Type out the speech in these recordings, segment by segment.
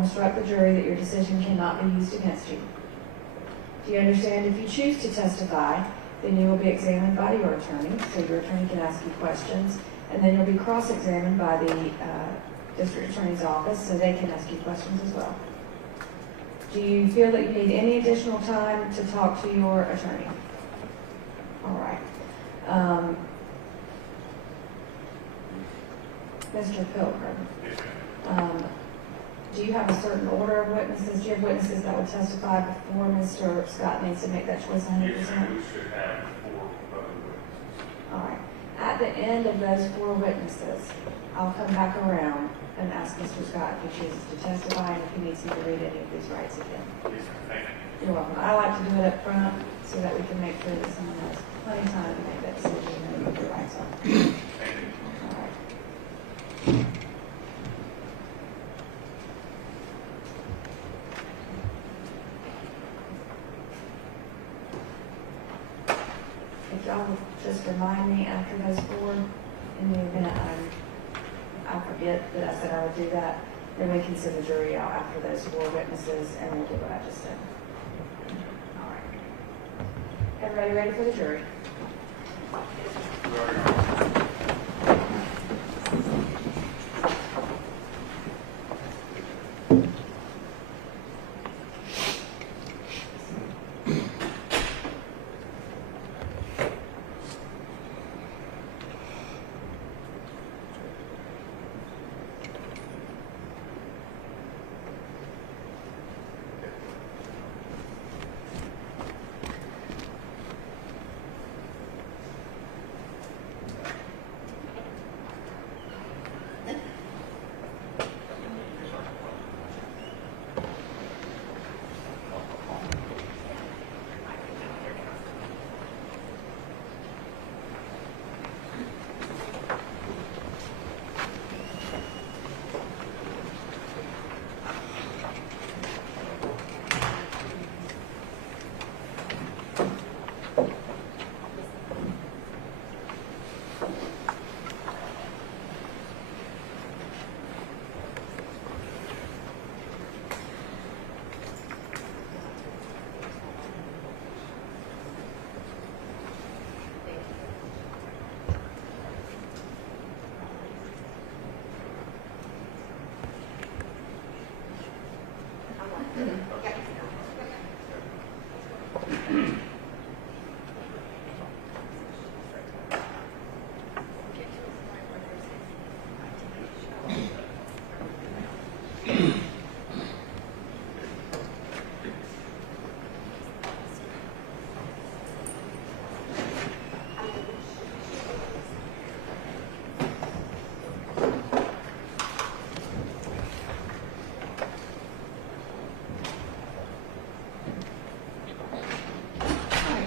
will instruct the jury that your decision cannot be used against you. Do you understand if you choose to testify, then you will be examined by your attorney, so your attorney can ask you questions, and then you'll be cross-examined by the district attorney's office, so they can ask you questions as well. Do you feel that you need any additional time to talk to your attorney? All right. Mr. Pilgrim, do you have a certain order of witnesses? Do you have witnesses that will testify before Mr. Scott needs to make that choice 100%? Yes, we should have 4 witnesses. All right. At the end of those 4 witnesses, I'll come back around and ask Mr. Scott if he chooses to testify and if he needs me to read any of these rights again. Yes, sir. Thank you. You're welcome. I like to do it up front so that we can make sure that someone has plenty of time to make that decision and what their rights are. Thank you. All right. If y'all would just remind me after those 4, in the event I forget that I said I would do that, then we can send the jury out after those 4 witnesses and we'll do what I just did. All right. Everybody ready for the jury?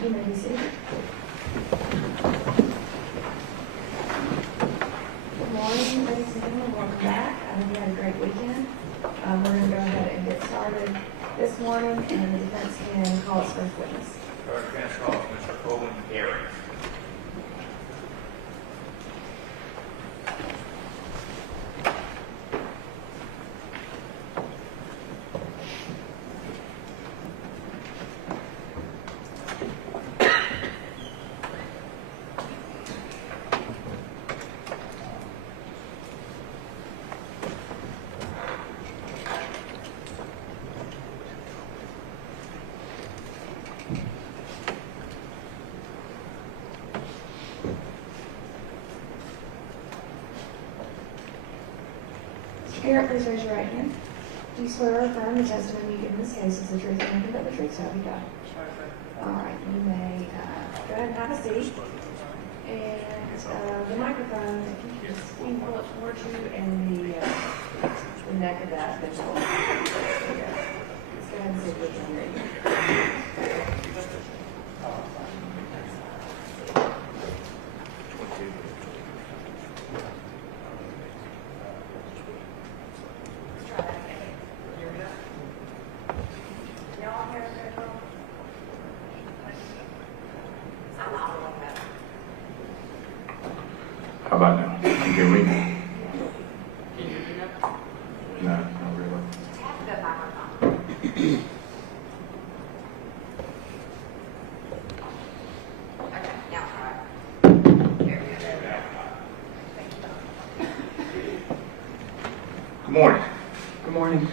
You may be seated. Good morning, ladies and gentlemen. Welcome back. I hope you had a great weekend. We're going to go ahead and get started this morning, and the defense can call its first witness. Our defense calls Mr. Owen Gary. Garrett, please raise your right hand. Do you swear or affirm the testimony you give in this case is the truth and nothing but the truth, so help you God? All right, you may go ahead and have a seat. And the microphone, if you can just pull it towards you, and the neck of that visual. There you go. Let's go ahead and see if we can hear you. How about now? You hear me? No, not really. Okay, now try. There we go. Good morning. Good morning.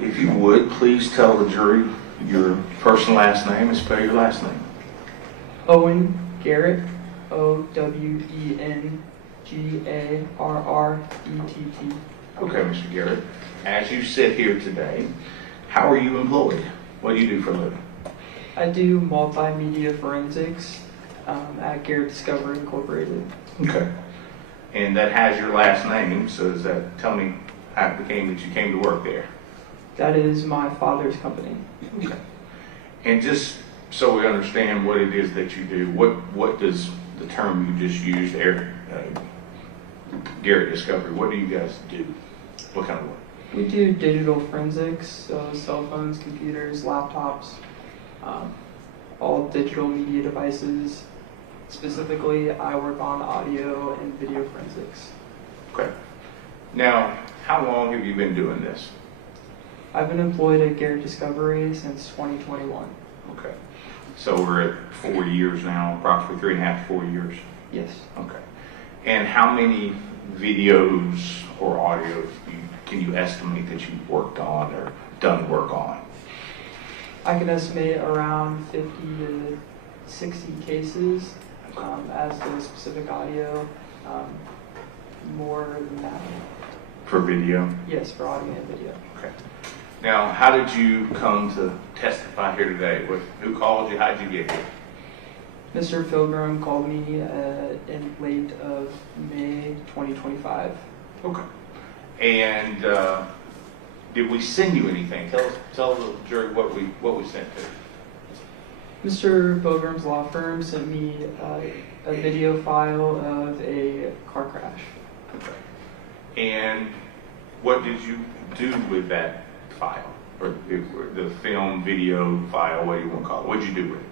If you would, please tell the jury your first and last name and spell your last name. Owen Garrett, OwenGarrett. Okay, Mr. Garrett. As you sit here today, how are you employed? What do you do for a living? I do multimedia forensics at Garrett Discovery Incorporated. Okay. And that has your last name, so does that tell me how it became that you came to work there? That is my father's company. Okay. And just so we understand what it is that you do, what does the term you just used there, Garrett Discovery, what do you guys do? What kind of work? We do digital forensics, so cell phones, computers, laptops, all digital media devices. Specifically, I work on audio and video forensics. Okay. Now, how long have you been doing this? I've been employed at Garrett Discovery since 2021. Okay. So we're at 4 years now, approximately 3.5 to 4 years. Yes. Okay. And how many videos or audios can you estimate that you've worked on or done work on? I can estimate around 50 to 60 cases as the specific audio. More than that. For video? Yes, for audio and video. Okay. Now, how did you come to testify here today? Who called you? How did you get here? Mr. Pilgrim called me in late of May 2025. Okay. And did we send you anything? Tell the jury what we sent to. Mr. Pilgrim's law firm sent me a video file of a car crash. Okay. And what did you do with that file? Or the film, video file, what do you want to call it? What did you do with it?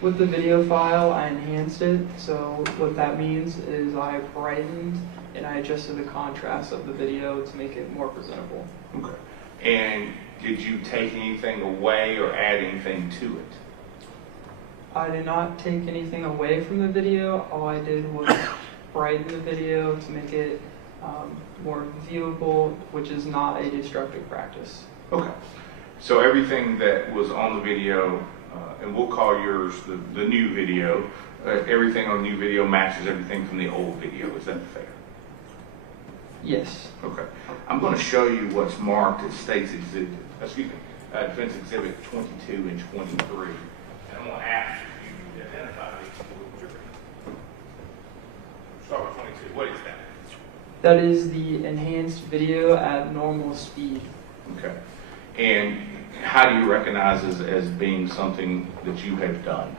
With the video file, I enhanced it. So what that means is I brightened and I adjusted the contrast of the video to make it more presentable. Okay. And did you take anything away or add anything to it? I did not take anything away from the video. All I did was brighten the video to make it more viewable, which is not a destructive practice. Okay. So everything that was on the video, and we'll call yours the new video, everything on the new video matches everything from the old video. Is that fair? Yes. Okay. I'm going to show you what's marked as Defense Exhibit 22 and 23. And I'm going to ask you to identify these for the jury. Start with 22. What is that? That is the enhanced video at normal speed. Okay. And how do you recognize this as being something that you have done?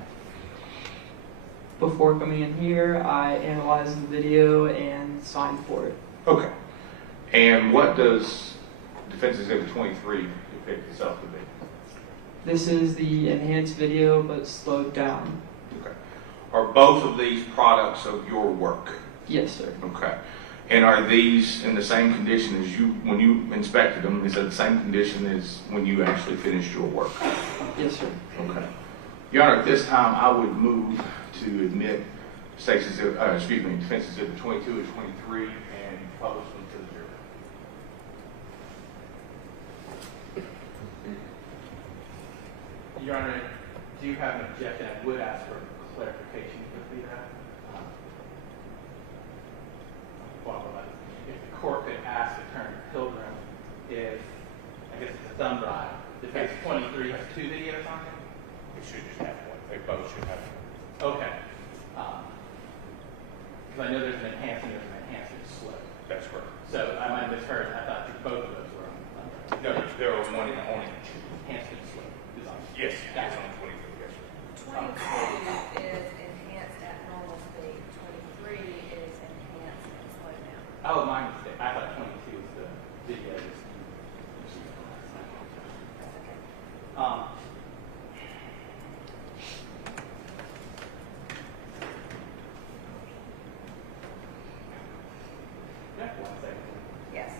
Before coming in here, I analyzed the video and signed for it. Okay. And what does Defense Exhibit 23 depict itself to be? This is the enhanced video, but slowed down. Okay. Are both of these products of your work? Yes, sir. Okay. And are these in the same condition as when you inspected them? Is that the same condition as when you actually finished your work? Yes, sir. Okay. Your Honor, at this time, I would move to admit Defense Exhibit 22 and 23 and publish them to the jury. Your Honor, do you have an objection? I would ask for clarification with that. If the court could ask Attorney Pilgrim if, I guess it's a thumb drive, Defense 23 has 2 videos on it? It should just have one. They both should have one. Okay. Because I know there's an enhancement slip. That's correct. So I might have misheard. I thought both of those were on the thumb drive. No, there are one and only two. Enhancement slip is on. Yes, it's on 23, yes, sir. 22 is enhanced at normal speed. 23 is enhanced and slowed down. Oh, my mistake. I thought 22 was the video. That's okay. Yeah, 1 second. Yes.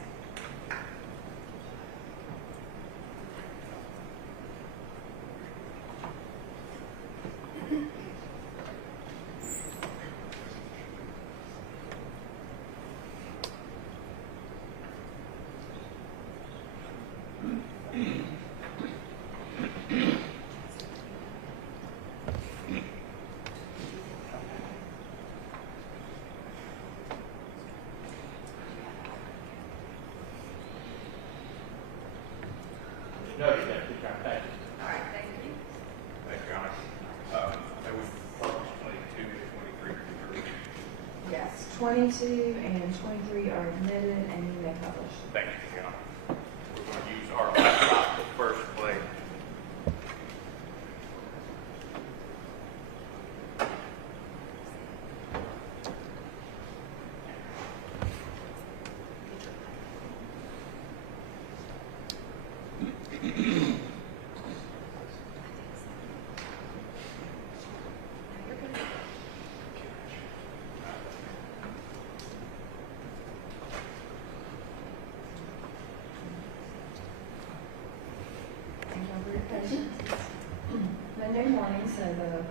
22 and 23 are admitted, and you may publish. Thank you, Your Honor. We're going to use our laptop to first play. Thank you for your patience. Monday morning, so the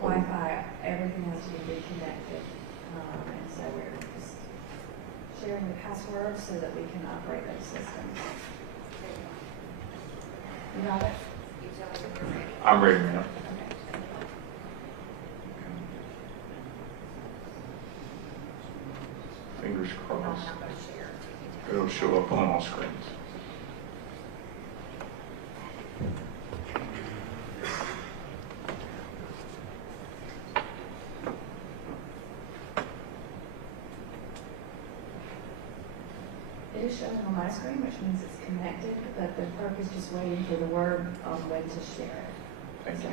Wi-Fi, everything has to be reconnected. And so we're just sharing the passwords so that we can operate those systems. You got it? You tell me when you're ready. I'm ready now. Okay. Fingers I'm crossed. not going to share. It'll show up on all screens. It is showing on my screen, which means it's connected, but the clerk is just waiting for the word on when to share it. Thank you.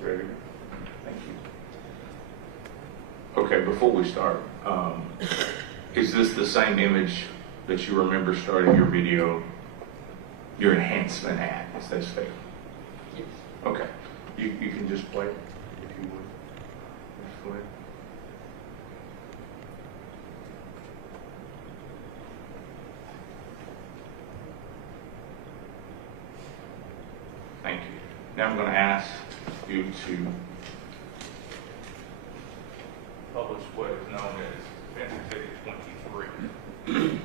Ready? Thank you. Okay, before we start, is this the same image that you remember starting your video, your enhancement at? Is that fair? Yes. Okay. You can just play it, if you would. Just go ahead. Thank you. Now I'm going to ask you to Publish what is known as Defendant Exhibit 23.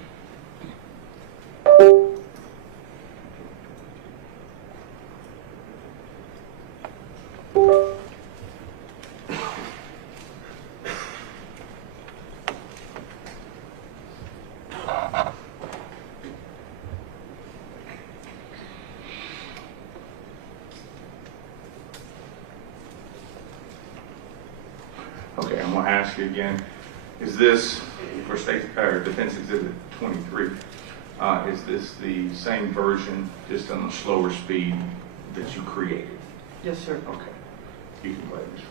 Okay, I'm going to ask you again. Is this, for Defense Exhibit 23, is this the same version, just on a slower speed that you created? Yes, sir. Okay. You can play this.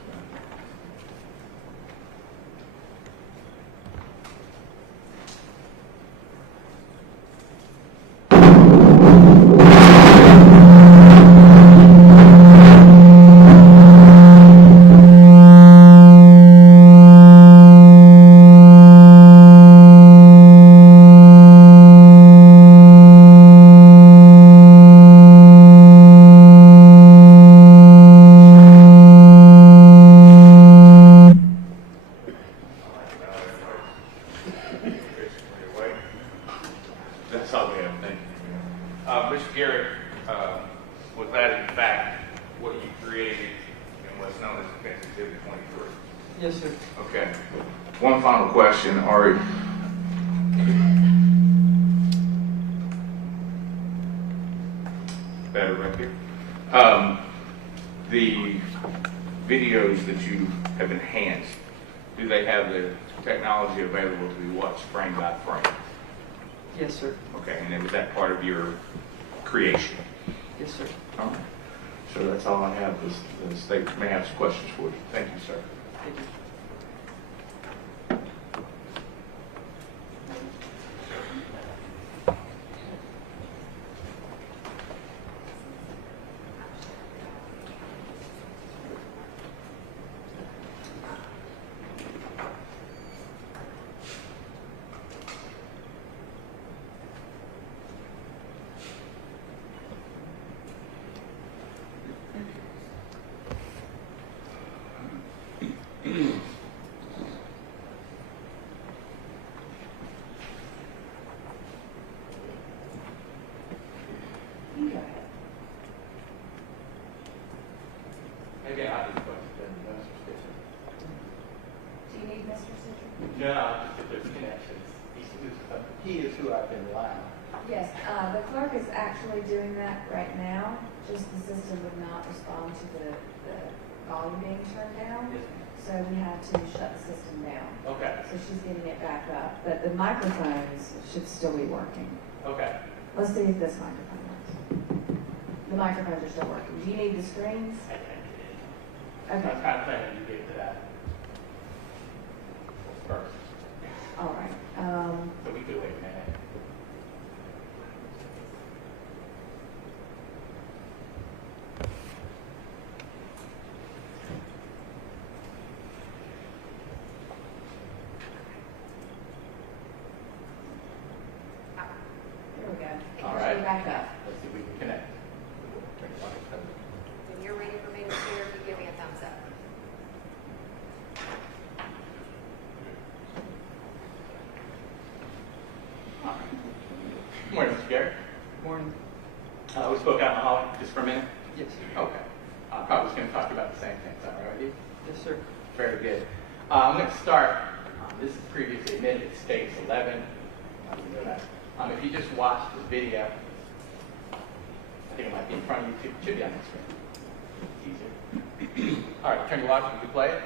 That's all we have. Thank you. Mr. Garrett, was that in fact what you created and what's known as Defense Exhibit 23? Yes, sir. Okay. One final question. Are better right here? The videos that you have enhanced, do they have the technology available to be watched frame by frame? Yes, sir. Okay, and then was that part of your creation? Yes, sir. All right. So that's all I have. The state may have some questions for you. Thank you, sir. Thank you. No, just if there's connections. He is who I've been relying on. Yes, the clerk is actually doing that right now, just the system would not respond to the volume being turned down. Yes, ma'am. So we had to shut the system down. Okay, So she's getting it back up, but the microphones should still be working. okay. Let's see if this microphone works. The microphones are still working. Do you need the screens? I did. I was Okay, kind of planning to get to that first, all right. so we could wait a minute. Here we go. All It should right. be back up. Let's see if we can connect. When you're ready for me to share, you give me a thumbs up. Good morning, Mr. Garrett. Morning. We spoke out in the hall just for a minute. Yes. Okay. I'm probably just going to talk about the same thing. Is that all right with you? Yes, sir. Very good. I'm going to start. This is previously admitted. It states 11. You know that. If you just watch the video, I think it might be in front of you too. It should be on the screen. It's easier. All right, turn your watch and you play it.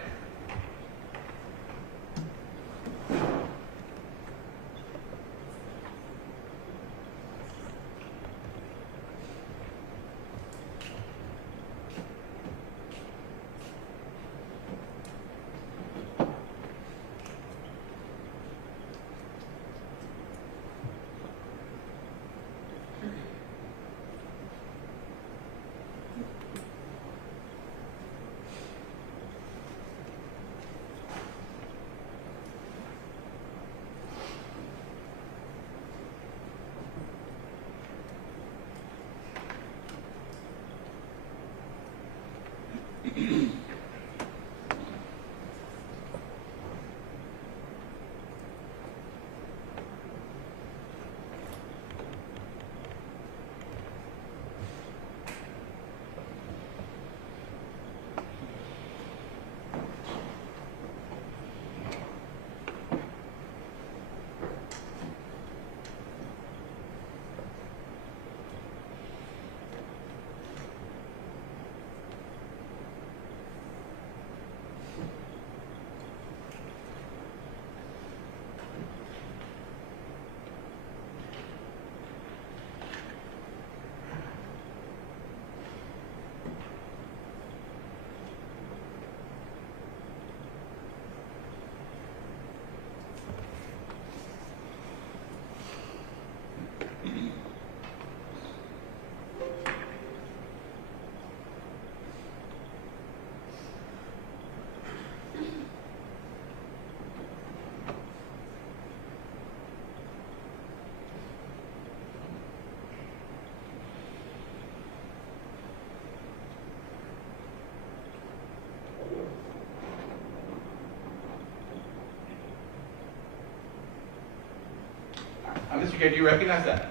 Mr. Gay, do you recognize that?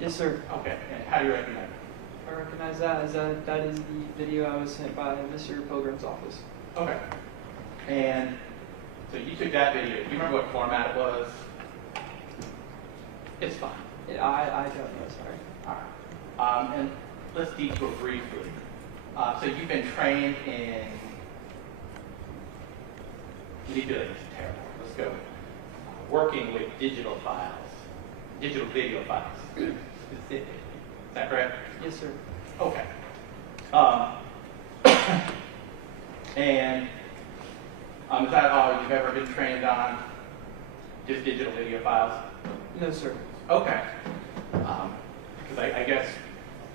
Yes, sir. Okay, and how do you recognize it? I recognize that as that is the video I was sent by Mr. Pilgrim's office. Okay. And so you took that video. Do you remember what format it was? It's fine. I don't know, sorry. All right. And let's detour briefly. So you've been trained in manipulating is terrible. Let's go. Working with digital files, digital video files, specifically. Is that correct? Yes, sir. Okay. And is that all you've ever been trained on? Just digital video files? No, sir. Okay. Because I guess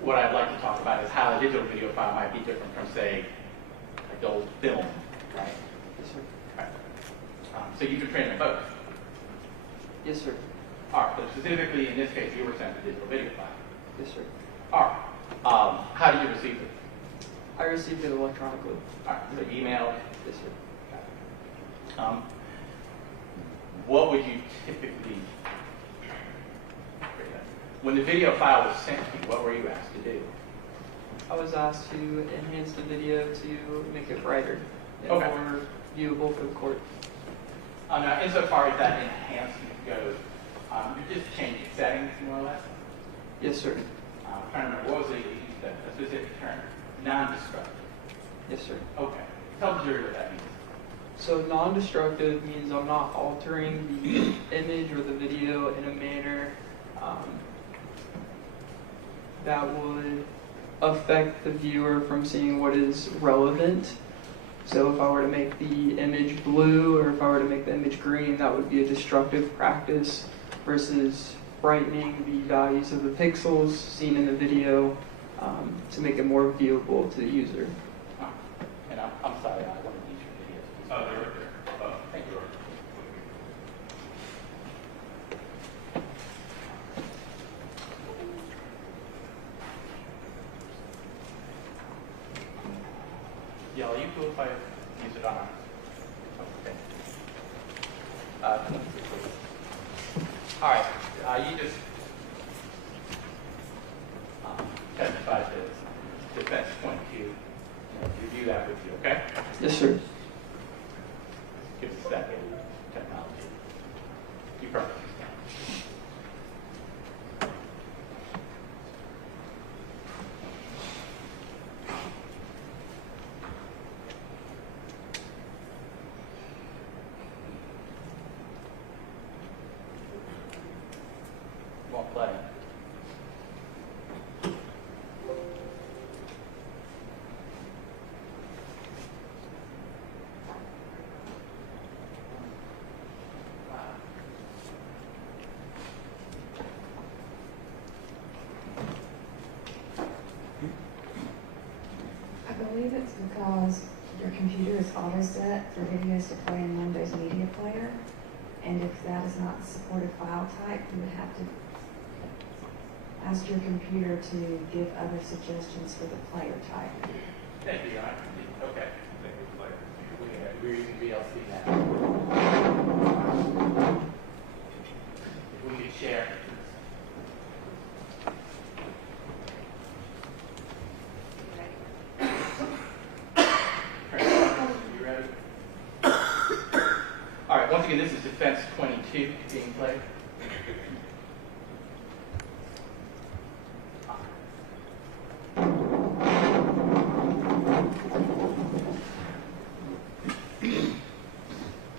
what I'd like to talk about is how a digital video file might be different from, say, like the old film, right? Yes, sir. Right. So you've been trained on both? Yes, sir. All right. So specifically in this case, you were sent a digital video file? Yes, sir. All right. How did you receive it? I received it electronically. All right. So email? Yes, sir. What would you typically, when the video file was sent to you, what were you asked to do? I was asked to enhance the video to make it brighter and Okay. more viewable for the court. Now, insofar as that enhancement goes, you're just changing settings, more or less. Yes, sir. I'm trying to remember, what was a specific term? Non-destructive. Yes, sir. Okay. Tell the jury what that means. So non-destructive means I'm not altering the image or the video in a manner that would affect the viewer from seeing what is relevant. So if I were to make the image blue or if I were to make the image green, that would be a destructive practice versus brightening the values of the pixels seen in the video to make it more viewable to the user. And I'm sorry, I wanted to use your videos. Oh, they're right there. Oh, thank you. Yeah, are you cool if I use it on our? Okay. All right, you just testified to defense point Q. Review that with you, okay? Yes, sir. Give us that technology. You probably understand. Won't play. I believe it's because your computer is auto set for videos to play in Windows Media Player. And if that is not the supported file type, you would have to ask your computer to give other suggestions for the player type. Thank you, Your Honor. Okay. Thank you, Claire. We're using VLC now. If we could share. You ready? All right, once again, this is defense 22 being played.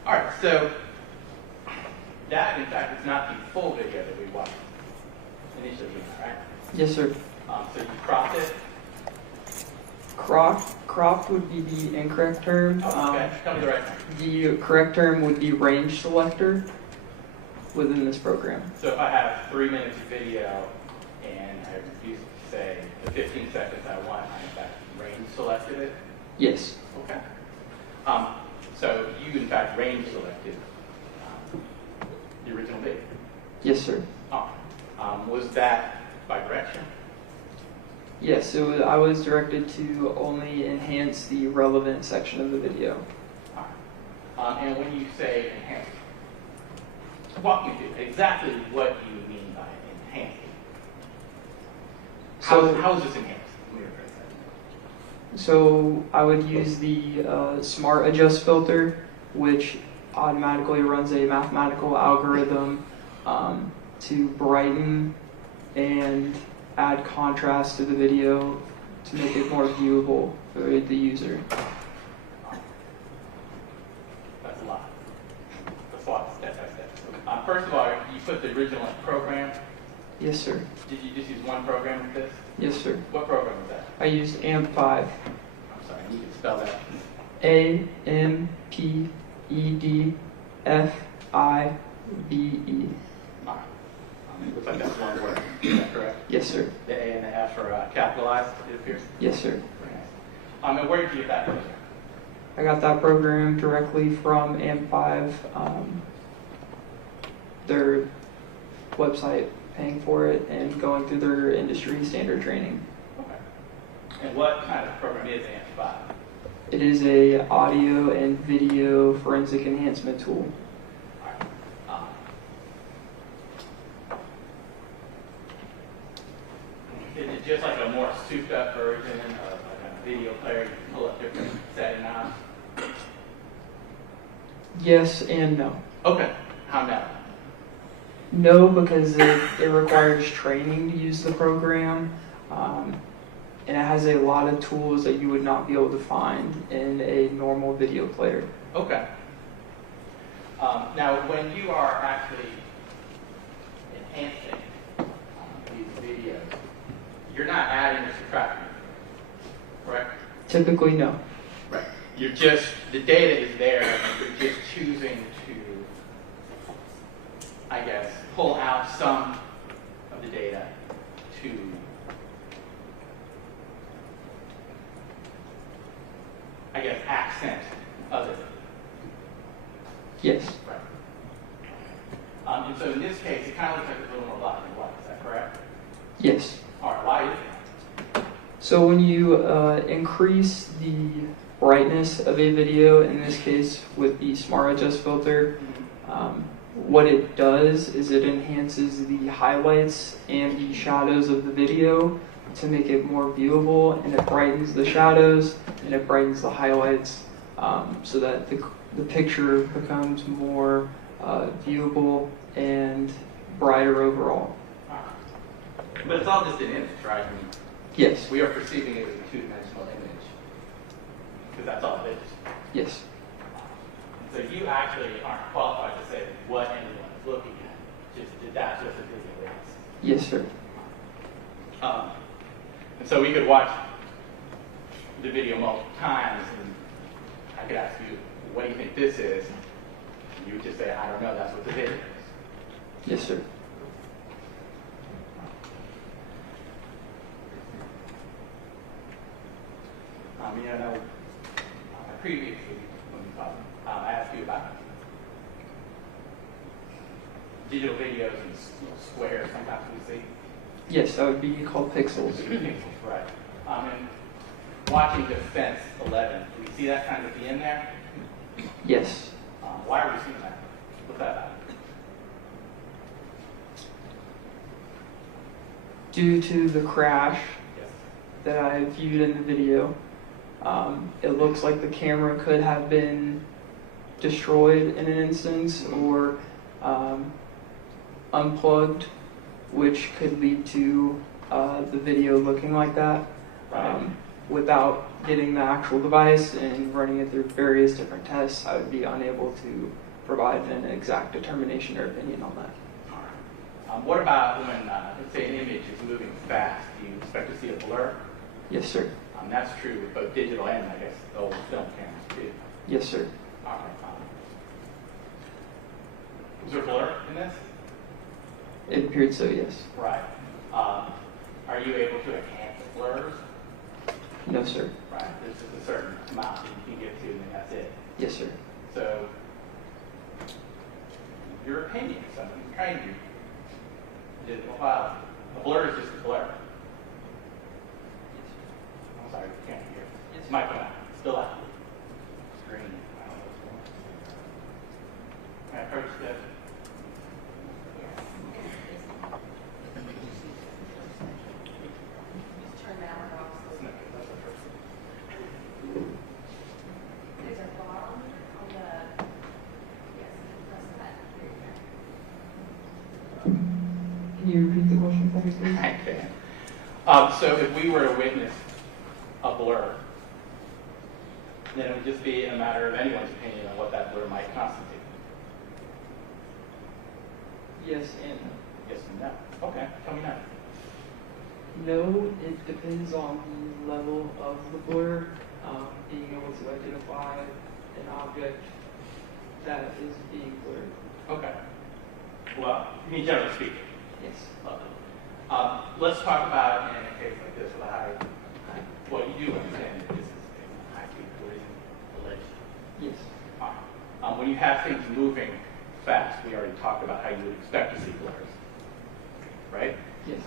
All right, so that, in fact, is not the full video that we watched initially, right? Yes, sir. So you cropped it. Cropped would be the incorrect term. Okay, tell me the right term. The correct term would be range selector within this program. So if I have 3 minutes of video and I use, say, the 15 seconds I want, I in fact range selected it? Yes. Okay. So you in fact range selected the original video? Yes, sir. Was that by direction? Yes, I was directed to only enhance the relevant section of the video. And when you say enhance, walk me through exactly what you mean by enhancing. How is this enhanced? Let me rephrase that. So I would use the Smart Adjust filter, which automatically runs a mathematical algorithm to brighten and add contrast to the video to make it more viewable for the user. That's a lot. That's a lot, step by step. First of all, you put the original in program. Yes, sir. Did you just use one program with this? Yes, sir. What program was that? I used AMP5. I'm sorry, you can spell that. AMPEDFIVE. All right. It looks like that's one word. Is that correct? Yes, sir. The A and the F are capitalized, it appears. Yes, sir. Very nice. And where did you get that from? I got that program directly from AMP5, their website, paying for it and going through their industry standard training. Okay. And what kind of program is AMP5? It is a audio and video forensic enhancement tool. All right. Is it just like a more souped up version of like a video player? You can pull up different setting knobs? Yes and no. Okay. How now? No, because it requires training to use the program, and it has a lot of tools that you would not be able to find in a normal video player. Okay. Now, when you are actually enhancing these videos, you're not adding or subtracting, correct? Typically, no. Right. You're just, the data is there, and you're just choosing to, I guess, pull out some of the data to accent other. Yes. Right. And so in this case, it kind of looks like it's a little more black and white. Is that correct? Yes. All right. Why is that? So when you increase the brightness of a video, in this case with the Smart Adjust filter, what it does is it enhances the highlights and the shadows of the video to make it more viewable, and it brightens the shadows and it brightens the highlights so that the picture becomes more viewable and brighter overall. But it's all just an image, right? I mean, Yes. we are perceiving it as a two-dimensional image because that's all it is. Yes. So you actually aren't qualified to say what anyone is looking at. Just that's what the video is. Yes, sir. And so we could watch the video multiple times, and I could ask you, what do you think this is? And you would just say, I don't know, that's what the video is. Yes, sir. You know, previously, when we talked, I asked you about digital videos and squares sometimes we see. Yes, that would be called pixels. Pixels, right. And watching Defense 11, do we see that kind of be in there? Yes. Why are we seeing that? What's that about? Due to the crash Yes. that I viewed in the video, it looks like the camera could have been destroyed in an instance or unplugged, which could lead to the video looking like that without getting the actual device and running it through various different tests. I would be unable to provide an exact determination or opinion on that. All right. What about when, let's say, an image is moving fast? Do you expect to see a blur? Yes, sir. That's true with both digital and, I guess, old film cameras, too. Yes, sir. All right. Was there a blur in this? It appeared so, yes. Right. Are you able to enhance blurs? No, sir. Right. There's just a certain amount that you can get to, and then that's it. Yes, sir. So, your opinion, someone who trained you, digital file, a blur is just a blur. I'm sorry, you can't hear. It's mic out. Still out. Screen. I don't know what's going on. Can I approach this? Just turn that one off. That's not good. That's the first thing. There's a bar on the, yes, press that. There you go. Can you repeat the question for me, please? I can. So if we were to witness a blur, then it would just be a matter of anyone's opinion on what that blur might constitute. Yes and no. Yes and no. Okay, tell me now. No, it depends on the level of the blur, being able to identify an object that is being blurred. Okay. Well, you mean generally speaking. Yes. Lovely. Let's talk about in a case like this with a high, well, you do understand that this is a high-speed collision alleged. Yes. Fine. When you have things moving fast, we already talked about how you would expect to see blurs, right? Yes.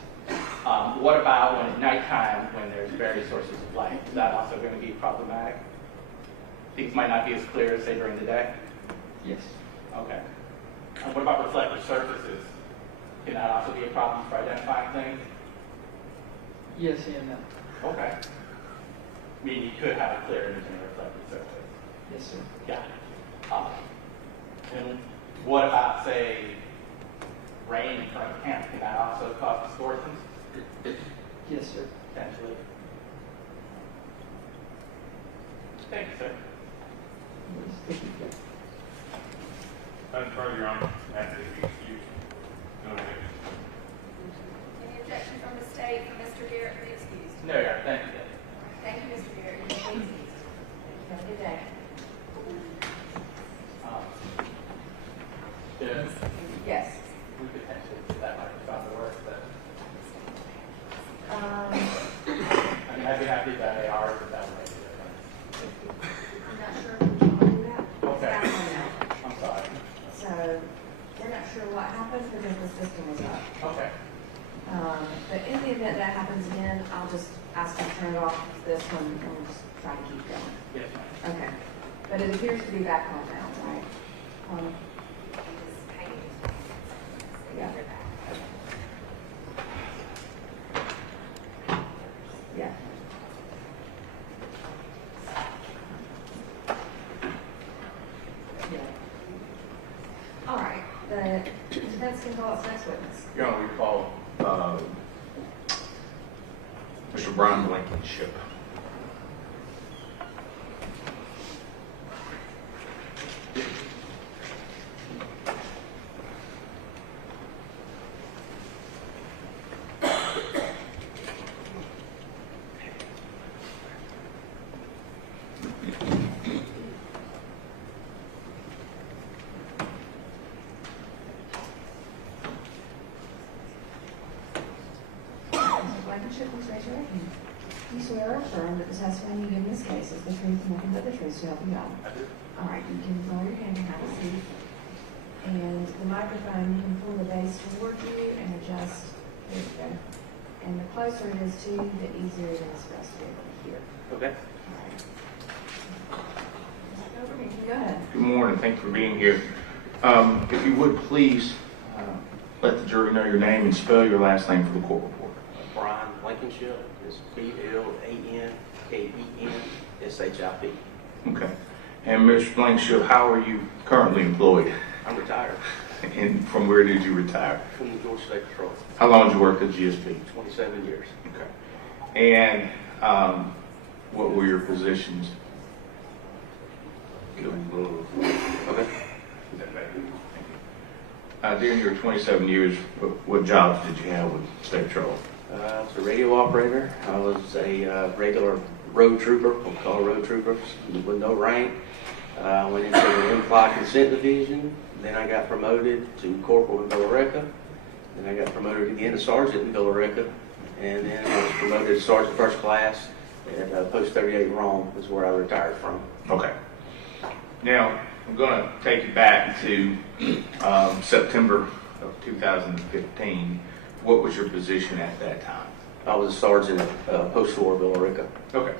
What about when at nighttime, when there's various sources of light? Is that also going to be problematic? Things might not be as clear as, say, during the day? Yes. Okay. What about reflective surfaces? Can that also be a problem for identifying things? Yes and no. Okay. Meaning you could have a clear image in a reflective surface. Yes, sir. Got it. what about, say, rain in front of camp? Can that also cause distortions? Yes, sir. Potentially. Thank you, sir. Nothing further, Your Honor. That's the excuse. No objection. Any objection from the state for Mr. Garrett to be excused? No, Your Honor, thank you. Thank you, Mr. Garrett. You may be excused. Have a good day. Yeah, Yes. we potentially do that microphone to work, but I mean, I'd be happy to do that AR, but that would make a difference. I'm not sure if we can do that. Okay. That one now. I'm sorry. So we're not sure what happened because the system was up. Okay. But in the event that happens again, I'll just ask you to turn it off this one and we'll just try to keep going. Yes, ma'am. Okay. But it appears to be back on now, right? Yeah. Yeah. Yeah. All right, the defense can call its next witness. Your Honor, we call Mr. Brian Blankenship. Mr. Blankenship, please raise your right hand. Do you swear or affirm that the testimony you give in this case is the truth and nothing but the truth, so help you God? I do. All right, you can lower your hand and have a seat. And the microphone, you can pull the base toward you and adjust. There you go. And the closer it is to you, the easier it is for us to be able to hear. Okay. All right. Over here, go ahead. Good morning, thanks for being here. If you would please let the jury know your name and spell your last name for the court report. Brian Blankenship is Blankenship. Okay. And Mr. Blankenship, how are you currently employed? I'm retired And from where did you retire? from the Georgia State Patrol, How long did you work at GSP? 27 years. Okay. And what were your positions? Okay. During your 27 years, what jobs did you have with State Patrol? I was a radio operator. I was a regular road trooper, we'll call road troopers, with no rank. I went into the in-flight consent division. Then I got promoted to corporal in Billerica. Then I got promoted again to sergeant in Billerica. And then I was promoted to sergeant first class at Post 38 Rome, is where I retired from. Okay. Now, I'm going to take you back to September of 2015. What was your position at that time? I was a sergeant at Post 4 Billerica. Okay.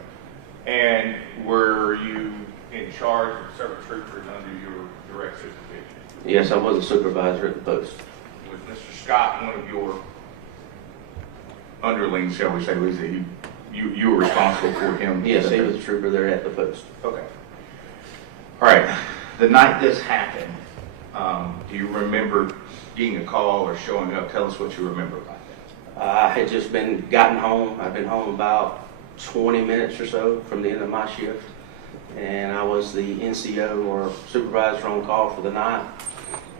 And were you in charge of several troopers under your direct supervision? Yes, I was a supervisor at the post. Was Mr. Scott one of your underlings, shall we say? Was he, you were responsible for him? Yes, he was a trooper there at the post. Okay. All right. The night this happened, do you remember getting a call or showing up? Tell us what you remember about that. I had just gotten home. I'd been home about 20 minutes or so from the end of my shift. And I was the NCO or supervisor on call for the night.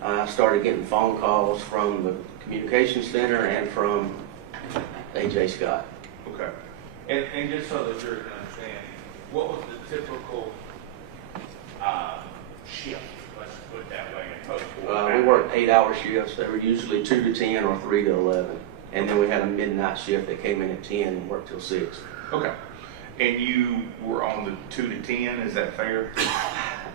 I started getting phone calls from the communications center and from A.J. Scott. Okay. And just so the jury can understand, what was the typical shift, let's put it that way, in Post 4? We worked 8-hour shifts. They were usually 2 to 10 or 3 to 11. And then we had a midnight shift that came in at 10 and worked till 6. Okay. And you were on the 2 to 10, is that fair?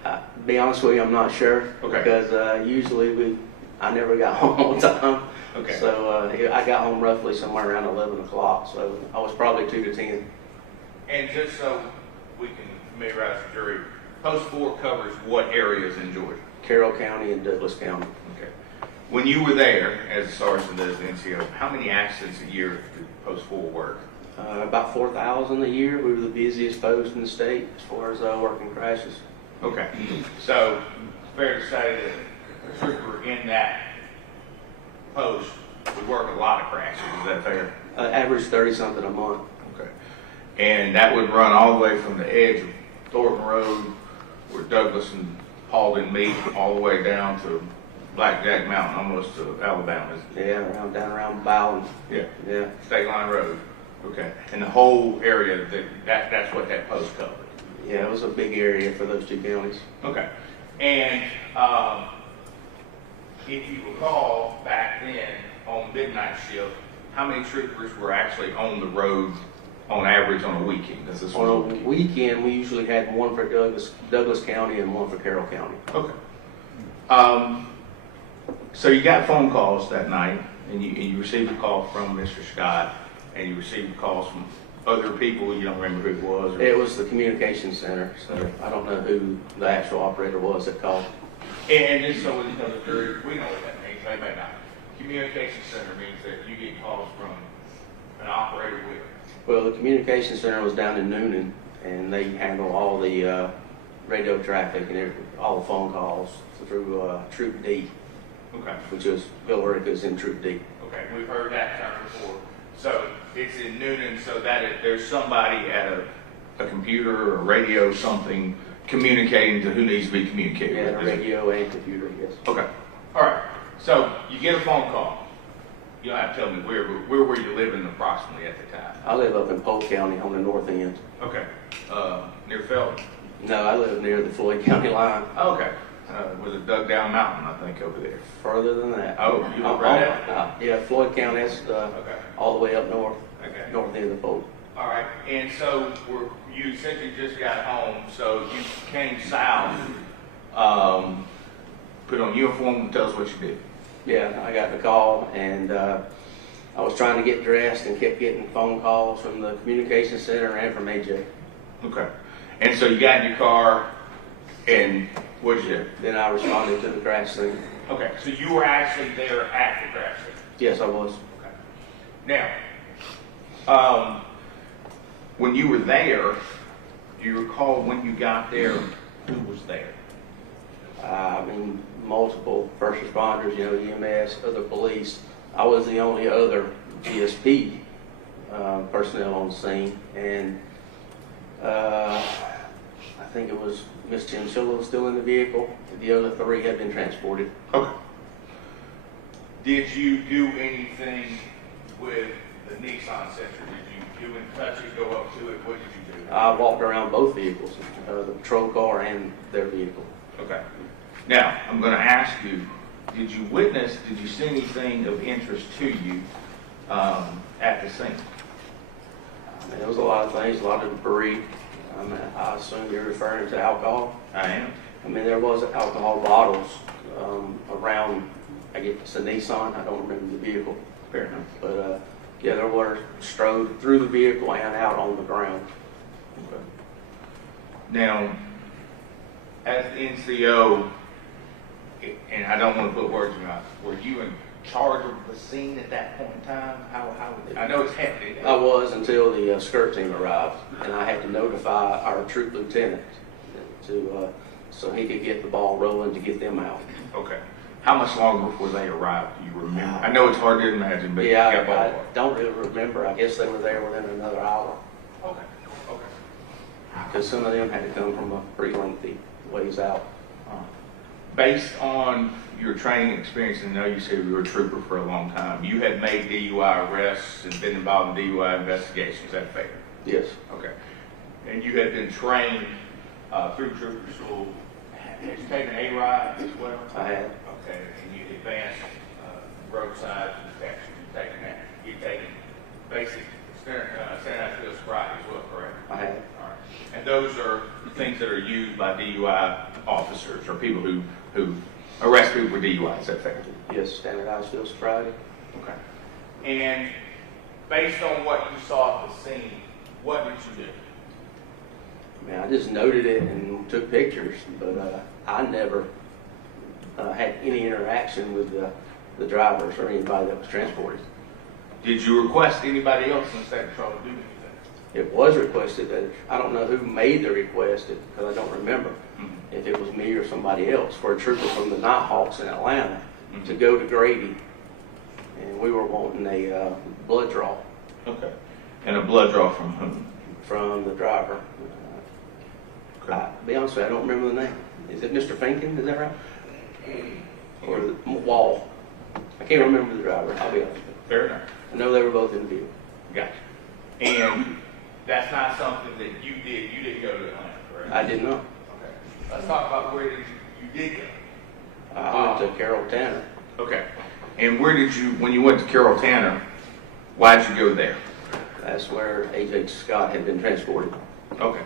To be honest with you, I'm not sure. Okay. Because usually I never got home on time. Okay. So I got home roughly somewhere around 11 o'clock. So I was probably 2 to 10. And just so we can familiarize the jury, Post 4 covers what areas in Georgia? Carroll County and Douglas County. Okay. When you were there as a sergeant, as the NCO, how many accidents a year did Post 4 work? About 4,000 a year. We were the busiest post in the state as far as working crashes. Okay. So, fair to say that a trooper in that post would work a lot of crashes, is that fair? Average 30-something a month. Okay. And that would run all the way from the edge of Thornton Road, where Douglas and Paulding meet, all the way down to Blackjack Mountain, almost to Alabama. Yeah, down around Bowden. Yeah. Yeah. State Line Road. Okay. And the whole area, that's what that post covered. Yeah, it was a big area for those two counties. Okay. And if you recall, back then on midnight shift, how many troopers were actually on the road on average on a weekend? On a weekend, we usually had one for Douglas County and one for Carroll County. Okay. So you got phone calls that night, and you received a call from Mr. Scott, and you received calls from other people. You don't remember who it was? Or... It was the communications center, so I don't know who the actual operator was that called. And just so we know the jury, we know what that means. They may not. Communications center means that you get calls from an operator with. Well, the communications center was down in Noonan, and they handle all the radio traffic and all the phone calls through Troop D. Okay. Which is Bill Rick's in Troop D. Okay, we've heard that term before. So it's in Noonan, so that there's somebody at a computer or radio, something, communicating to who needs to be communicated with. Yeah, radio and computer, yes. Okay. All right. So you get a phone call. You don't have to tell me where were you living approximately at the time? I live up in Polk County on the north end. Okay. Near Felton? No, I live near the Floyd County line. Okay. Was it Dug Down Mountain, I think, over there? Further than that. Oh, you live right out? Yeah, Floyd County, that's Okay. all the way up north. Okay. North end of Polk. All right. And so you said you just got home, so you came south, put on uniform, and tell us what you did. Yeah, I got the call, and I was trying to get dressed and kept getting phone calls from the communications center and from AJ. Okay. And so you got in your car, and what'd you do? Then I responded to the crash scene. Okay. So you were actually there at the crash scene? Yes, I was. Okay. Now, when you were there, do you recall when you got there, who was there? I mean, multiple first responders, EMS, other police. I was the only other GSP personnel on the scene, and I think it was Miss Chinchilla was still in the vehicle. The other three had been transported. Okay. Did you do anything with the Nissan sensor? Did you touch it, go up to it? What did you do? I walked around both vehicles, the patrol car and their vehicle. Okay. Now, I'm going to ask you, did you see anything of interest to you at the scene? I mean, there was a lot of things, a lot of debris. I assume you're referring to alcohol. I am. I mean, there was alcohol bottles around, I guess it's a Nissan, I don't remember the vehicle. Fair enough. But yeah, there were strode through the vehicle and out on the ground. Okay. Now, as the NCO, and I don't want to put words in your mouth, were you in charge of the scene at that point in time? I know it's hectic. I was until the skirt team arrived, and I had to notify our troop lieutenant so he could get the ball rolling to get them out. Okay. How much longer before they arrived do you remember? I know it's hard to imagine, but Yeah, you got I ballpark. don't really remember. I guess they were there within another hour, Okay. Okay. because some of them had to come from a pretty lengthy ways out. Based on your training experience, and I know you said you were a trooper for a long time, you had made DUI arrests and been involved in DUI investigations. Is that fair? Yes. Okay. And you had been trained through trooper school. Had you taken a ride as well? I had. Okay. And you advanced roadside detection. You've taken that. You've taken basic standardized field sobriety as well, correct? I had. All right. And those are things that are used by DUI officers or people who arrest people for DUI. Is that fair? Yes, standardized field sobriety. Okay. And based on what you saw at the scene, what did you do? I mean, I just noted it and took pictures, but I never had any interaction with the drivers or anybody that was transported. Did you request anybody else in the state patrol to do anything? It was requested. I don't know who made the request because I don't remember. Mm-hmm. if it was me or somebody else, for a trooper from the Nighthawks in Atlanta to go to Grady, and we were wanting a blood draw Okay. And a blood draw from whom? from the driver. To be honest with you, I don't remember the name. Is it Mr. Finken? Is that right? Or the Wall? I can't remember the driver. I'll be honest with you. Fair enough. I know they were both in the vehicle. Gotcha. And that's not something that you did. You didn't go to Atlanta, correct? I did not. Okay. Let's talk about where you did go. I went to Carroll Tanner. Okay. And where did you, when you went to Carroll Tanner, why'd you go there? That's where A.J. Scott had been transported. Okay.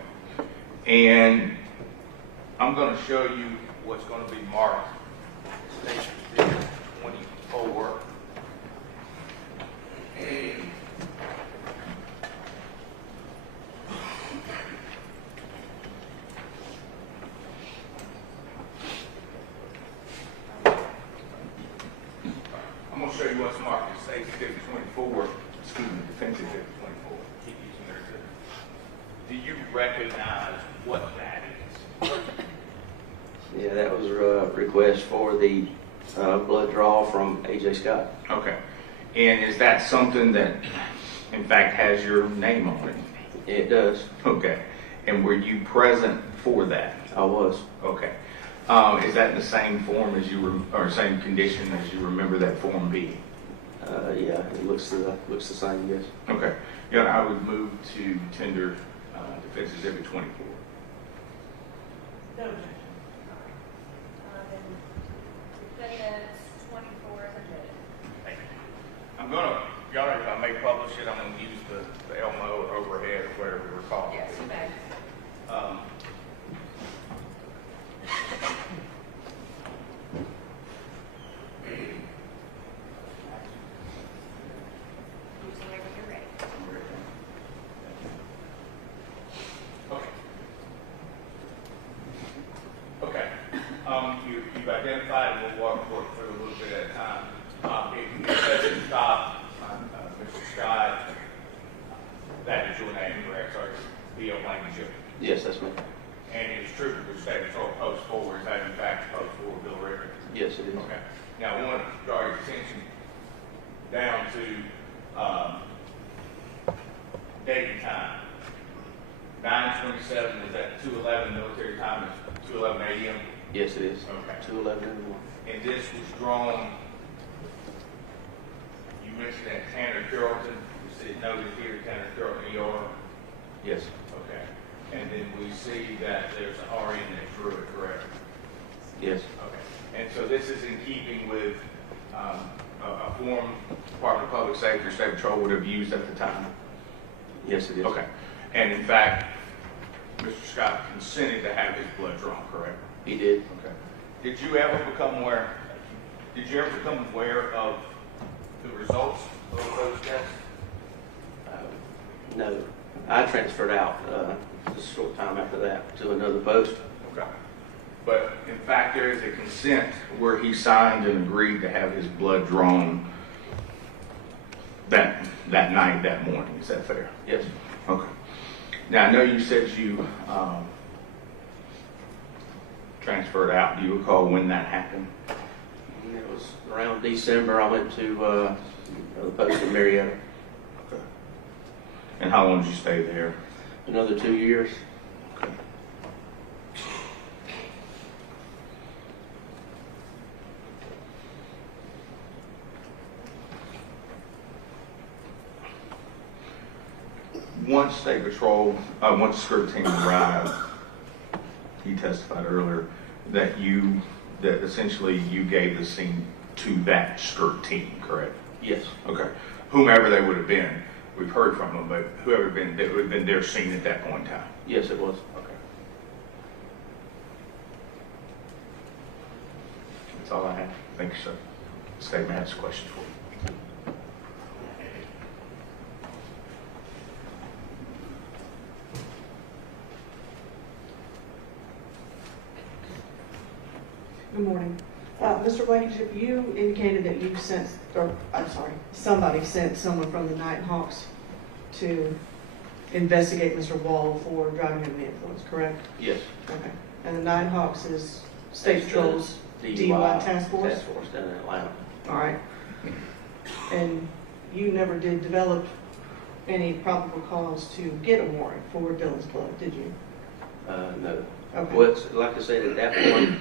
And I'm going to show you what's going to be marked. Station 24. I'm going to show you what's marked as Station 24. excuse me, defensive. 24. Keep using there too. Do you recognize what that is? Yeah, that was a request for the blood draw from A.J. Scott. Okay. And is that something that, in fact, has your name on it? It does. Okay. And were you present for that? I was. Okay. Is that in the same form as or same condition as you remember that form being? Yeah, it looks the same, yes. Okay. Yeah, I would move to tender Defense Exhibit 24. No objection. Then Defendant 24 is admitted. Thank you. I'm going to, Your Honor, if I may publish it, I'm going to use the Elmo or overhead or whatever we recall. Yes, you may. Use the way when you're ready. Okay. Okay. You've identified, and we'll walk through a little bit at a time. If you said stop, Mr. Scott, that is your name, correct, sir? B.O. Blankenship. Yes, that's me. And it is true that the state patrol post 4 is that in fact post 4 Bill Ritter? Yes, it is. Okay. Now, I want to draw your attention down to date and time. 9/27 is at 2:11 military time. It's 2:11 a.m. Yes, it is. Okay. 2:11 in the morning. And this was drawn. You mentioned that Tanner Carrollton. You see it noted here, Tanner Carrollton ER. Yes. Okay. And then we see that there's an RN that drew it, correct? Yes. Okay. And so this is in keeping with a form Department of Public Safety or State Patrol would have used at the time? Yes, it is. Okay. And in fact, Mr. Scott consented to have his blood drawn, correct? He did. Okay. Did you ever become aware of the results of those tests? No. I transferred out just a short time after that to another post. Okay. But in fact, there is a consent where he signed and agreed to have his blood drawn that night, that morning. Is that fair? Yes. Okay. Now, I know you said you transferred out. Do you recall when that happened? And it was around December. I went to the post in Marietta. Okay. And how long did you stay there? Another 2 years. Okay. Once State Patrol, once the skirt team arrived, he testified earlier that essentially you gave the scene to that skirt team, correct? Yes. Okay. Whomever they would have been, we've heard from them, but whoever that would have been their scene at that point in time. Yes, it was. Okay. That's all I have. Thank you, sir. Statement has questions for you. Good morning. Mr. Blankenship, you indicated that you sent, somebody sent someone from the Nighthawks to investigate Mr. Wall for driving under the influence, correct? Yes. Okay. And the Nighthawks is State That's the Patrol's DUI task force? Task force down in Atlanta. All right. And you never did develop any probable cause to get a warrant for Dylan's blood, did you? No. Okay. Well, like I said, at that point,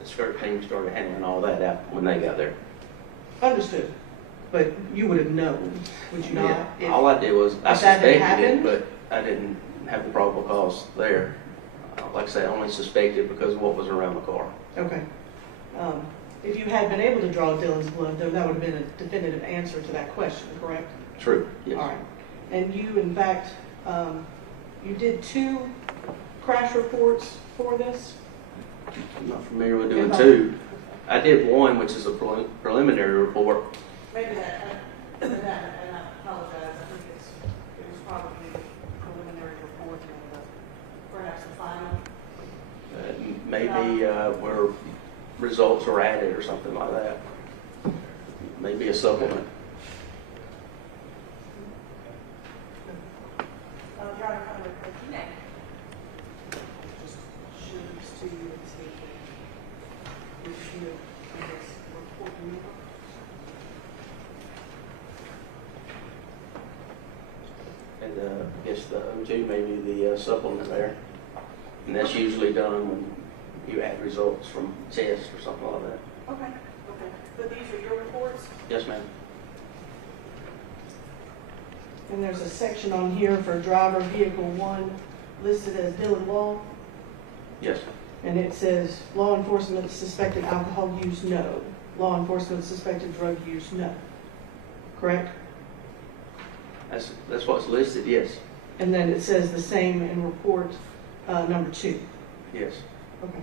the skirt team started handling all that when they got there. Understood. But you would have known, would you not? Yeah. if- All I did was I if that had suspected it, happened? but I didn't have the probable cause there. Like I say, I only suspected because of what was around the car. Okay. If you had been able to draw Dylan's blood, though, that would have been a definitive answer to that question, correct? True. Yes. All right. And you, in fact, you did 2 crash reports for this? I'm not familiar with doing Yeah. 2. I did 1, which is a preliminary report. Maybe that, and I apologize, I think it was probably a preliminary report and perhaps the final. Maybe where results are added or something like that. Maybe a supplement. Driver, come with me. You know. Just show these to you and see if you should, I guess, report them. And I guess the O2 may be the supplement there. And that's usually done when you add results from tests or something like that. Okay. But these are your reports? Yes, ma'am. And there's a section on here for driver vehicle 1 listed as Dylan Law, Yes. and it says law enforcement suspected alcohol use, no. Law enforcement suspected drug use, no. Correct? That's what's listed, yes. And then it says the same in report number 2. Yes. Okay.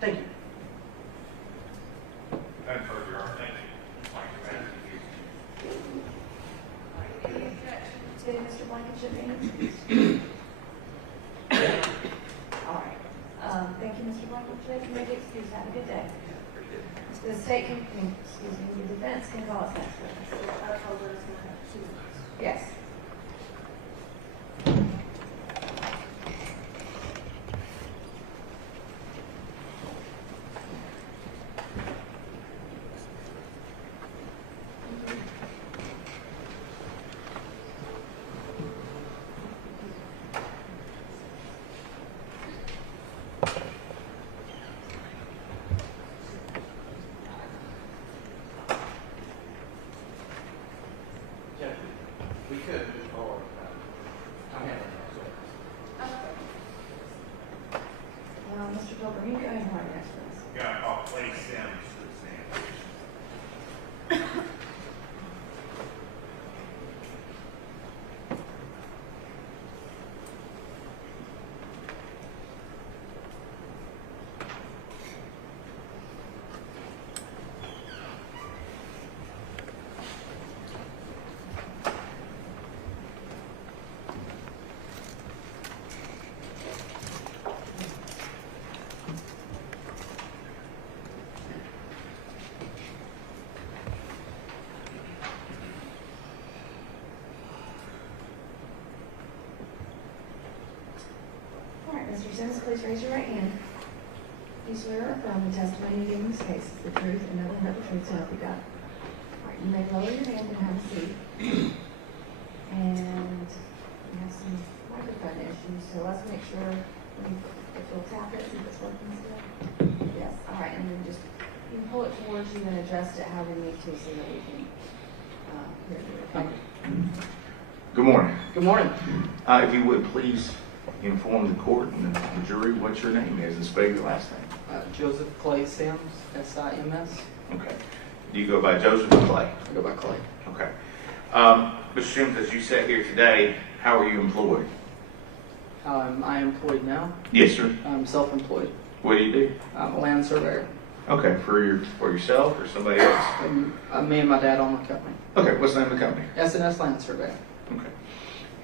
Thank you. And further, our thank you. Any objection to Mr. Blankenship being excused? All right. Thank you, Mr. Blankenship. You may be excused. Have a good day. The state can, excuse me, the defense can call us next witness. Yes. Jeff, we could move forward. I'm handling Mr. Gilbert, you go ahead and call your next witness. Gonna call Clay Sims to the stand. All right, Mr. Sims, please raise your right hand. Do you swear or affirm the testimony you give in this case is the truth and nothing but the truth so help you God? All right, you may lower your hand and have a seat. And we have some microphone issues, so let's make sure if you'll tap it, see if it's working still. Yes, all right, and then just, you can pull it towards you and adjust it however you need to so that we can hear you. Good morning. Good morning. If you would please inform the court and the jury what your name is and spell your last name. Joseph Clay Sims, S-I-M-S. Okay. Do you go by Joseph or Clay? I go by Clay. Okay. Mr. Sims, as you sat here today, how are you employed? I am employed now. Yes, sir. I'm self-employed. What do you do? I'm a land surveyor. Okay, for yourself or somebody else? Me and my dad own a company. Okay, what's the name of the company? S&S Land Survey. Okay.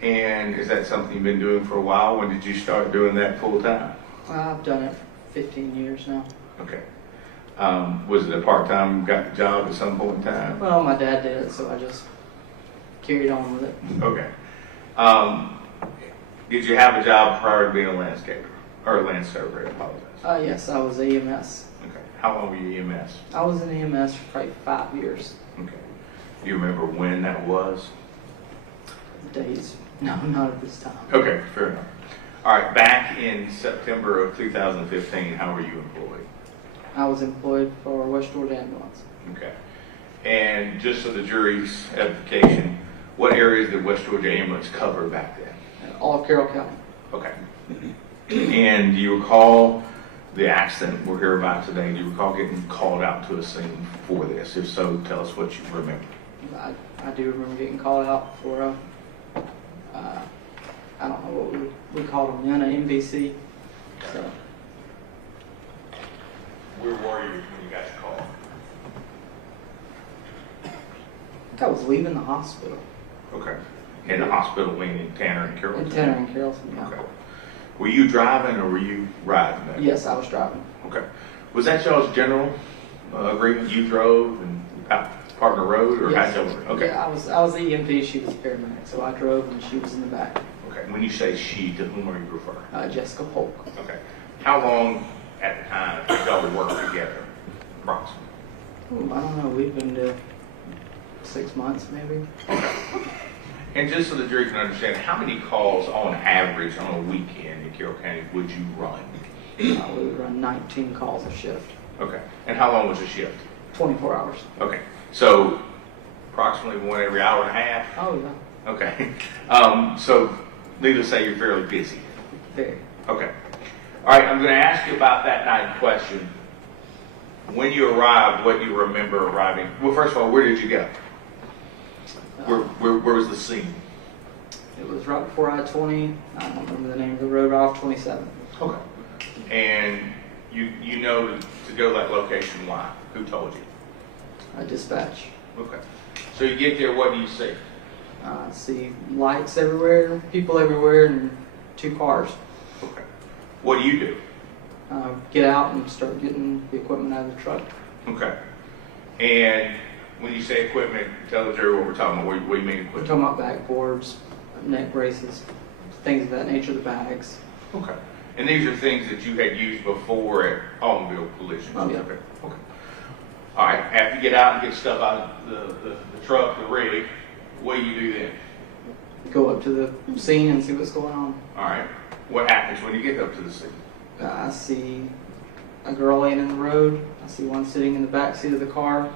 And is that something you've been doing for a while? When did you start doing that full time? I've done it for 15 years now. Okay. Was it a part-time job at some point in time? Well, my dad did it, so I just carried on with it. Okay. Did you have a job prior to being a landscaper? Or Lance Stover, I apologize. Yes, I was EMS. Okay. How long were you EMS? I was in EMS for probably 5 years. Okay. Do you remember when that was? Days. No, not at this time. Okay, fair enough. All right, back in September of 2015, how were you employed? I was employed for West Georgia Ambulance. Okay. And just so the jury's edification, what areas did West Georgia Ambulance cover back then? All of Carroll County. Okay. And do you recall the accident we're here about today? Do you recall getting called out to a scene for this? If so, tell us what you remember. I do remember getting called out for I don't know what we called them then, an MVC. So Where were you when you got your call? I think I was leaving the hospital. Okay. In the hospital wing in Tanner and Carrollton? In Tanner and Carrollton, yeah. Okay. Were you driving or were you riding that? Yes, I was driving. Okay. Was that y'all's general agreement? You drove and parked the road, or Yes. how'd y'all? Okay. Yeah, I was the EMT, she was a paramedic, so I drove and she was in the back. Okay. When you say she, to whom are you referring? Jessica Polk. Okay. How long at the time did y'all work together, approximately? Ooh, I don't know, we've been to 6 months maybe. Okay. And just so the jury can understand, how many calls on average on a weekend in Carroll County would you run? We would run 19 calls a shift, Okay. And how long was the shift? 24 hours. Okay. So approximately one every hour and a half? Oh yeah, Okay. So needless to say, you're fairly busy. very. Okay. All right, I'm going to ask you about that night question. When you arrived, what do you remember arriving? Well, first of all, where did you go? Where was the scene? It was right before I-20. I don't remember the name of the road, off 27. Okay. And you know to go to that location, why? Who told you? Dispatch. Okay. So you get there, what do you see? See lights everywhere, people everywhere, and 2 cars. Okay. What do you do? Get out and start getting the equipment out of the truck. Okay. And when you say equipment, tell the jury what we're talking about. What do you mean We're equipment? talking about backboards, neck braces, things of that nature, the bags. Okay. And these are things that you had used before at automobile collisions? Oh, yeah. Okay. Okay. All right. After you get out and get stuff out of the truck, the rig, what do you do then? Go up to the scene and see what's going on. All right. What happens when you get up to the scene? I see a girl laying in the road. I see one sitting in the back seat of the car.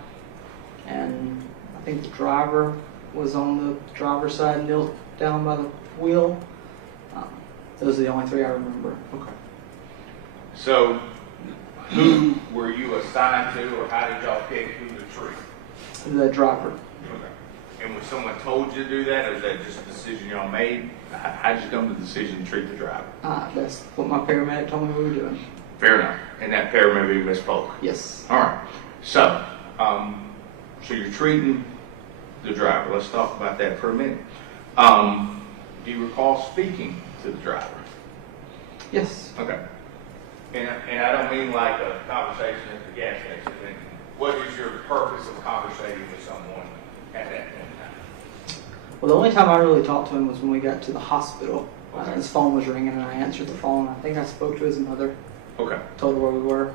And I think the driver was on the driver's side, knelt down by the wheel. Those are the only 3 I remember. Okay. So, who were you assigned to, or how did y'all pick who to treat? The driver. Okay. And when someone told you to do that, or was that just a decision y'all made? How did you come to the decision to treat the driver? That's what my paramedic told me we were doing. Fair enough. And that paramedic would be Miss Polk. Yes. All right. So, so you're treating the driver. Let's talk about that for a minute. Do you recall speaking to the driver? Yes. Okay. And I don't mean like a conversation at the gas station. I mean, what is your purpose of conversating with someone at that point in time? Well, the only time I really talked to him was when we got to the hospital. Okay. His phone was ringing and I answered the phone. I think I spoke to his mother, Okay. told her where we were.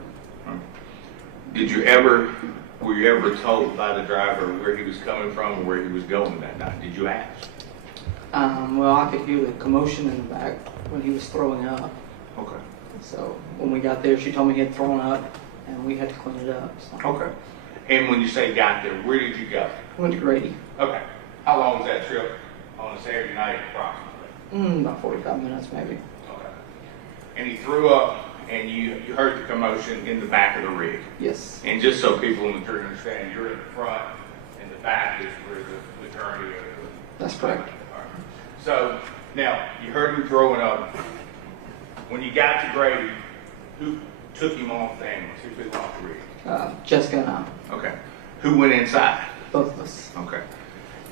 Were you ever told by the driver where he was coming from or where he was going that night? Did you ask? Well, I could hear the commotion in the back when he was throwing up. Okay. So when we got there, she told me he had thrown up and we had to clean it up. So. Okay. And when you say got there, where did you go? Went to Grady. Okay. How long was that trip on a Saturday night approximately? About 45 minutes maybe. Okay. And he threw up and you heard the commotion in the back of the rig. Yes. And just so people in the jury understand, you're in the front and the back is where the attorney is. That's correct. So now you heard him throwing up. When you got to Grady, who took him off the ambulance? Who took him off the rig? Jessica and I, Okay. Who went inside? both of us. Okay.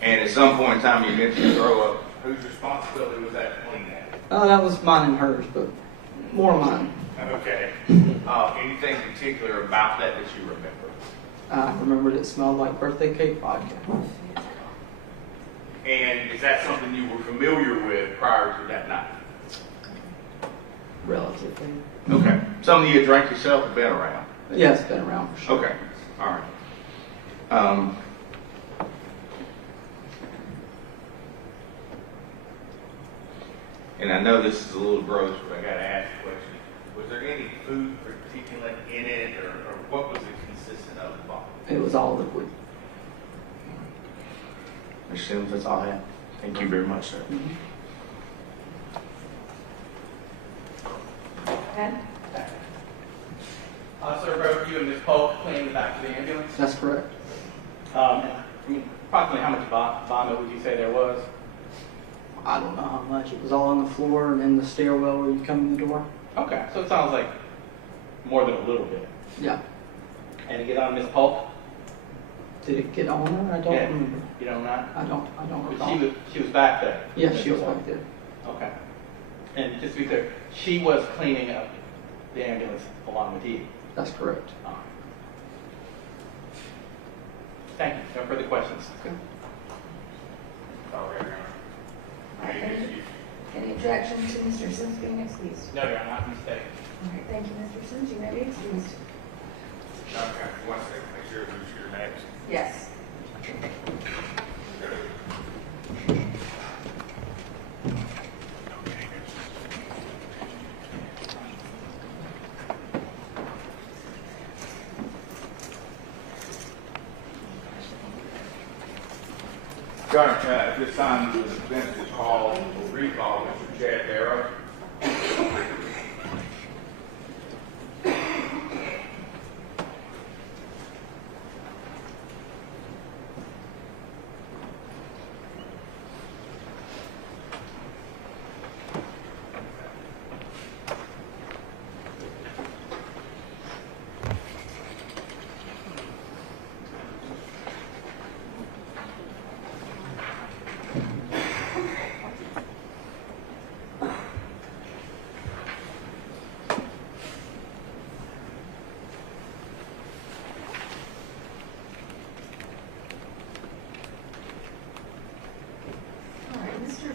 And at some point in time, you mentioned throw up. Whose responsibility was that to clean that? That was mine and hers, but more mine. Okay. Anything particular about that that you remember? I remembered it smelled like birthday cake vodka. And is that something you were familiar with prior to that night? relatively. Okay. Some of you drank yourself have been around. Yeah, it's been around for sure. Okay. All right. And I know this is a little gross, but I got to ask a question. Was there any food particulate in it, or what was it consistent of the bottle? It was all liquid. Mr. Sims, that's all I have. Thank you very much, sir. Ken? Sir, both you and Ms. Polk cleaned the back of the ambulance. That's correct. Approximately how much vomit would you say there was? I don't know how much. It was all on the floor and in the stairwell where you come in the door. Okay, so it sounds like more than a little bit. Yeah. And to get on Ms. Polk? Did it get on her? I don't Yeah. remember. You don't know? I don't But recall. she was back there. Yeah, she was back there. Okay. And just to be clear, she was cleaning up the ambulance along with you. That's correct. Thank you. No further questions. All right, Your Honor. All right, any objection to Mr. Sims being excused? No, Your Honor, not mistaken. All right, thank you, Mr. Sims, you may be excused. Okay, 1 second, make sure who's your next. Yes. Your Honor, at this time, the defense will call, will recall Mr. Chad Barrow.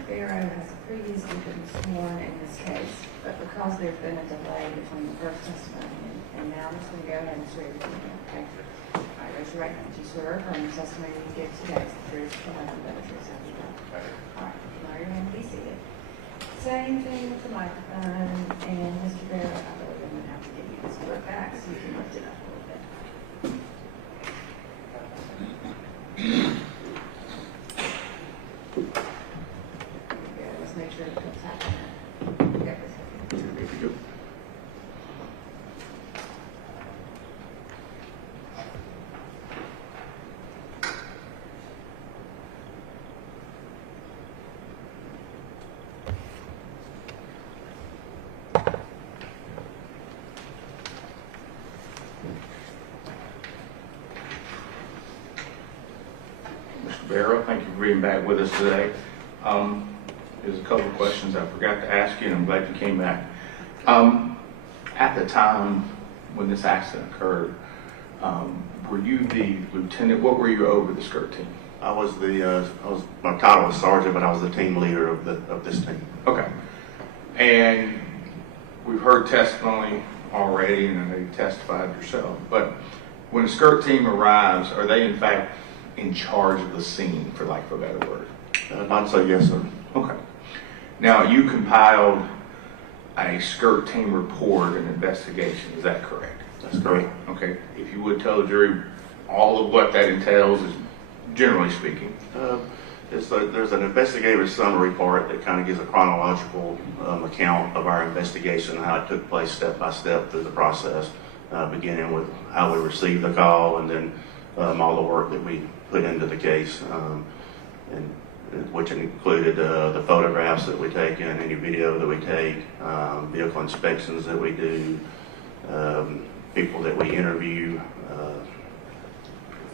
Barrow has previously been sworn in this case, but because there's been a delay between the first testimony and now, I'm just going to go ahead and swear to you, okay? All right, raise your right hand. Do you swear or affirm the testimony you give today is the truth, the whole truth, and the truth, so help you God? All right, lower your hand, be seated. Same thing with the microphone, and Mr. Barrow, I believe I'm going to have to give you this book back so you can lift it up a little bit. Let's make sure it comes out. Yeah, this one. Mr. Barrow, thank you for being back with us today. There's a couple of questions I forgot to ask you, and I'm glad you came back. At the time when this accident occurred, were you the lieutenant? What were you over the skirt team? My title was sergeant, but I was the team leader of this team. Okay. And we've heard testimony already, and I know you testified yourself, but when a skirt team arrives, are they in fact in charge of the scene, for lack of a better word? I'd say yes, sir. Okay. Now, you compiled a skirt team report and investigation, is that correct? That's correct. Okay. If you would tell the jury all of what that entails, is generally speaking. There's an investigative summary part that kind of gives a chronological account of our investigation and how it took place step by step through the process, beginning with how we received the call and then all the work that we put into the case, and which included the photographs that we take and any video that we take, vehicle inspections that we do, people that we interview,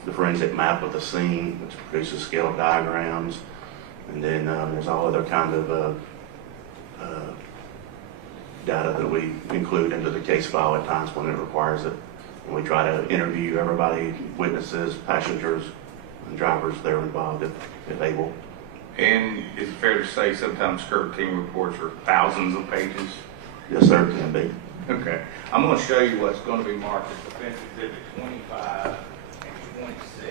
the forensic map of the scene, which produces scale diagrams, and then there's all other kind of data that we include into the case file at times when it requires it. And we try to interview everybody, witnesses, passengers, and drivers that are involved if able. And is it fair to say sometimes skirt team reports are thousands of pages? Yes, sir, it can be. Okay. I'm going to show you what's going to be marked as Defense Exhibit 25 and 26.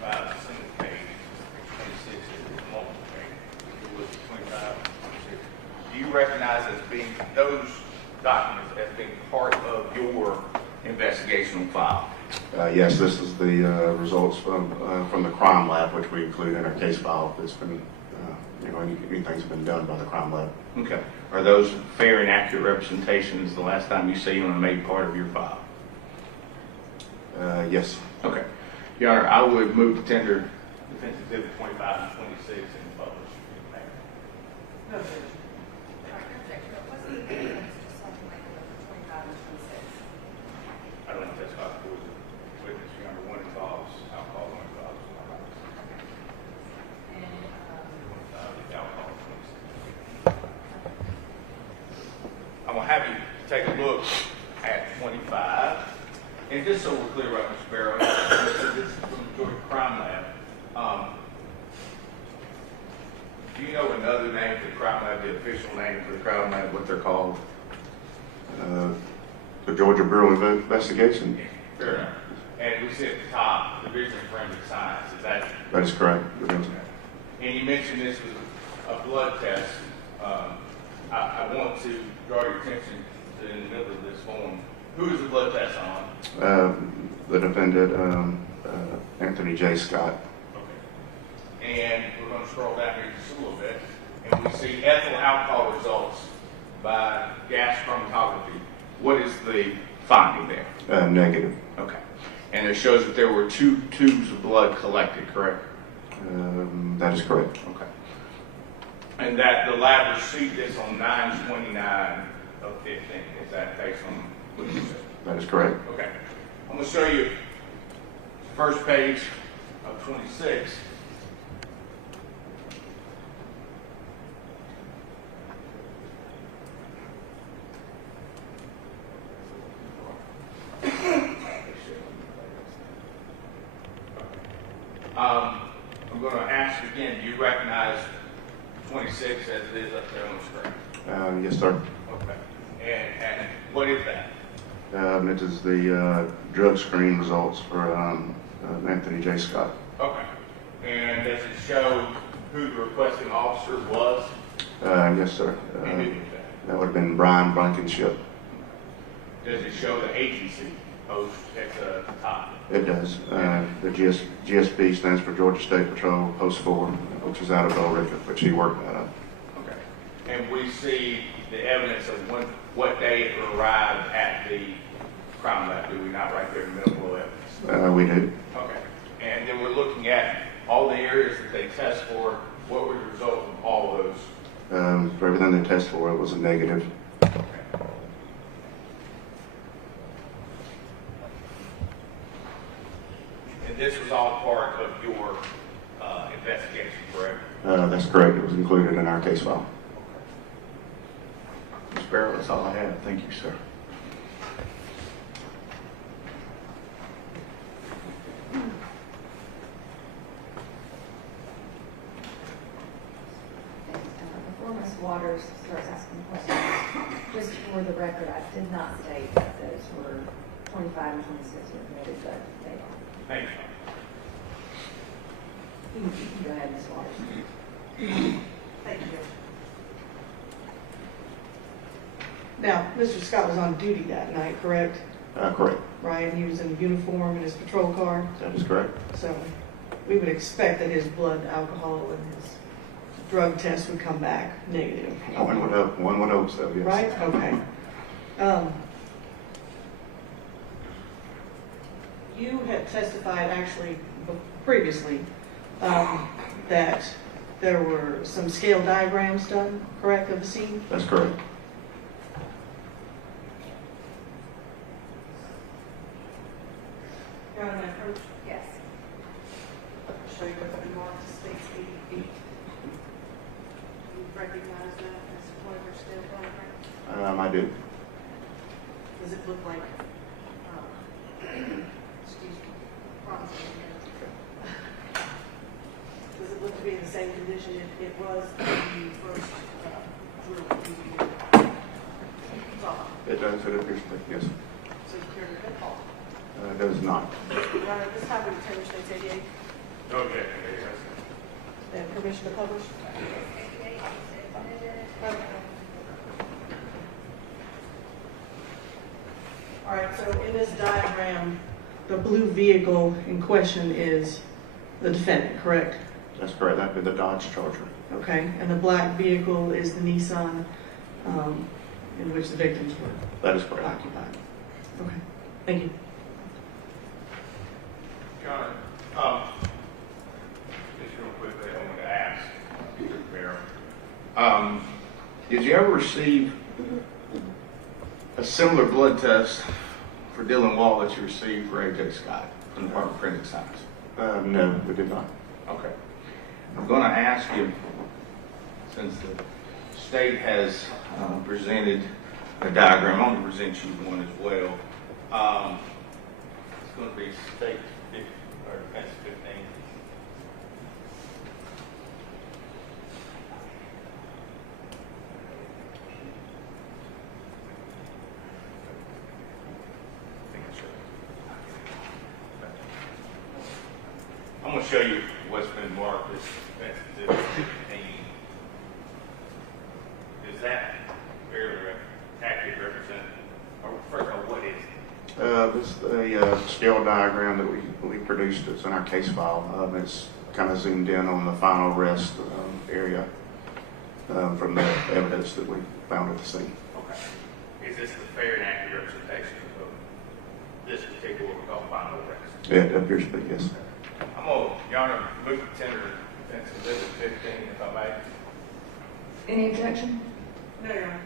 25 is a single page, 26 is a multiple page. If you look at 25 and 26, do you recognize as being those documents as being part of your investigational file? Yes, this is the results from the crime lab, which we include in our case file. It's been, anything's been done by the crime lab. Okay. Are those fair and accurate representations the last time you see them and made part of your file? Yes. Okay. Your Honor, I would move to tender Defense Exhibit 25 and 26 and publish. No objection. What's the difference to something like 25 and 26? I don't know if that's about the witness. Your Honor, one involves alcohol, one involves narcotics. And, With alcohol, 26. I'm going to have you take a look at 25. And just so we're clear about Mr. Barrow, this is from the Georgia Crime Lab. Do you know another name for the crime lab, the official name for the crime lab, what they're called? The Georgia Bureau of Investigation. Fair enough. And we see at the top, Division of Forensic Science. Is that? That is correct. And you mentioned this was a blood test. I want to draw your attention to in the middle of this form. Who is the blood test on? The defendant, Anthony J. Scott. Okay. And we're going to scroll down here just a little bit, and we see ethyl alcohol results by gas chromatography. What is the finding there? Negative. Okay. And it shows that there were 2 tubes of blood collected, correct? That is correct. Okay. And that the lab received this on 9/29 of 15. Is that based on what you said? That is correct. Okay. I'm going to show you the first page of 26. I'm going to ask you again, do you recognize 26 as it is up there on the screen? Yes, sir. Okay. And what is that? It is the drug screen results for Anthony J. Scott. Okay. And does it show who the requesting officer was? Yes, sir. And who was that? That would have been Brian Blankenship. Does it show the agency post at the top? It does. The GSP stands for Georgia State Patrol, Post 4, which is out of Billerica, which he worked out of. Okay. And we see the evidence of what day it arrived at the crime lab, do we not, right there in the middle below evidence? We do. Okay. And then we're looking at all the areas that they test for. What were the results of all those? For everything they tested for, it was a negative. Okay. And this was all part of your investigation, correct? That's correct. It was included in our case file. Ms. Barrow, that's all I have. Thank you, sir. Before Ms. Waters starts asking questions, just for the record, I did not state that those were 25 and 26 were committed, but they are. Thank you. You can go ahead, Ms. Waters. Thank you. Now, Mr. Scott was on duty that night, correct? Correct. Right, he was in uniform in his patrol car, That is correct. so we would expect that his blood alcohol and his drug test would come back negative. One would hope so, yes. Right, okay. You had testified actually previously that there were some scale diagrams done, correct, of the scene? That's correct. Your Honor, may I approach? Yes. Show you what's been marked as states 80 feet. You recognize that as one of your scale diagrams? I do. Does it look like, excuse me, promise me again. Does it look to be in the same condition it was when you first drew it? It does, it appears to be, yes. So you clear your head off. It does not. Your Honor, this time we determine states 88 Okay. and permission to publish. All right, so in this diagram, the blue vehicle in question is the defendant, correct? That's correct, that'd be the Dodge Charger. Okay, and the black vehicle is the Nissan in which the victims were That is correct. occupied. Okay, thank you. John, just real quickly, I want to ask, Mr. Mayor. Did you ever receive a similar blood test for Dylan Wall that you received for A.J. Scott from the Department of Forensic Science? No, we did not. Okay. I'm going to ask you, since the state has presented a diagram, I'm going to present you one as well. It's going to be state 15, or defense 15. I'm going to show you what's been marked as defense 15. Is that fairly accurate represent, or first of all, what is it? This is a scale diagram that we produced. It's in our case file. It's kind of zoomed in on the final rest area from the evidence that we found at the scene. Okay. Is this the fair and accurate representation of this particular what we call final rest? It appears to be, yes. I'm going to, Your Honor, move to tender defense exhibit 15, if I may. Any objection? No, Your Honor.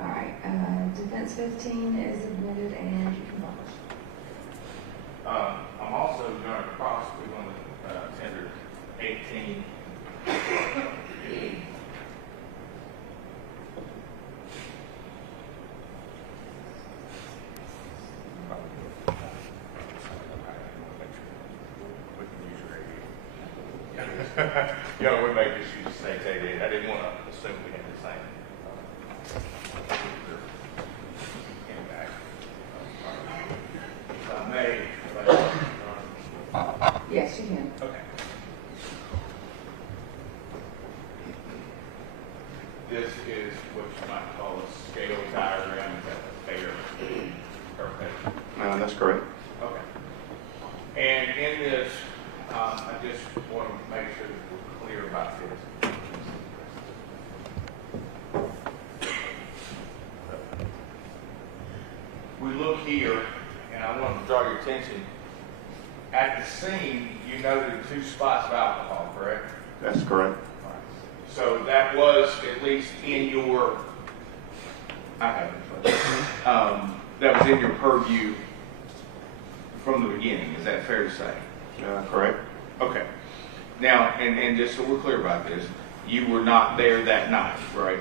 All right, defense 15 is admitted and you can publish. I'm also going to cross, we're going to tender 18. You know, we make this use of state aid. I didn't want to assume we had the same impact. If I may, Yes, you can. okay. This is what you might call a scale diagram. Is that fair? Perfect. That's correct. Okay. And in this, I just want to make sure that we're clear about this. We look here, and I want to draw your attention. At the scene, you noted 2 spots of alcohol, correct? That's correct. So that was at least in your, that was in your purview from the beginning. Is that fair to say? Correct. Okay. Now, and just so we're clear about this, you were not there that night, right?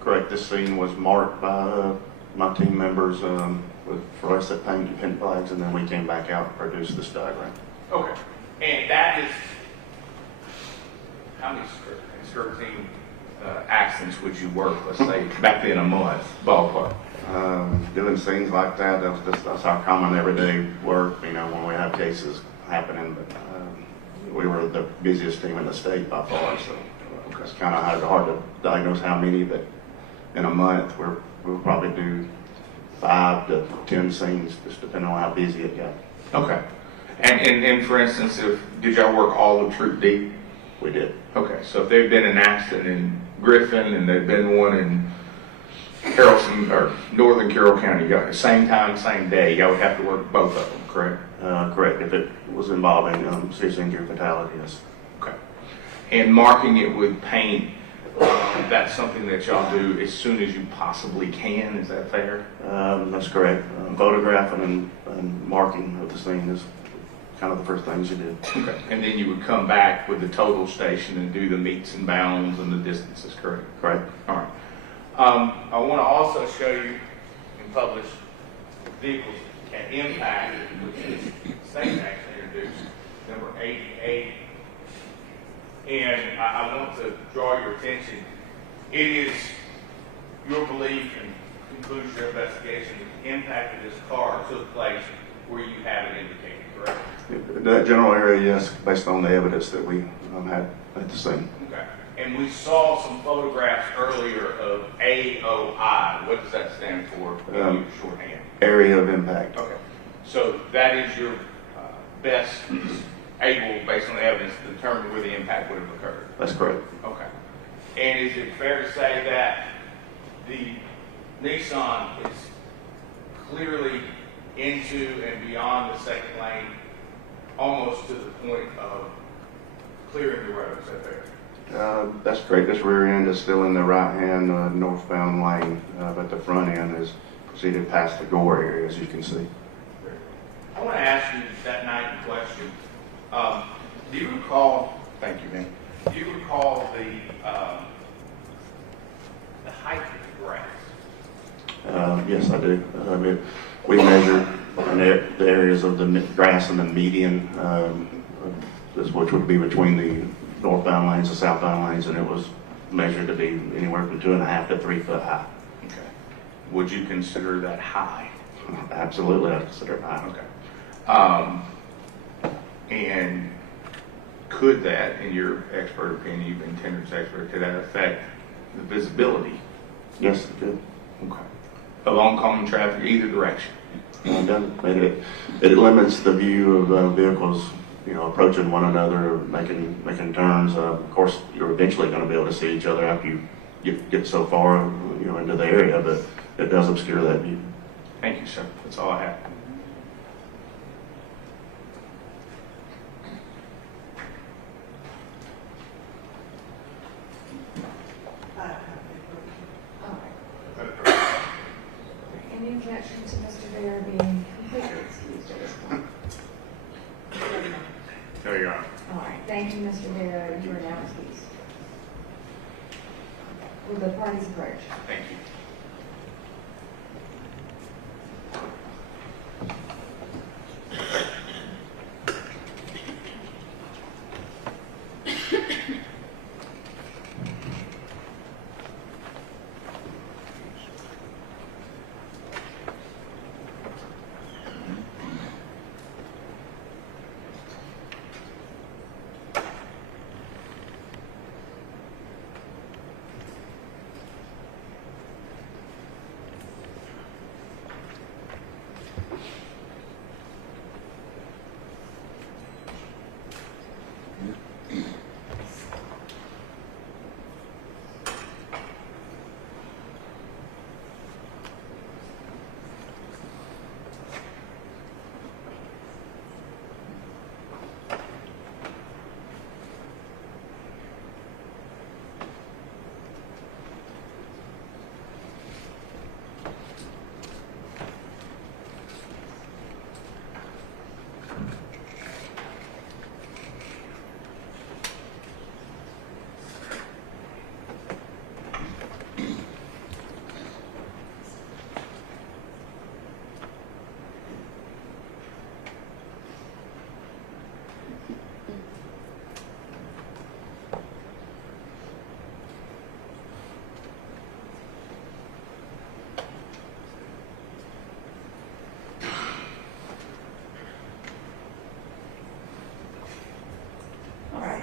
Correct. This scene was marked by my team members with fluorescent paint and pin flags, and then we came back out and produced this diagram. Okay. And that is, how many 13 accidents would you work, let's say, back then a month, ballpark? Doing scenes like that, that's our common everyday work, you know, when we have cases happening. But we were the busiest team in the state by far, so it's kind of hard to diagnose how many, but in a month we'll probably do 5 to 10 scenes, just depending on how busy it got. Okay. And for instance, did y'all work all of Troop D? We did. Okay, so if there'd been an accident in Griffin and there'd been one in Carrollton or Northern Carroll County, y'all, same time, same day, y'all would have to work both of them, correct? Correct. If it was involving serious injury fatality, yes. Okay. And marking it with paint, that's something that y'all do as soon as you possibly can, is that fair? That's correct. Photographing and marking of the scene is kind of the first things you do. Okay. And then you would come back with the total station and do the meets and bounds and the distances, correct? Correct. All right. I want to also show you and publish vehicles can impact, which is the same actually introduced, number 88. And I want to draw your attention. It is your belief, and concludes your investigation that the impact of this car took place where you have it indicated, correct? That general area, yes, based on the evidence that we had at the scene. Okay. And we saw some photographs earlier of AOI. What does that stand for in shorthand? Area of impact. Okay. So that is your best able, based on the evidence, to determine where the impact would have occurred? That's correct. Okay. And is it fair to say that the Nissan is clearly into and beyond the second lane, almost to the point of clearing the road? Is that fair? That's correct. This rear end is still in the right-hand northbound lane, but the front end is proceeded past the gore area, as you can see. I want to ask you that night in question. Do you recall? Thank you, man. Do you recall the height of the grass? Yes, I do. We measured the areas of the grass and the median, which would be between the northbound lanes and southbound lanes, and it was measured to be anywhere from 2.5 to 3 foot high. Okay. Would you consider that high? Absolutely, I consider it high. Okay. And could that, in your expert opinion, you've been Tender's expert, could that affect the visibility? Yes, it could. Okay. Of oncoming traffic either direction? It limits the view of vehicles, approaching one another, making turns. Of course, you're eventually going to be able to see each other after you get so far, into the area, but it does obscure that view. Thank you, sir. That's all I have. Any objection to Mr. Bear being completely excused at this point? No, Your Honor. All right, thank you, Mr. Bear. You are now excused. Will the parties approach? Thank you.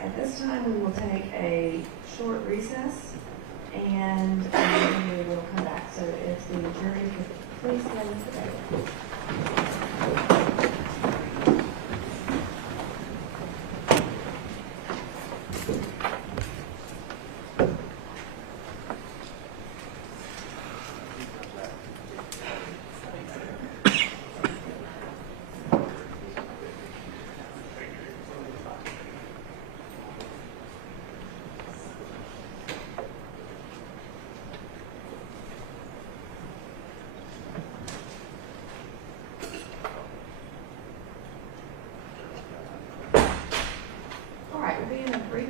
At this time, we will take a short recess, and then we will come back. So if the jury could please stand for that.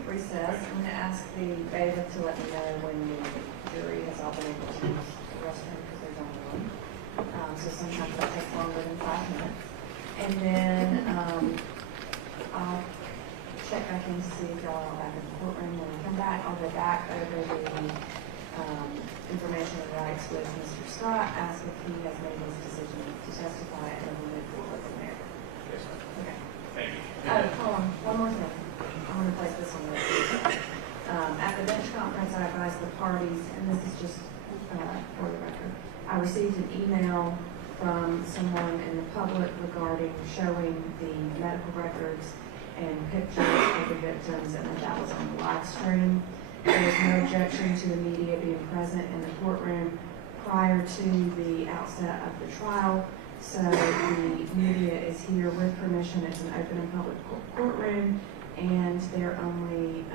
Recess. I'm going to ask the bailiff to let me know when the jury has all been able to use the restroom because there's only one. So sometimes that takes longer than 5 minutes. And then I'll check back in to see if y'all are back in the courtroom. When we come back, I'll go back over the information and rights with Mr. Scott, ask if he has made his decision to testify, and then we'll move forward from there. Yes, sir. Okay. Thank you. Hold on, one more thing. I want to place this on the record. At the bench conference, I advised the parties, and this is just for the record, I received an email from someone in the public regarding showing the medical records and pictures of the victims, and that was on the live stream. There was no objection to the media being present in the courtroom prior to the outset of the trial. So the media is here with permission. It's an open and public courtroom, and their only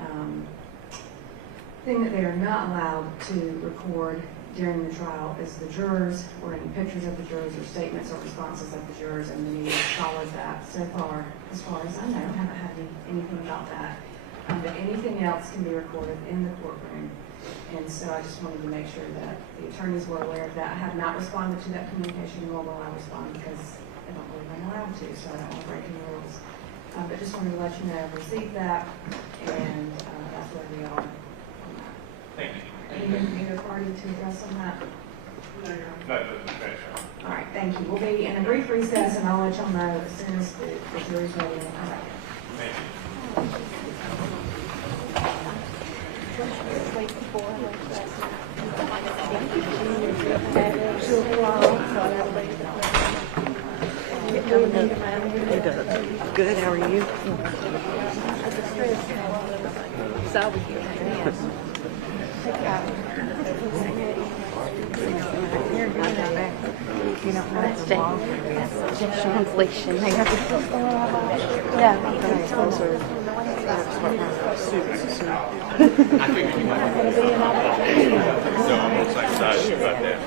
thing that they are not allowed to record during the trial is the jurors, or any pictures of the jurors, or statements or responses of the jurors, and the media followed that. So far, as I know, I haven't had anything about that. But anything else can be recorded in the courtroom. And so I just wanted to make sure that the attorneys were aware of that. I have not responded to that communication, nor will I respond, because I don't believe I'm allowed to, so I don't want to break any rules. But just wanted to let you know I've received that, and that's where we are on that. Thank you. Either party to address on that? No, sir. All right, thank you. We'll be in a brief recess, and I'll let y'all know as soon as the jury's ready to come back in. Thank you. Good, how are you? You don't know that's just translation. No. I'm excited about that.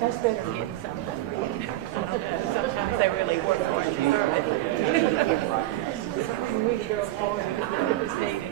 That's better than getting something. Sometimes they really work hard to deserve it. We go forward and the state.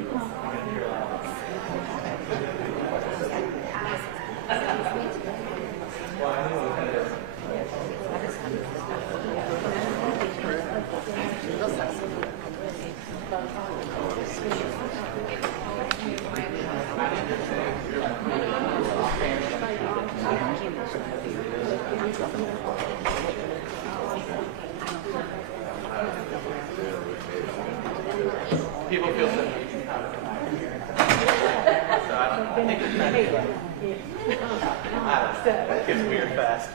People feel so. So I think it's kind of, it gets weird fast.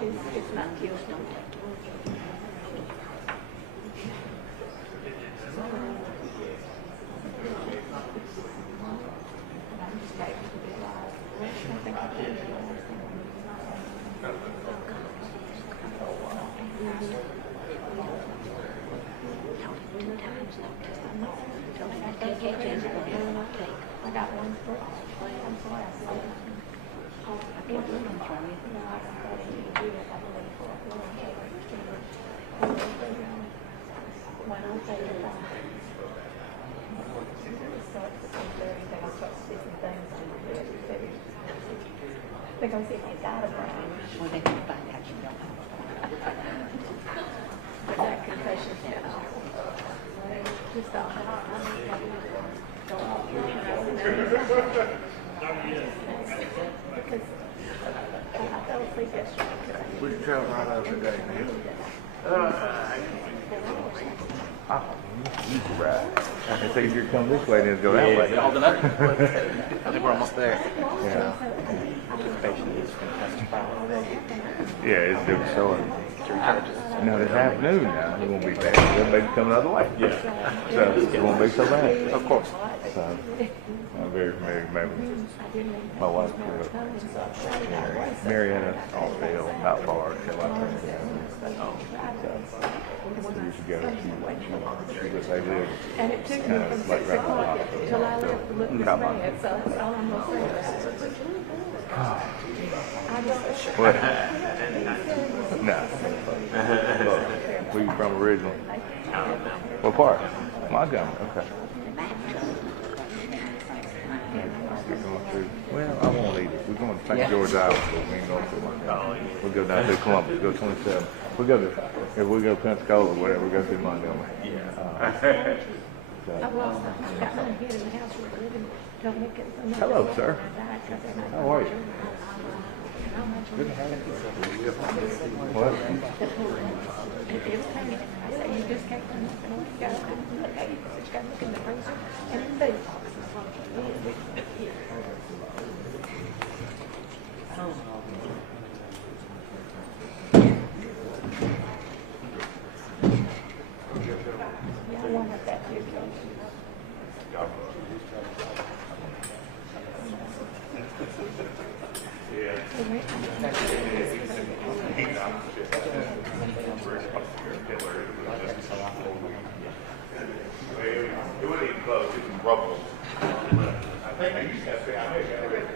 It's not cute. I got one for I'm sorry, I said I can't do it from you. No, I can go ahead and do it. I believe for a little bit. When I say it, so it's the same for everything. I'm supposed to see some things on my head. They're going to see if you got a brain. Well, they can find out you don't have a brain. But that concussion hit off. Just thought, because I fell asleep yesterday. We can travel right out today, man. You can ride. It's easier to come this way than to go that way. All done up. I think we're almost there. Yeah. Participation is fantastic. Yeah, it's doing showing. Mystery charges. No, this afternoon now, it won't be bad. Everybody's coming the other way. Yeah. So it won't be so bad. Of course. So I'm very, maybe my wife grew up in Marietta, Allsville, not far, so I think. So years ago, she was they live And it took me kind from of like 6 right by the o'clock hospital. till I left to look this Come on. bad, so that's all I'm gonna say. I don't. What? No. Where you from originally? What part? Montgomery. Okay. Well, I won't eat it. We're going to St. George Island, but we ain't going to Montgomery. We'll go down to Columbus, go 27. We go to, if we go to Pensacola or whatever, we go through Montgomery. I've lost, I've got my head in the house where I live and don't make it. Hello, sir. How are you? Good to have you. What? It was kind of, I said, you just can't come up and look at it. Look at it, you just got to look in the freezer and in the food box. Yeah, I wanted that too. It wasn't even close, it was rubble. I think I used to have to say, I may have it.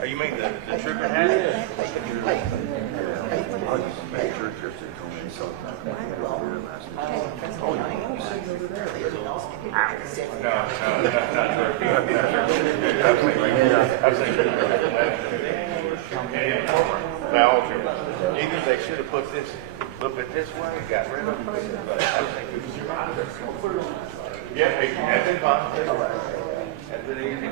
Oh, you mean the trooper hat? Either they should have put this a little bit this way and got rid of it, but I think it was yeah, that's been fun. That's been easy.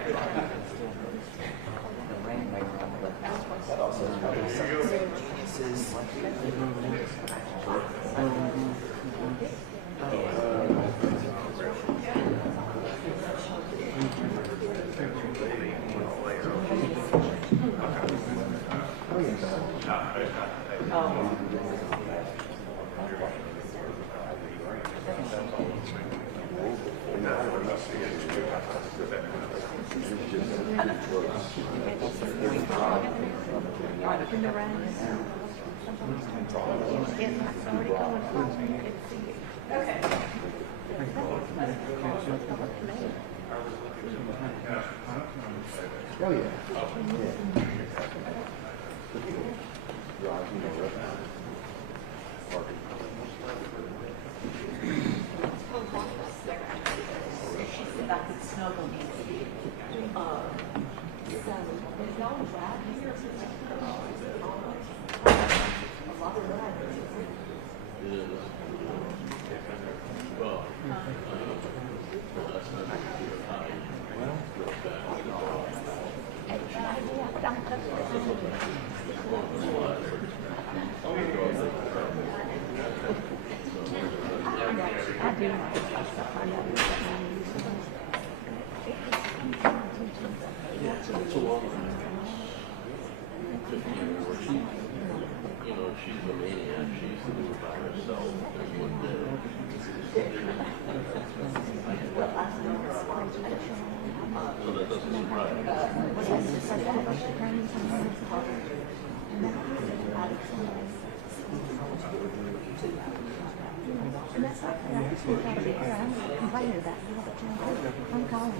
I'm calling.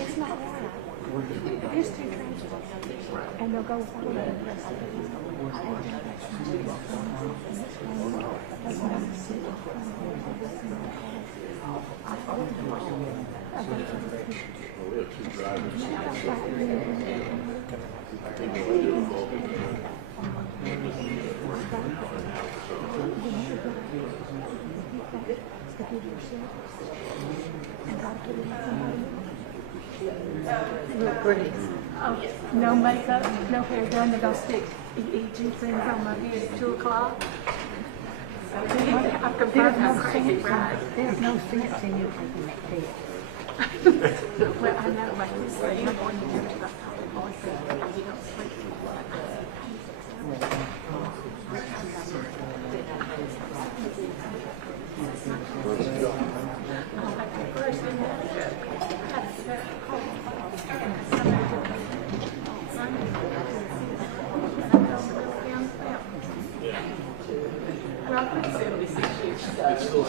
It's not right. It's too transient. And they'll go forward and the rest of it. to give yourself and try to put it in somebody. Look pretty. No makeup, no hair done, they're gonna stick EEG things on my head at 2 o'clock. I confirmed I'm crazy, right? There's no sense in you taking that test. Well, I know, like you say, I'm going to do the voice, you don't sleep. It's still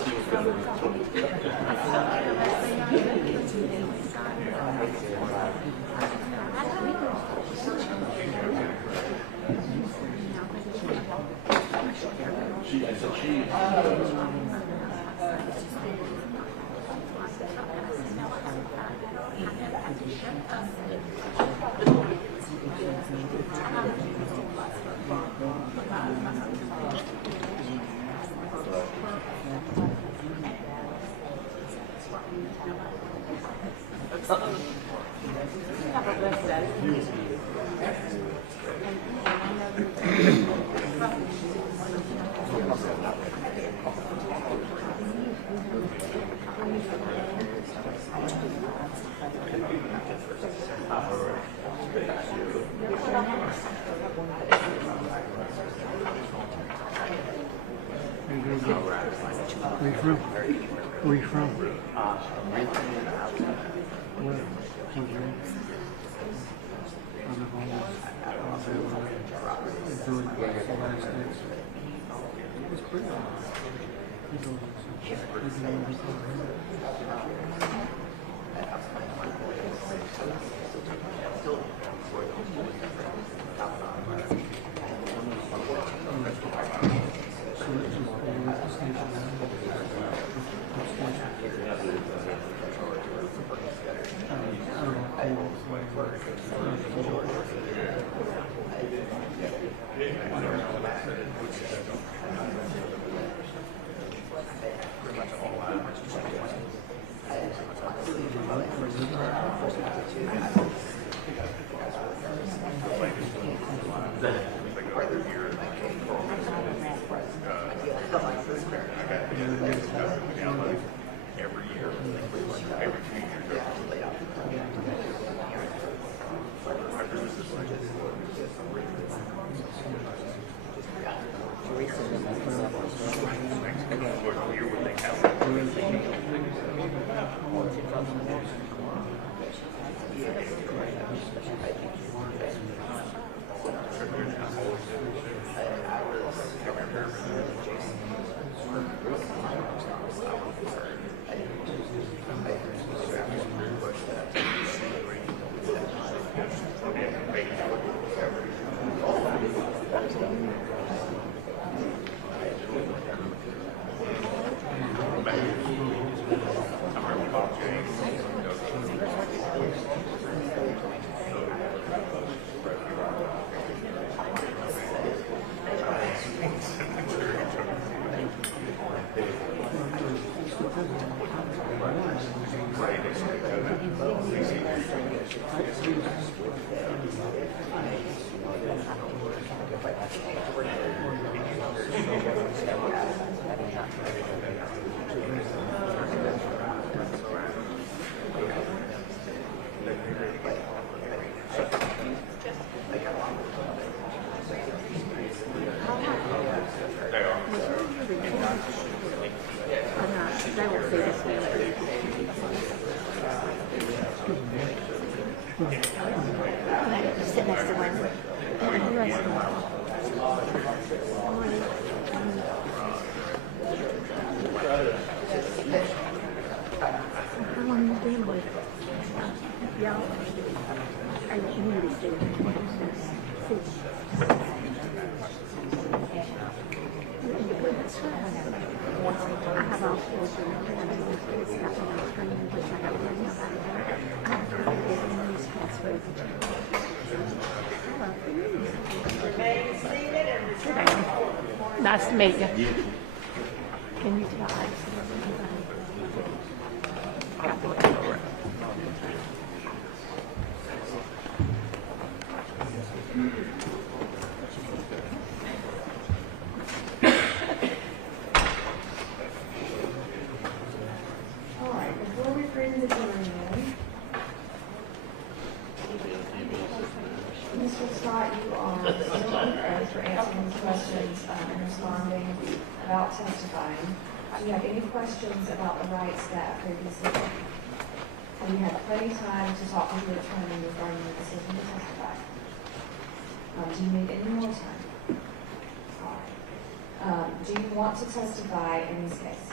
Where you from? Where you from? Where? It's pretty. Sit next to one. How long you been with y'all? Are you community students? I have all children. Nice to meet you. Can you tell? bring the jury in. Mr. Scott, you are still on oath for answering these questions and responding about testifying. Do you have any questions about the rights that previously? And you had plenty of time to talk with your attorney regarding your decision to testify. Do you need any more time? All right. Do you want to testify in this case?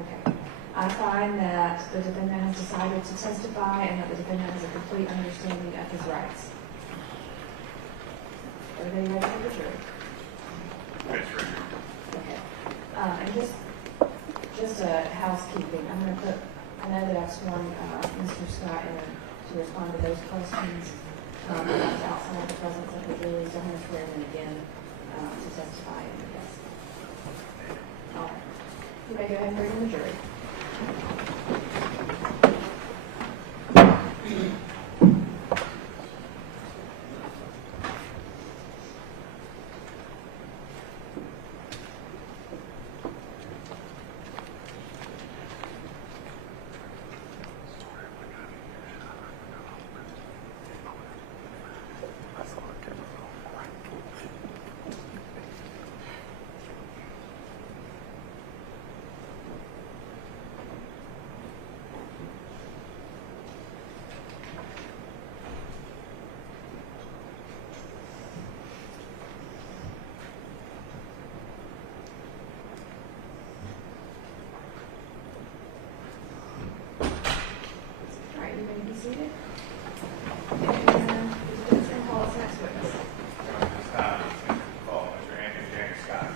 Okay. I find that the defendant has decided to testify and that the defendant has a complete understanding of his rights. Everybody ready for the jury? Yes, sir. Okay. And just a housekeeping. I'm going to put, I know that I've sworn Mr. Scott in to respond to those questions. That's outside the presence of the jury, so I'm going to swear him again to testify in the case. All right. You may go ahead and bring in the jury. Seated. And the defense can call its next witness. This time, call Mr. Anthony James Scott.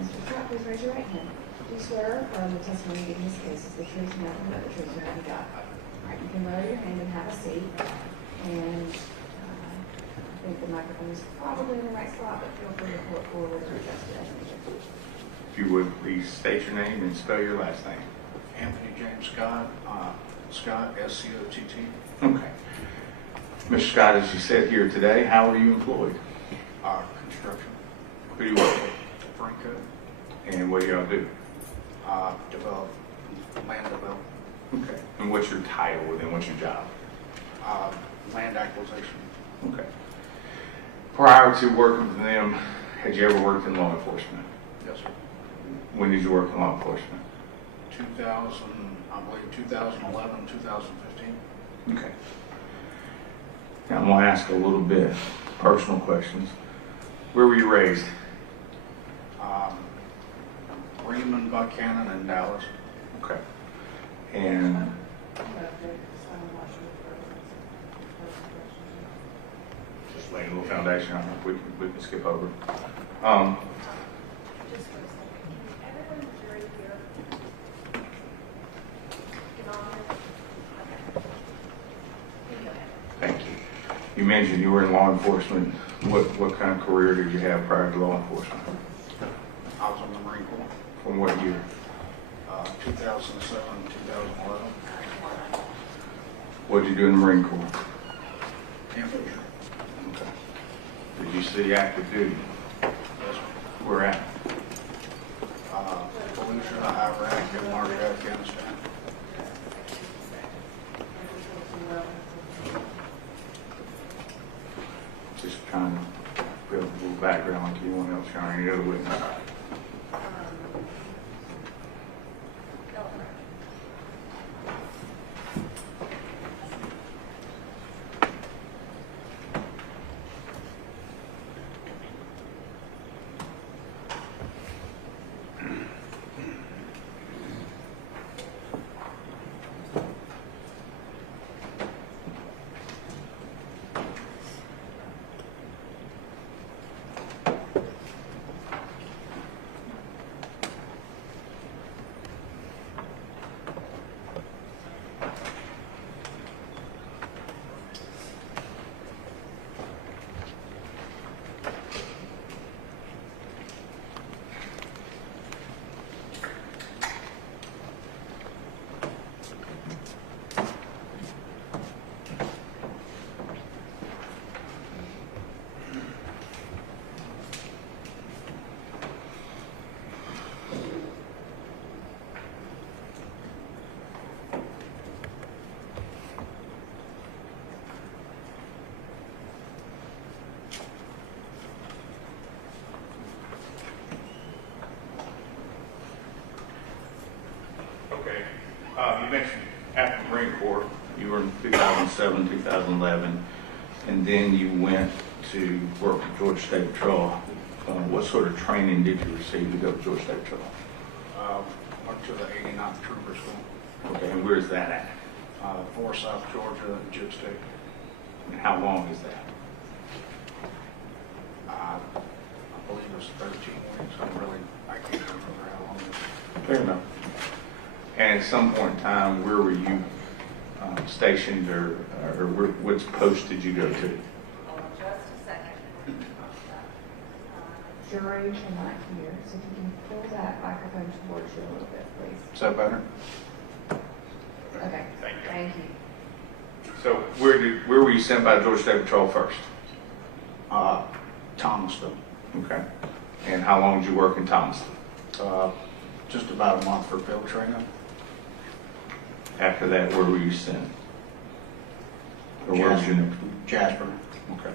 Mr. Scott, please raise your right hand. Do you swear or affirm the testimony you give in this case is the truth, nothing but the truth, so help you God? All right, you can lower your hand and have a seat. And I think the microphone is probably in the right spot, but feel free to pull it forward or adjust it as needed. If you would, please state your name and spell your last name. Anthony James Scott, Scott, S-C-O-T-T. Okay. Mr. Scott, as you said here today, how are you employed? Construction, Who do you work Franco, for? And what do y'all do? develop, land development, Okay. And what's your title within what's your job? land acquisition. Okay. Prior to working for them, had you ever worked in law enforcement? Yes, sir. When did you work in law enforcement? 2000, I believe 2011, 2015. Okay. Now I'm going to ask a little bit personal questions. Where were you raised? Raymond, Buchanan, and Dallas. Okay. And just laying a little foundation. I don't know if we can skip over. Just for a second, can everyone in the jury hear? Can all hear? Okay. You go ahead. Thank you. You mentioned you were in law enforcement. What kind of career did you have prior to law enforcement? I was in the Marine Corps, From what year? 2007, 2011. What did you do in the Marine Corps? Infantry. Okay. Did you see active duty? Yes, sir. Where at? Fallujah, Iraq, and Margaret, Afghanistan. Just trying to build a little background like anyone else or any other witness. mentioned after the Marine Corps, you were in 2007, 2011, and then you went to work with Georgia State Patrol. What sort of training did you receive to go to Georgia State Patrol? Went to the 89th Trooper School, Okay, and where's that at? South Georgia, Jib State. And how long is that? I believe it was 13 weeks. I can't remember how long it was. Fair enough. And at some point in time, where were you stationed, or which post did you go to? Hold on just a second. Jury cannot hear, so if you can pull that microphone towards you a little bit, please. Is that better? Okay, thank you. So where were you sent by Georgia State Patrol first? Thomaston. Okay. And how long did you work in Thomaston? Just about a month for field training. After that, where were you sent? Or where was you? Jasper. Okay.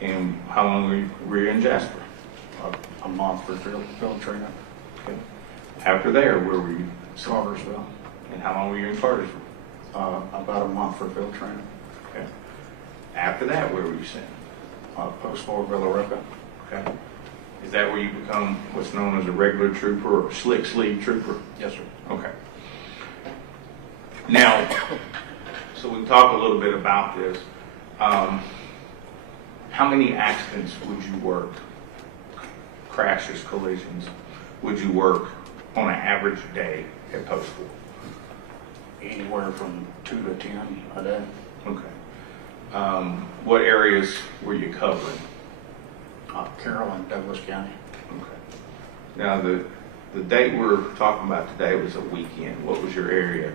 And how long were you in Jasper? A month for field training. Okay. After there, where were you? Cartersville. And how long were you in Cartersville? About a month for field training. Okay. After that, where were you sent? Post Fort Villarica. Okay. Is that where you become what's known as a regular trooper or slick sleeve trooper? Yes, sir. Okay. Now, so we can talk a little bit about this. How many accidents would you work, crashes, collisions, would you work on an average day at Post 4? Anywhere from 2 to 10 a day. Okay. What areas were you covering? Carroll and Douglas County. Okay. Now, the date we're talking about today was a weekend. What was your area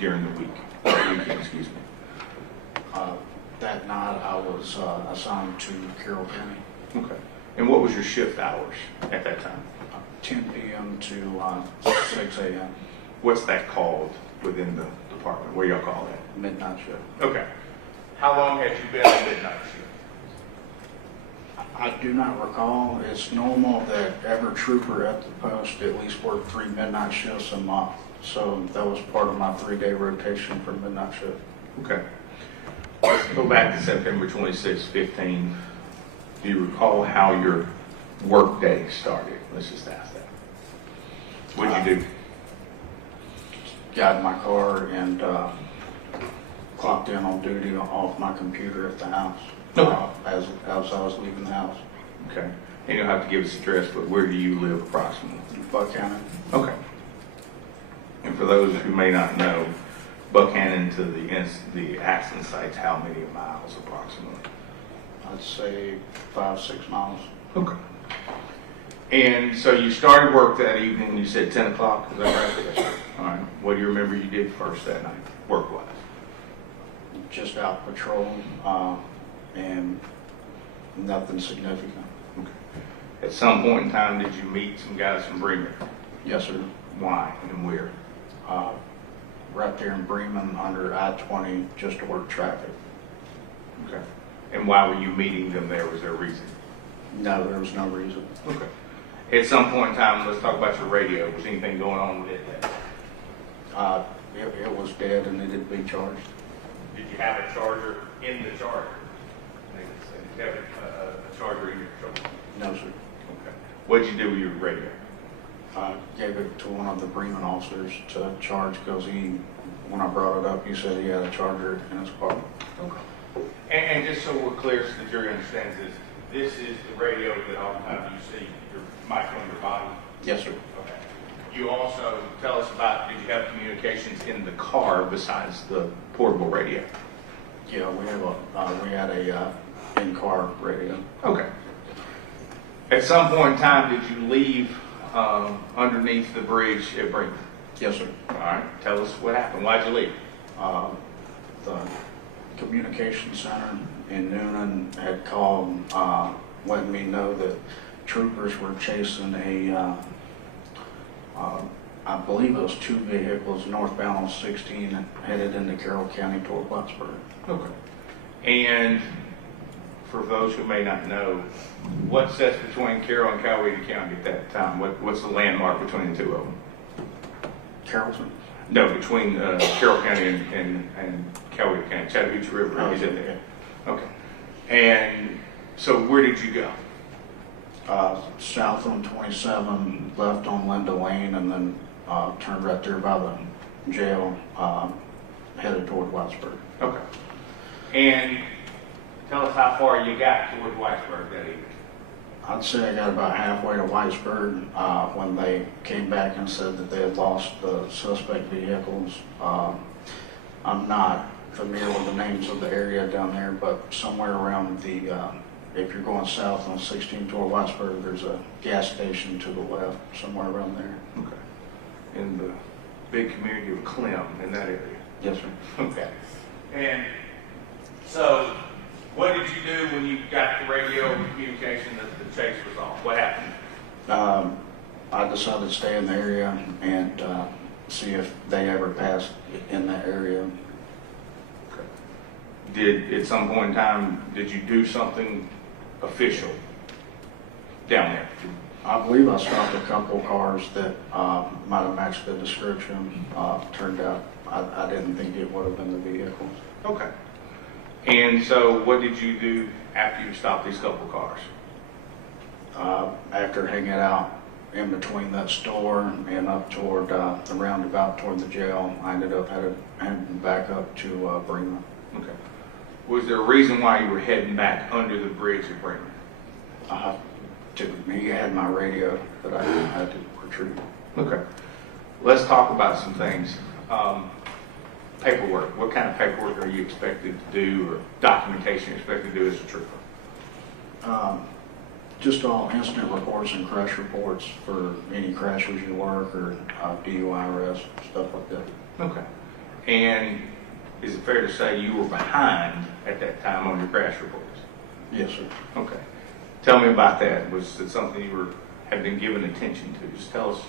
during the week? Weekend, excuse me. That night I was assigned to Carroll County. Okay. And what was your shift hours at that time? 10 p.m. to 6 a.m. What's that called within the department? What do y'all call that? Midnight shift. Okay. How long had you been on midnight shift? I do not recall. It's normal that every trooper at the post at least work 3 midnight shifts a month. So that was part of my 3-day rotation for midnight shift. Okay. Let's go back to September 26, 15. Do you recall how your work day started? Let's just ask that. What'd you do? Got in my car and clocked in on duty off my computer at the house. Okay. As I was leaving the house. Okay. And you'll have to give us address, but where do you live approximately? Buchanan. Okay. And for those who may not know, Buchanan to the accident site's how many miles approximately? I'd say 5-6 miles. Okay. And so you started work that evening, you said 10 o'clock, is that right? Yes, sir. All right. What do you remember you did first that night, work-wise? Just out patrolling, and nothing significant. Okay. At some point in time, did you meet some guys from Bremen? Yes, sir. Why and where? Right there in Bremen under I-20, just to work traffic. Okay. And why were you meeting them there? Was there a reason? No, there was no reason. Okay. At some point in time, let's talk about your radio. Was anything going on with it? It was dead and needed to be charged. Did you have a charger in the charger? Did you have a charger in your charger? No, sir. Okay. What did you do with your radio? I gave it to one of the Bremen officers to charge because when I brought it up, he said he had a charger in his car. Okay. And just so we're clear, so the jury understands this is the radio that oftentimes you see your mic on your body? Yes, sir. Okay. You also tell us about, did you have communications in the car besides the portable radio? Yeah, we had a in-car radio. Okay. At some point in time, did you leave underneath the bridge at Bremen? Yes, sir. All right. Tell us what happened. Why'd you leave? The communication center in Noonan had called, letting me know that troopers were chasing I believe it was 2 vehicles northbound on 16 headed into Carroll County toward Plattsburgh. Okay. And for those who may not know, what sets between Carroll and Coweta County at that time? What's the landmark between the two of them? Carrollton. No, between Carroll County and Coweta County, Chattahoochee River, is in there? Okay. And so where did you go? South on 27, left on Linda Lane, and then turned right there by the jail, headed toward Whitesburg. Okay. And tell us how far you got toward Whitesburg that evening. I'd say I got about halfway to Whitesburg when they came back and said that they had lost the suspect vehicles. I'm not familiar with the names of the area down there, but somewhere around the, if you're going south on 16 toward Whitesburg, there's a gas station to the left, somewhere around there. Okay. In the big community of Clem, in that area? Yes, sir. Okay. And so, what did you do when you got the radio communication that the chase was on? What happened? I decided to stay in the area and see if they ever passed in that area. Okay. At some point in time, did you do something official down there? I believe I stopped a couple cars that might have matched the description. Turned out I didn't think it would have been the vehicles. Okay. And so what did you do after you stopped these couple cars? After hanging out in between that store and up toward the roundabout toward the jail, I ended up heading back up to Bremen. Okay. Was there a reason why you were heading back under the bridge at Bremen? He had my radio that I had to retrieve. Okay. Let's talk about some things. Paperwork. What kind of paperwork are you expected to do, or documentation you're expected to do as a trooper? Just all incident reports and crash reports for any crashes you work or DUI arrests, stuff like that. Okay. And is it fair to say you were behind at that time on your crash reports? Yes, sir. Okay. Tell me about that. Was it something you had been given attention to? Just tell us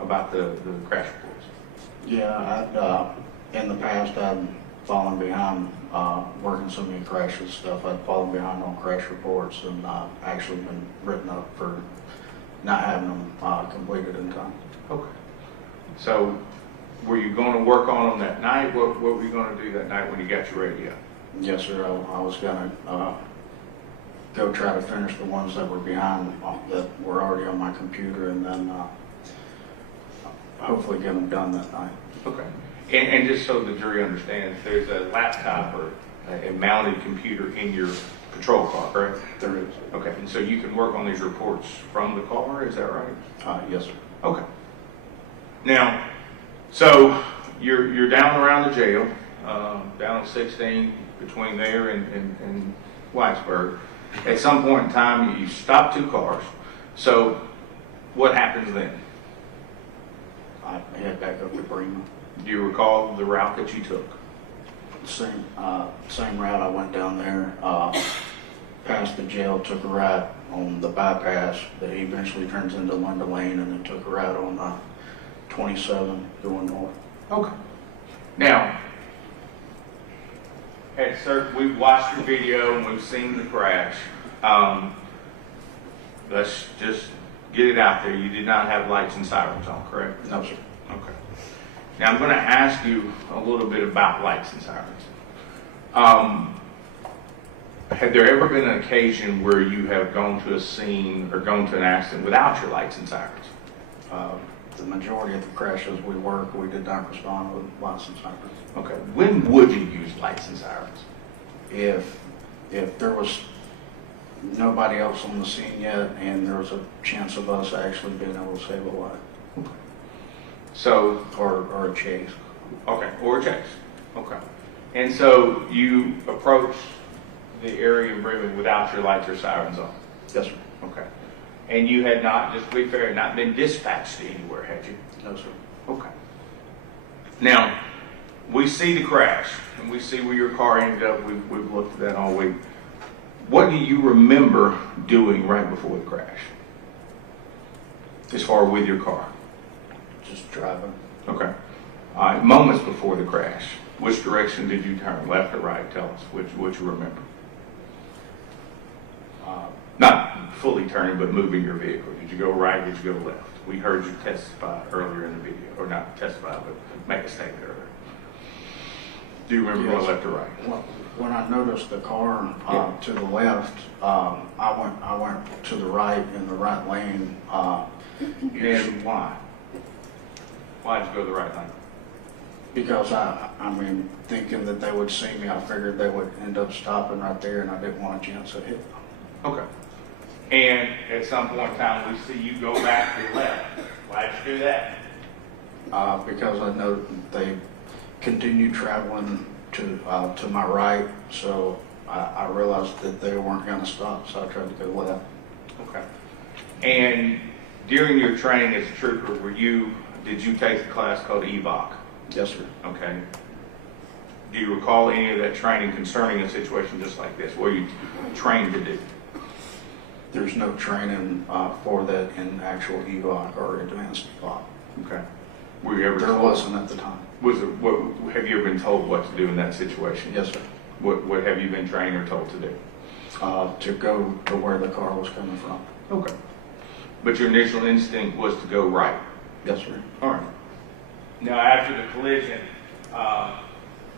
about the crash reports. Yeah, in the past I'd fallen behind working so many crashes stuff. I'd fallen behind on crash reports and actually been written up for not having them completed in time. Okay. So were you going to work on them that night? What were you going to do that night when you got your radio? Yes, sir. I was going to go try to finish the ones that were behind that were already on my computer, and then hopefully get them done that night. Okay. And just so the jury understands, there's a laptop or a mounted computer in your patrol car, correct? There is. Okay. And so you can work on these reports from the car, is that right? Yes, sir. Okay. Now, so you're down around the jail, down on 16, between there and Whitesburg. At some point in time, you stop two cars. So what happens then? I head back up to Bremen. Do you recall the route that you took? Same route. I went down there, past the jail, took a right on the bypass that eventually turns into Linda Lane, and then took a right on 27 going north. Okay. Now, we've watched your video and we've seen the crash. Let's just get it out there. You did not have lights and sirens on, correct? No, sir. Okay. Now I'm going to ask you a little bit about lights and sirens. Have there ever been an occasion where you have gone to a scene or gone to an accident without your lights and sirens? The majority of the crashes we did not respond with lights and sirens. Okay. When would you use lights and sirens? If there was nobody else on the scene yet, and there was a chance of us actually being able to save a life. Okay. So, or a chase. Okay, or a chase. Okay. And so you approached the area in Bremen without your lights or sirens on? Yes, sir. Okay. And you had not, just to be fair, not been dispatched anywhere, had you? No, sir. Okay. Now, we see the crash, and we see where your car ended up. We've looked at that all week. What do you remember doing right before the crash? As far with your car? Just driving. Okay. All right. Moments before the crash, which direction did you turn, left or right? Tell us what you remember. Not fully turning, but moving your vehicle. Did you go right? Did you go left? We heard you testify earlier in the video, or not testify, but make a statement earlier. Do you remember going left or right? When I noticed the car to the left, I went to the right in the right lane. And why? Why did you go the right lane? Because I mean, thinking that they would see me, I figured they would end up stopping right there, and I didn't want a chance to hit them. Okay. And at some point in time, we see you go back to the left. Why did you do that? Because I know that they continued traveling to my right, so I realized that they weren't going to stop, so I tried to go left. Okay. And during your training as a trooper, did you take a class called EVOC? Yes, sir. Okay. Do you recall any of that training concerning a situation just like this? What are you trained to do? There's no training for that in actual EVOC or advanced EVOC. Okay. Were you ever There told? wasn't at the time. Have you ever been told what to do in that situation? Yes, sir. What have you been trained or told to do? To go to where the car was coming from. Okay. But your initial instinct was to go right? Yes, sir. All right. Now, after the collision,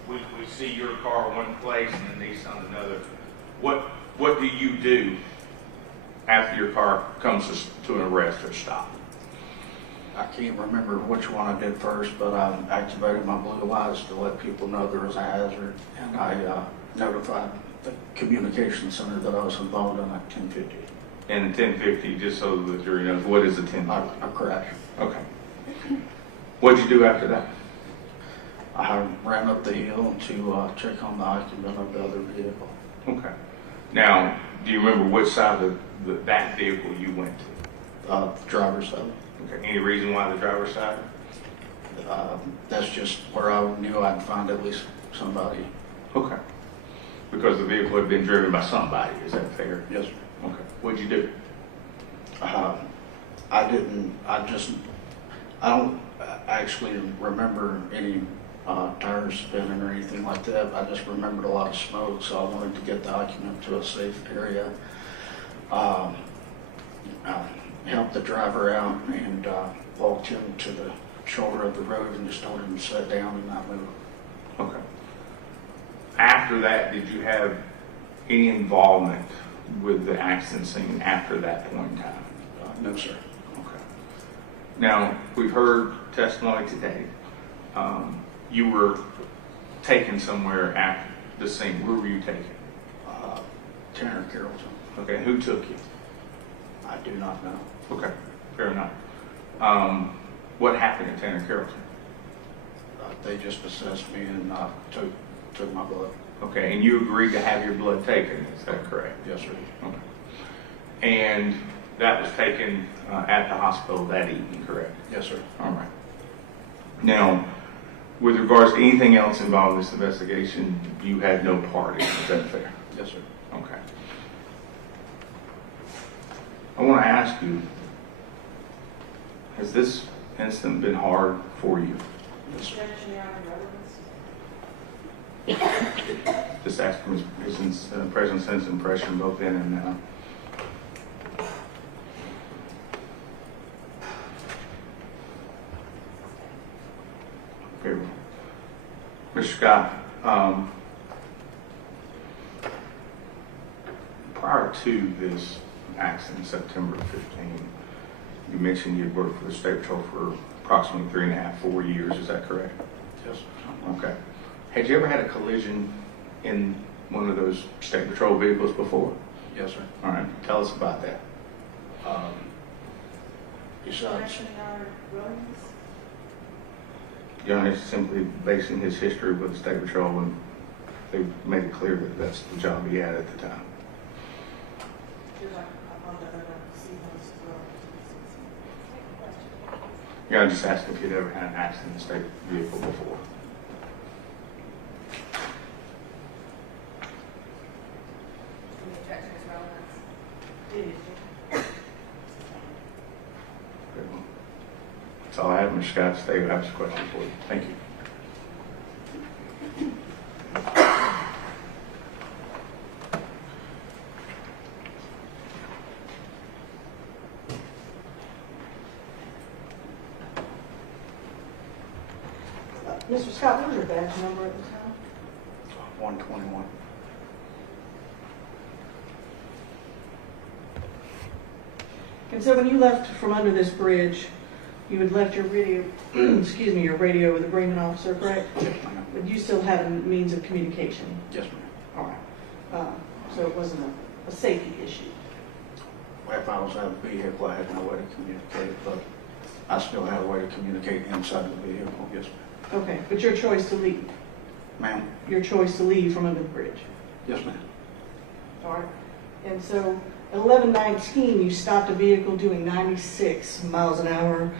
we see your car one place and the Nissan another. What do you do after your car comes to an arrest or stop? I can't remember which one I did first, but I activated my blue lights to let people know there was a hazard, and I notified the communication center that I was involved in at 1050. And 1050, just so the jury knows, what is a 1050? A crash. Okay. What'd you do after that? I ran up the hill to check on the occupant of the other vehicle. Okay. Now, do you remember which side of that vehicle you went to? The driver's side. Okay. Any reason why the driver's side? That's just where I knew I'd find at least somebody. Okay. Because the vehicle had been driven by somebody, is that fair? Yes, sir. Okay. What'd you do? I don't actually remember any tires spinning or anything like that. I just remembered a lot of smoke, so I wanted to get the occupant to a safe area. I helped the driver out and walked him to the shoulder of the road and just told him to sit down and not move. Okay. After that, did you have any involvement with the accident scene after that point in time? No, sir. Okay. Now, we've heard testimony today. You were taken somewhere at the scene. Where were you taken? Tanner Carrollton. Okay. Who took you? I do not know. Okay. Fair enough. What happened at Tanner Carrollton? They just assessed me and took my blood. Okay. And you agreed to have your blood taken. Is that correct? Yes, sir. Okay. And that was taken at the hospital that evening, correct? Yes, sir. All right. Now, with regards to anything else involved in this investigation, you had no part in it. Is that fair? Yes, sir. Okay. I want to ask you, has this incident been hard for you? Yes, sir. Just ask from his present sense impression both then and now. Okay. Mr. Scott, prior to this accident, September 15, you mentioned you'd worked for the State Patrol for approximately 3.5, 4 years. Is that correct? Yes, sir. Okay. Had you ever had a collision in one of those State Patrol vehicles before? Yes, sir. All right. Tell us about that. Besides, John is simply basing his history with the State Patrol, and they made it clear that that's the job he had at the time. Yeah, I just asked if you'd ever had an accident in a state vehicle before. The objection is relevance. Good one. That's all I have, Mr. Scott. Stay, I have some questions for you. Thank you. Mr. Scott, what was your badge number at the time? 121. And so when you left from under this bridge, you had left your radio, excuse me, your radio with the Bremen officer, correct? Yes, ma'am. But you still had a means of communication? Yes, ma'am. All right. So it wasn't a safety issue? If I was out of the vehicle, I had no way to communicate, but I still had a way to communicate inside the vehicle, yes, ma'am. Okay, but your choice to leave? Ma'am? Your choice to leave from under the bridge? Yes, ma'am. All right. And so at 11:19, you stopped a vehicle doing 96 miles an hour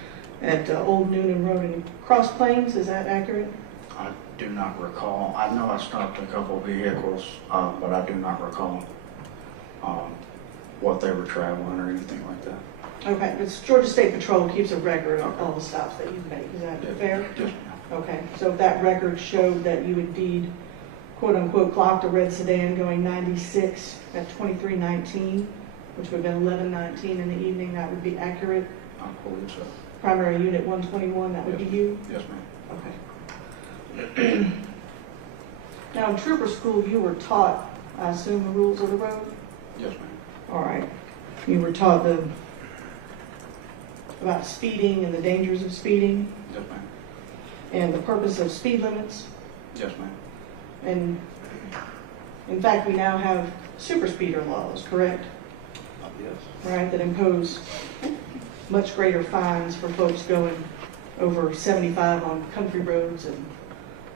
at Old Noonan Road in Cross Plains. Is that accurate? I do not recall. I know I stopped a couple vehicles, but I do not recall what they were traveling or anything like that. Okay, but Georgia State Patrol keeps a record of all the stops that you've made. Is that fair? Yes, ma'am. Okay, so if that record showed that you indeed, quote unquote, clocked a red sedan going 96 at 23:19, which would have been 11:19 in the evening, that would be accurate? I believe so. Primary Unit 121, that would be you? Yes, ma'am. Okay. Now, in trooper school, you were taught, I assume, the rules of the road? Yes, ma'am. All right. You were taught about speeding and the dangers of speeding Yes, ma'am. and the purpose of speed limits. Yes, ma'am. And in fact, we now have super speeder laws, correct? Yes. Right, that impose much greater fines for folks going over 75 on country roads and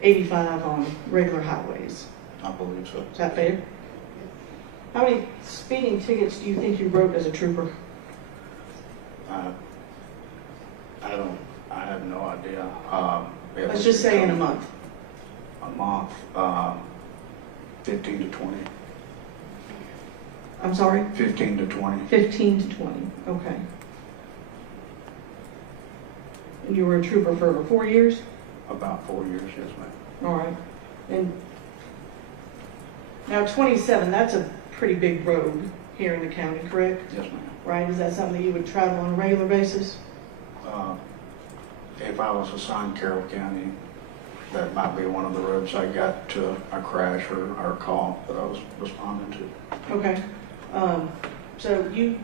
85 on regular highways. I believe so. Is that fair? How many speeding tickets do you think you wrote as a trooper? I have no idea. Let's just say in a month. A month, 15 to 20. I'm sorry? 15 to 20. 15 to 20, okay. And you were a trooper for over 4 years? About 4 years, yes, ma'am. All right. And now 27, that's a pretty big road here in the county, correct? Yes, ma'am. Right, is that something that you would travel on a regular basis? If I was assigned Carroll County, that might be one of the roads I got to a crash or a call that I was responding to. Okay. So you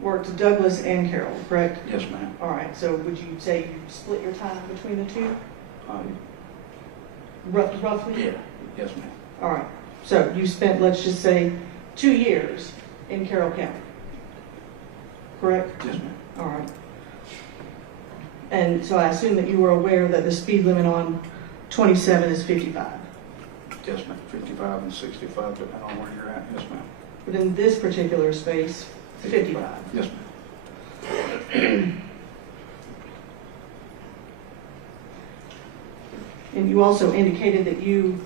worked Douglas and Carroll, correct? Yes, ma'am. All right, so would you say you split your time between the two? Roughly? Yeah, yes, ma'am. All right, so you spent, let's just say, 2 years in Carroll County, correct? Yes, ma'am. All right. And so I assume that you were aware that the speed limit on 27 is 55. Yes, ma'am. 55 and 65, depending on where you're at. Yes, ma'am. But in this particular space, 55. Yes, ma'am. And you also indicated that you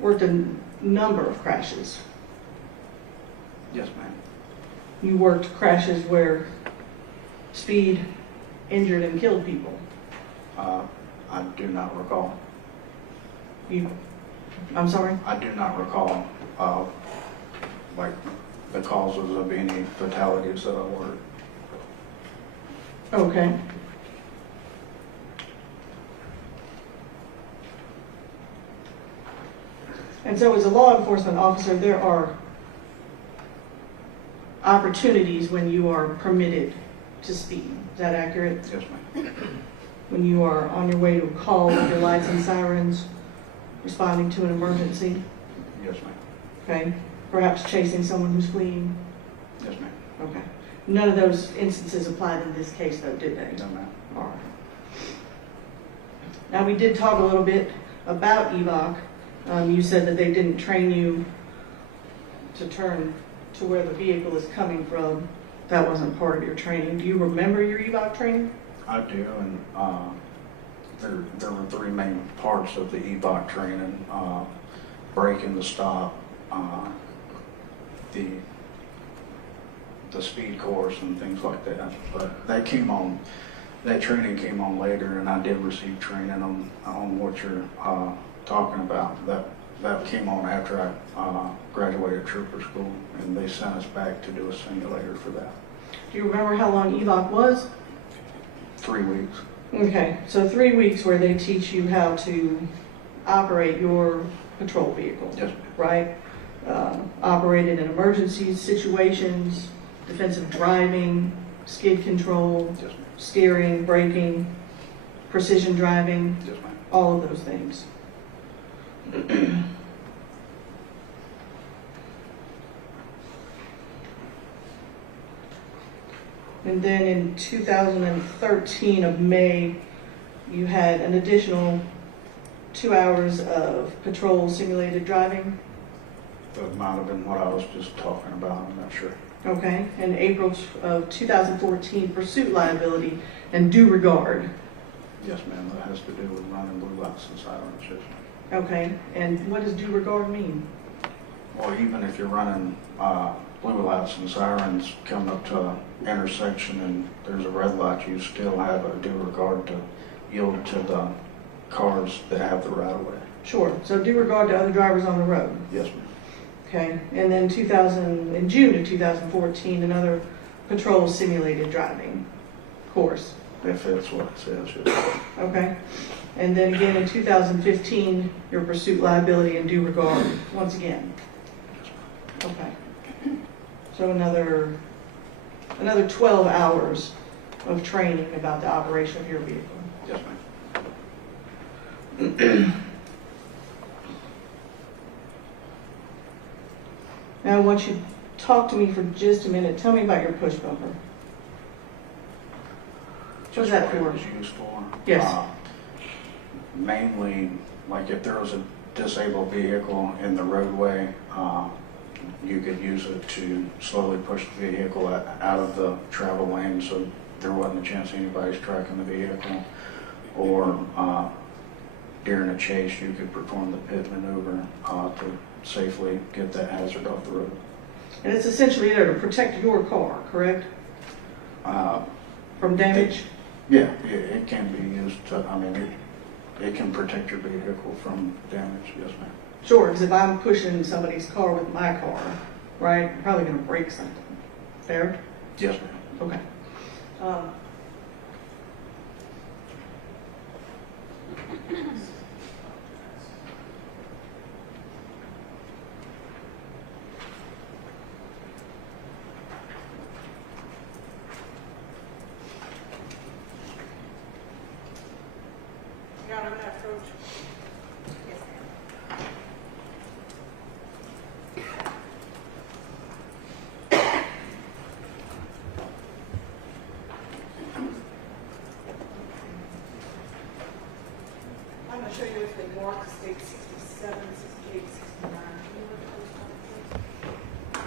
worked a number of crashes. Yes, ma'am. You worked crashes where speed injured and killed people. I do not recall. I'm sorry? I do not recall, like, the causes of any fatalities that I worked. Okay. And so as a law enforcement officer, there are opportunities when you are permitted to speed. Is that accurate? Yes, ma'am. When you are on your way to a call with your lights and sirens, responding to an emergency, Yes, ma'am. okay? Perhaps chasing someone who's fleeing. Yes, ma'am. Okay. None of those instances applied in this case, though, did they? No, ma'am. All right. Now, we did talk a little bit about EVOC. You said that they didn't train you to turn to where the vehicle is coming from. That wasn't part of your training. Do you remember your EVOC training? I do, and there were three main parts of the EVOC training: braking the stop, the speed course, and things like that. But that training came on later, and I did receive training on what you're talking about. That came on after I graduated trooper school, and they sent us back to do a simulator for that. Do you remember how long EVOC was? 3 weeks. Okay, so 3 weeks where they teach you how to operate your patrol vehicle, Yes, right? Operate it in emergency situations, defensive driving, skid control, yes, ma'am. steering, braking, precision driving, Yes, ma'am. all of those things. And then in 2013 of May, you had an additional 2 hours of patrol simulated driving. That might have been what I was just talking about, I'm not sure. Okay, and April of 2014, pursuit liability and due regard. Yes, ma'am, that has to do with running blue lights and sirens, yes, ma'am. Okay, and what does due regard mean? Or even if you're running blue lights and sirens coming up to an intersection and there's a red light, you still have a due regard to yield to the cars that have the right of way. Sure, so due regard to other drivers on the road. Yes, ma'am. Okay, and then in June of 2014, another patrol simulated driving course. If that's what it says, yes. Okay, and then again in 2015, your pursuit liability and due regard, once again. Okay, so another 12 hours of training about the operation of your vehicle. Yes, ma'am. Now I want you to talk to me for just a minute. Tell me about your push bumper. What's that What it for? was used for? Yes. Mainly, like if there was a disabled vehicle in the roadway, you could use it to slowly push the vehicle out of the travel lane so there wasn't a chance anybody's tracking the vehicle. Or during a chase, you could perform the pit maneuver to safely get that hazard off the road. And it's essentially there to protect your car, correct? From damage? Yeah, it can be used to, I mean, it can protect your vehicle from damage, yes, ma'am. Sure, because if I'm pushing somebody's car with my car, right, I'm probably going to break something. Fair? Yes, ma'am. Okay. Got it, Coach. Yes, ma'am. I'm going to show you if they mark state 67, 68, 69.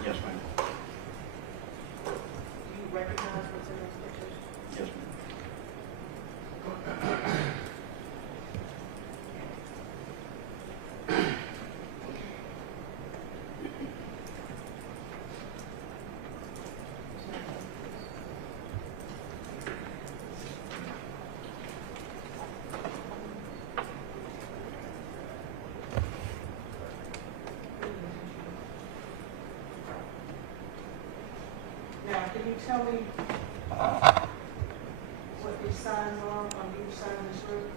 Yes, ma'am. Do you recognize what's in those pictures? Yes, ma'am. Now, can you tell me what these signs are on each side of this road?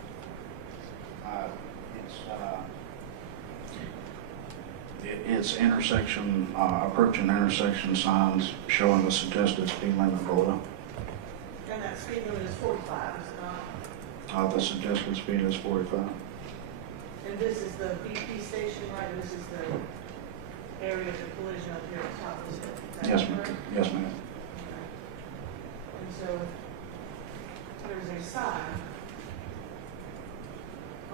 It's intersection, approaching intersection signs showing the suggested speed limit below. And that speed limit is 45, is it not? The suggested speed is 45. And this is the BP station, right? And this is the area of collision up here at the top of this hill. Is that Yes, ma'am. correct? Yes, ma'am. And so there's a sign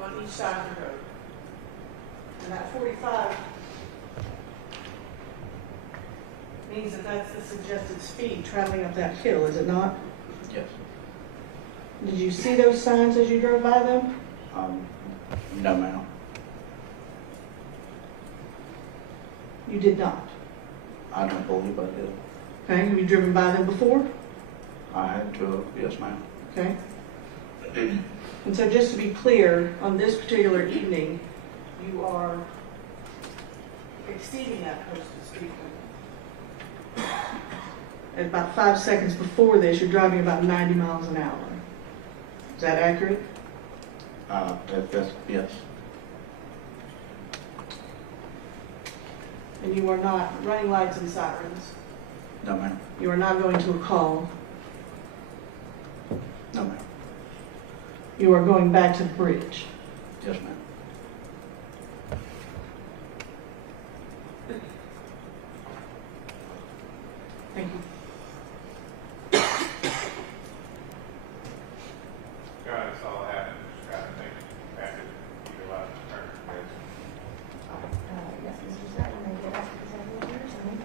on each side of the road. And that 45 means that that's the suggested speed traveling up that hill, is it not? Yes. Did you see those signs as you drove by them? No, ma'am. You did not. I don't believe I did. Okay, have you driven by them before? I had to, yes, ma'am. Okay. And so just to be clear, on this particular evening, you are exceeding that posted speed limit. At about 5 seconds before this, you're driving about 90 miles an hour. Is that accurate? Yes. And you are not running lights and sirens? No, ma'am. You are not going to a call? No, ma'am. You are going back to the bridge? Yes, ma'am. Thank you. God, that's all I have. Just got to think back to either last turn. Yes, Mr. Scott, you may get back to the table of yours, I mean.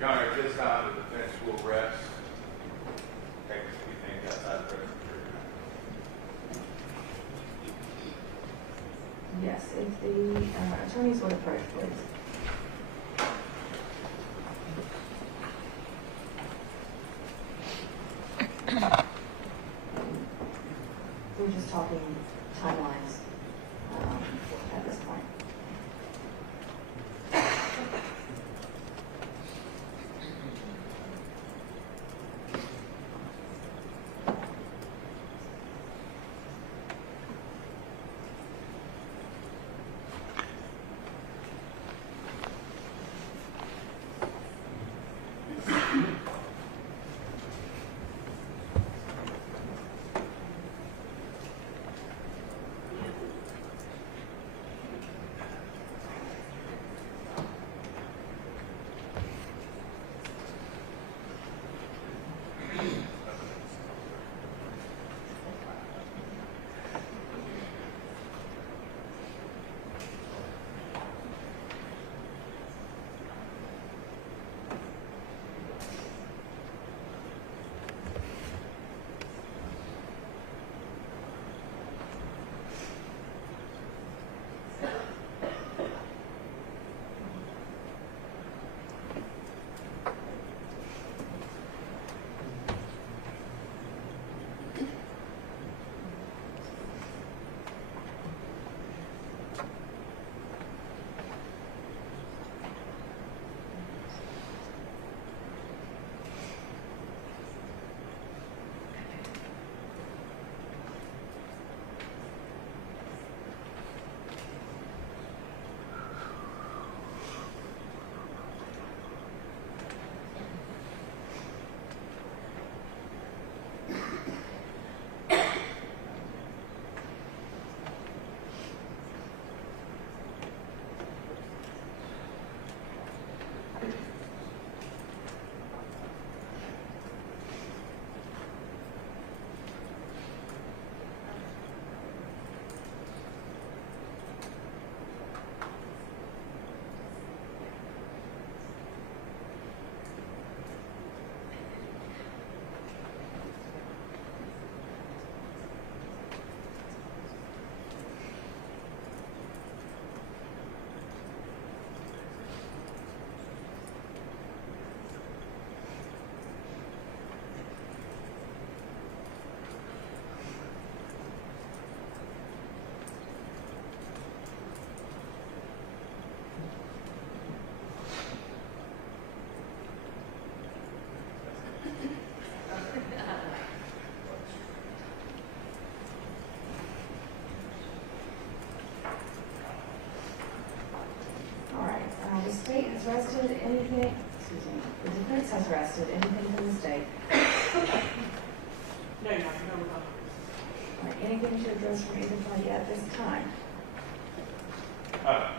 Your Honor, at this time, the defense will rest. Take a few things outside the presence of the jury. Yes, if the attorneys would approach, please. We're just talking timelines at this point. The state has rested anything, excuse me, the defense has rested anything from the state. No, you're not. No, we're not. All right, anything to address from either party at this time? Nothing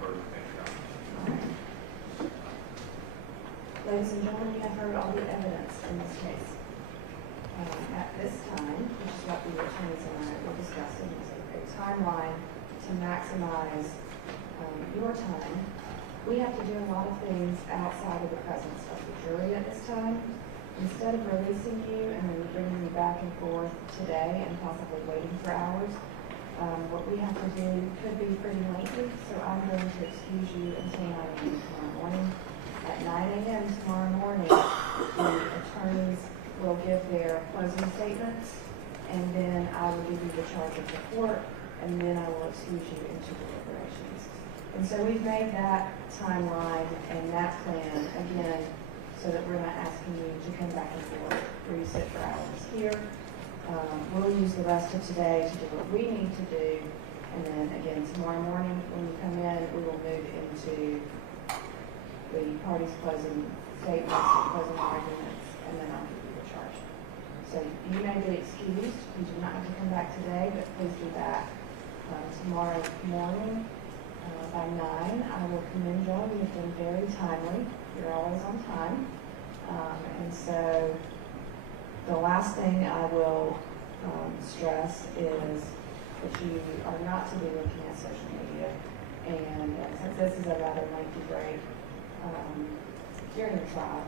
further. Thank you, Your Honor. Ladies and gentlemen, you have heard all the evidence in this case. At this time, which is what the attorneys and I were discussing, is a timeline to maximize your time. We have to do a lot of things outside of the presence of the jury at this time. Instead of releasing you and then bringing you back and forth today and possibly waiting for hours, what we have to do could be pretty lengthy, so I'm going to excuse you until 9 a.m. tomorrow morning. At 9 a.m. tomorrow morning, the attorneys will give their closing statements, and then I will give you the charge of the court, and then I will excuse you into deliberations. And so we've made that timeline and that plan, again, so that we're not asking you to come back and forth where you sit for hours here. We'll use the rest of today to do what we need to do. And then again, tomorrow morning when you come in, we will move into the parties' closing statements, closing arguments, and then I'll give you the charge. So you may be excused. You do not have to come back today, but please be back tomorrow morning by 9. I will commend y'all. You have been very timely. You're always on time. And so the last thing I will stress is that you are not to be looking at social media. And since this is a rather lengthy break during the trial,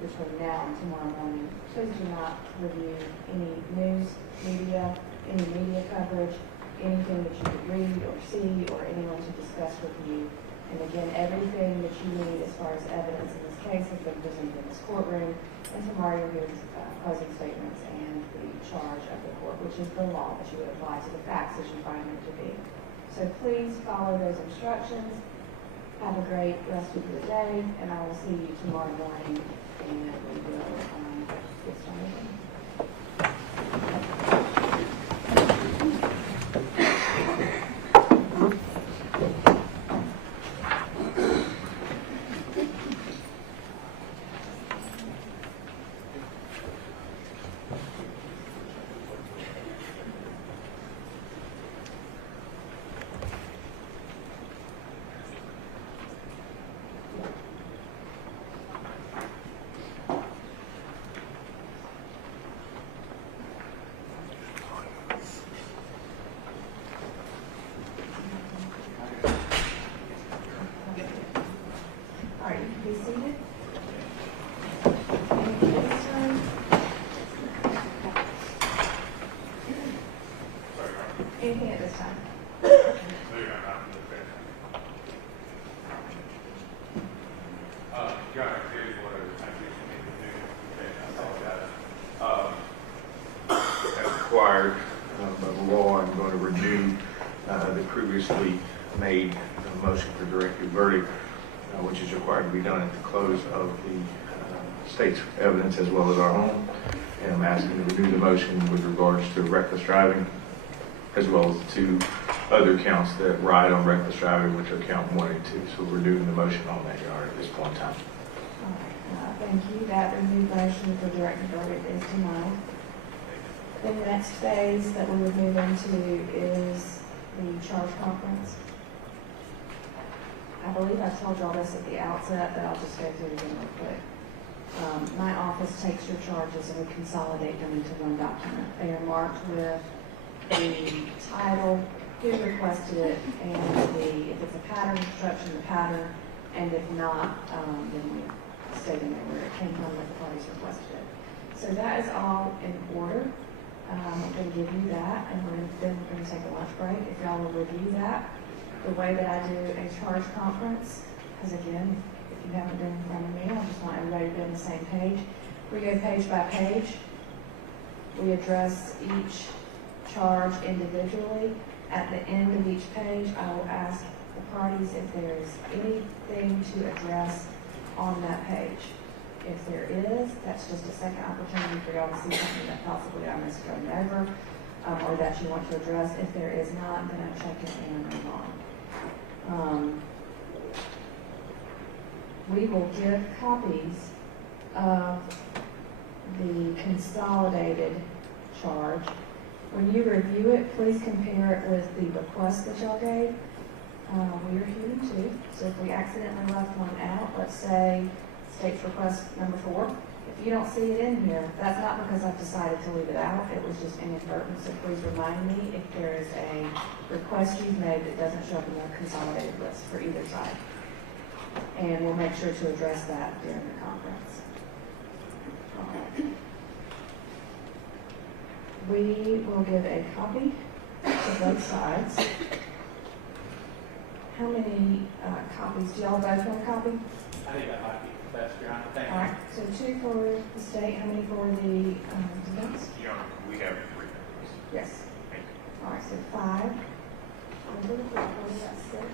between now and tomorrow morning, please do not review any news media, any media coverage, anything that you could read or see or anyone to discuss with you. And again, everything that you need as far as evidence in this case has been presented in this courtroom. And tomorrow you'll hear closing statements and the charge of the court, which is the law that you would apply to the facts as you find them to be. So please follow those instructions. Have a great rest of your day, and I will see you tomorrow morning, and we will get started. Be seated. Anything at this time? Anything at this time? John, here's what I think you need to do. I apologize. As required by the law, I'm going to renew the previously made motion for directed verdict, which is required to be done at the close of the state's evidence as well as our own. And I'm asking to renew the motion with regards to reckless driving, as well as the 2 other counts that ride on reckless driving, which are count 1 and 2. So we're renewing the motion on that, Your Honor, at this point in time. All right. Thank you. That renewed motion for directed verdict is denied. The next phase that we would move into is the charge conference. I believe I told y'all this at the outset, but I'll just go through it again real quick. My office takes your charges and we consolidate them into one document. They are marked with the title, who requested it, and if it's a pattern instruction, the pattern, and if not, then we state in there where it came from, that the parties requested it. So that is all in order. I'm going to give you that, and then we're going to take a lunch break. If y'all will review that, the way that I do a charge conference, because again, if you haven't been in front of me, I just want everybody to be on the same page. We go page by page. We address each charge individually. At the end of each page, I will ask the parties if there's anything to address on that page. If there is, that's just a second opportunity for y'all to see something that possibly I missed going over, or that you want to address. If there is not, then I check it and move on. We will give copies of the consolidated charge. When you review it, please compare it with the request that y'all gave. We are human too, so if we accidentally left one out, let's say state's request number 4, if you don't see it in here, that's not because I've decided to leave it out, it was just inadvertent, so please remind me if there is a request you've made that doesn't show up in the consolidated list for either side. And we'll make sure to address that during the conference. We will give a copy to both sides. How many copies? Do y'all both want a copy? I think that might be best, Your Honor. Thank you. All right, so 2 for the state, how many for the defense? Your Honor, we have 3 members. Yes. Thank you. All right, so 5. We got 6.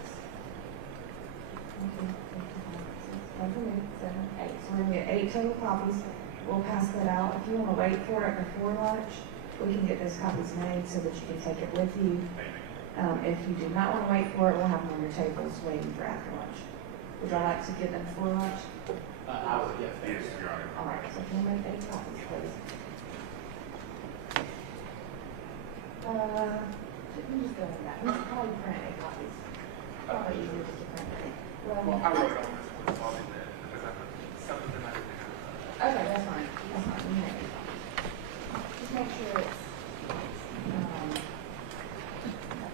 One for me, 7, 8. So we're gonna get 8 total copies. We'll pass that out. If you wanna wait for it before lunch, we can get those copies made so that you can take it with you. If you do not wanna wait for it, we'll have them on your tables waiting for after lunch. Would y'all like to get them before lunch? I would, yes, thank you. All right, so if you make 8 copies, please. You just go in that. You should probably print 8 copies. Probably easier just to print it. Well, I wrote on this one, all in there, because I put something that I didn't have. Okay, that's fine. That's fine. You make 8 copies. Just make sure it's,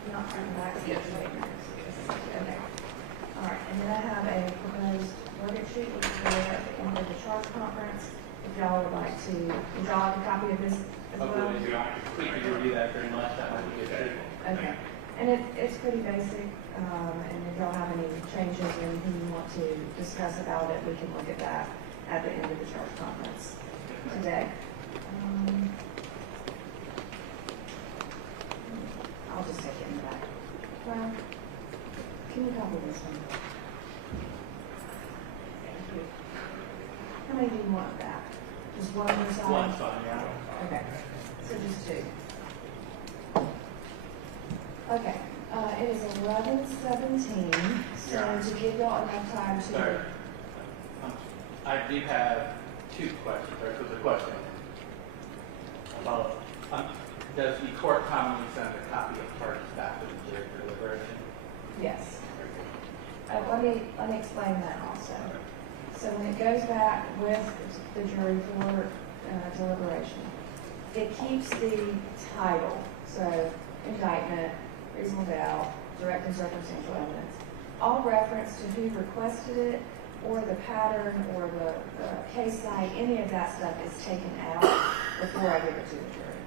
not front and back. Yes. Okay. All right, and then I have a proposed verdict sheet, which is there at the end of the charge conference. If y'all would like to, would y'all like a copy of this as well? Please review that during lunch, that might be good. Okay. And it's pretty basic, and if y'all have any changes or anything you want to discuss about it, we can look at that at the end of the charge conference today. I'll just take it in the back. Well, can you copy this one? Thank you. How many do you want back? Just one on the side? One's fine, yeah. Okay, so just 2. Okay, it is 11:17, so to give y'all enough time to. Sorry. I do have 2 questions, or it was a question. Does the court commonly send a copy of charges back to the jury for deliberation? Yes. Let me explain that also. So when it goes back with the jury for deliberation, it keeps the title, so indictment, reasonable doubt, direct and circumstantial evidence. All reference to who requested it, or the pattern, or the case site, any of that stuff is taken out before I give it to the jury.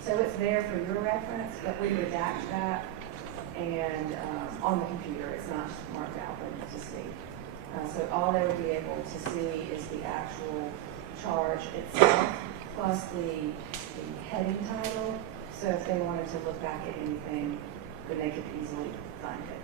So it's there for your reference, but we redact that, and on the computer, it's not just marked out for them to see. So all they would be able to see is the actual charge itself, plus the heading title. So if they wanted to look back at anything, then they could easily find it.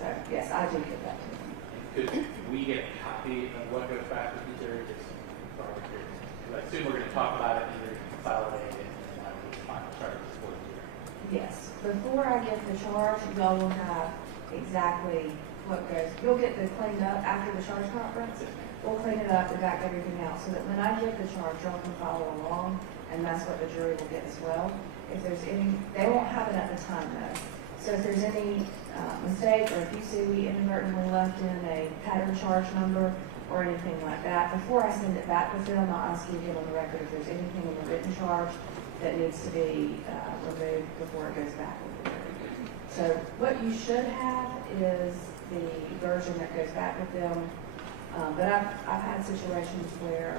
So yes, I do give that to them. Could we get a copy of what goes back to the jury? Just for our curiosity? Because I assume we're going to talk about it and you're going to consolidate it and then the final charges for the jury. Yes, before I get the charge, y'all will have exactly what goes. You'll get the cleaned up after the charge conference. We'll clean it up, redact everything out, so that when I give the charge, y'all can follow along, and that's what the jury will get as well. If there's any, they won't have it at the time though. So if there's any mistake, or if you see we inadvertently left in a pattern charge number or anything like that, before I send it back with them, I'll ask you to get on the record if there's anything in the written charge that needs to be removed before it goes back with the jury. So what you should have is the version that goes back with them. But I've had situations where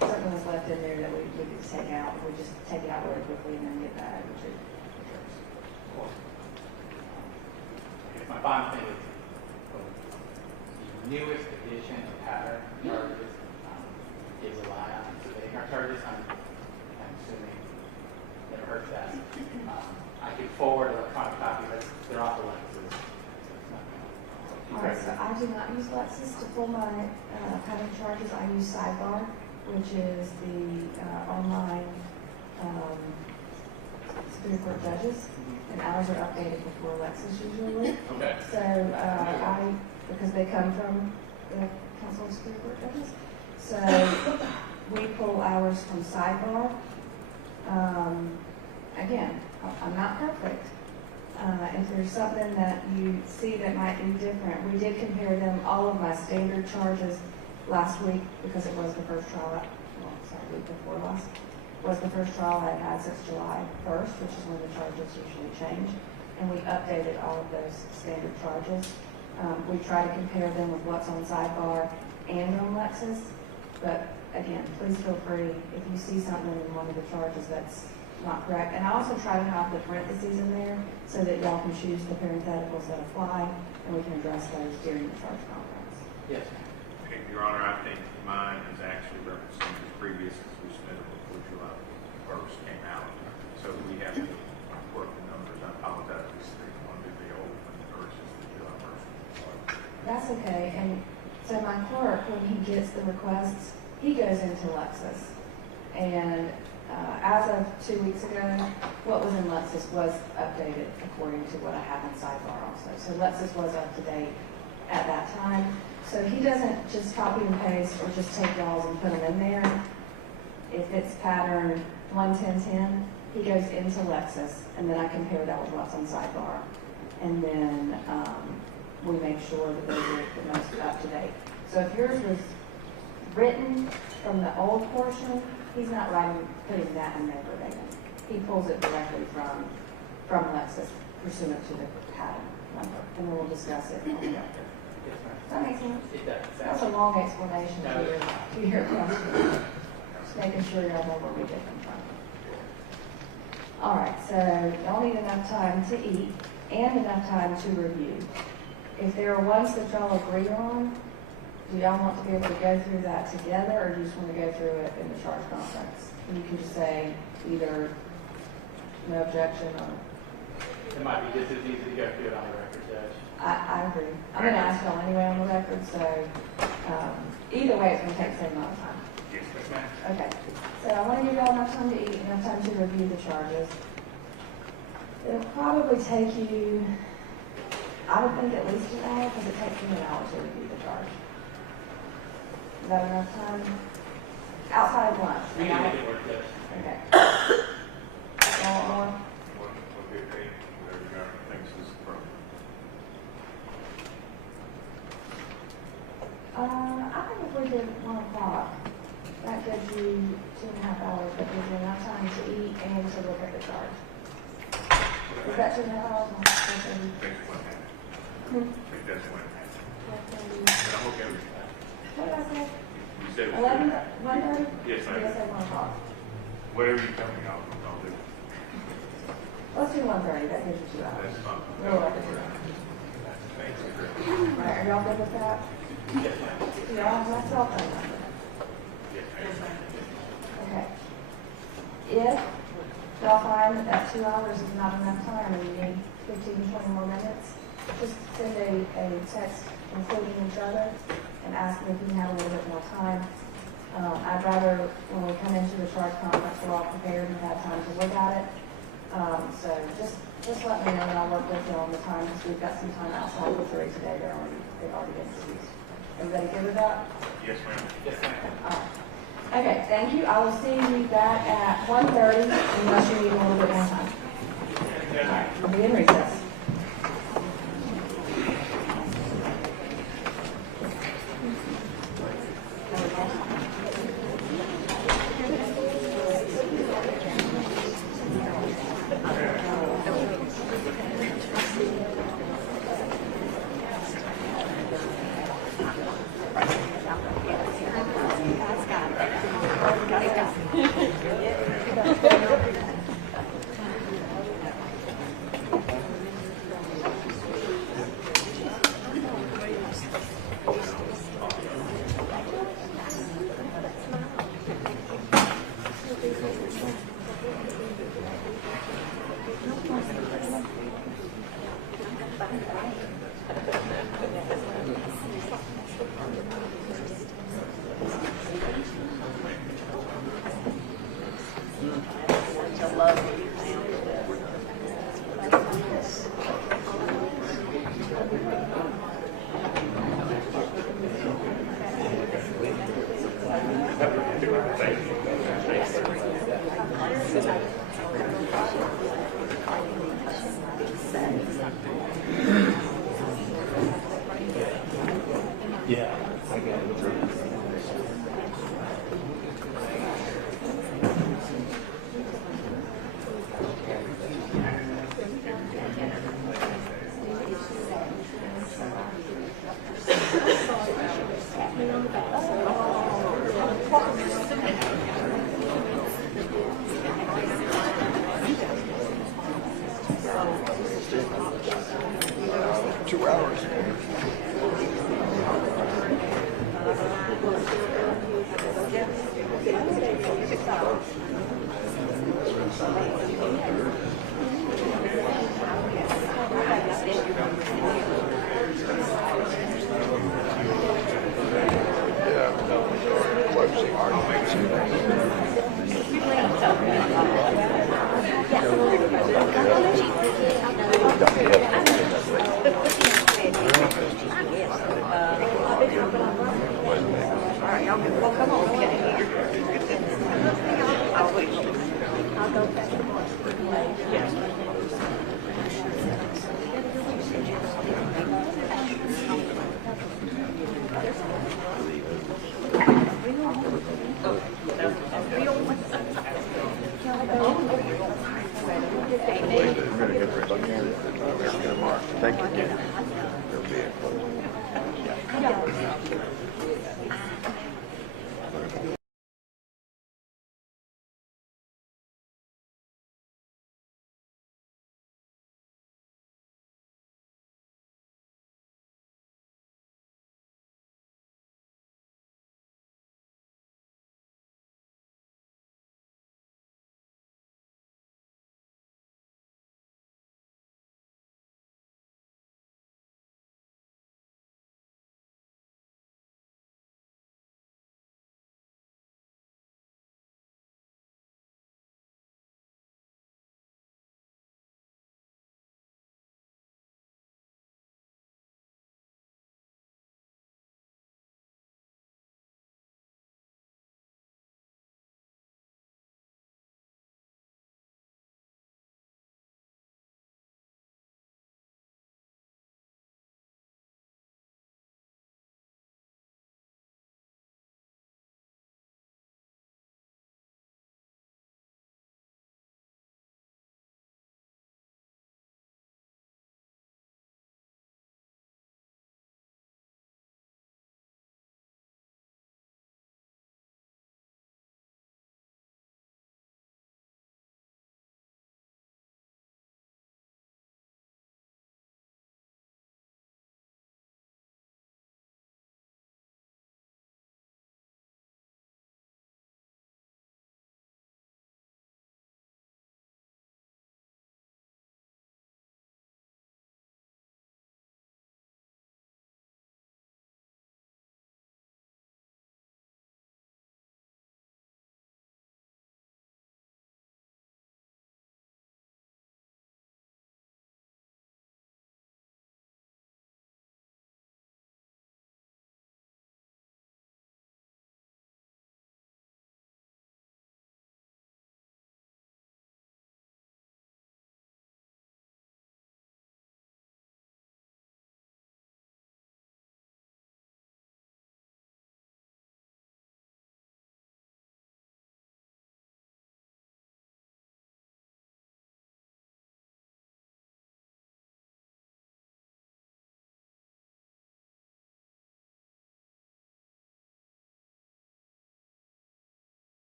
something was left in there that we could just take out. We just take it out really quickly and then get that over to the jurors. Cool. My final thing is the newest edition of pattern charges they rely on surveying our charges. I'm assuming it hurts that. I could forward electronic copies, but they're off the Lexus. All right, so I do not use Lexis to pull my pattern charges. I use Sidebar, which is the online Superior Court judges, and ours are updated before Lexis usually. Okay. So because they come from the Council of Superior Court judges, so we pull ours from Sidebar. Again, I'm not perfect. If there's something that you see that might be different, we did compare them, all of my standard charges last week, because it was the first trial, week before last, was the first trial I'd had since July 1st, which is when the charges usually change, and we updated all of those standard charges. We try to compare them with what's on Sidebar and on Lexis, but again, please feel free if you see something in one of the charges that's not correct. And I also try to have the parentheses in there so that y'all can choose the parentheticals that apply, and we can address those during the charge conference. Yes. Your Honor, I think mine is actually representing the previous, because we submitted before July 1st came out. So we have to work the numbers. I apologize, we still want to do the old one. when he gets the requests, he goes into Lexus. And as of 2 weeks ago, what was in Lexus was updated according to what I have in Sidebar also. So Lexus was up to date at that time. So he doesn't just copy and paste or just take y'all's and put them in there. If it's pattern 11010, he goes into Lexus, and then I compare that with what's on Sidebar. And then we make sure that those are the most up to date. So if yours was written from the old portion, he's not putting that in there verbatim. He pulls it directly from Lexus pursuant to the pattern number, and then we'll discuss it on the record. Does that make sense? It does. That's a long explanation to your question. Just making sure y'all know where we get them from. All right, so y'all need enough time to eat and enough time to review. If there are ones that y'all agree on, do y'all want to be able to go through that together, or do you just want to go through it in the charge conference? And you can just say either no objection or... It might be just as easy to go through it on the record, Judge. I agree. I'm going to ask y'all anyway on the record, so either way it's going to take the same amount of time. Yes, ma'am. Okay, so I want to give y'all enough time to eat, enough time to review the charges. It'll probably take you, I would think at least an hour, because it takes me an hour to review the charge. Is that enough time? Outside of lunch. We can make it work, Judge. Okay. Y'all want more? One good thing, whatever the government thinks is appropriate. I think if we did 1 o'clock, that gives you 2.5 hours, that gives you enough time to eat and to look at the charge. Is that 2.5 hours? That's one half. I think that's one half. But I'm okay with that. What did I say? You said it was 11, 1:30? 2.5. Yes, ma'am. Yes, at 1 o'clock. Whatever you tell me, I'll do. Let's do 1:30, that gives you 2 hours. That's fine. Little over 2 hours. Thanks, sir. All right, are y'all good with that? Yes, ma'am. Do y'all have my cell phone number? Yes, ma'am. Okay. If y'all find that 2 hours is not enough time and you need 15, 20 more minutes, just send a text including each other and ask me if you have a little bit more time. I'd rather, when we come into the charge conference, we're all prepared and have time to look at it. So just let me know and I'll work with you on the time, because we've got some time outside the jury today. They've already been excused. Everybody good with that? Yes, ma'am. Yes, ma'am. All right. Okay, thank you. I will see you back at 1:30 unless you need a little bit more time. All right, we'll be in recess. Yeah, I got it.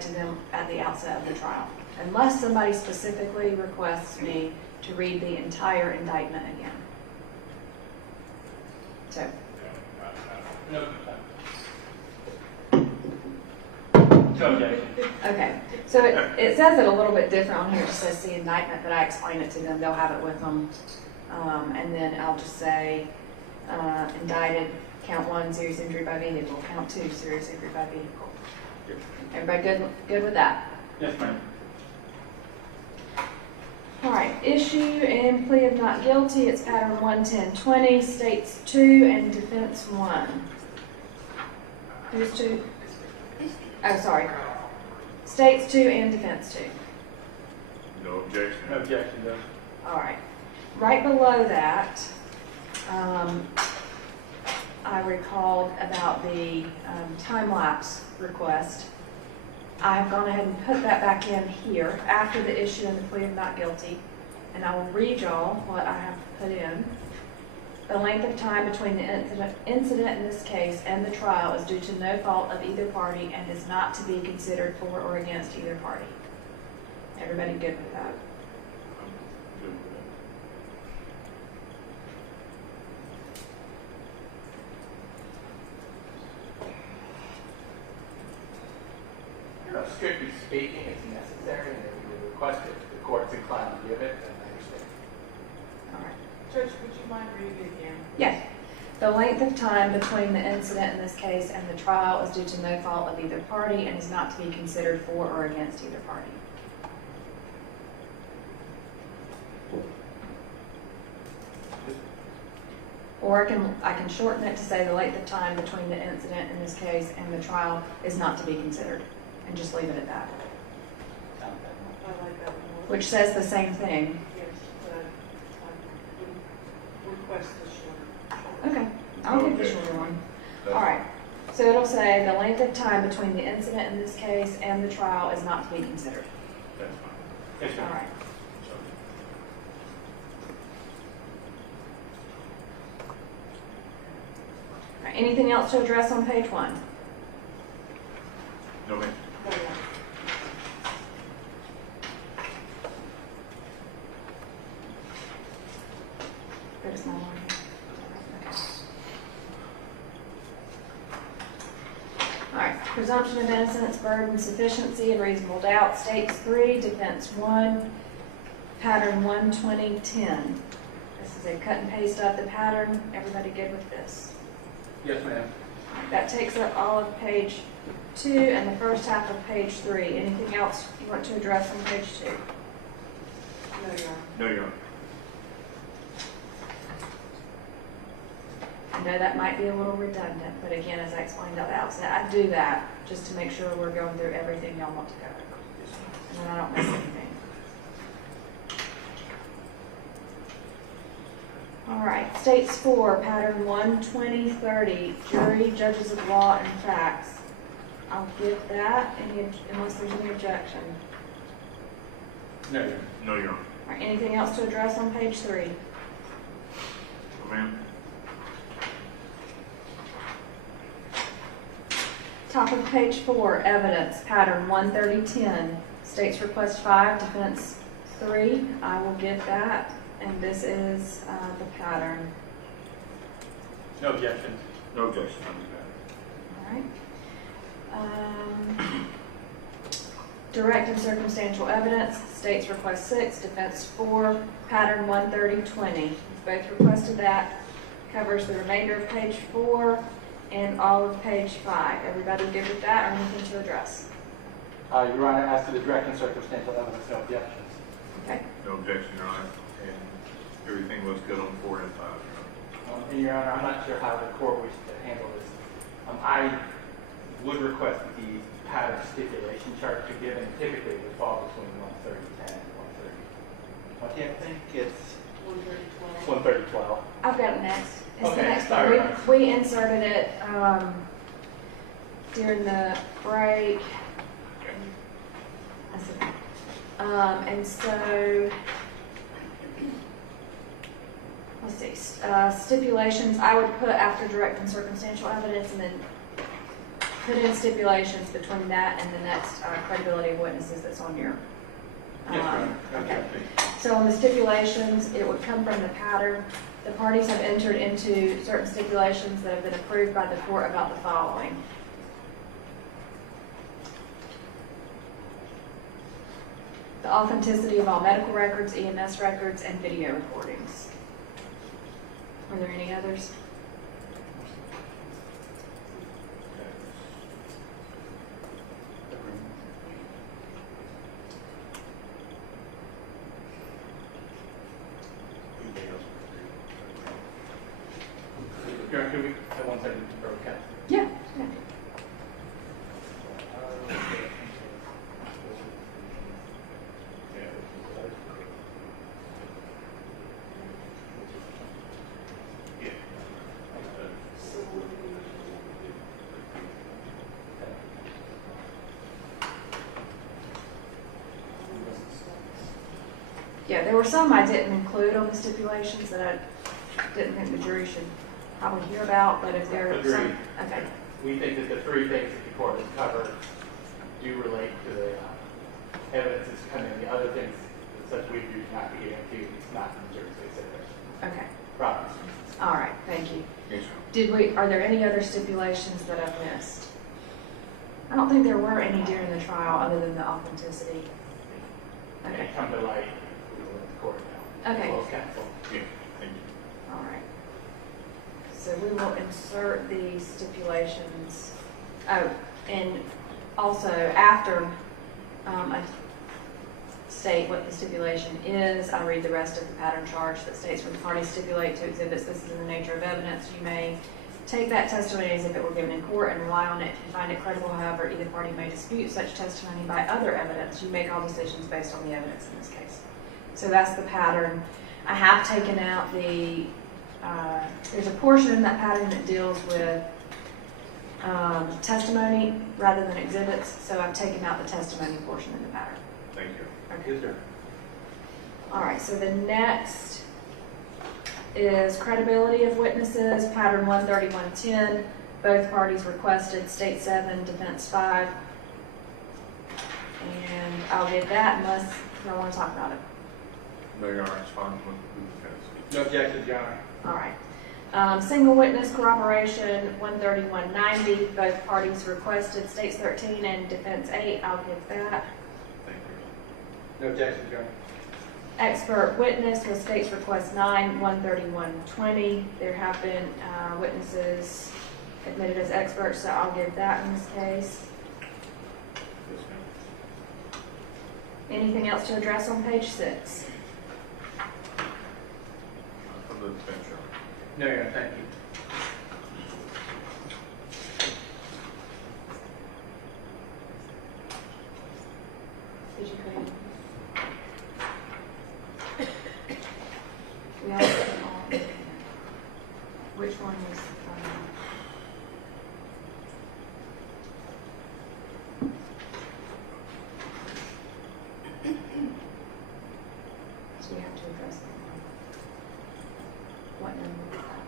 to them at the outset of the trial, unless somebody specifically requests me to read the entire indictment again. So, No. No objection. okay. So it says it a little bit different on here. It just says the indictment, but I explain it to them. They'll have it with them. And then I'll just say, indicted, count 1, serious injury by vehicle, count 2, serious injury by vehicle. Everybody good with that? Yes, ma'am. All right, issue and plea of not guilty, it's pattern 11020, states 2 and defense 1. Who's 2? Oh, sorry. States 2 and defense 2. No objection. No objection, though. All right. Right below that, I recalled about the time-lapse request. I've gone ahead and put that back in here after the issue and the plea of not guilty, and I will read y'all what I have put in. The length of time between the incident in this case and the trial is due to no fault of either party and is not to be considered for or against either party. Everybody good with that? Good with Strictly speaking, it's necessary, and if we request it, the court's inclined to give it, then I understand. All right. Judge, would you mind reading it again? Yes. The length of time between the incident in this case and the trial is due to no fault of either party and is not to be considered for or against either party. Or I can shorten it to say the length of time between the incident in this case and the trial is not to be considered, and just leave it at that. I like that one more. Which says the same thing. Yes, but I would request the shorter. Okay, I'll give the shorter one. All right. So it'll say the length of time between the incident in this case and the trial is not to be considered. That's fine. Yes, All ma'am. right. All right. Anything else to address on page 1? No, ma'am. Go to small one. Okay. All right. Presumption of innocence, burden, sufficiency, and reasonable doubt. States 3, defense 1, pattern 12010. This is a cut and paste of the pattern. Everybody good with this? Yes, ma'am. That takes up all of page 2 and the first half of page 3. Anything else you want to address on page 2? No, Your Honor. No, Your Honor. I know that might be a little redundant, but again, as I explained at the outset, I do that just to make sure we're going through everything y'all want to cover. And then I don't miss anything. All right, states 4, pattern 12030, jury, judges of law, and facts. I'll give that unless there's any objection. No, Your Honor. No, Your Honor. All right, anything else to address on page 3? No, ma'am. Top of page 4, evidence, pattern 13010, states request 5, defense 3. I will give that, and this is the pattern. No objections. No objection. All right. Direct and circumstantial evidence, states request 6, defense 4, pattern 13020. Both requested that. Covers the remainder of page 4 and all of page 5. Everybody good with that, or anything to address? Your Honor, as to the direct and circumstantial evidence, no objections. Okay. No objection, Your Honor. And everything looks good on 4 and 5, Your Honor. And Your Honor, I'm not sure how the court wishes to handle this. I would request that the pattern stipulation chart be given. Typically, it would fall between 13010 and 130. I can't think it's 13012. I've got it next. It's Okay, the next sorry. one. We inserted it during the break. And so, let's see, stipulations, I would put after direct and circumstantial evidence, and then put in stipulations between that and the next credibility of witnesses that's on your. Yes, ma'am. Okay. So on the stipulations, it would come from the pattern. The parties have entered into certain stipulations that have been approved by the court about the following. The authenticity of all medical records, EMS records, and video recordings. Are there any others? Can we have 1 second for counsel? Yeah. Yeah, there were some I didn't include on the stipulations that I didn't think the jury should probably hear about, but if there are some, Agreed. okay. We think that the 3 things that the court has covered do relate to the evidence that's coming. The other things, such we do not be getting into, it's not in the jury's consideration. Okay. Promise. All right, thank you. Yes, sir. Are there any other stipulations that I've missed? I don't think there were any during the trial other than the authenticity. Okay. They come to light, we will let the court know. Okay. Close counsel. Yeah, thank you. All right. So we will insert the stipulations. Oh, and also after I state what the stipulation is, I read the rest of the pattern charge that states when the parties stipulate to exhibits, this is in the nature of evidence, you may take that testimony as if it were given in court and rely on it. If you find it credible, however, either party may dispute such testimony by other evidence. You make all decisions based on the evidence in this case. So that's the pattern. I have taken out the, there's a portion in that pattern that deals with testimony rather than exhibits, so I've taken out the testimony portion in the pattern. Thank you. Okay. Yes, sir. All right, so the next is credibility of witnesses, pattern 13110. Both parties requested state 7, defense 5. And I'll give that unless you don't want to talk about it. No, Your Honor, it's fine with the defense. No objections, Your Honor. All right. Single witness corroboration, 13190. Both parties requested states 13 and defense 8. I'll give that. Thank you. No objections, Your Honor. Expert witness was states request 9, 13120. There have been witnesses admitted as experts, so I'll give that in this case. Yes, ma'am. Anything else to address on page 6? From the defense, Your Honor. No, Your Honor, thank you. Did you create? We all put them all in. Which one was? So we have to address that one. What number was that?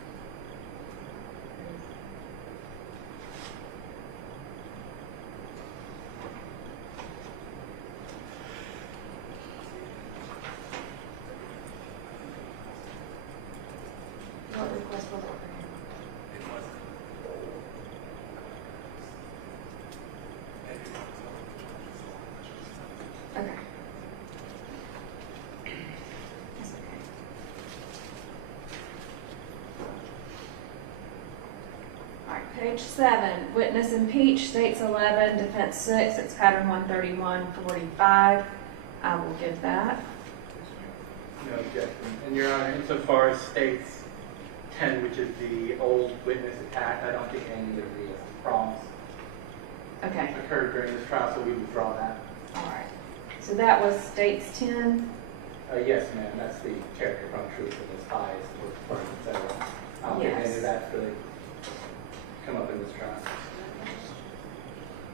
What request was it for him? Okay. That's okay. All right, page 7, witness impeach, states 11, defense 6, it's pattern 13145. I will give that. No objection. And Your Honor, insofar as states 10, which is the old witness attack, I don't think any of the problems Okay, occurred during this trial, so we withdraw that. all right. So that was states 10. Yes, ma'am, that's the character from truth of this bias, etc. I don't think any of that's really come up in this trial.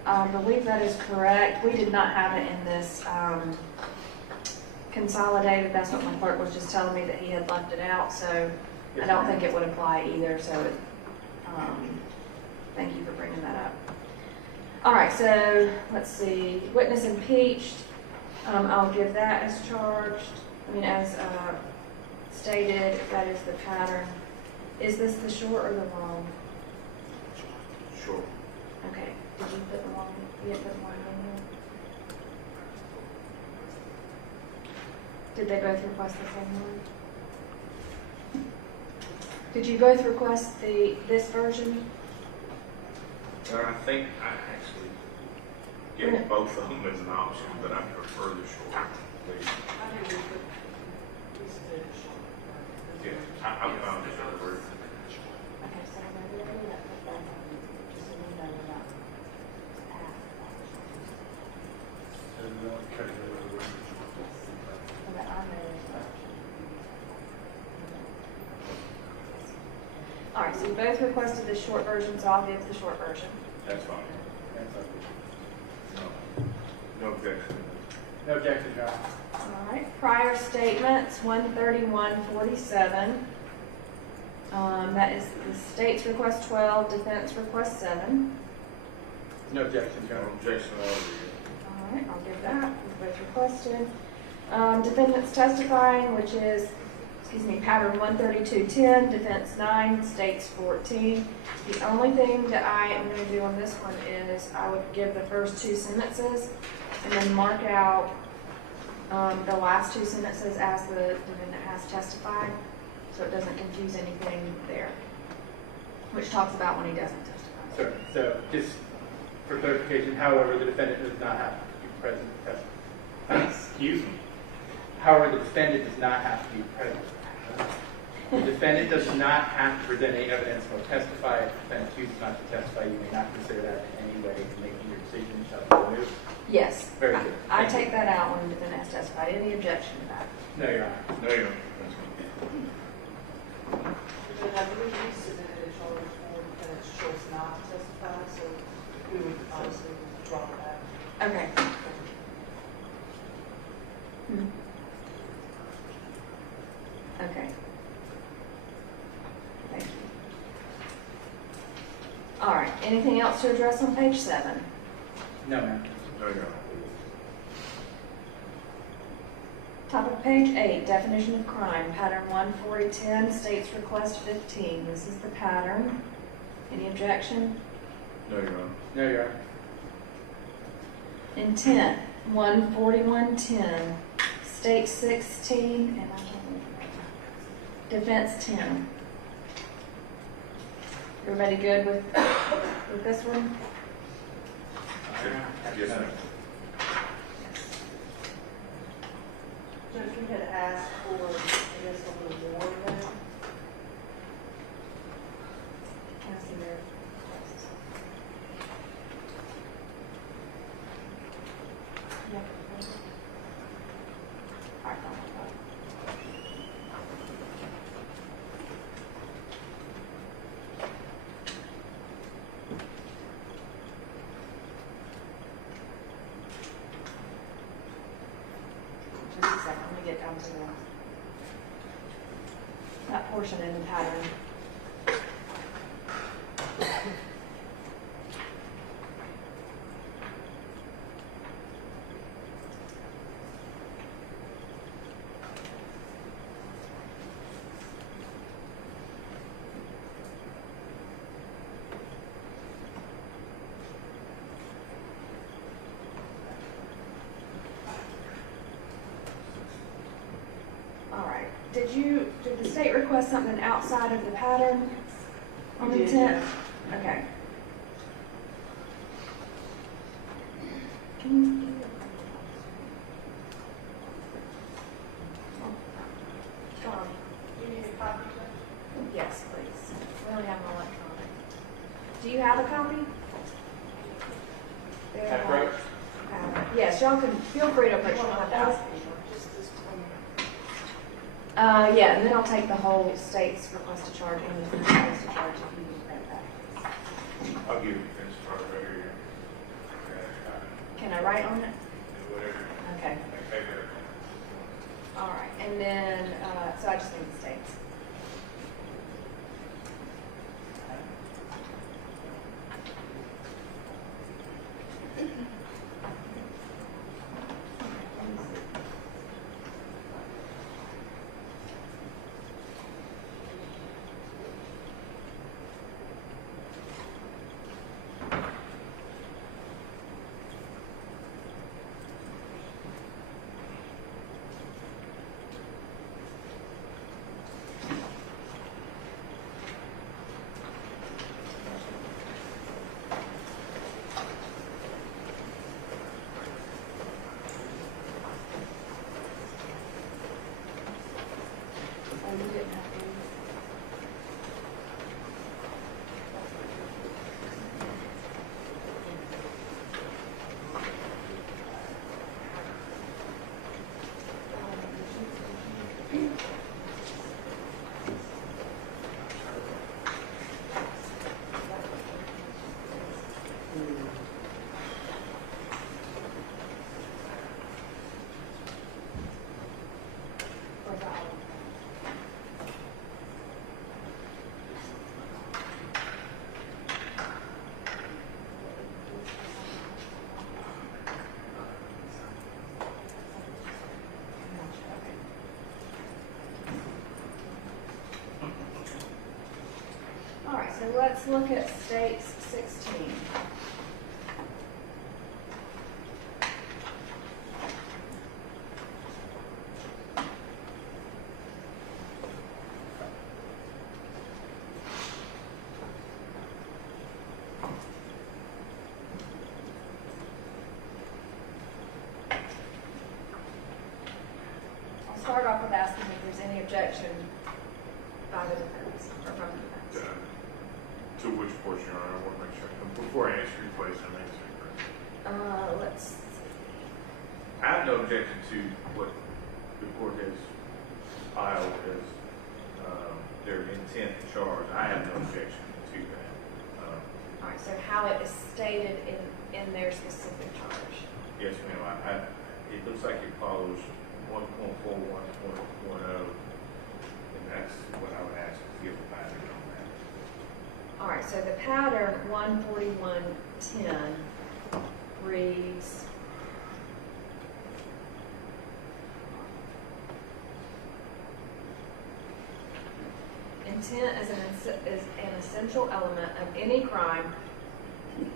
I believe that is correct. We did not have it in this consolidated. That's what my clerk was just telling me, that he had left it out, so I don't think it would apply either, so thank you for bringing that up. All right, so let's see, witness impeached, I'll give that as charged, as stated, that is the pattern. Is this the short or the long? Sure. Okay, did you put the long, you didn't put the long in here? Did they both request the same one? Did you both request this version? I think I actually gave both of them as an option, but I prefer the short. Yeah, I found this other version. Okay, so maybe I need that put back on, just so we know we're not half. So that I know is what. All right, so you both requested the short version, so I'll give the short version. That's fine. No objection. No objection, Your Honor. All right, prior statements, 131-47. That is the state's request 12, defense request 7. No objection, Your Honor. No objection at all. All right, I'll give that, was both requested. Defendants testifying, which is, pattern 132-10, defense 9, states 14. The only thing that I am going to do on this one is I would give the first 2 sentences and then mark out the last 2 sentences as the defendant has testified, so it doesn't confuse anything there, which talks about when he doesn't testify. Sure. So just for clarification, however, the defendant does not have to be present to testify. Excuse me. However, the defendant does not have to be present. The defendant does not have to present any evidence or testify. If the defendant chooses not to testify, you may not consider that in any way in making your decision. Shall be removed. Yes. Very good. I take that out when the defendant has testified. Any objection to that? No, Your Honor. No, you're not. But I believe we submitted a charge for defendant's choice not to testify, so we would obviously drop that. Okay. Okay. Thank you. All right, anything else to address on page 7? No, ma'am. No, you're not. Top of page 8, definition of crime, pattern 14010, states request 15. This is the pattern. Any objection? No, you're not. No, Your Honor. Intent, 14110, state 16, and I don't know. Defense 10. Everybody good with this one? Yes, ma'am. Judge, we had asked for, I guess, a little more of that. Can I see their request? Yeah. All right, I'll hold on. Just a second, let me get down to that portion in the pattern. All right. Did the state request something outside of the pattern on We did, intent? Okay. Can you? John, do you need a copy? Yes, please. We only have an electronic. Do you have a copy? Approach. Yes, y'all can feel free to put your hand out. Yeah, and then I'll take the whole state's request to charge and the request to charge if you need to print that. I'll give you defense charge right here. Can I write on it? Whatever. Okay. All right, and then, so I just need the states. let's look at states 16. I'll start off with asking if there's any objection by the defense or from the defense. To which portion, Your Honor? I want to make sure. Before I answer your question, I'm answering correctly. Let's see. I have no objection to what the court has filed as their intent to charge. I have no objection to that. All right, so how it is stated in their specific charge. Yes, ma'am. It looks like it follows 1.41.10, and that's what I would ask to give the pattern on that. All right, so the pattern 141.10 reads, intent is an essential element of any crime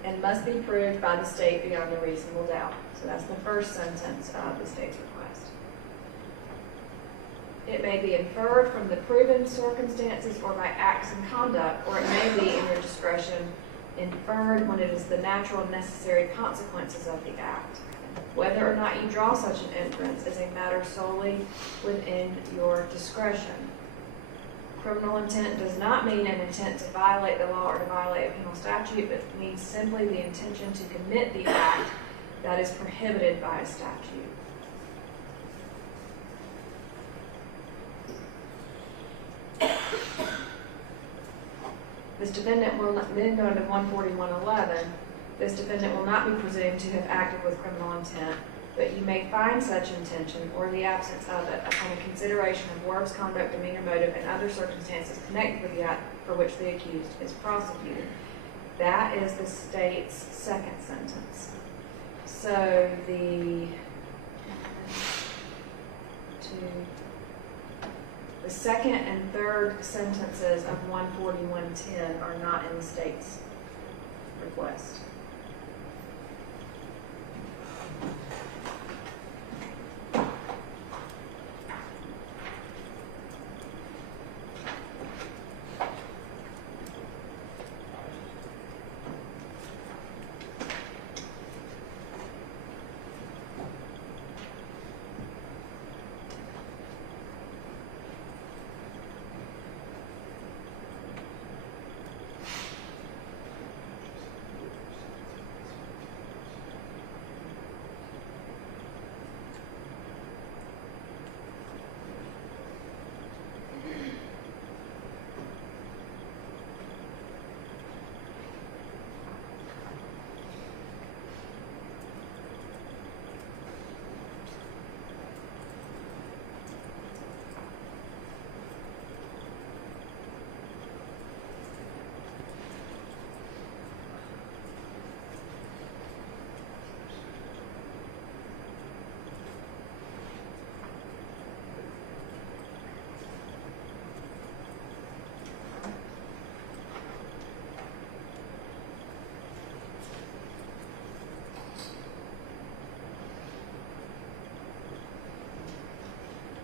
and must be proved by the state beyond a reasonable doubt. So that's the first sentence of the state's request. It may be inferred from the proven circumstances or by acts and conduct, or it may be, in your discretion, inferred when it is the natural and necessary consequences of the act. Whether or not you draw such an inference is a matter solely within your discretion. Criminal intent does not mean an intent to violate the law or to violate a penal statute, but means simply the intention to commit the act that is prohibited by a statute. This defendant will not, then go to 141.11, this defendant will not be presumed to have acted with criminal intent, but you may find such intention or the absence of it upon a consideration of words, conduct, demeanor, motive, and other circumstances connected with the act for which the accused is prosecuted. That is the state's second sentence. So the second and third sentences of 141.10 are not in the state's request.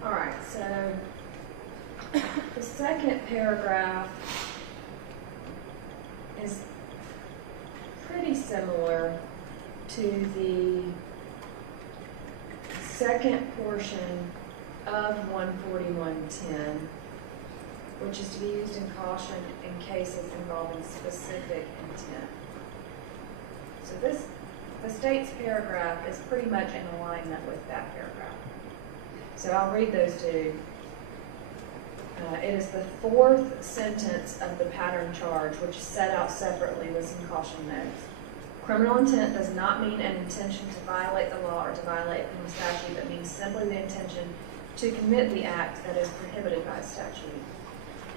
All right, so the second paragraph is pretty similar to the second portion of 141.10, which is to be used in caution in cases involving specific intent. So the state's paragraph is pretty much in alignment with that paragraph. So I'll read those two. It is the fourth sentence of the pattern charge, which is set out separately with some caution notes. Criminal intent does not mean an intention to violate the law or to violate a penal statute, but means simply the intention to commit the act that is prohibited by statute.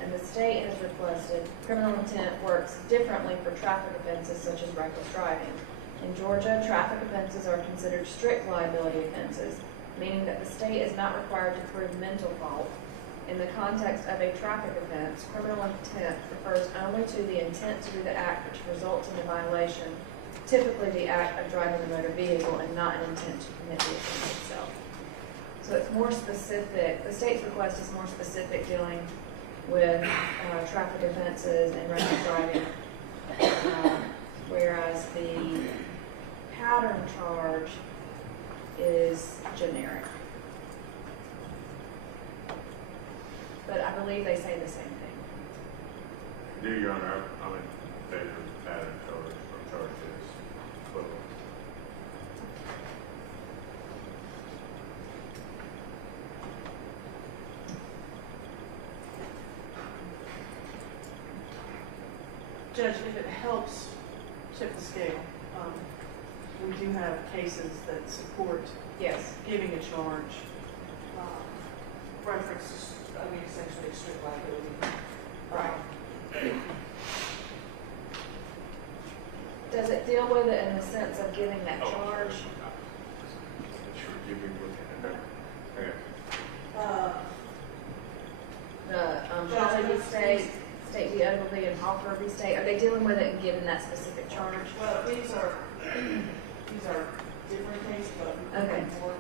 And the state has requested criminal intent works differently for traffic offenses such as reckless driving. In Georgia, traffic offenses are considered strict liability offenses, meaning that the state is not required to prove mental fault, In the context of a traffic offense, criminal intent refers only to the intent to do the act which results in the violation, typically the act of driving a motor vehicle, and not an intent to commit the offense itself. So it's more specific. The state's request is more specific, dealing with traffic offenses and reckless driving, whereas the pattern charge is generic. But I believe they say the same thing. Do Your Honor, I'm in favor of the pattern charge or charges equivalent. Judge, if it helps tip the scale, we do have cases that support Yes. giving a charge. References, essentially strict liability. Right. Does it deal with it in the sense of giving that charge? The Holly v. State, State v. Ogilvy, and Hawker v. State, are they dealing with it and giving that specific charge? Well, these are different cases, but Okay. more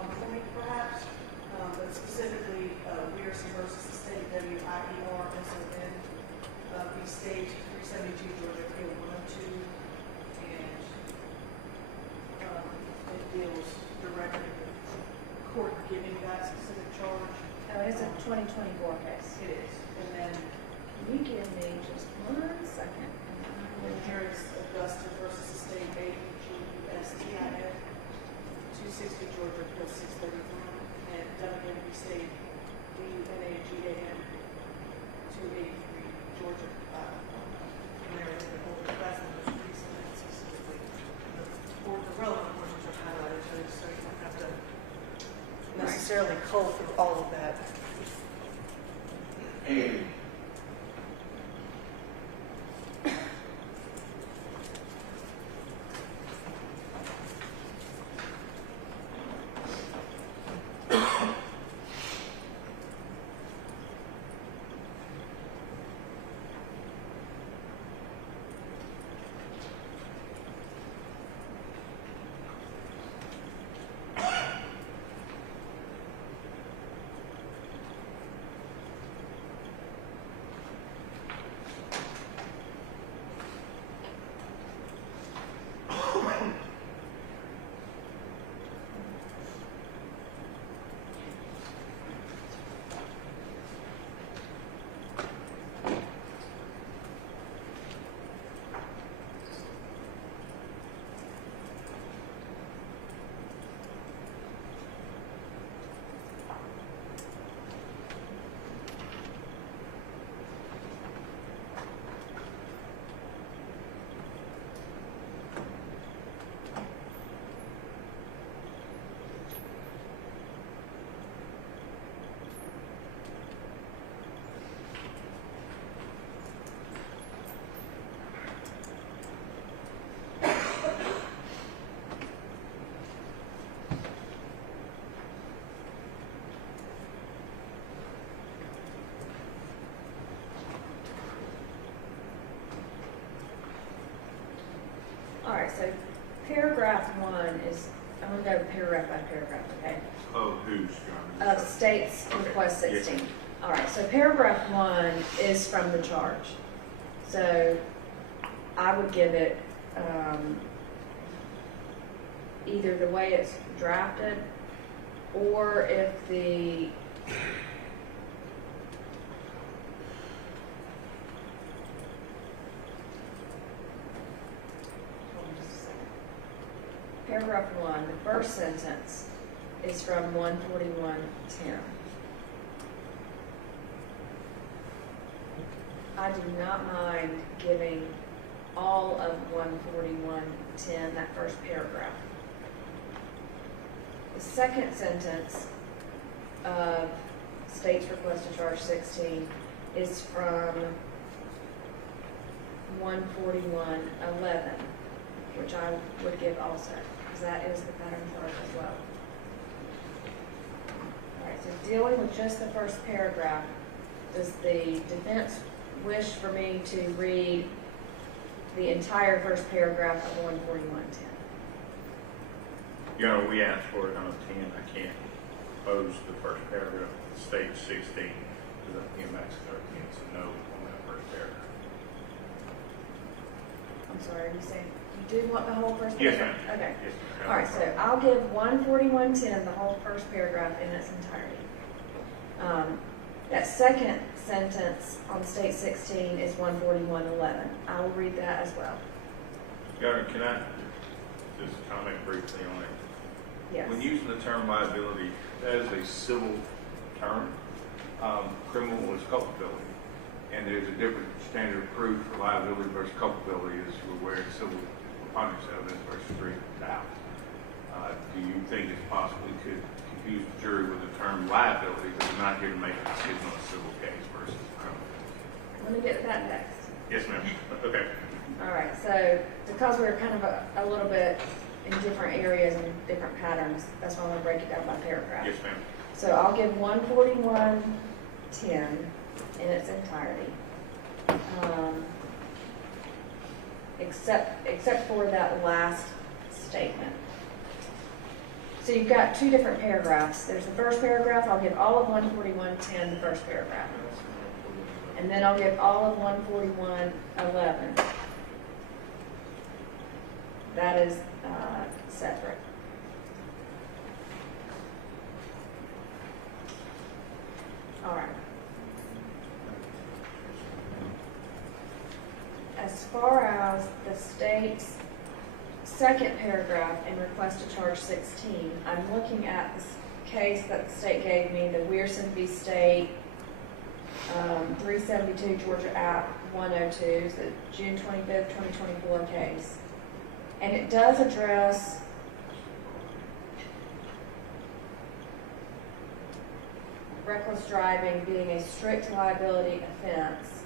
on point perhaps. But specifically, Weirson versus the state, WIER-SON, v. State 372 Georgia Appeal 102, and it deals directly with the court giving that specific charge. Oh, it's a 2024 case. It is. And then Can you give me just 1 second? here is Augusta versus the state, AGUSTIF, 260 Georgia Appeal 631, and WM v. State, BUNAGAM 283 Georgia. That's the most recent and specifically the relevant ones which are highlighted, so you don't have to necessarily cull through all of that. All right, so paragraph 1 is, I'm going to go paragraph by paragraph, okay? Oh, who's, Your Honor? Of state's Okay. request Yes. 16. All right, so paragraph 1 is from the charge. So I would give it either the way it's drafted, or if the paragraph 1, the first sentence is from 141.10. I do not mind giving all of 141.10, that first paragraph. The second sentence of state's request to charge 16 is from 141.11, which I would give also, because that is the pattern charge as well. All right, so dealing with just the first paragraph, does the defense wish for me to read the entire first paragraph of 14110? Your Honor, we asked for it on a 10. I can't oppose the first paragraph. State 16 is a PMX 13, so no on that first paragraph. I'm sorry, you saying you do want the whole first Yes, paragraph? ma'am. Okay. Yes, ma'am. All right, so I'll give 14110 the whole first paragraph in its entirety. That second sentence on state 16 is 14111. I will read that as well. Your Honor, can I just comment briefly on it? Yes. When using the term liability, that is a civil term. Criminal is culpability. And there's a different standard of proof for liability versus culpability, as you're aware, civil preponderance evidence versus reasonable doubt. Do you think it's possible we could confuse the jury with the term liability, because we're not here to make a decision on a civil case versus criminal? Let me get to that next. Yes, ma'am. Okay. All right, so because we're kind of a little bit in different areas and different patterns, that's why I'm going to break it down by paragraph. Yes, ma'am. So I'll give 14110 in its entirety, except for that last statement. So you've got two different paragraphs. There's the first paragraph. I'll give all of 14110 the first paragraph, and then I'll give all of 14111. That is separate. All right. As far as the state's second paragraph in request to charge 16, I'm looking at this case that the state gave me, the Weirson v. State, 372 Georgia App 102, it's the June 25th, 2024 case. And it does address reckless driving being a strict liability offense,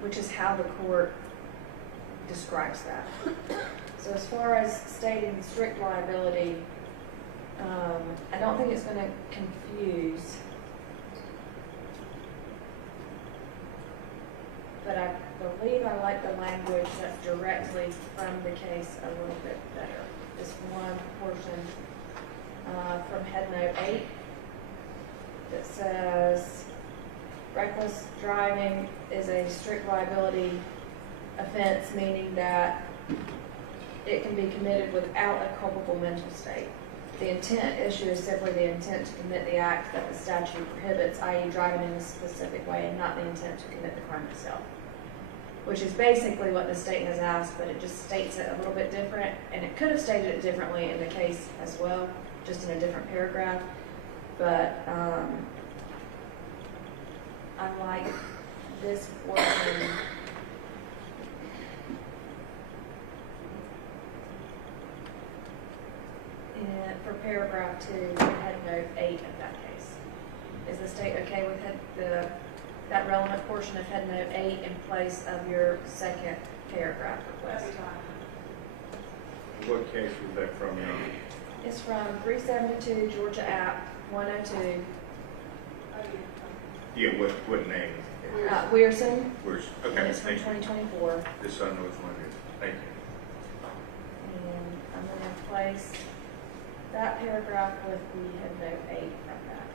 which is how the court describes that. So as far as stating strict liability, I don't think it's going to confuse, but I believe I like the language that's directly from the case a little bit better. This one portion from Head Note 8 that says reckless driving is a strict liability offense, meaning that it can be committed without a culpable mental state. The intent issue is simply the intent to commit the act that the statute prohibits, i.e. driving in a specific way, and not the intent to commit the crime itself. Which is basically what the state has asked, but it just states it a little bit different, and it could have stated it differently in the case as well, just in a different paragraph. But I like this portion for paragraph 2, Head Note 8 of that case. Is the state okay with that relevant portion of Head Note 8 in place of your second paragraph request? What case was that from, Your Honor? It's from 372 Georgia App 102. Yeah, what name? Weirson. Where's, And okay, it's from thank you. 2024. This I know which one it is. Thank you. And I'm going to place that paragraph with the Head Note 8 from that.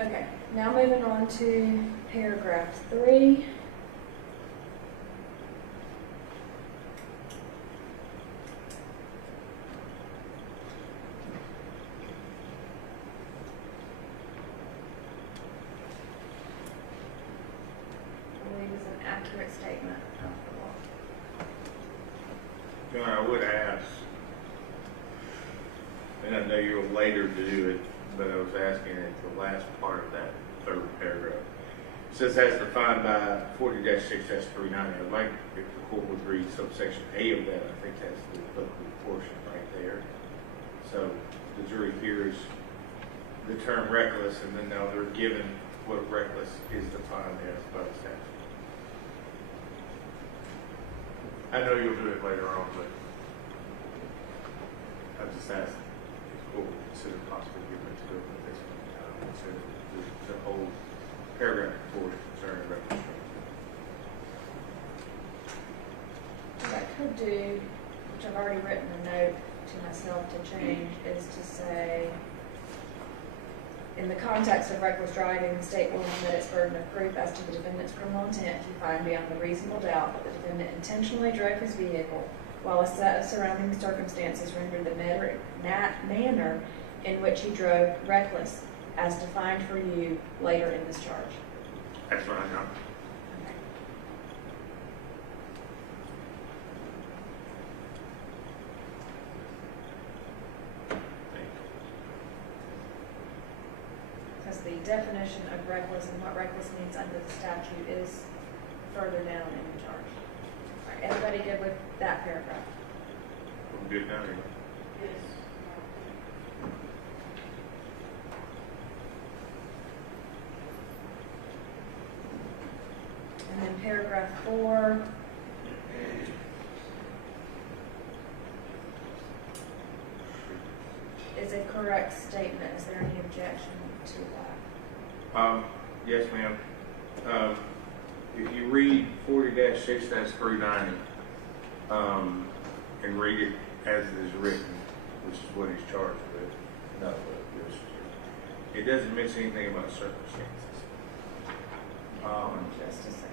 Okay, now moving on to paragraph 3. I believe is an accurate statement of the law. Your Honor, I would ask, and I know you'll later do it, but I was asking at the last part of that third paragraph. says as defined by 40-6-390. I'd like if the court would read subsection A of that. I think that's the applicable portion right there. So the jury hears the term reckless, and then now they're given what reckless is defined as by the statute. I know you'll do it later on, but I just asked if the court would consider possibly giving it to go with this one. I don't consider the whole paragraph before it concerning reckless driving. What I could do, which I've already written a note to myself to change, is to say, in the context of reckless driving, the state will admit its burden of proof as to the defendant's criminal intent if you find beyond a reasonable doubt that the defendant intentionally drove his vehicle while a set of surrounding circumstances rendered the manner in which he drove reckless, as defined for you later in this charge. That's what I got. Because the definition of reckless and what reckless means under the statute is further down in the charge. All right, everybody good with that paragraph? I'm good now. Yes. And then paragraph 4. Is a correct statement. Is there any objection to that? Yes, ma'am. If you read 40-6-390 and read it as it is written, which is what he's charged with, not what it is, it doesn't mention anything about circumstances. Just a second.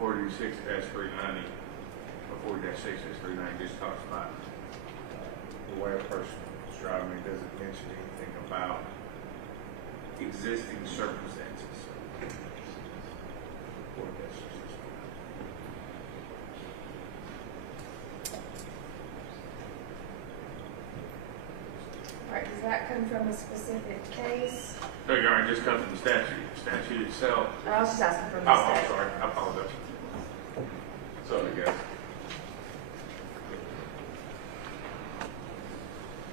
46-390 or 40-6-390 just talks about the way a person is driving. It doesn't mention anything about existing circumstances. All right, does that come from a specific case? No, Your Honor, it just comes from the statute. The statute itself. I was just asking for a Oh, mistake. I'm sorry. I apologize. Sorry, guys.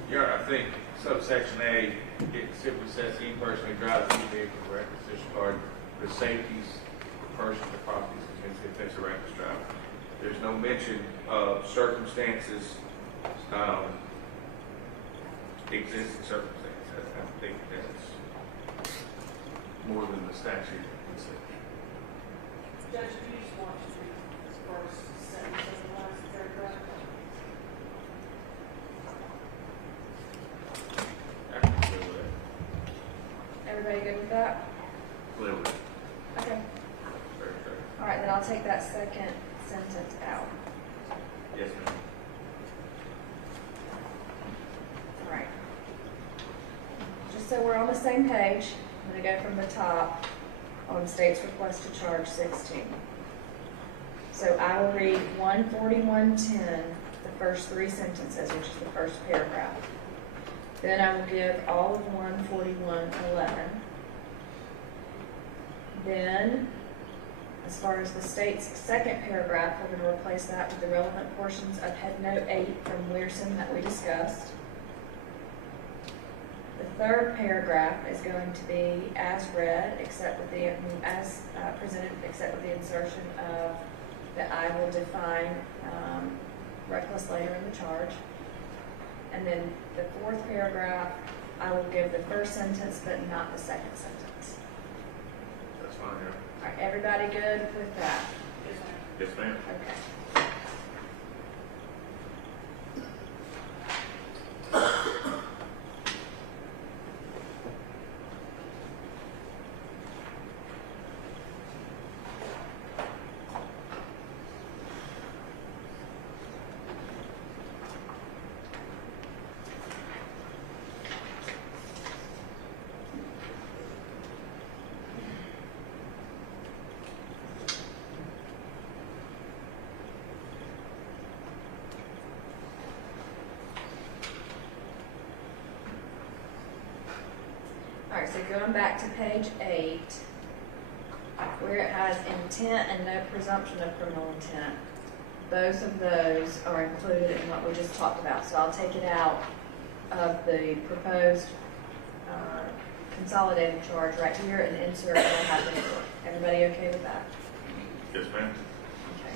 Your Honor, I think subsection A, it simply says any person who drives any vehicle with reckless disregard the safeties of persons or properties against the offense of reckless driving. There's no mention of circumstances, existing circumstances. I think that's more than the statute would say. Judge, do you just want to read this first sentence of the last paragraph? I can live with that. Everybody good with that? Live with it. Okay. Very fair. All right, then I'll take that second sentence out. Yes, ma'am. All right. Just so we're on the same page, I'm going to go from the top on state's request to charge 16. So I will read 14110, the first 3 sentences, which is the first paragraph. Then I will give all of 14111. Then, as far as the state's second paragraph, we're going to replace that with the relevant portions of Head Note 8 from Learson that we discussed. The third paragraph is going to be as read, except with the presented, except with the insertion of that I will define reckless later in the charge. And then the fourth paragraph, I will give the first sentence, but not the second sentence. That's fine, yeah. All right, everybody good with that? Yes, ma'am. Okay. All right, so going back to page 8, where it has intent and no presumption of criminal intent. Both of those are included in what we just talked about. So I'll take it out of the proposed consolidated charge right here and insert what happened. Everybody okay with that? Yes, ma'am. Okay.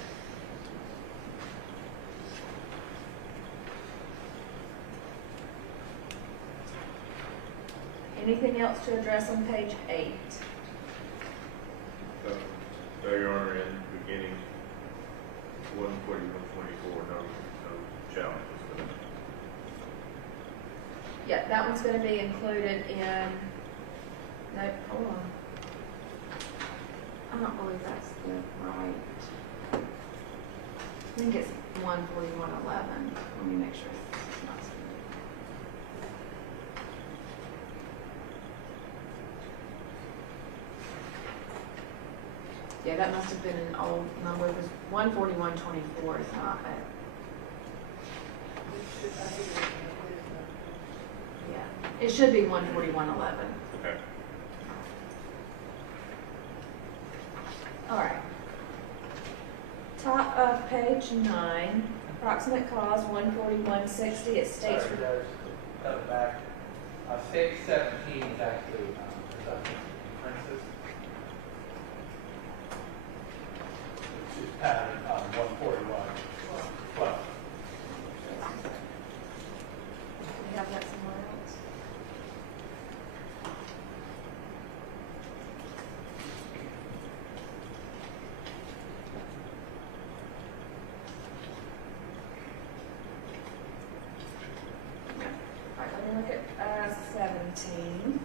Anything else to address on page 8? Your Honor, in the beginning, 14124, no challenges for that. Yeah, that one's going to be included in, no, hold on. I don't believe that's the right, I think it's 14111. Let me make sure it's not. Yeah, that must have been an old number because 14124 is not it. Yeah, it should be 14111. Okay. All right. Top of page 9, approximate cause 14160. It states. Sorry, Judge, cut it back. State 17 is actually presumption of inferences. Which is pattern 141. Well, We have that somewhere else. All right, let me look at 17.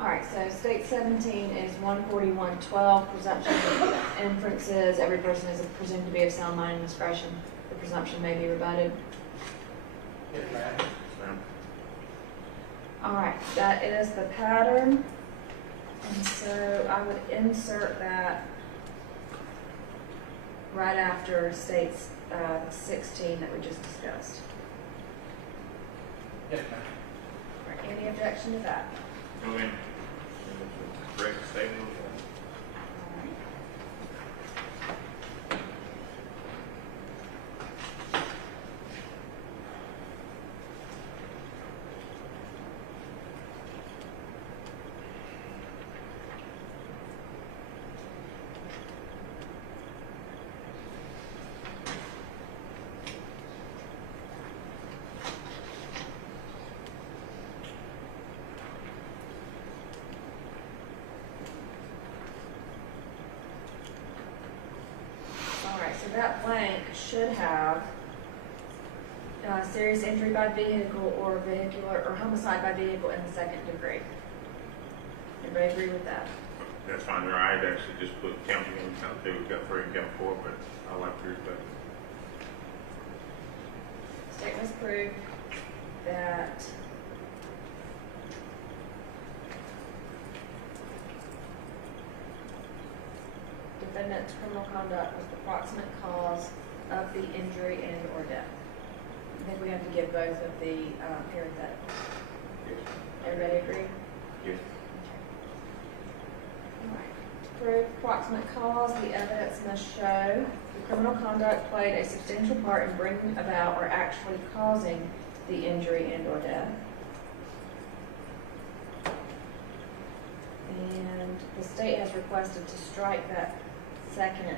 All right, so state 17 is 14112, presumption of inferences. Every person is presumed to be of sound mind and discretion. The presumption may be rebutted. yes, ma'am. All right, that is the pattern. And so I would insert that right after states 16 that we just discussed. Yes, ma'am. All right, any objection to that? No, ma'am. Correct statement. All right. So that blank should have serious injury by vehicle or vehicular or homicide by vehicle in the second degree. Everybody agree with that? That's fine. There, I had actually just put counting in count 2, count 3, and count 4, but I like to read that. Statements prove that defendant's criminal conduct was the proximate cause of the injury and or death. I think we have to give both of the parenthetical. Yes. Everybody agree? Yes. All right. To prove proximate cause, the evidence must show the criminal conduct played a substantial part in bringing about or actually causing the injury and or death. And the state has requested to strike that second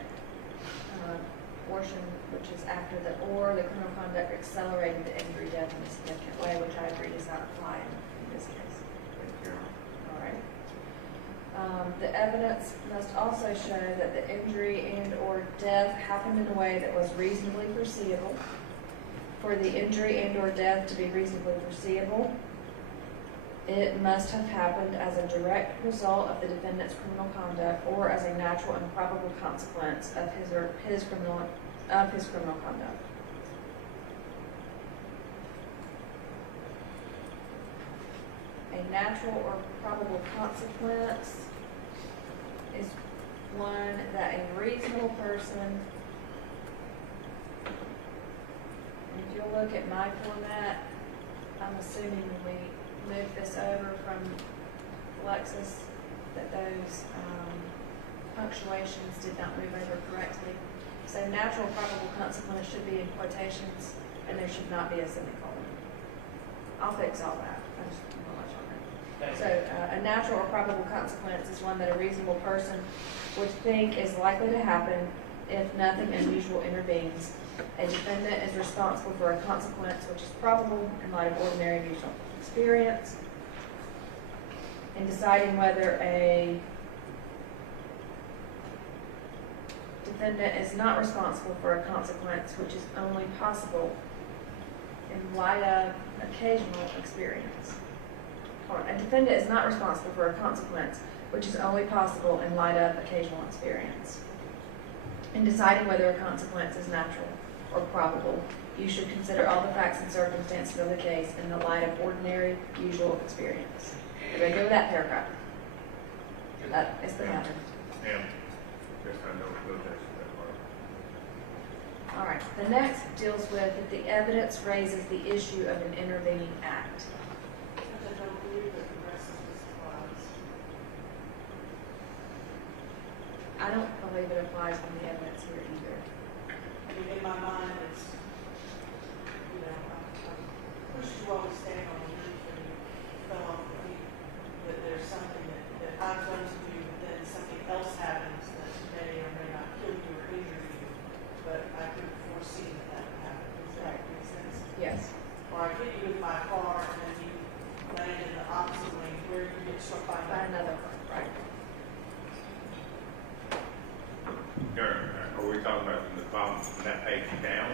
portion portion, which is after the or, the criminal conduct accelerated the injury, death in a significant way, which I agree does not apply in this case. All right. The evidence must also show that the injury and/or death happened in a way that was reasonably foreseeable. For the injury and/or death to be reasonably foreseeable, it must have happened as a direct result of the defendant's criminal conduct or as a natural and probable consequence of his criminal conduct. A natural or probable consequence is one that a reasonable person, and if you'll look at my format, I'm assuming when we move this over from Lexis that those punctuations did not move over correctly. So natural probable consequence should be in quotations and there should not be a semicolon. I'll fix all that. I just want to let y'all know. So a natural or probable consequence is one that a reasonable person would think is likely to happen if nothing unusual intervenes. A defendant is responsible for a consequence which is probable in light of ordinary and usual experience. In deciding whether a defendant is not responsible for a consequence which is only possible in light of occasional experience. A defendant is not responsible for a consequence which is only possible in light of occasional experience. In deciding whether a consequence is natural or probable, you should consider all the facts and circumstances of the case in the light of ordinary, usual experience. Everybody go with that paragraph? That is the matter. Yeah. Yes, I know that part. All right. The next deals with if the evidence raises the issue of an intervening act. I don't believe it applies from the evidence here either. I mean, in my mind, it's, I pushed you always stand on the roof and you fell off the roof, that there's something that I've done to you, but then something else happens that may or may not kill you or injure you, but I couldn't foresee that would happen. Does that make sense? Yes. Or I hit you with my car and then you land in the opposite lane where you get struck by Another car, right? Are we talking about from the bottom, from that page down?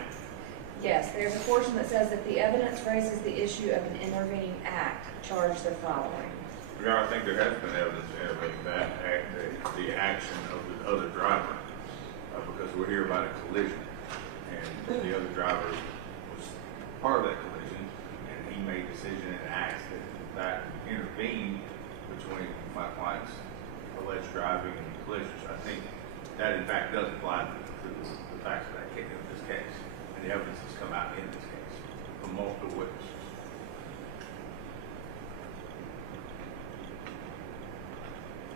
Yes, there's a portion that says that the evidence raises the issue of an intervening act. Charge the following. Your Honor, I think there has been evidence of intervening that act, the action of the other driver, because we're here about a collision, and the other driver was part of that collision, and he made a decision and acts that in fact intervened between my client's alleged driving and the collision. So I think that in fact does apply to the facts of that case, in this case, and the evidence has come out in this case from multiple witnesses.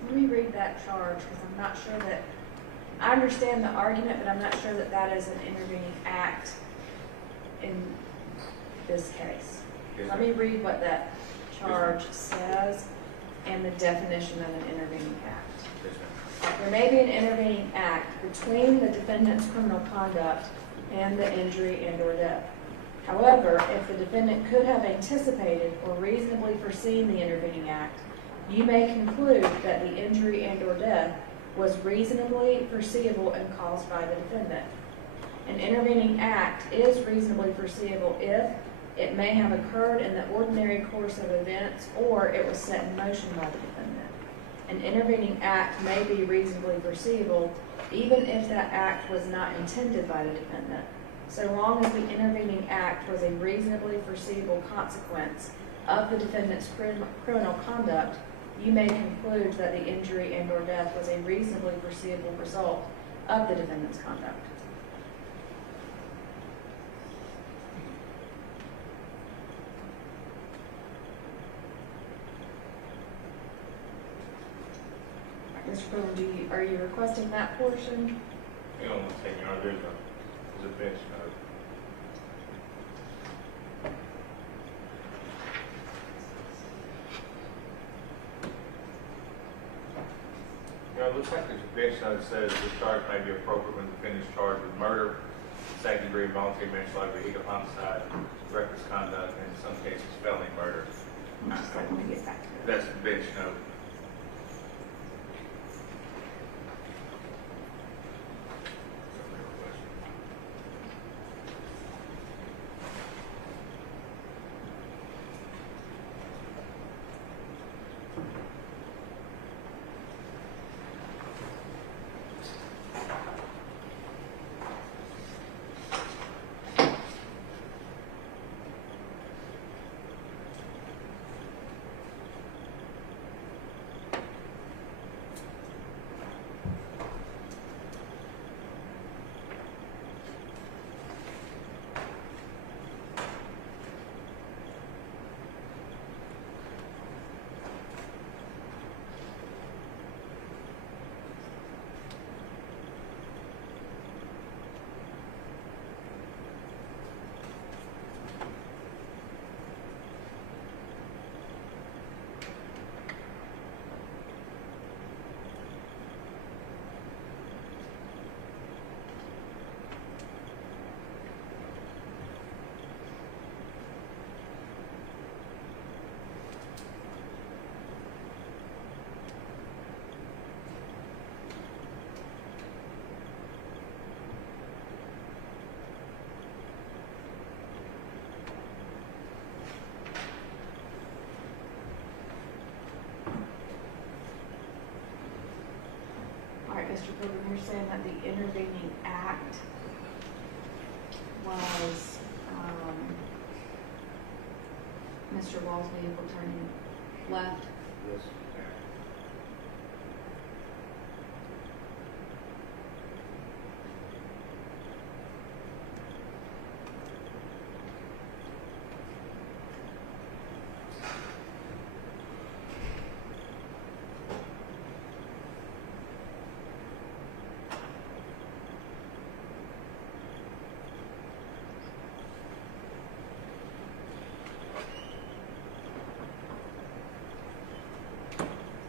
Let me read that charge because I'm not sure that, I understand the argument, but I'm not sure that that is an intervening act in this case. Yes, Let me read what that charge says and the definition of an intervening act. Yes, ma'am. There may be an intervening act between the defendant's criminal conduct and the injury and/or death. However, if the defendant could have anticipated or reasonably foreseen the intervening act, you may conclude that the injury and/or death was reasonably foreseeable and caused by the defendant. An intervening act is reasonably foreseeable if it may have occurred in the ordinary course of events or it was set in motion by the defendant. An intervening act may be reasonably foreseeable even if that act was not intended by the defendant, so long as the intervening act was a reasonably foreseeable consequence of the defendant's criminal conduct. You may conclude that the injury and/or death was a reasonably foreseeable result of the defendant's conduct. Mr. Quillen, are you requesting that portion? You don't want to take, there's a bench note. It looks like there's a bench note that says the charge may be appropriate when the defendant is charged with murder, second degree involuntary manslaughter, vehicle homicide, reckless conduct, and in some cases felony murder. Just let me get back to it. That's the bench note. All right, Mr. Pilgrim, you're saying that the intervening act was Mr. Wall's vehicle turning left? Yes.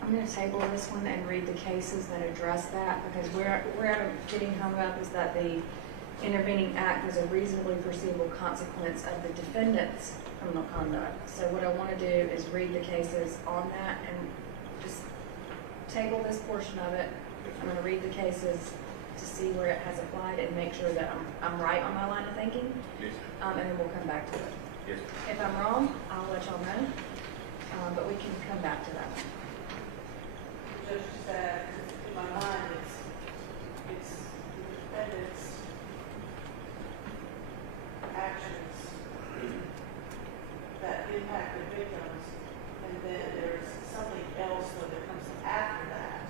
I'm going to table this one and read the cases that address that, because where I'm getting hung up is that the intervening act was a reasonably foreseeable consequence of the defendant's criminal conduct. So what I want to do is read the cases on that and just table this portion of it. I'm going to read the cases to see where it has applied and make sure that I'm right on my line of thinking. Yes. And then we'll come back to it. Yes. If I'm wrong, I'll let y'all know, but we can come back to that. Judge said, in my mind, it's the defendant's actions that impact the victims, and then there's something else that comes after that.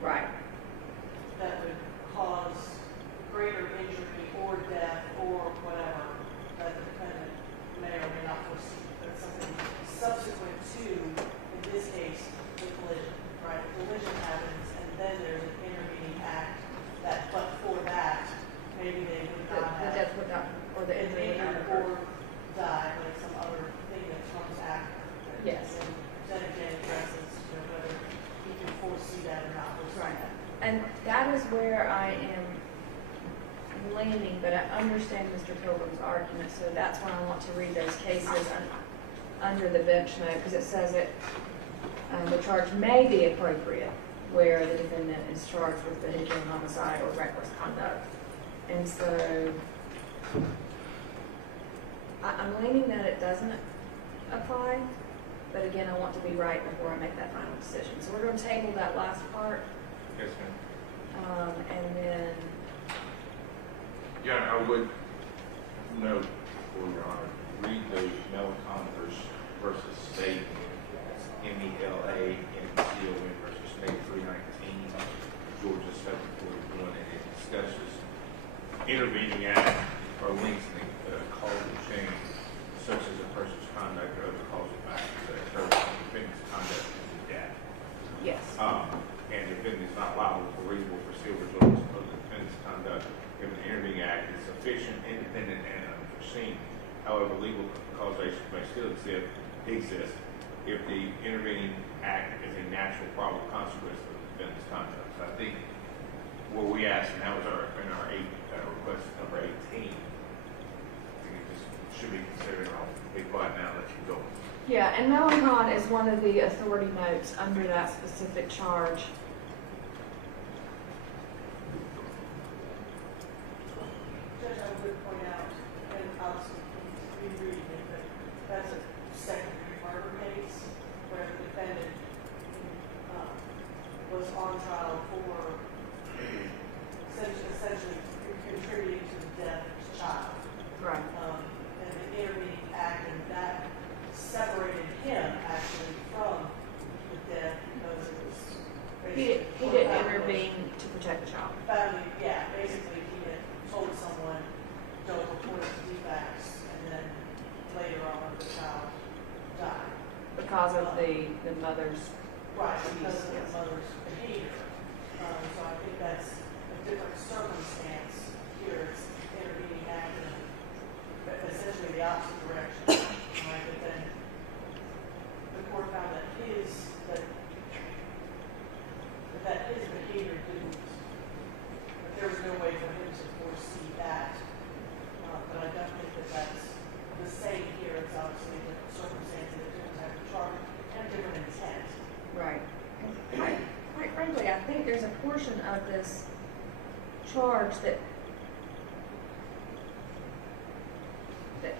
Right. That would cause greater injury or death or whatever that the defendant may or may not foresee. That's something subsequent to, in this case, the collision. Right, collision happens, and then there's an intervening act that, but for that, maybe they would not The have death would not, or the been injury would not injured occur. or died, like some other thing that comes after. Yes. And then again, addresses, whether he can foresee that or not. Right. And that is where I am leaning, but I understand Mr. Pilgrim's argument, so that's why I want to read those cases under the bench note, because it says it, the charge may be appropriate where the defendant is charged with vehicular homicide or reckless conduct. And so I'm leaning that it doesn't apply, but again, I want to be right before I make that final decision. So we're going to table that last part. Yes, ma'am. And then, Yeah, I would note, for Your Honor, read the Melicon versus State, MELA-NCON versus State 319, Georgia 741, and it discusses intervening act or lengthening causal chain, such as a person's conduct or other causal factors that occur when the defendant's conduct is in death. yes. And the defendant is not liable for reasonable foreseeable results of the defendant's conduct if an intervening act is sufficient, independent, and unforeseen. However, legal causation may still exist if the intervening act is a natural probable consequence of the defendant's conduct. So I think what we asked, and that was in our request number 18, Yeah, and melanchthon is one of the authority notes under that specific charge. Judge, I would point out, and I'll reread it, but that's a second-degree murder case where the defendant was on trial for essentially contributing to the death of his child. Right. And the intervening act, and that separated him actually from the death because it was He basically didn't intervene to protect the child. family, yeah, basically he had told someone, don't report it to defects, and then later on the child died. Because of the mother's. Right, because of his mother's behavior. So I think that's a different circumstance here. It's intervening act in essentially the opposite direction. Right, but then the court found that his behavior didn't, that there was no way for him to foresee that. But I don't think that that's the same here. It's obviously a different circumstance and a different type of charge and a different intent. Right. Quite frankly, I think there's a portion of this charge that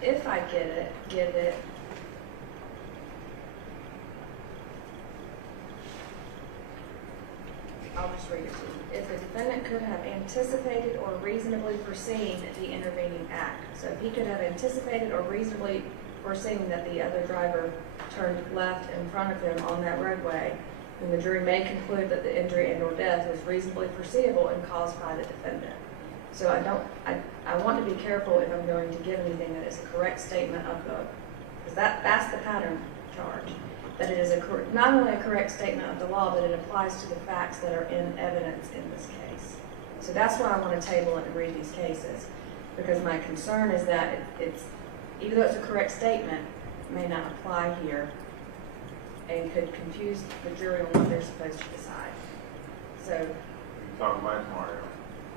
if I give it, I'll just read it to you. If the defendant could have anticipated or reasonably foreseen the intervening act. So if he could have anticipated or reasonably foreseen that the other driver turned left in front of him on that roadway, then the jury may conclude that the injury and or death was reasonably foreseeable and caused by the defendant. So I want to be careful if I'm going to give anything that is a correct statement of the, because that's the pattern charge. That it is not only a correct statement of the law, but it applies to the facts that are in evidence in this case. So that's why I want to table it and read these cases, because my concern is that it's even though it's a correct statement, it may not apply here and could confuse the jury on what they're supposed to decide. So, You talking about Mario?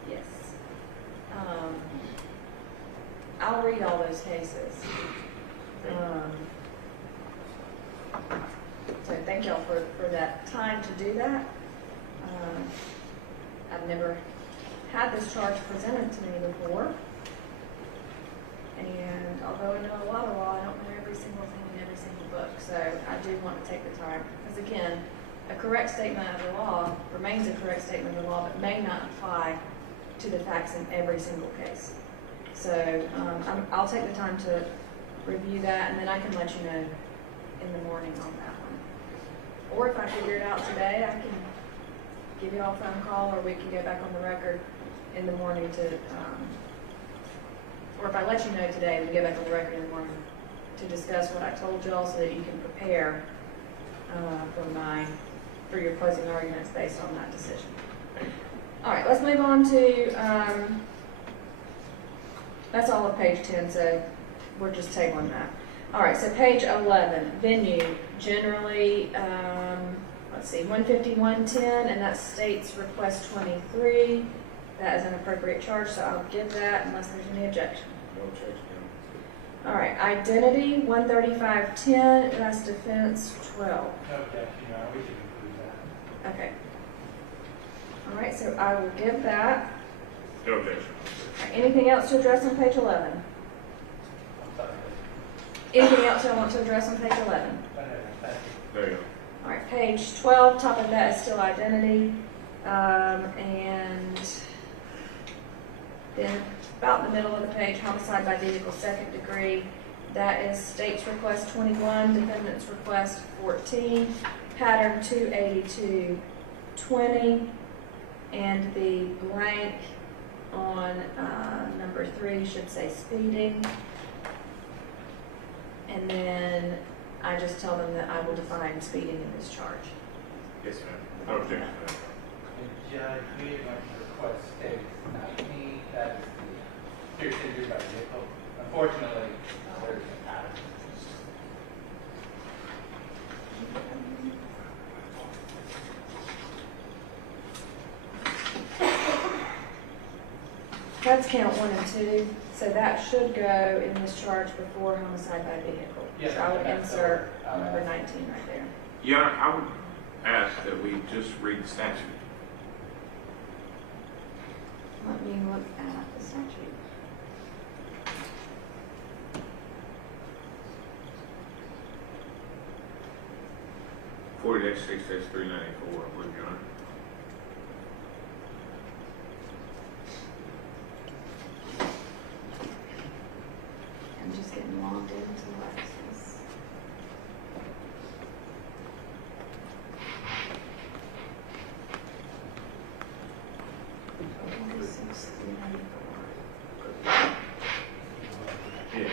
yes. I'll read all those cases. So thank y'all for that time to do that. I've never had this charge presented to me before. And although I know a lot of law, I don't know every single thing in every single book. So I do want to take the time. Because again, a correct statement of the law remains a correct statement of the law, but may not apply to the facts in every single case. So I'll take the time to review that, and then I can let you know in the morning on that one. Or if I figure it out today, I can give you all a phone call, or we can go back on the record in the morning to, or if I let you know today, we go back on the record in the morning to discuss what I told y'all so that you can prepare for your closing arguments based on that decision. All right, let's move on to, that's all of page 10, so we're just tabling that. All right, so page 11, venue, generally, let's see, 15110, and that's state's request 23. That is an appropriate charge, so I'll give that unless there's any objection. No objection. All right, identity, 13510, that's defense 12. No objection, Your Honor, we should include that. Okay. All right, so I will give that. No objection. All right, anything else to address on page 11? I'm sorry. Anything else I want to address on page 11? There you go. All right, page 12, top of that is still identity. And then about in the middle of the page, homicide by vehicle, second degree. That is state's request 21, defendant's request 14, pattern 28220, and the blank on number 3 should say speeding. And then I just tell them that I will define speeding in this charge. Yes, ma'am. No objection to that. Judge, we are going to request state 19, that is the serious injury by vehicle. Unfortunately, there is a pattern. That's count 1 and 2, so that should go in this charge before homicide by vehicle. Yes, So I would that's insert over. number 19 right there. Yeah, I would ask that we just read the statute. Let me look at the statute. -6-394, I believe, Your Honor. I'm just getting logged into Lexis. Yeah.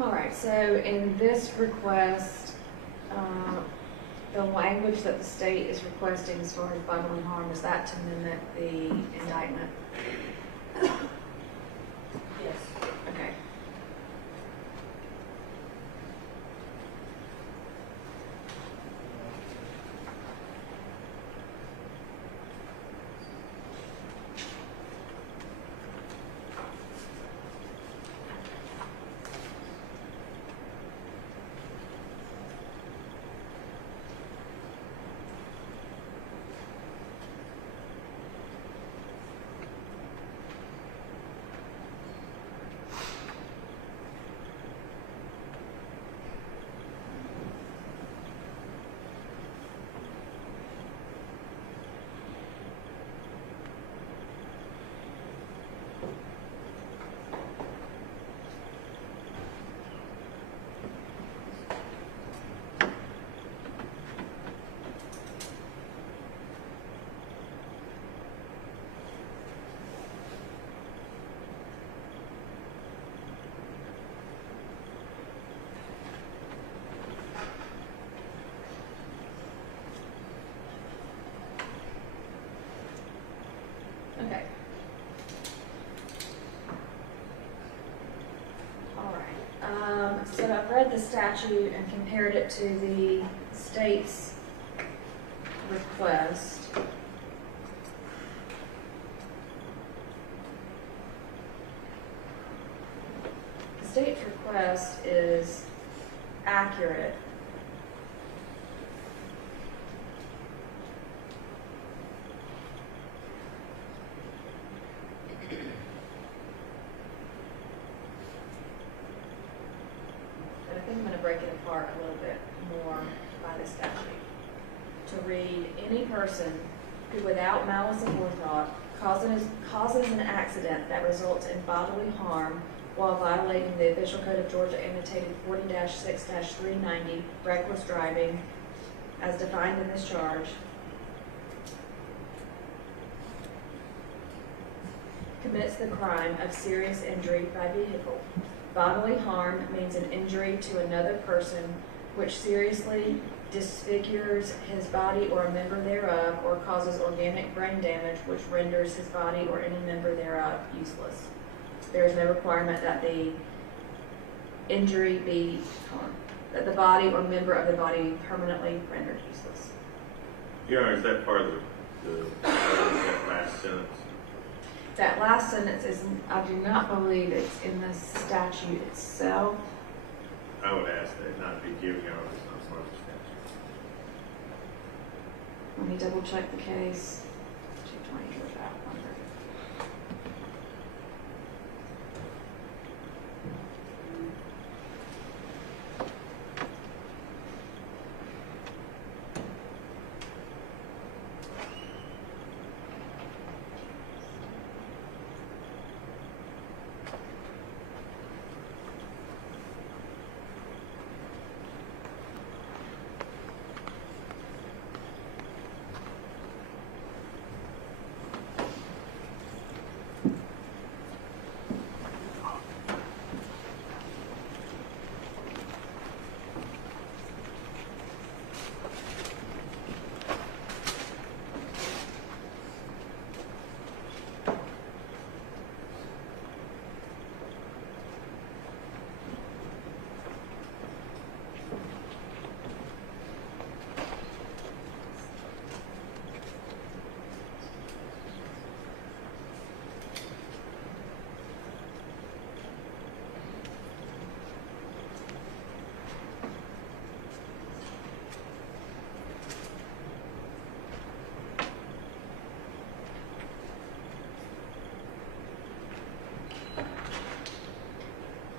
All right, so in this request, the language that the state is requesting as far as bodily harm, is that to mimic the indictment? Yes. Okay. read the statute and compared it to the state's request. The state's request is accurate. And I think I'm going to break it apart a little bit more by the statute. To read, any person who without malice aforethought causes an accident that results in bodily harm while violating the official code of Georgia annotated 40-6-390, reckless driving, as defined in this charge, commits the crime of serious injury by vehicle. Bodily harm means an injury to another person which seriously disfigures his body or a member thereof, or causes organic brain damage which renders his body or any member thereof useless. There is no requirement that the injury be, that the body or member of the body be permanently rendered useless. Your Honor, is that part of that last sentence? That last sentence is, I do not believe it's in the statute itself. I would ask that not be given, Your Honor, it's not part of the statute. Let me double check the case. 220 goes out.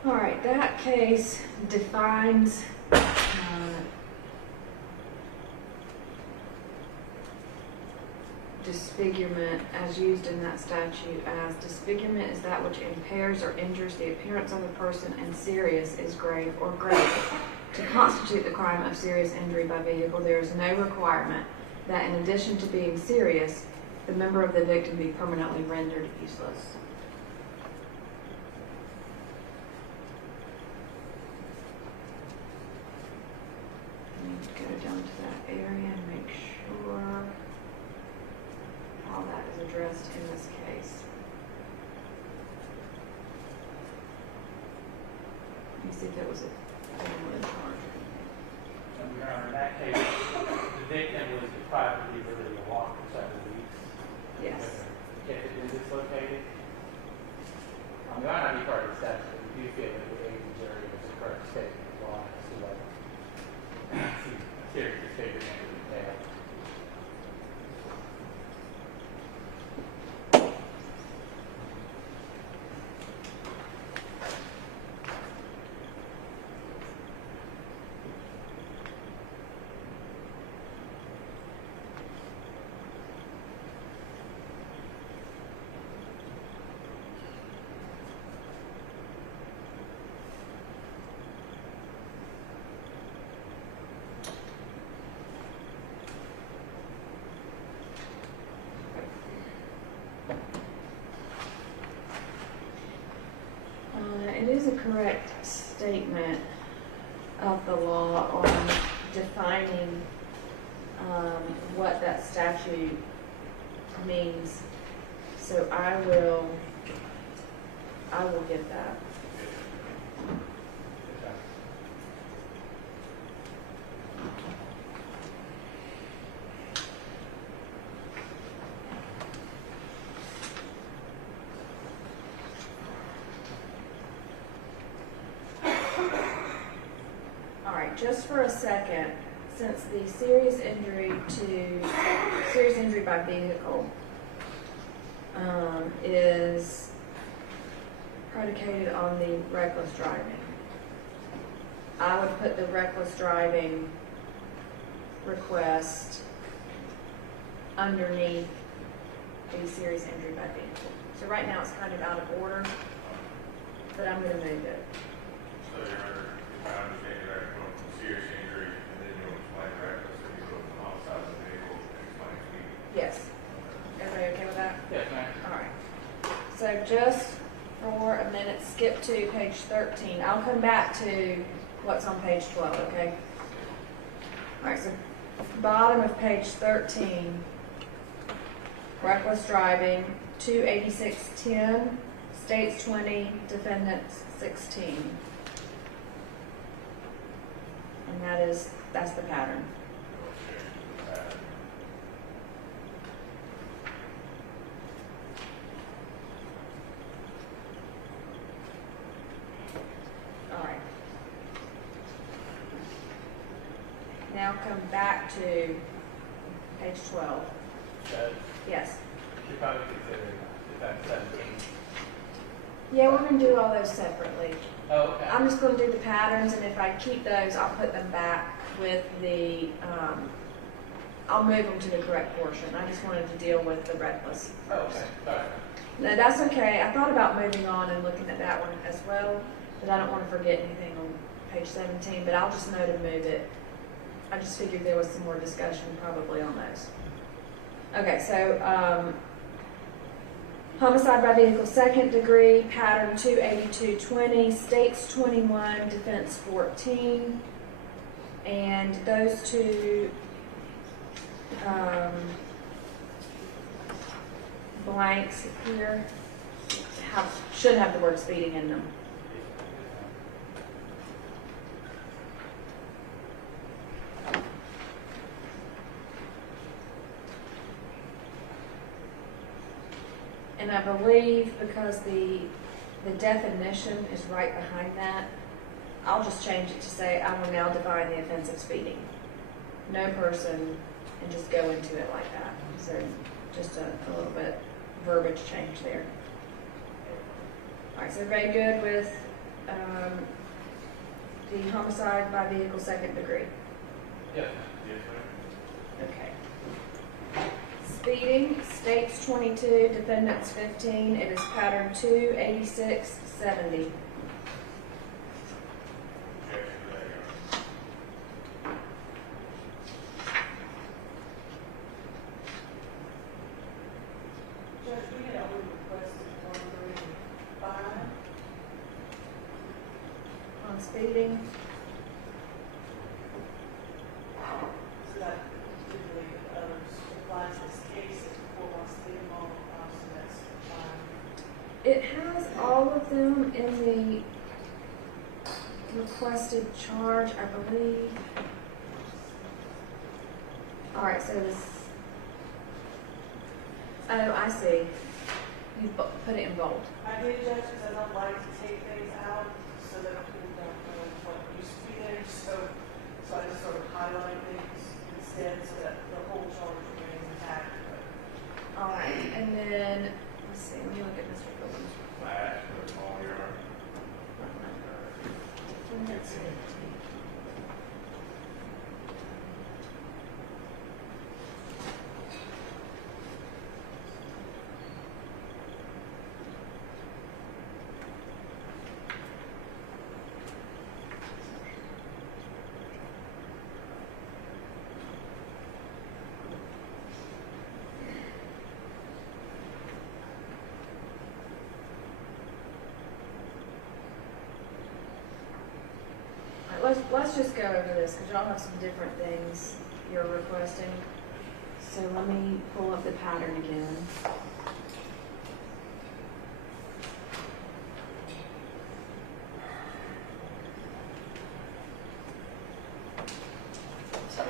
All right, that case defines disfigurement as used in that statute as disfigurement is that which impairs or injures the appearance of a person, and serious is grave or grave. To constitute the crime of serious injury by vehicle, there is no requirement that in addition to being serious, the member of the victim be permanently rendered useless. Go down to that area and make sure all that is addressed in this case. Let me see if there was a family charge. Your Honor, in that case, the victim was deprived of the ability to walk for several weeks. Yes. If it is dislocated. Your Honor, be part of the statute. We do feel that the age and jury is the correct statement of law as to what serious disfigurement would entail. It is a correct statement of the law on defining what that statute means. So I will get that. just for a second, since the serious injury by vehicle is predicated on the reckless driving, I would put the reckless driving request underneath the serious injury by vehicle. So right now it's kind of out of order, but I'm going to move it. So if I understand that, going from serious injury and then you'll explain reckless, and you go to homicide of the vehicle and explain speed. Yes. Everybody okay with that? Yes, ma'am. All right. So just for a minute, skip to page 13. I'll come back to what's on page 12, okay? All right, so bottom of page 13, reckless driving, 28610, states 20, defendants 16. And that's the pattern. All right. Now come back to page 12. Judge, Yes. you probably consider defense 17. Yeah, we're going to do all those separately. Oh, okay. I'm just going to do the patterns, and if I keep those, I'll put them back with the, I'll move them to the correct portion. I just wanted to deal with the reckless first. Okay, sorry. No, that's okay. I thought about moving on and looking at that one as well, but I don't want to forget anything on page 17, but I'll just know to move it. I just figured there was some more discussion probably on those. Okay, so homicide by vehicle second degree, pattern 28220, states 21, defense 14, and those two blanks here should have the word speeding in them. And I believe because the definition is right behind that, I'll just change it to say, I will now define the offense of speeding. No person, and just go into it like that. So just a little bit verbiage change there. All right, so everybody good with the homicide by vehicle second degree? Yes. Yes, ma'am. Okay. Speeding, states 22, defendants 15. It is pattern 28670. Objection to that, Your Honor. Judge, we had only requested 135 On speeding, so that particularly applies this case as a 4-month speeding law, so that's fine. it has all of them in the requested charge, I believe. All right, so this, oh, I see. You put it in bold. I did, Judge, because I don't like to take things out so that people don't know what used to be there, so I just sort of highlight things instead so that the whole charge remains intact. All right, and then, let's see, let me look at Mr. Gordon's. I asked for it all, Your Honor. Defendants 15. Let's just go over this because y'all have some different things you're requesting. So let me pull up the pattern again. So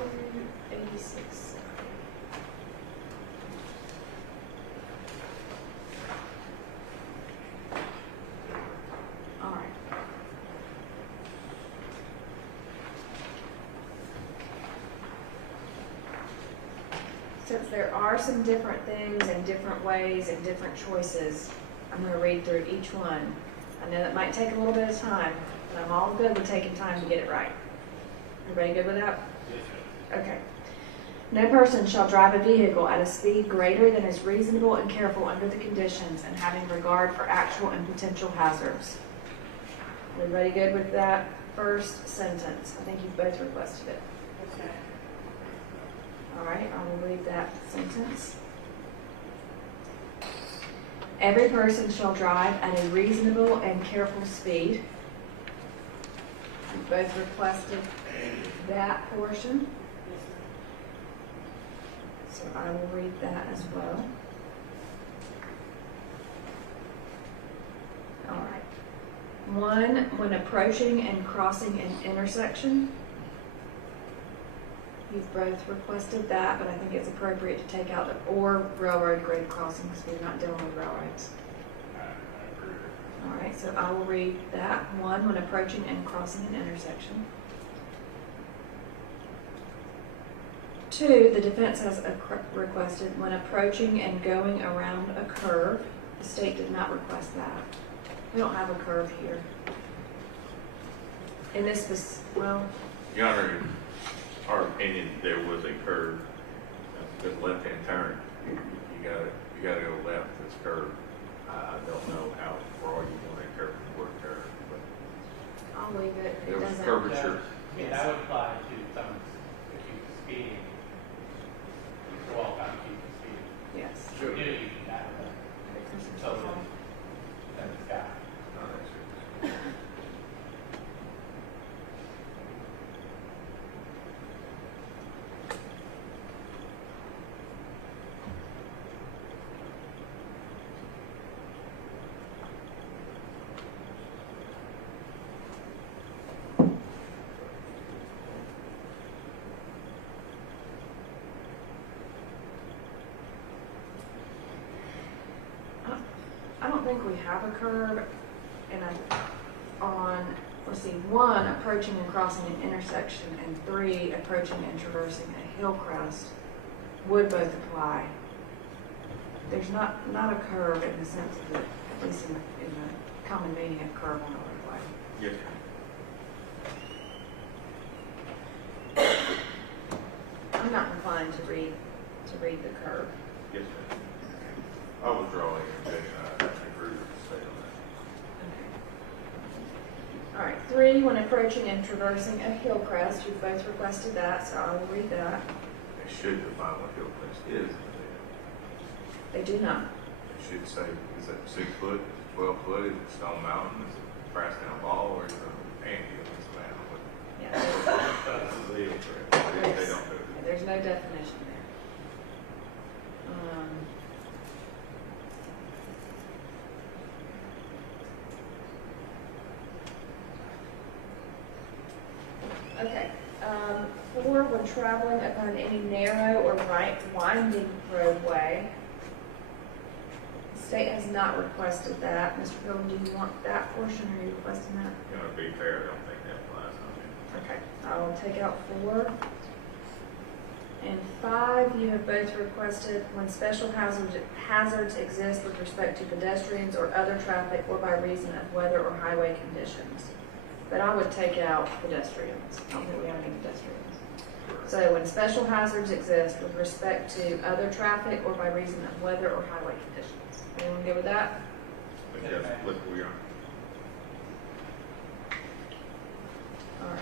86. All right. there are some different things and different ways and different choices. I'm going to read through each one. I know that might take a little bit of time, but I'm all good with taking time to get it right. Everybody good with that? Yes, okay. No person shall drive a vehicle at a speed greater than is reasonable and careful under the conditions and having regard for actual and potential hazards. Everybody good with that first sentence? I think you both requested it. Okay. All right, I will read that sentence. Every person shall drive at a reasonable and careful speed. You both requested that portion. So I will read that as well. All right. 1, when approaching and crossing an intersection. You've both requested that, but I think it's appropriate to take out the or railroad grade crossing because we're not dealing with railroads. All right, so I will read that. 1, when approaching and crossing an intersection. 2, the defense has requested when approaching and going around a curve. The state did not request that. We don't have a curve here. In this, well, Your Honor, in our opinion, there was a curve. That's the left-hand turn. You gotta go left. It's curved. I don't know how far you want to curve before it curve, but I'll leave it. there was doesn't. curvature. Yeah, that would apply to someone if you speeding. You walk out and keep speeding. Yes. Sure. You do that. So, that's got. I don't think we have a curve, and let's see, 1, approaching and crossing an intersection, and 3, approaching and traversing a hill crest would both apply. There's not a curve in the sense of it, at least in the common meaning of curve on the roadway. Yes. I'm not inclined to read the curve. Yes, ma'am. I was drawing objection. I agree with the state on that. Okay. All right, 3, when approaching and traversing a hill crest, you've both requested that, so I will read that. They should define what hill crest is. They do not. It should say, is it 6 foot, is it 12 foot, is it stone mountain, is it grass down ball, or is it an anthill? It's a mountain. Yeah. That's the hill crest. They don't do it. There's no definition there. Okay. 4, when traveling upon any narrow or winding roadway. The state has not requested that. Mr. Golden, do you want that portion, or are you requesting that? You know, to be fair, I don't think that applies on me. Okay, I will take out 4. And 5, you have both requested when special hazards exist with respect to pedestrians or other traffic or by reason of weather or highway conditions. But I would take out pedestrians. I don't think we have any pedestrians. So when special hazards exist with respect to other traffic or by reason of weather or highway conditions. Anyone good with that? But yes, look, we are. All right.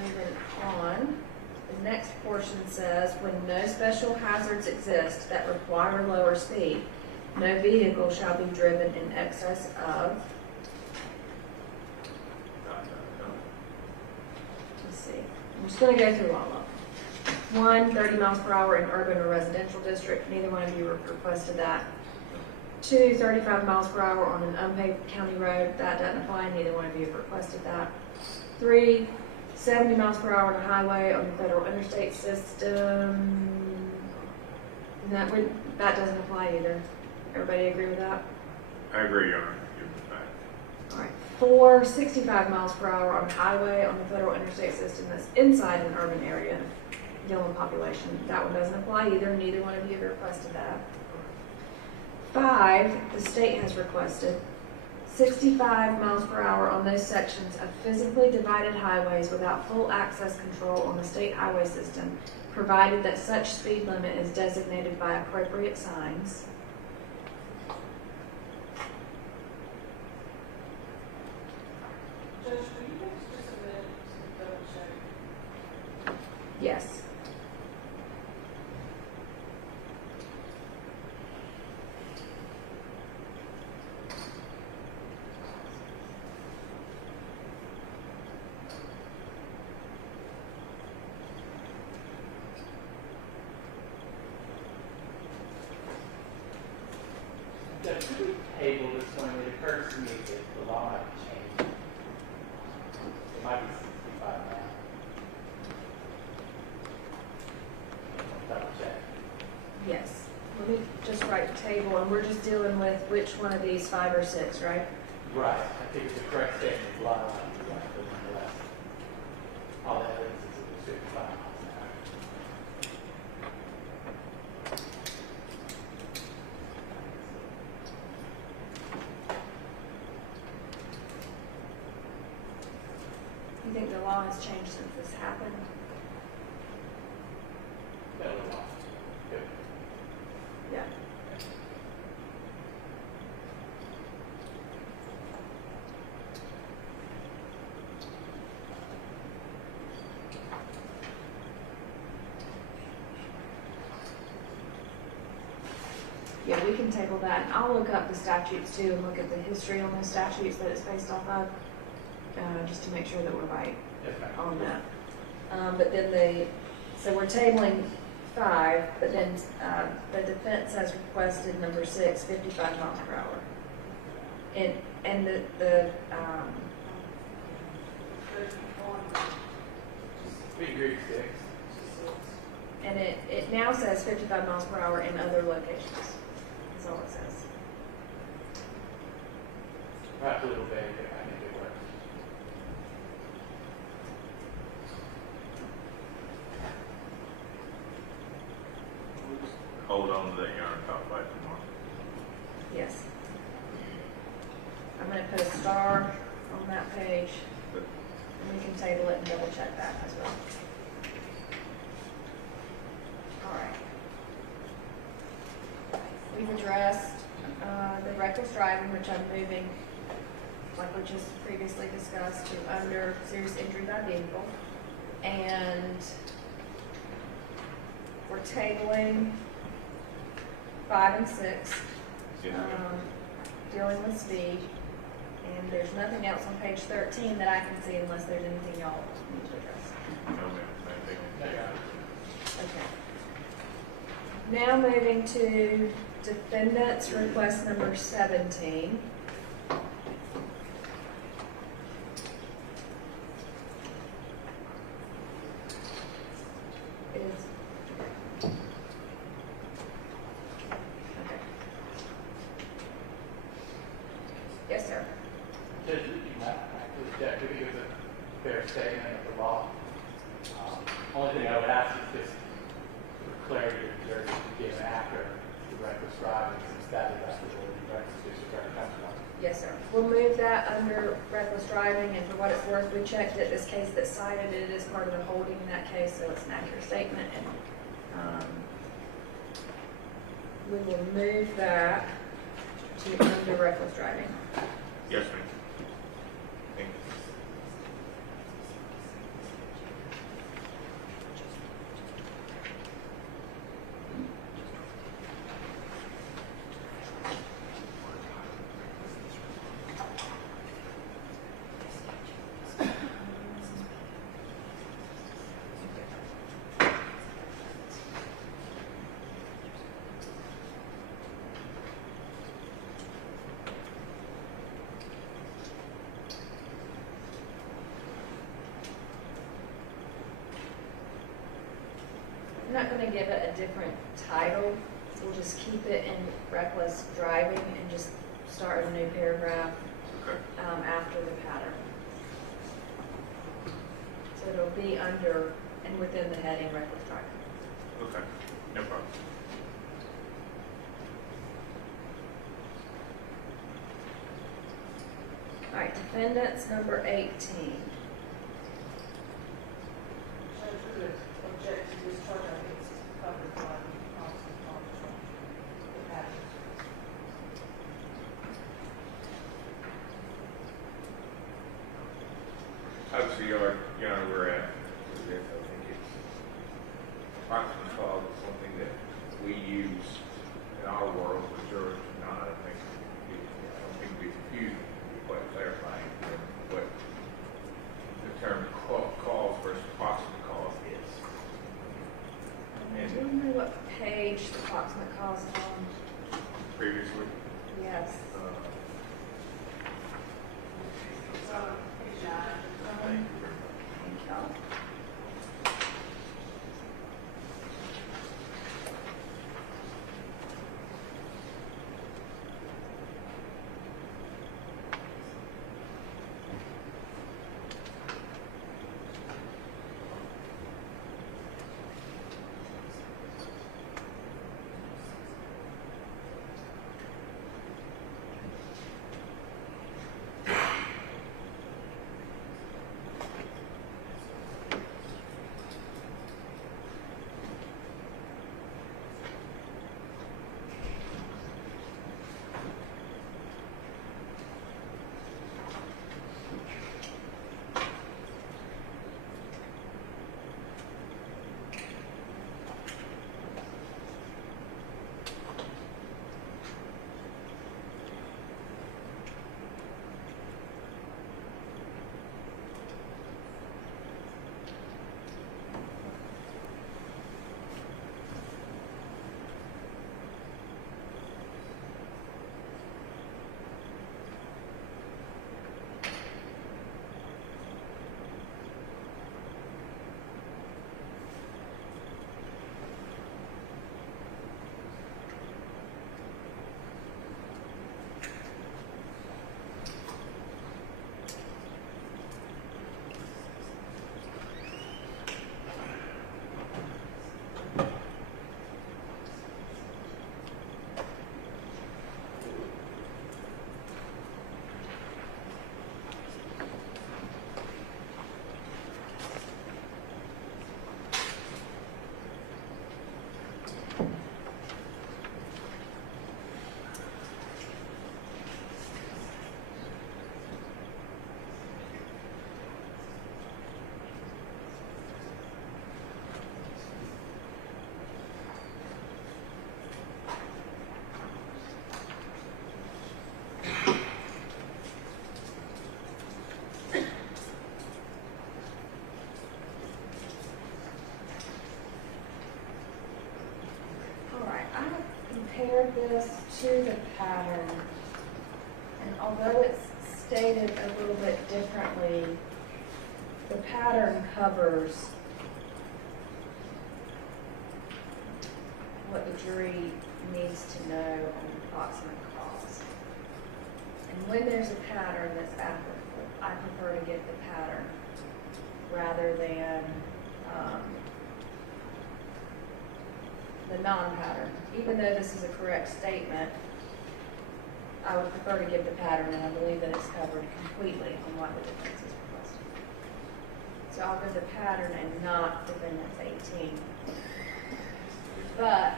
Moving on, the next portion says, when no special hazards exist that require lower speed, no vehicle shall be driven in excess of, let's see, I'm just going to go through all of them. 1, 30 miles per hour in urban or residential district. Neither one of you requested that. 2, 35 miles per hour on an unpaved county road. That doesn't apply. Neither one of you have requested that. 3, 70 miles per hour on a highway on the federal interstate system. That doesn't apply either. Everybody agree with that? I agree, Your Honor. Give it back. All right. for 65 miles per hour on a highway on the federal interstate system that's inside an urban area, dealing with population. That one doesn't apply either. Neither one of you have requested that. 5, the state has requested 65 miles per hour on those sections of physically divided highways without full access control on the state highway system, provided that such speed limit is designated by appropriate signs. Judge, will you take just a minute to double check? Yes. Judge, could we table this one? It occurs to me that the law might change. It might be 65 now. Double check. Yes. Let me just write table, and we're just dealing with which one of these, 5 or 6, right? Right. I think it's the correct statement. The law might be right, but nonetheless, all that evidence is it was 55 miles an hour. You think the law has changed since this happened? That was all. Good. Yeah. Yeah, we can table that. And I'll look up the statutes too and look at the history on those statutes that it's based off of, just to make sure that we're right Yes, ma'am. on that. But then so we're tabling 5, but then the defense has requested number 6, 55 miles per hour. And the We agree 6. and it now says 55 miles per hour in other locations. That's all it says. Perhaps a little vague, but I think it works. Hold on to that yarn, talk about it tomorrow. Yes. I'm going to put a star on that page, and we can table it and double check that as well. All right. We've addressed the reckless driving, which I'm moving, like we just previously discussed, to under serious injury by vehicle. And we're tabling 5 and 6, Yes, ma'am. dealing with speed. And there's nothing else on page 13 that I can see unless there's anything y'all need to address. No, ma'am, same thing. Okay. Now moving to defendant's request number 17. Is okay. Yes, sir. Judge, actually, Jack, maybe it was a fair statement of the law. Only thing I would ask is just for clarity, if there's to give after the reckless driving, since that is actually the reckless disregard comes. Yes, sir. We'll move that under reckless driving, and for what it's worth, we checked that this case that cited it is part of the holding in that case, so it's an accurate statement, and we will move that to under reckless driving. Yes, ma'am. Thank you. I'm not going to give it a different title. We'll just keep it in reckless driving and just start a new paragraph Okay. After the pattern. So it'll be under and within the heading reconstruction. Okay, no problem. All right, defendants number 18. Object to discharge, I think it's covered by the pattern. Obviously, Your Honor, we're at, I think it's, proximate cause is something that we use in our world, but jurors do not. I think, I don't think we confuse, be quite clarifying what the term cause versus proximate cause is. Do you know what page the proximate cause is on? Previously, Yes. thank you very much. Thank y'all. Compare this to the pattern, and although it's stated a little bit differently, the pattern covers what the jury needs to know on the proximate cause. And when there's a pattern that's applicable, I prefer to get the pattern rather than the non-pattern. Even though this is a correct statement, I would prefer to give the pattern, and I believe that it's covered completely on what the defense is requesting. So I'll give the pattern and not defendant's 18. But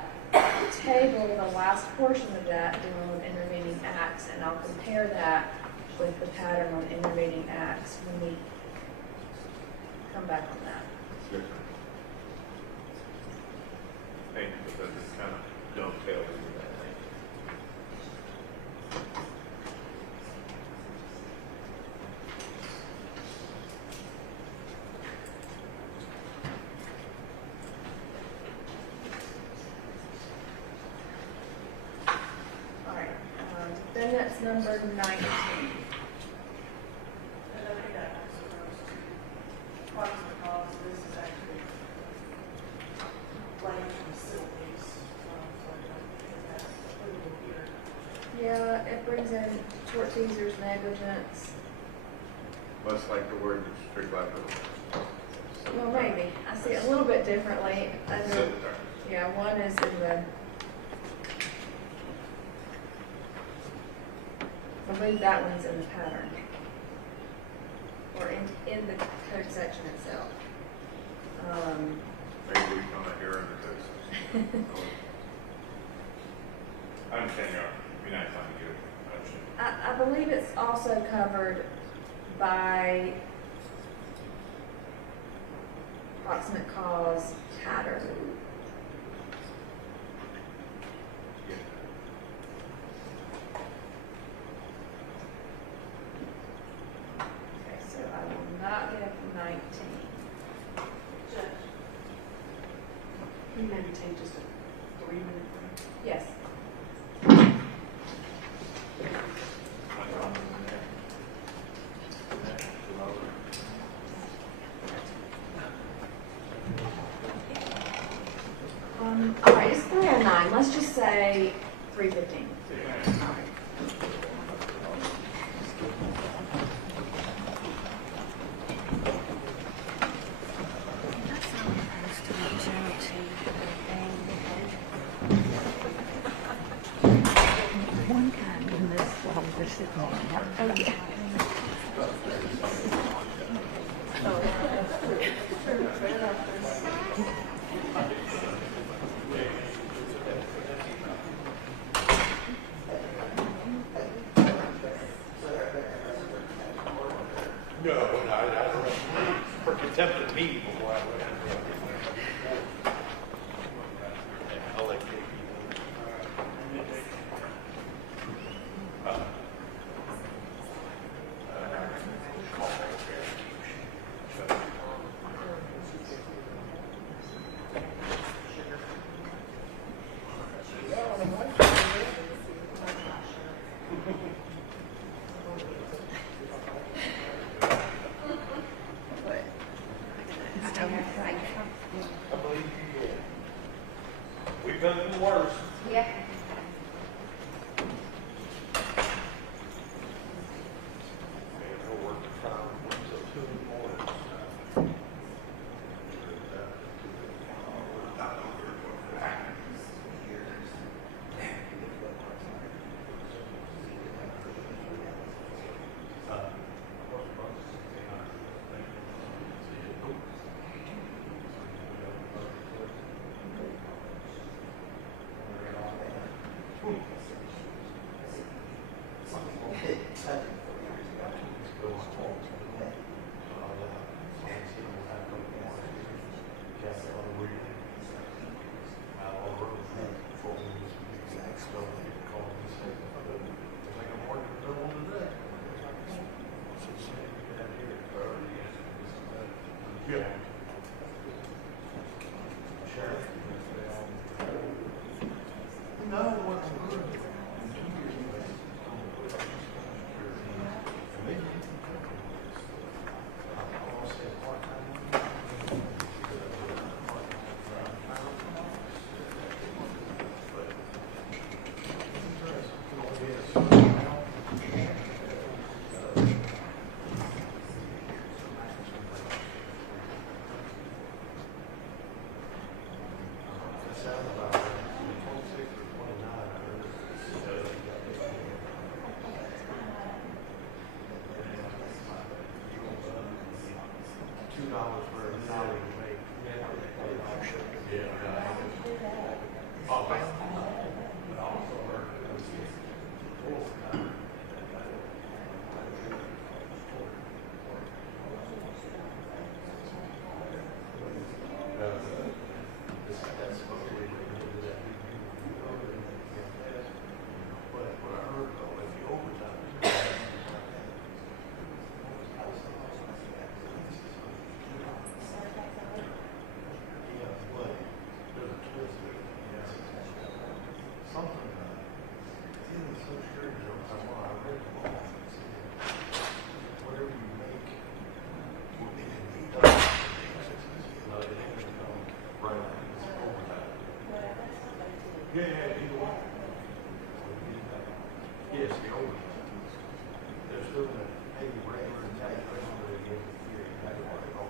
table the last portion of that dealing with intervening acts, and I'll compare that with the pattern on intervening acts when we come back on that. Yes, sir. Thank you, because it's kind of dovetails with that thing. All right, defendant's number 19. Yeah, it brings in tortfeasors, negligence. Much like the word strict liability. Well, maybe. I see it a little bit differently. Civil term. Yeah, one is in the, I believe that one's in the pattern. Or in the code section itself. Maybe we come out here under this. I understand you're not trying to get it. I believe it's also covered by proximate cause pattern. Okay, so I will not give 19. Judge, can you maybe take just a 3-minute break? Yes. All right, it's 3:09. Let's just say 3:15. All right. One time in this while we're sitting there. Oh, yeah. For contempt of me before I went. I'll let you. I believe you did. We've done it worse. Yeah. Yeah. Yes, the old ones. They're still gonna pay you regular and tax rate on it again. That's what they call it.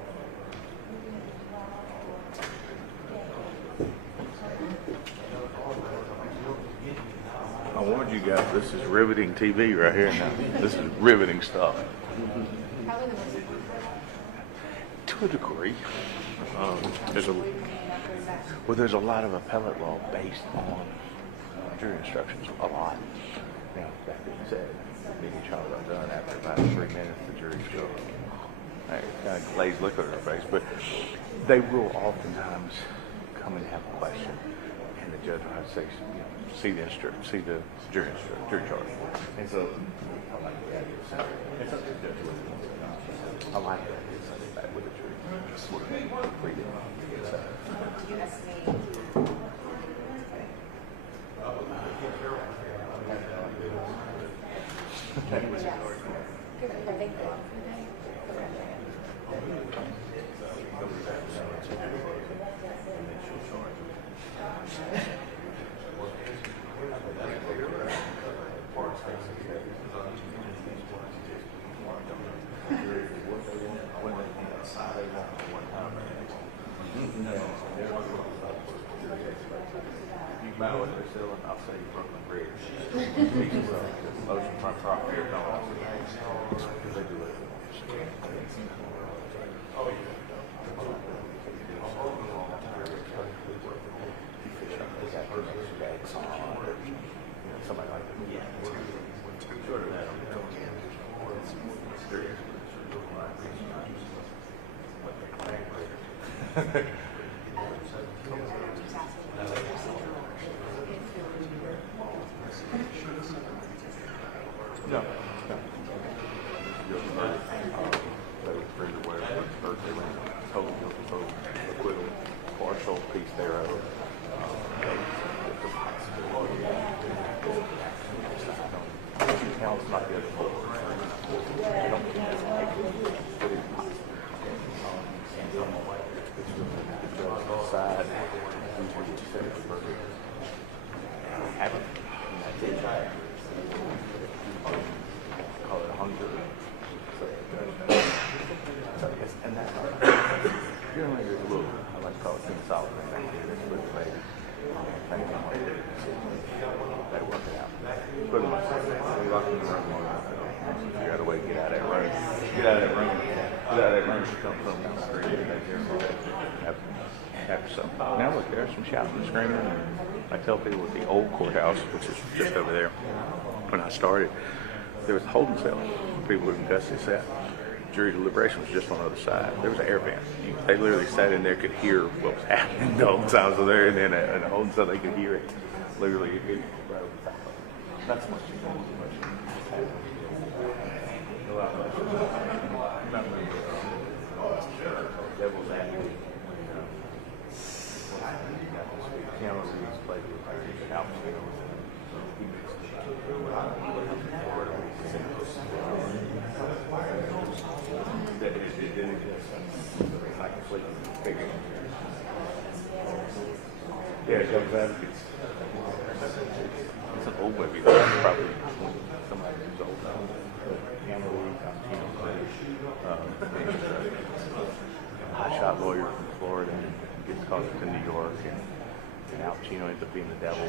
I warned you guys, this is riveting TV right here now. This is riveting stuff. To a degree. There's a lot of appellate law based on jury instructions. A lot. Now, that being said, being a child undone after about 3 minutes, the jury's go. It kind of lays liquid in their face, but they will oftentimes come and have a question, and the judge will have to say, see the jury charge. And so, I like that. It's up to the judge. I like that. It's back with the jury. It's what they read it. You buy what they're selling, I'll say Brooklyn Bridge. Pieces of oceanfront property or no, because they do it. Oh, yeah. Somebody like that. Yeah. Short of that, No. Birthday ring, total guilty vote, acquittal, partial piece thereof. Counts not yet. Side, call it a hunger. So yes, and that generally there's a little, I like to call it solid thing back here. That's with the baby. They work it out. Pretty much. We lock in the room. You got a way to get out of that room. Get out of that room. Get out of that room. Come from down the street. After some. Now look, there's some shouting and screaming. I tell people at the old courthouse, which is just over there, when I started, there was a holding cell. People who in custody sat. Jury deliberation was just on the other side. There was an air vent. They literally sat in there, could hear what was happening the whole time. So they're in there, and the holding cell, they could hear it. Literally, right over the top of it. Not so much. A lot of not really. Devil's advocate. Piano Reeves played with like Al Pacino. He mixed it. That it didn't exist. It's like a flick figure. Yeah, Devil's Advocates. It's an old movie. That's probably somebody who's old now. Piano Reeves, Al Pacino. Hot shot lawyer from Florida and gets called to New York, and Al Pacino ends up being the devil.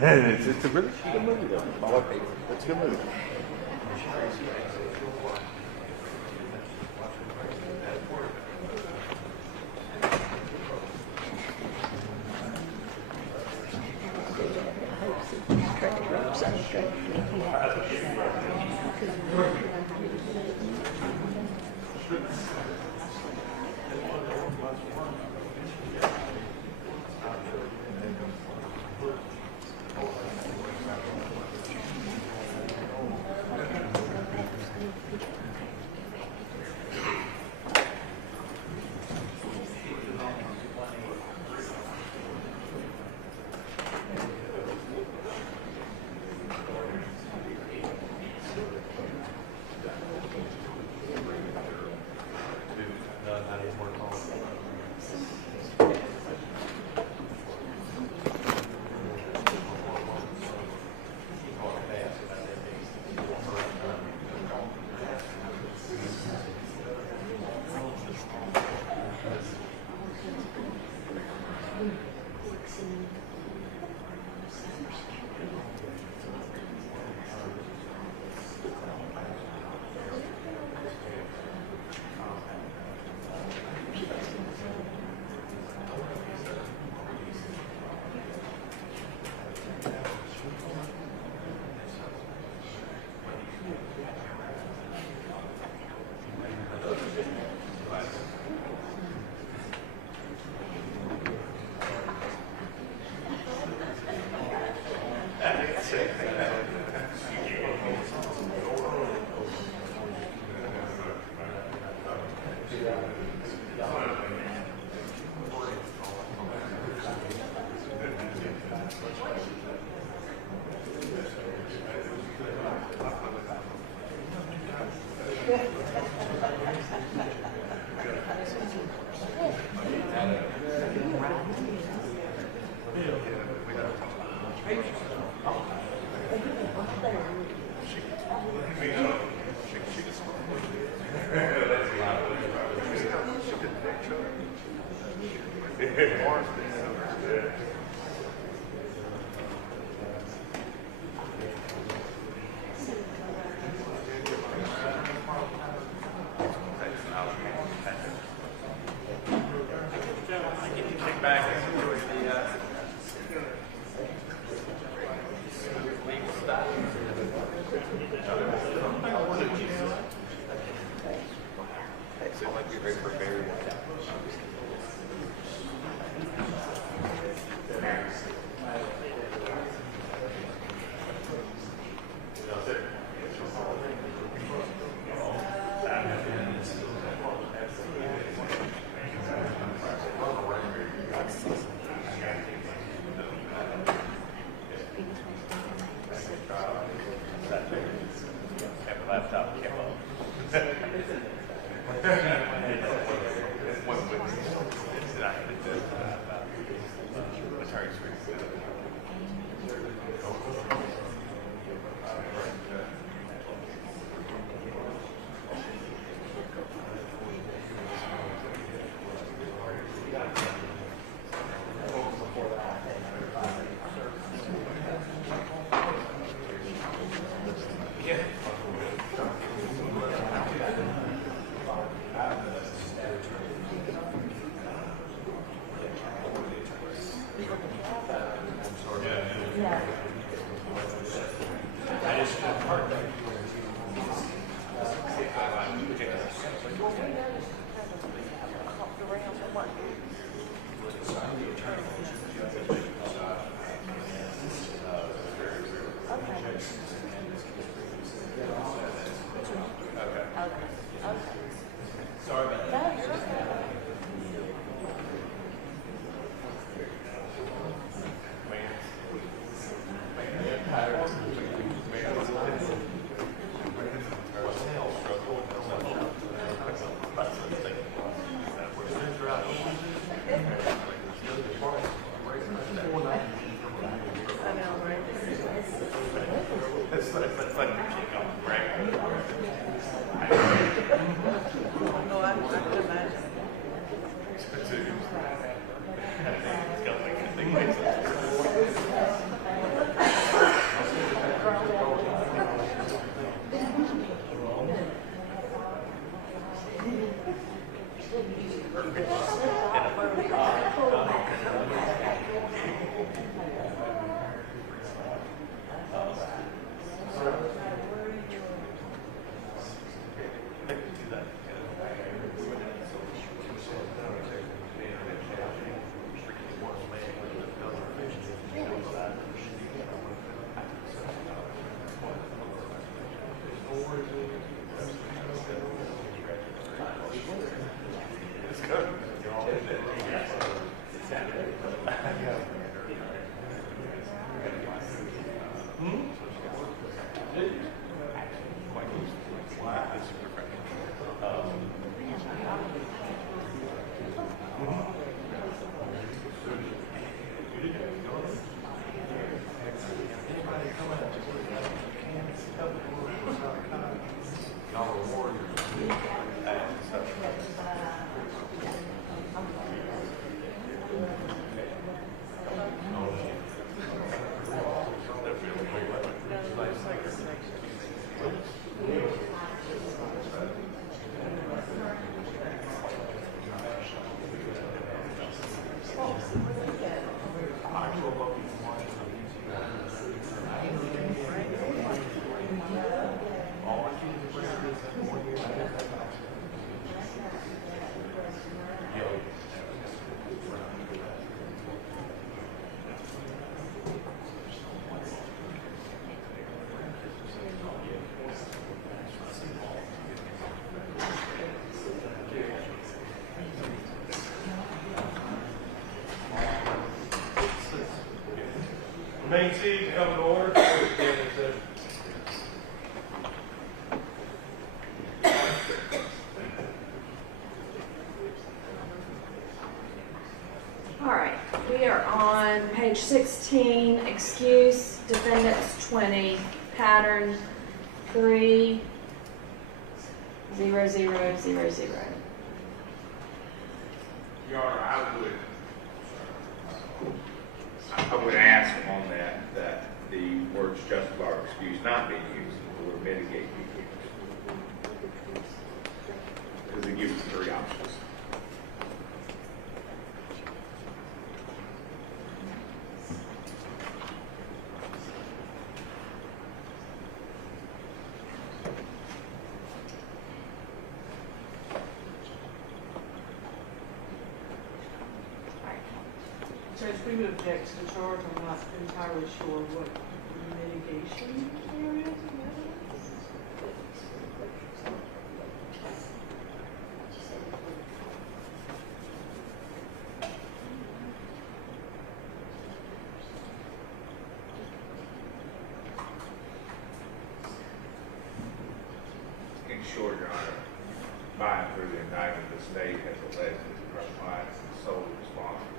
It's a really good movie, though. My wife hates it. It's a good movie. Main seat, come to order. All right, we We are on page 16, excuse, defendants 20, pattern 30000. Your Honor, I would ask on that the words justify or excuse not be used, or mitigate be used. Because it gives us 3 options. Judge, we would object to the charge. I'm not entirely sure what mitigation there is in evidence. In short, Your Honor, by and through the indictment, the state has alleged that our client is solely responsible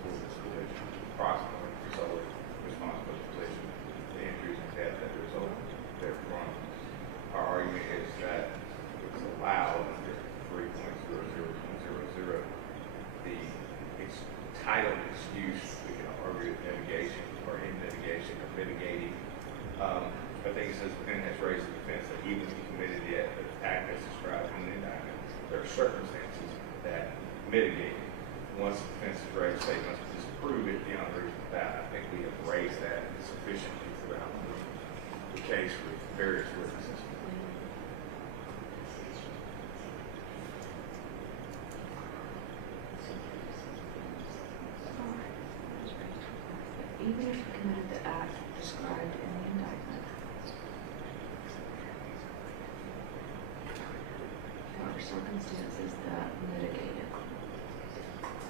for this collision, approximately solely responsible for the collision, the injuries and death that result therefrom. Our argument is that it's allowed under 3.00.00. The title excuse, we can argue mitigation or in mitigation or mitigating. I think it says the defendant has raised the defense that even if he committed the act as described in the indictment, there are circumstances that mitigate. Once the defense is raised, the state must disprove it beyond reasonable doubt. I think we have raised that sufficiently throughout the case with various witnesses. Even if you committed the act described in the indictment, there are circumstances that mitigate it.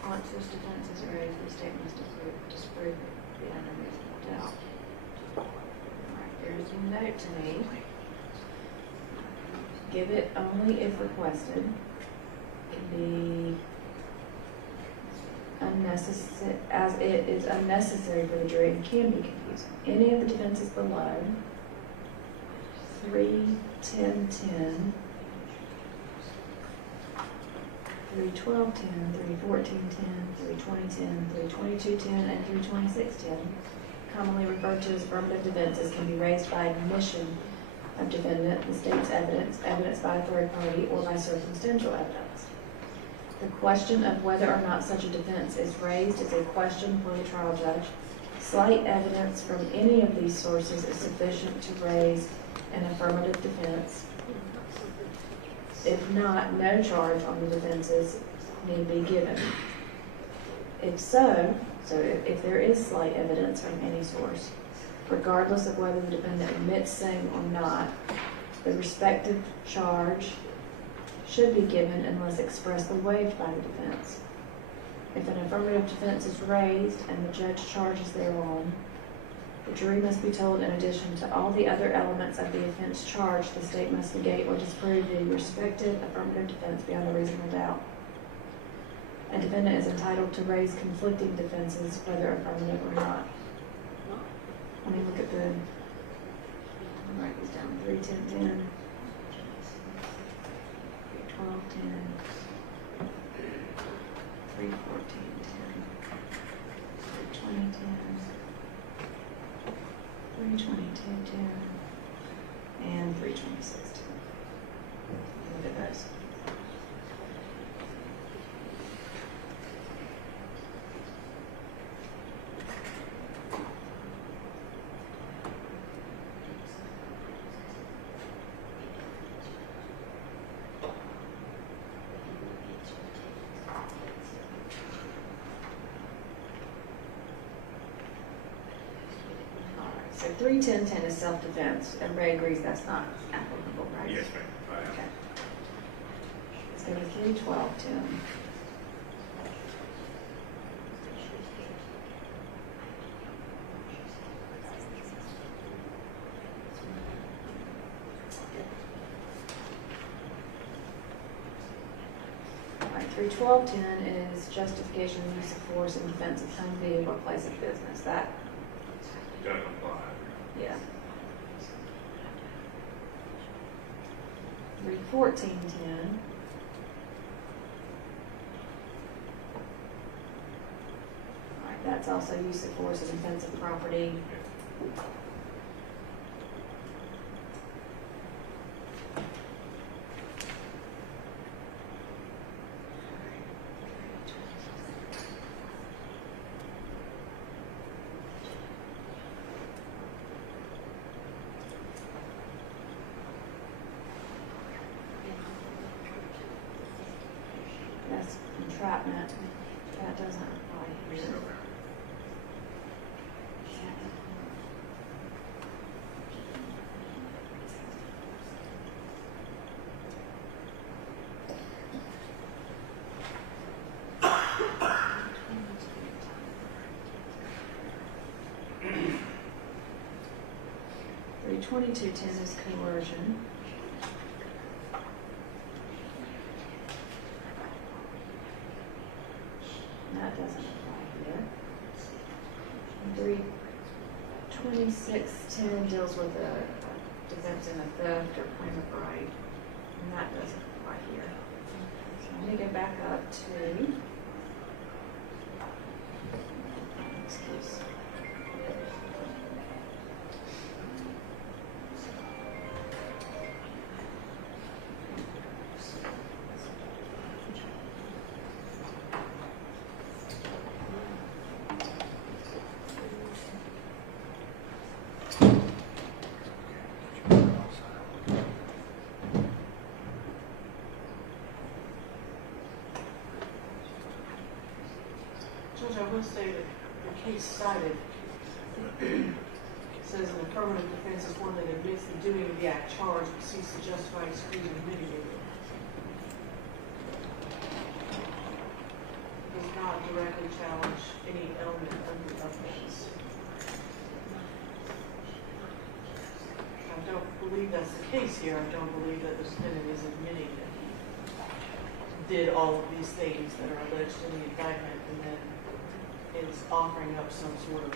Once this defense is raised, the state must disprove it beyond a reasonable doubt. Alright, there's a note to me. Give it only if requested. Can be unnecessary, as it is unnecessary for the jury and can be confusing. Any of the defenses below, 3:10:10, 3:12:10, 3:14:10, 3:20:10, 3:22:10, and 3:26:10, commonly referred to as affirmative defenses, can be raised by admission of defendant, the state's evidence, evidence by a third party, or by circumstantial evidence. The question of whether or not such a defense is raised is a question for the trial judge. Slight evidence from any of these sources is sufficient to raise an affirmative defense. If not, no charge on the defenses need be given. If so, if there is slight evidence from any source, regardless of whether the defendant admits saying or not, the respective charge should be given unless expressly waived by the defense. If an affirmative defense is raised and the judge charges thereon, the jury must be told in addition to all the other elements of the offense charged, the state must negate or disprove the respective affirmative defense beyond a reasonable doubt. A defendant is entitled to raise conflicting defenses, whether affirmative or not. Let me look at the, I'll write these down, 3:10:10. 12:10, 3:14:10, 3:20:10, 3:22:10, and 3:26:10. Look at those. So 3:10:10 is self-defense. Everybody agrees that's not applicable, right? Yes, ma'am. Okay. Let's go to 3:12:10. All right, 31210 is justification of use of force in defense of home, vehicle, or place of business. That, Doesn't apply. yeah. 31410. All right, that's also use of force in defense of property. That's entrapment. That doesn't apply here. Three 2210 is coercion. That doesn't apply here. 32610 deals with a defense in a theft or claim of right, and that doesn't apply here. So let me go back up to, excuse. Judge, I will say that the case cited says an affirmative defense is one that admits the doing of the act charged but seeks to justify, excuse, and mitigate it. Does not directly challenge any element of the offense. I don't believe that's the case here. I don't believe that the defendant is admitting that he did all of these things that are alleged in the indictment and then is offering up some sort of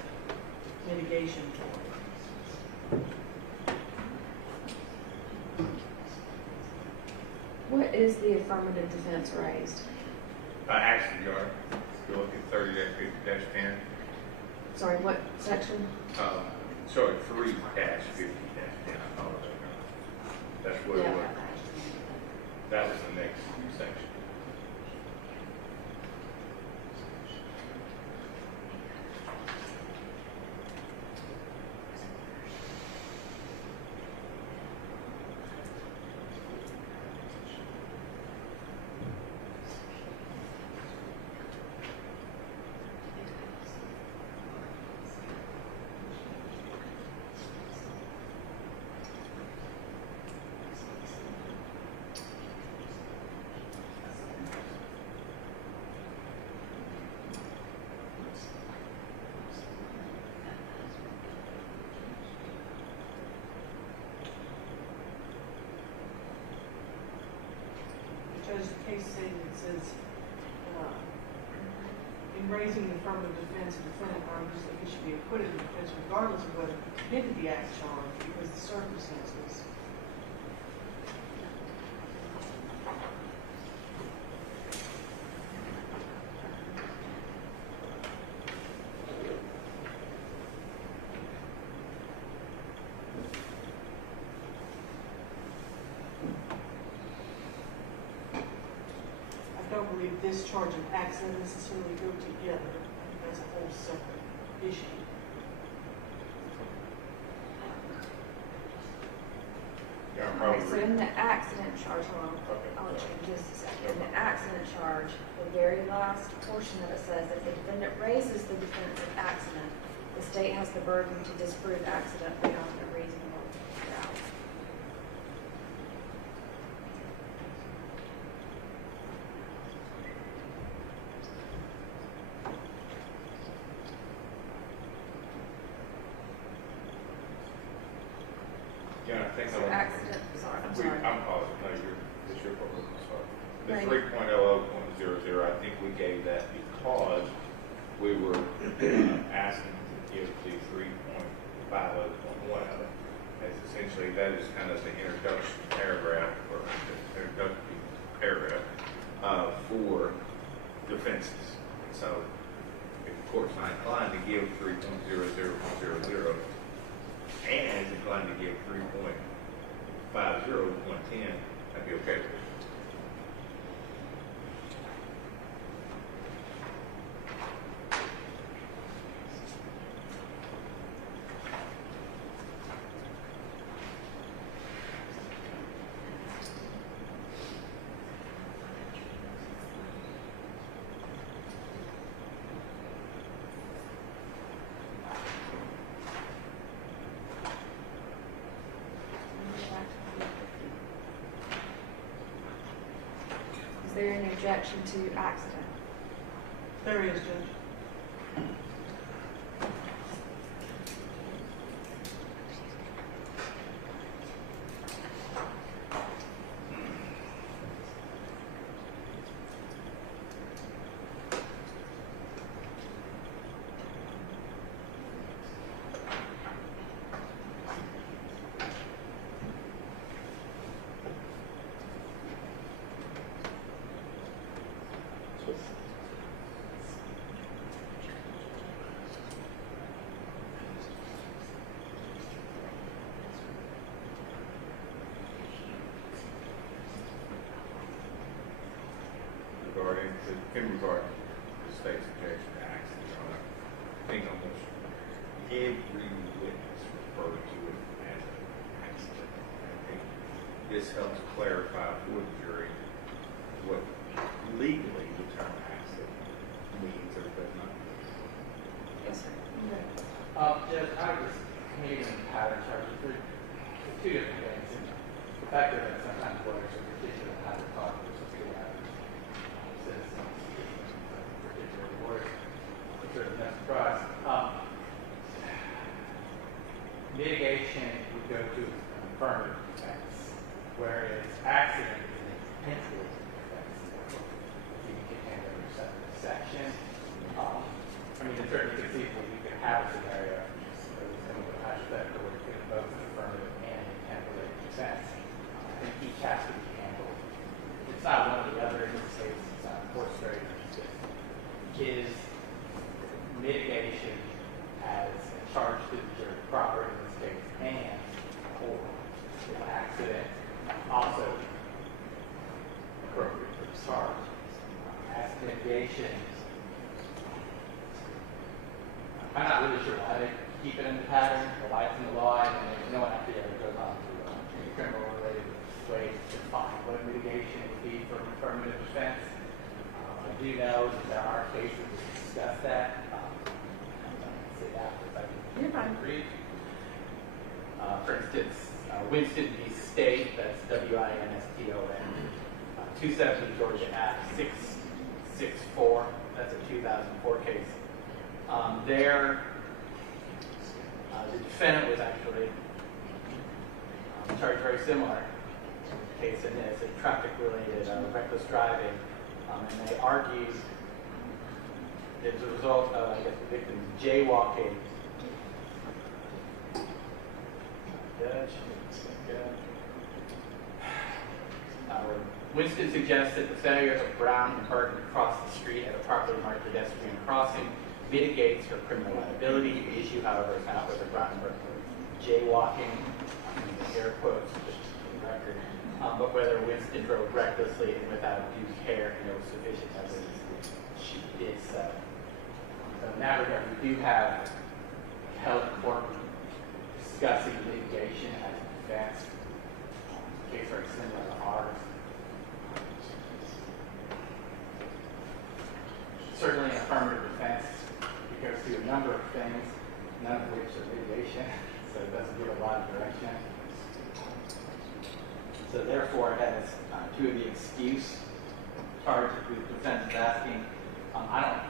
mitigation for it. What is the affirmative defense raised? Accident yard, you look at 30-50-10. Sorry, what section? Sorry, 3-50-10, I apologize. That's what it was. That was the next section. Judge, the case statement says, in raising the affirmative defense, the defendant argues that he should be acquitted of the offense regardless of whether he committed the act charged because the circumstances. I don't believe discharge and accident necessarily go together. I think that's a whole separate issue. Okay, so in the accident charge, hold on, I'll let you in just a second. In the accident charge, the very last portion of it says if the defendant raises the defense of accident, the state has the burden to disprove accident beyond a reasonable doubt. Yeah, I think So accident, sorry, I'm sorry. I'm positive. No, it's your fault. I'm sorry. The Right. 3.00.0 I think we gave that because we were asking to give the 3.50.1 of it. As essentially, that is kind of the introduction paragraph, or the introductory paragraph for defenses. So, if the court's not inclined to give 3.00.00 and is inclined to give 3.50.10, that'd be okay with it. Is there an objection to accident? There is, Judge. In regard to the state's objection to accident, I think almost every witness referred to it as an accident. I think this helps clarify for the jury what legally the term accident means or does not mean. Yes, sir. Judge, I was committing a pattern charges. There are two different things. The fact that sometimes lawyers are particular how to talk to particular citizens, particular lawyers, I'm sure it's no surprise. Mitigation would go to an affirmative defense, whereas accident is an intensive defense. You can handle your section. I mean, it's certainly conceivable you could have a scenario where there's some of the hypothetical where you could both an affirmative and an intent-related defense. I think each has to be handled. It's not one or the other in this case. It's not forced. Is mitigation as a charge to the jury proper in this case, and or if an accident also appropriate for the charge. As mitigation, I'm not really sure why they keep it in the pattern. The light's in the law, and there's no one actually ever goes on to any criminal-related ways to define what mitigation would be for an affirmative defense. I do know that there are cases that discuss that. I'm going to say that if I can read. For instance, Winston v. State, that's WINSTON, 270 Georgia Act 664, that's a 2004 case. There, the defendant was actually charged very similar case in this, a traffic-related reckless driving, and they argued as a result of, I guess, the victim jaywalking. Winston suggests that the failure of Brown and Burton to cross the street at a properly marked pedestrian crossing mitigates her criminal liability. The issue, however, is not whether Brown and Burton were jaywalking, air quotes, just for the record, but whether Winston drove recklessly and without due care, and there was sufficient evidence that she did so. So in that regard, we do have held court discussing litigation as a defense. A case very similar to ours. Certainly an affirmative defense. It goes through a number of things, none of which are litigation, so it doesn't give a lot of direction. So therefore, it has two of the excuse charges the defense is asking. I don't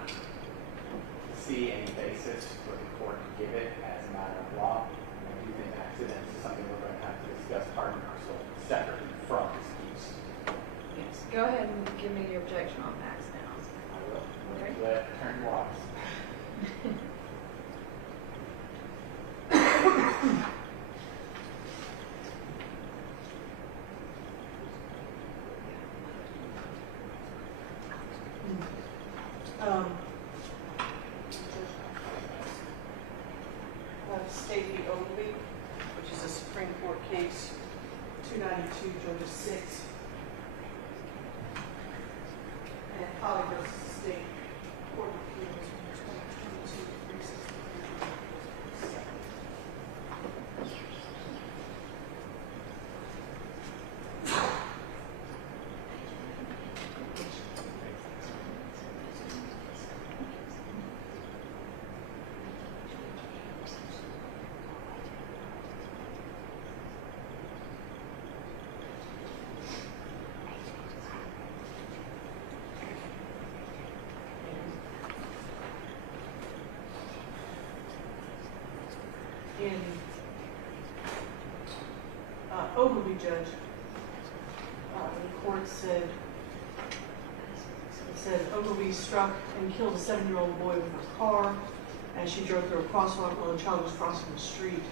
see any basis for the court to give it as a matter of law. I do think accidents is something we're going to have to discuss part and parcel separately from excuse. Yes. Go ahead and give me your objection on accident. I will. Okay. Left turn twice. State v. Ogilvy, which is a Supreme Court case, 292 Georgia 6. And Holly versus the State Court of Appeals, 2022 363. In Ogilvy, Judge, the court said, Ogilvy struck and killed a 7-year-old boy with her car as she drove through a crosswalk while a child was crossing the street.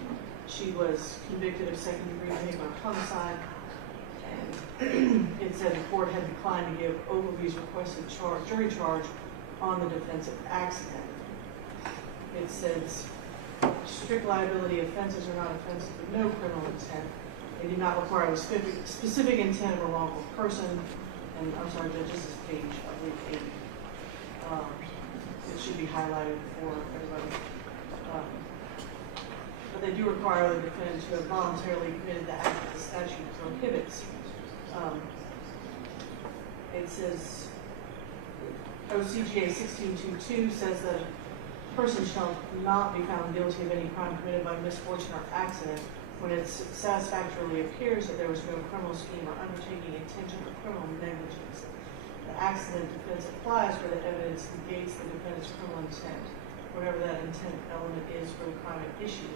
She was convicted of second-degree vehicular homicide, and it said the court had declined to give Ogilvy's requested jury charge on the defense of accident. It says, strict liability offenses are not offenses with no criminal intent. They do not require a specific intent of a wrongful person. And I'm sorry, Judge, this is page, I believe, 8. It should be highlighted for everybody. But they do require the defendant to have voluntarily committed the act that the statute prohibits. It says, OCGA 1622 says that a person shall not be found guilty of any crime committed by misfortune or accident when it satisfactorily appears that there was no criminal scheme or undertaking intention or criminal negligence. The accident defense applies where the evidence negates the defendant's criminal intent, whatever that intent element is for the crime at issue.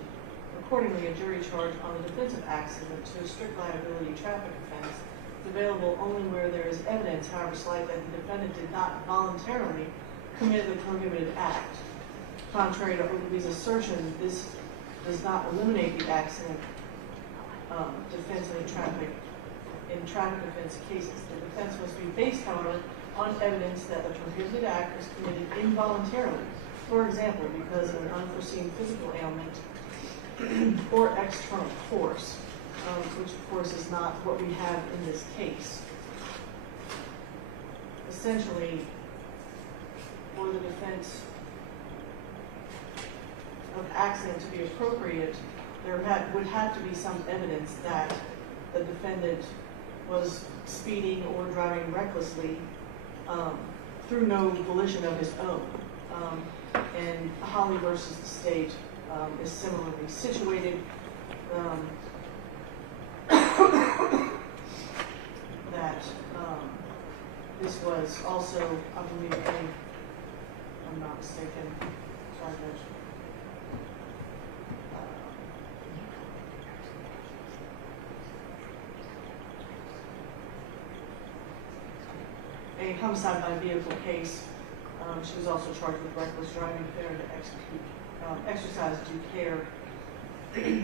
Accordingly, a jury charge on the defense of accident to a strict liability traffic offense is available only where there is evidence, however slight, that the defendant did not voluntarily commit the prohibited act. Contrary to Ogilvy's assertion, this does not eliminate the accident defense in traffic offense cases. The defense must be based, however, on evidence that the prohibited act was committed involuntarily. For example, because of an unforeseen physical ailment or external force, which of course is not what we have in this case. Essentially, for the defense of accident to be appropriate, there would have to be some evidence that the defendant was speeding or driving recklessly through no volition of his own. And Holly versus the state is similarly situated. That this was also, I believe, I'm not mistaken, sorry, Judge. A homicide by vehicle case. She was also charged with reckless driving, failure to exercise due care. It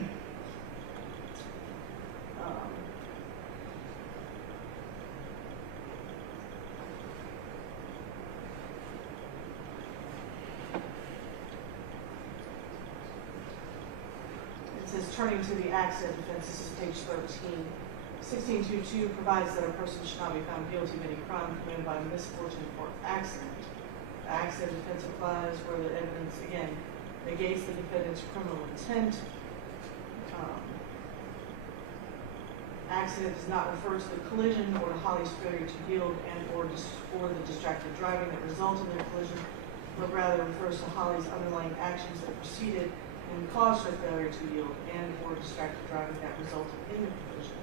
says, turning to the accident defense, this is page 13. 1622 provides that a person should not be found guilty of any crime committed by misfortune or accident. The accident defense applies where the evidence, again, negates the defendant's criminal intent. Accident does not refer to the collision or to Holly's failure to yield and or the distracted driving that resulted in the collision, but rather refers to Holly's underlying actions that preceded and caused her failure to yield and or distracted driving that resulted in the collision.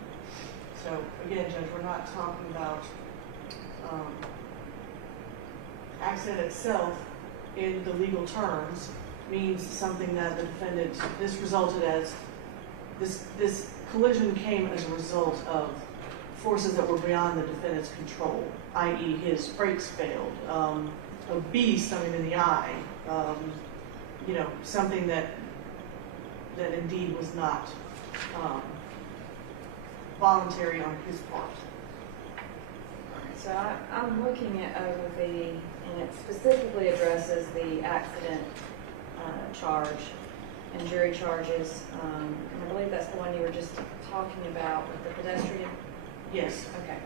So again, Judge, we're not talking about accident itself in the legal terms means something that the defendant, this collision came as a result of forces that were beyond the defendant's control, i.e. his brakes failed, a bee stung him in the eye, something that indeed was not voluntary on his part. So I'm looking at over and it specifically addresses the accident charge and jury charges. And I believe that's the one you were just talking about with the pedestrian. Yes. Okay.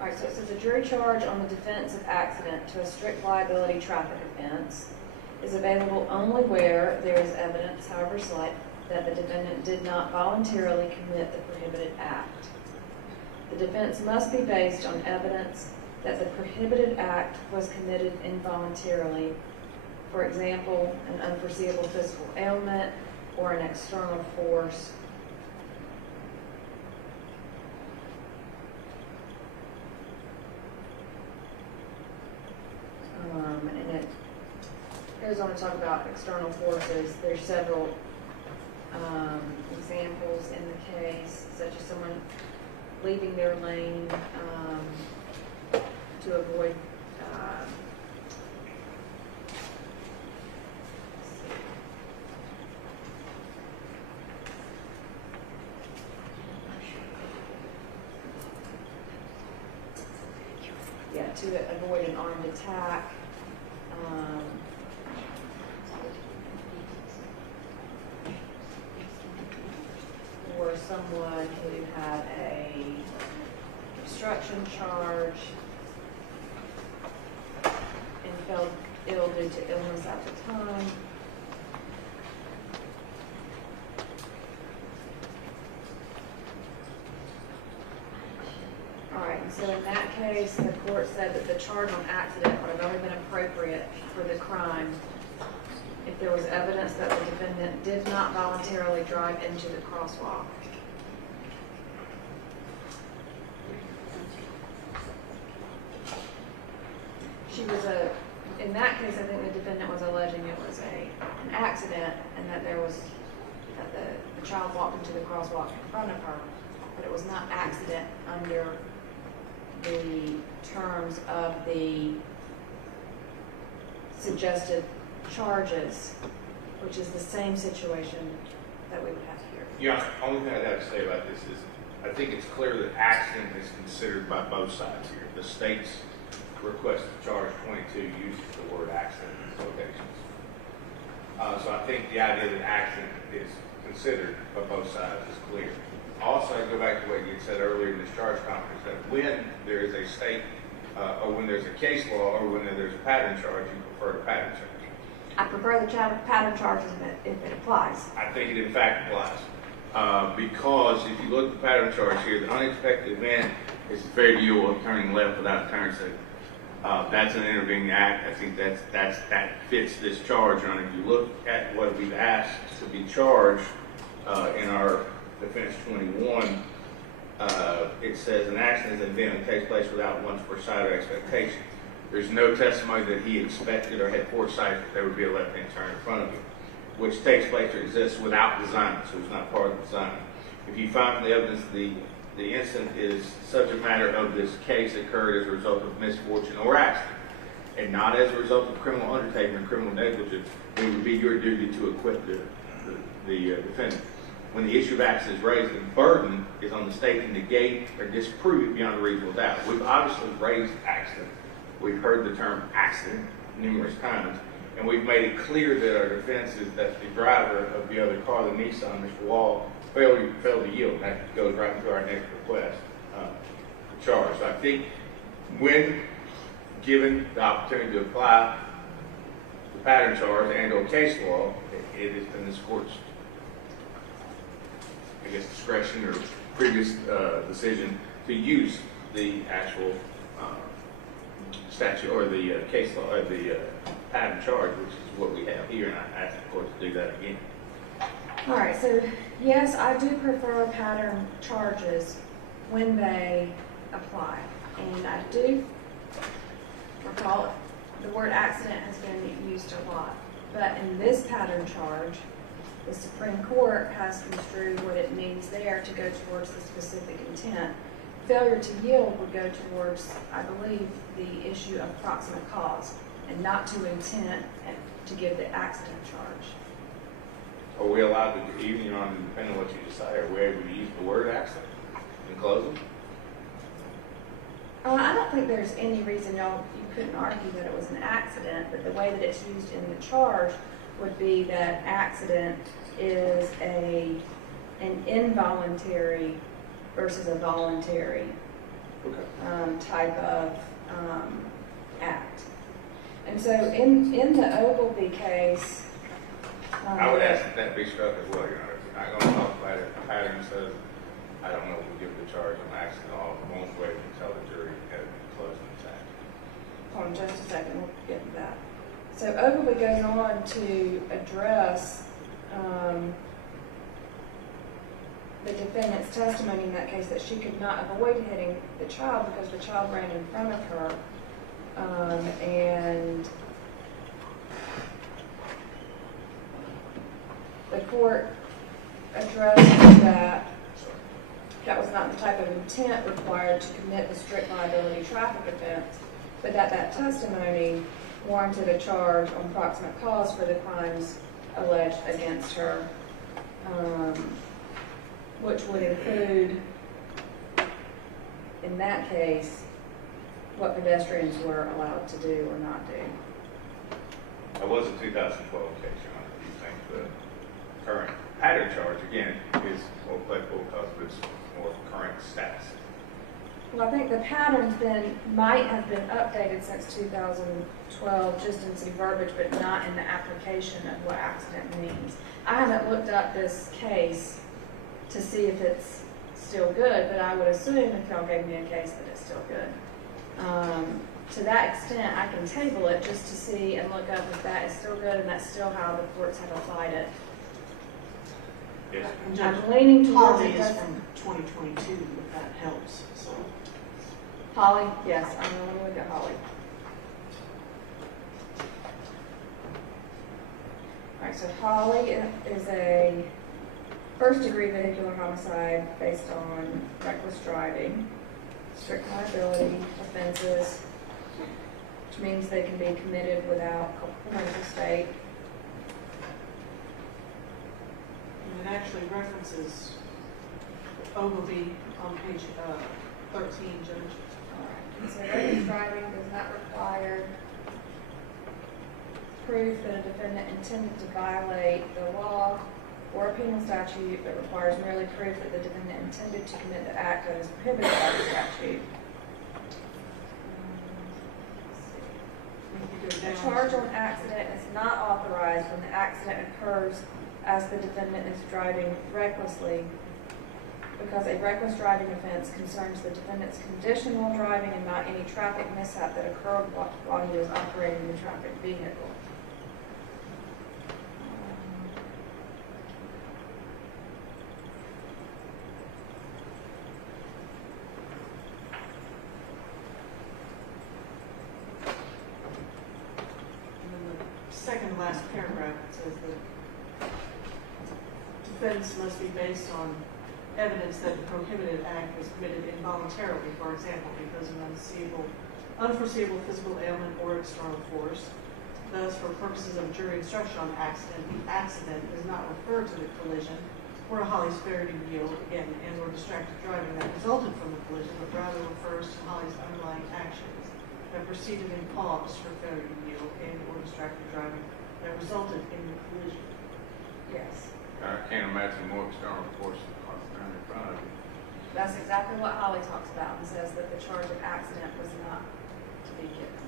All right, so it says a jury charge on the defense of accident to a strict liability traffic offense is available only where there is evidence, however slight, that the defendant did not voluntarily commit the prohibited act. The defense must be based on evidence that the prohibited act was committed involuntarily. For example, an unforeseeable physical ailment or an external force. And it goes on to talk about external forces. There's several examples in the case, such as someone leaving their lane to avoid to avoid an armed attack. Or someone who had a obstruction charge and fell ill due to illness at the time. Alright, and so in that case, the court said that the charge on accident would have only been appropriate for the crime if there was evidence that the defendant did not voluntarily drive into the crosswalk. In that case, I think the defendant was alleging it was an accident and that the child walked into the crosswalk in front of her, but it was not accident under the terms of the suggested charges, which is the same situation that we would have here. Yeah, the only thing I'd have to say about this is I think it's clear that accident is considered by both sides here. The state's request to charge 22 uses the word accident in its locations. So I think the idea that accident is considered by both sides is clear. Also, I go back to what you said earlier in this charge conference, that when there is a state, or when there's a case law, or when there's a pattern charge, you prefer the pattern charge. I prefer the pattern charges if it applies. I think it in fact applies. Because if you look at the pattern charge here, the unexpected event is the fair view of turning left without a turn signal. That's an intervening act. I think that fits this charge. And if you look at what we've asked to be charged in our Defense 21, it says an accident is an event that takes place without one's foresight or expectation. There's no testimony that he expected or had foresight that there would be a left-hand turn in front of him, which takes place or exists without design, so it's not part of the design. If you find from the evidence the incident is subject matter of this case occurred as a result of misfortune or accident, and not as a result of criminal undertaking or criminal negligence, it would be your duty to acquit the defendant. When the issue of accident is raised, the burden is on the state to negate or disprove it beyond a reasonable doubt. We've obviously raised accident. We've heard the term accident numerous times, and we've made it clear that our defense is that the driver of the other car, the Nissan, Mr. Wall, failed to yield. That goes right into our next request for charge. So I think when given the opportunity to apply the pattern charge and or case law, it has been this court's, I guess, discretion or previous decision to use the actual statute or the case law or the pattern charge, which is what we have here, and I ask the court to do that again. All right, so yes, I do prefer pattern charges when they apply, and I do recall the word accident has been used a lot, but in this pattern charge, the Supreme Court has construed what it means there to go towards the specific intent, failure to yield would go towards, I believe, the issue of proximate cause and not to intent and to give the accident charge. Are we allowed to, even on, depending on what you decide, are we able to use the word accident in closing? I don't think there's any reason you couldn't argue that it was an accident, but the way that it's used in the charge would be that accident is an involuntary versus a voluntary type of act. And so in the Ogilvy case, I would ask that be struck as well, Your Honor. If you're not going to talk about it, the pattern says, I don't know if we give the charge on accident at all. We won't wait and tell the jury at closing attack. Hold on just a second, we'll get to that. So Ogilvy goes on to address the defendant's testimony in that case that she could not avoid hitting the child because the child ran in front of her. And the court addressed that that was not the type of intent required to commit the strict liability traffic offense, but that testimony warranted a charge on proximate cause for the crimes alleged against her, which would include, in that case, what pedestrians were allowed to do or not do. That was a 2012 case, Your Honor. Do you think the current pattern charge, again, is more applicable because of its more current status? Well, I think the patterns then might have been updated since 2012, just in some verbiage, but not in the application of what accident means. I haven't looked up this case to see if it's still good, but I would assume if y'all gave me a case that it's still good. To that extent, I can table it just to see and look up if that is still good and that's still how the courts have applied it. Yes. I'm leaning towards Holly it. is from 2022, if that helps. So Holly, yes, I'm going to look at Holly. All right, so Holly is a first-degree vehicular homicide based on reckless driving, strict liability offenses, which means they can be committed without mental state. and it actually references Ogilvy on page 13, Judge. All right. So reckless driving does not require proof that a defendant intended to violate the law or a penal statute, but requires merely proof that the defendant intended to commit the act that is prohibited by the statute. A charge on accident is not authorized when the accident occurs as the defendant is driving recklessly, because a reckless driving offense concerns the defendant's condition while driving and not any traffic mishap that occurred while he was operating the traffic vehicle. Second to last paragraph, it says that defense must be based on evidence that the prohibited act was committed involuntarily, for example, because of unforeseeable physical ailment or external force. Thus, for purposes of jury instruction on accident, the accident does not refer to the collision or a Holly's failure to yield, again, and or distracted driving that resulted from the collision, but rather refers to Holly's underlying actions that proceeded in cause for failure to yield and or distracted driving that resulted in the collision. Yes. I can't imagine more external force than in front of you. That's exactly what Holly talks about and says that the charge of accident was not to be given.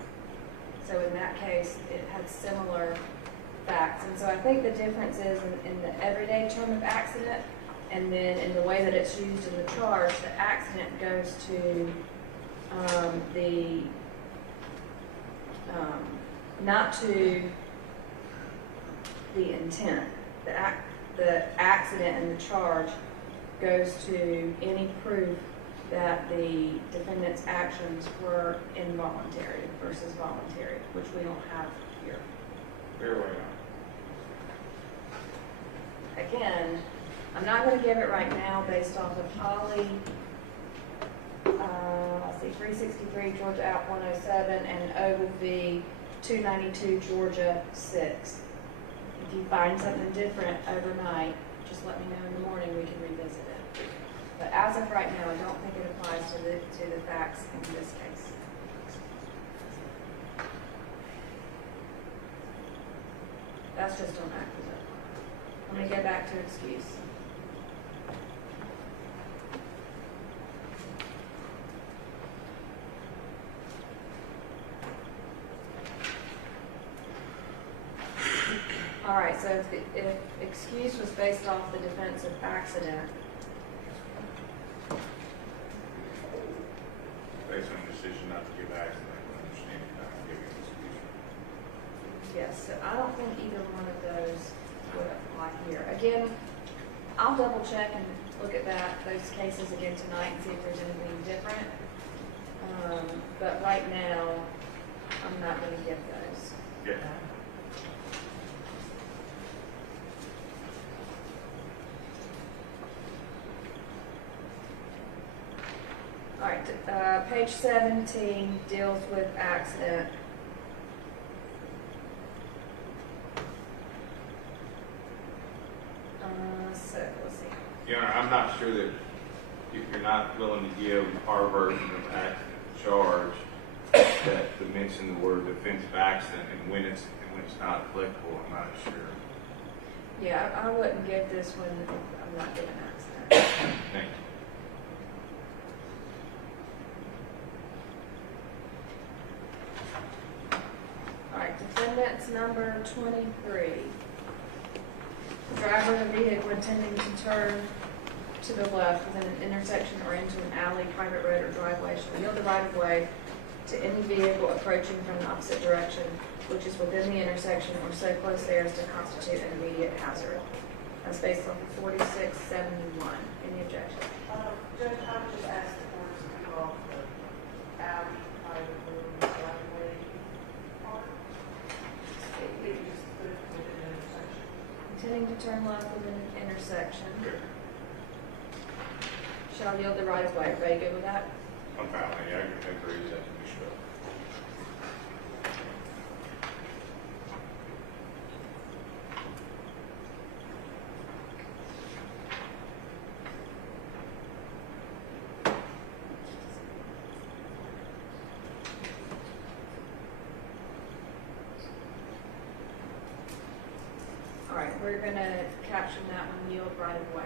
So in that case, it had similar facts. And so I think the difference is in the everyday term of accident and then in the way that it's used in the charge, the accident goes to not to the intent. The accident and the charge goes to any proof that the defendant's actions were involuntary versus voluntary, which we don't have here. Very well. Again, I'm not going to give it right now based off of Holly see, 363 Georgia App 107 and Ogle v. 292 Georgia 6. If you find something different overnight, just let me know in the morning, we can revisit it. But as of right now, I don't think it applies to the facts in this case. That's just on accident. Let me go back to excuse. All right, so if excuse was based off the defense of accident, Based on the decision not to give accident, I understand not to give an excuse. yes, so I don't think either one of those would apply here. Again, I'll double check and look at those cases again tonight and see if there's anything different. But right now, I'm not going to give those. Yeah. All right, page 17 deals with accident. So let's see. Your Honor, I'm not sure that if you're not willing to give our version of accident charge, that to mention the word offensive accident and when it's not applicable, I'm not sure. Yeah, I wouldn't give this one if I'm not giving accident. Thank you. All right, defendant's number 23. Driver of a vehicle intending to turn to the left within an intersection or into an alley, private road, or driveway shall yield the right of way to any vehicle approaching from the opposite direction, which is within the intersection or so close there as to constitute an immediate hazard. That's based on 4671. Any objection? Judge, I would just ask the court to leave off the alley, private road, driveway part. Maybe just put it within an intersection. Intending to turn left within an intersection shall yield the right of way. Everybody good with that? I'm fine, yeah, I can agree with that to be sure. All right, we're going to caption that one, yield right of way.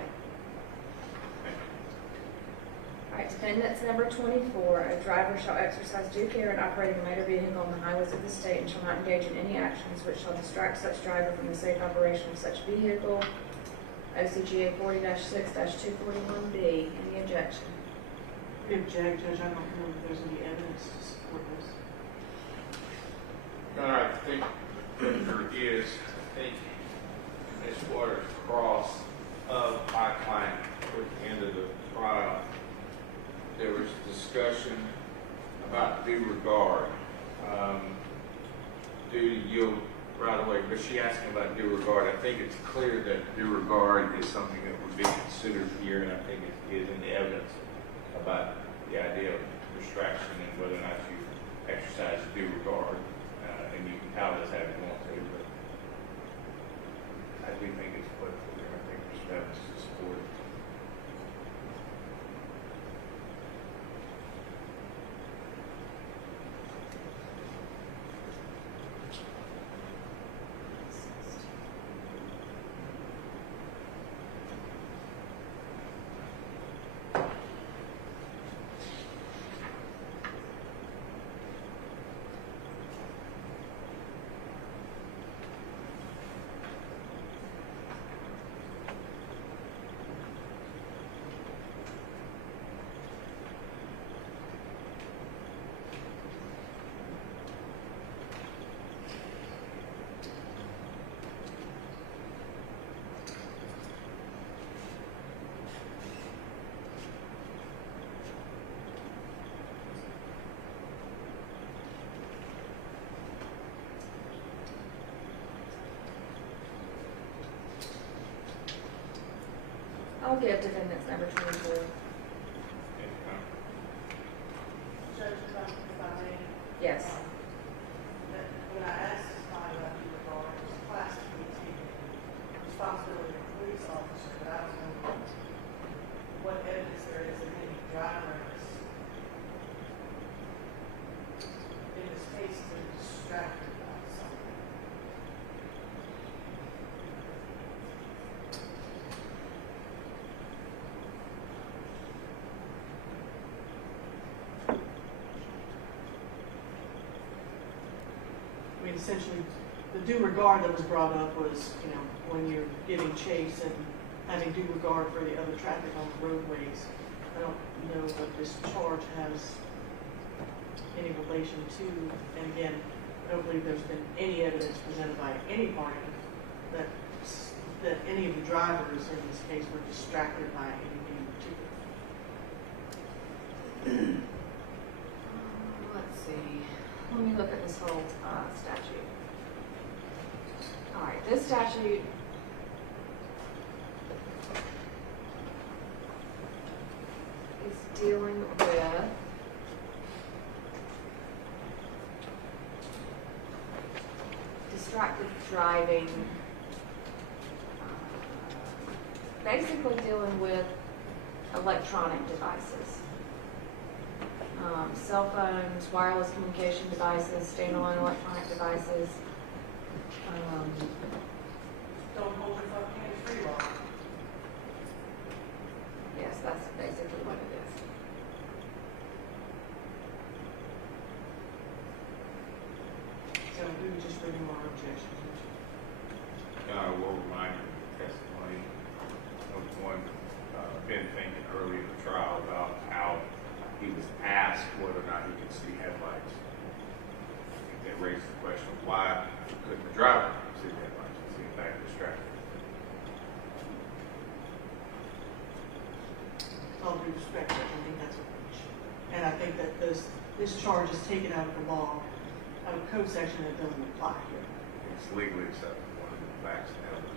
All right, defendant's number 24, a driver shall exercise due care in operating a motor vehicle on the highways of the state and shall not engage in any actions which shall distract such driver from the safe operation of such vehicle. OCGA 40-6-241B. Any objection? Object, Judge, I don't know if there's any evidence to support this. Your Honor, I think that there is, I think Ms. Waters' cross of my client at the end of the trial, there was discussion about due regard, due to yield right away, but she asked me about due regard. I think it's clear that due regard is something that would be considered here, and I think it is in the evidence about the idea of distraction and whether or not you exercise due regard, and you can tell us how you want to, but I do think it's applicable there. I think there's evidence to support it. I'll give defendant's number 24. due regard that was brought up was, you know, when you're giving chase and having due regard for the other traffic on the roadways. I don't know what this charge has any relation to, and again, I don't believe there's been any evidence presented by any party that any of the drivers in this case were distracted by anything in particular. Let's see. Let me look at this whole statute. All right, this statute is dealing with distracted driving, basically dealing with electronic devices. Cell phones, wireless communication devices, standalone electronic devices. Don't hold your fucking hands free, Rob. Yes, that's basically what it is. So we would just renew our objections. I will remind you of the testimony of one, Ben Finken early in the trial about how he was asked whether or not he could see headlights. I think that raised the question of why couldn't the driver see the headlights? Was he in fact distracted? With all due respect, I think that's a breach. And I think that this charge is taken out of the law, out of code section that doesn't apply here. It's legally acceptable under the facts and evidence.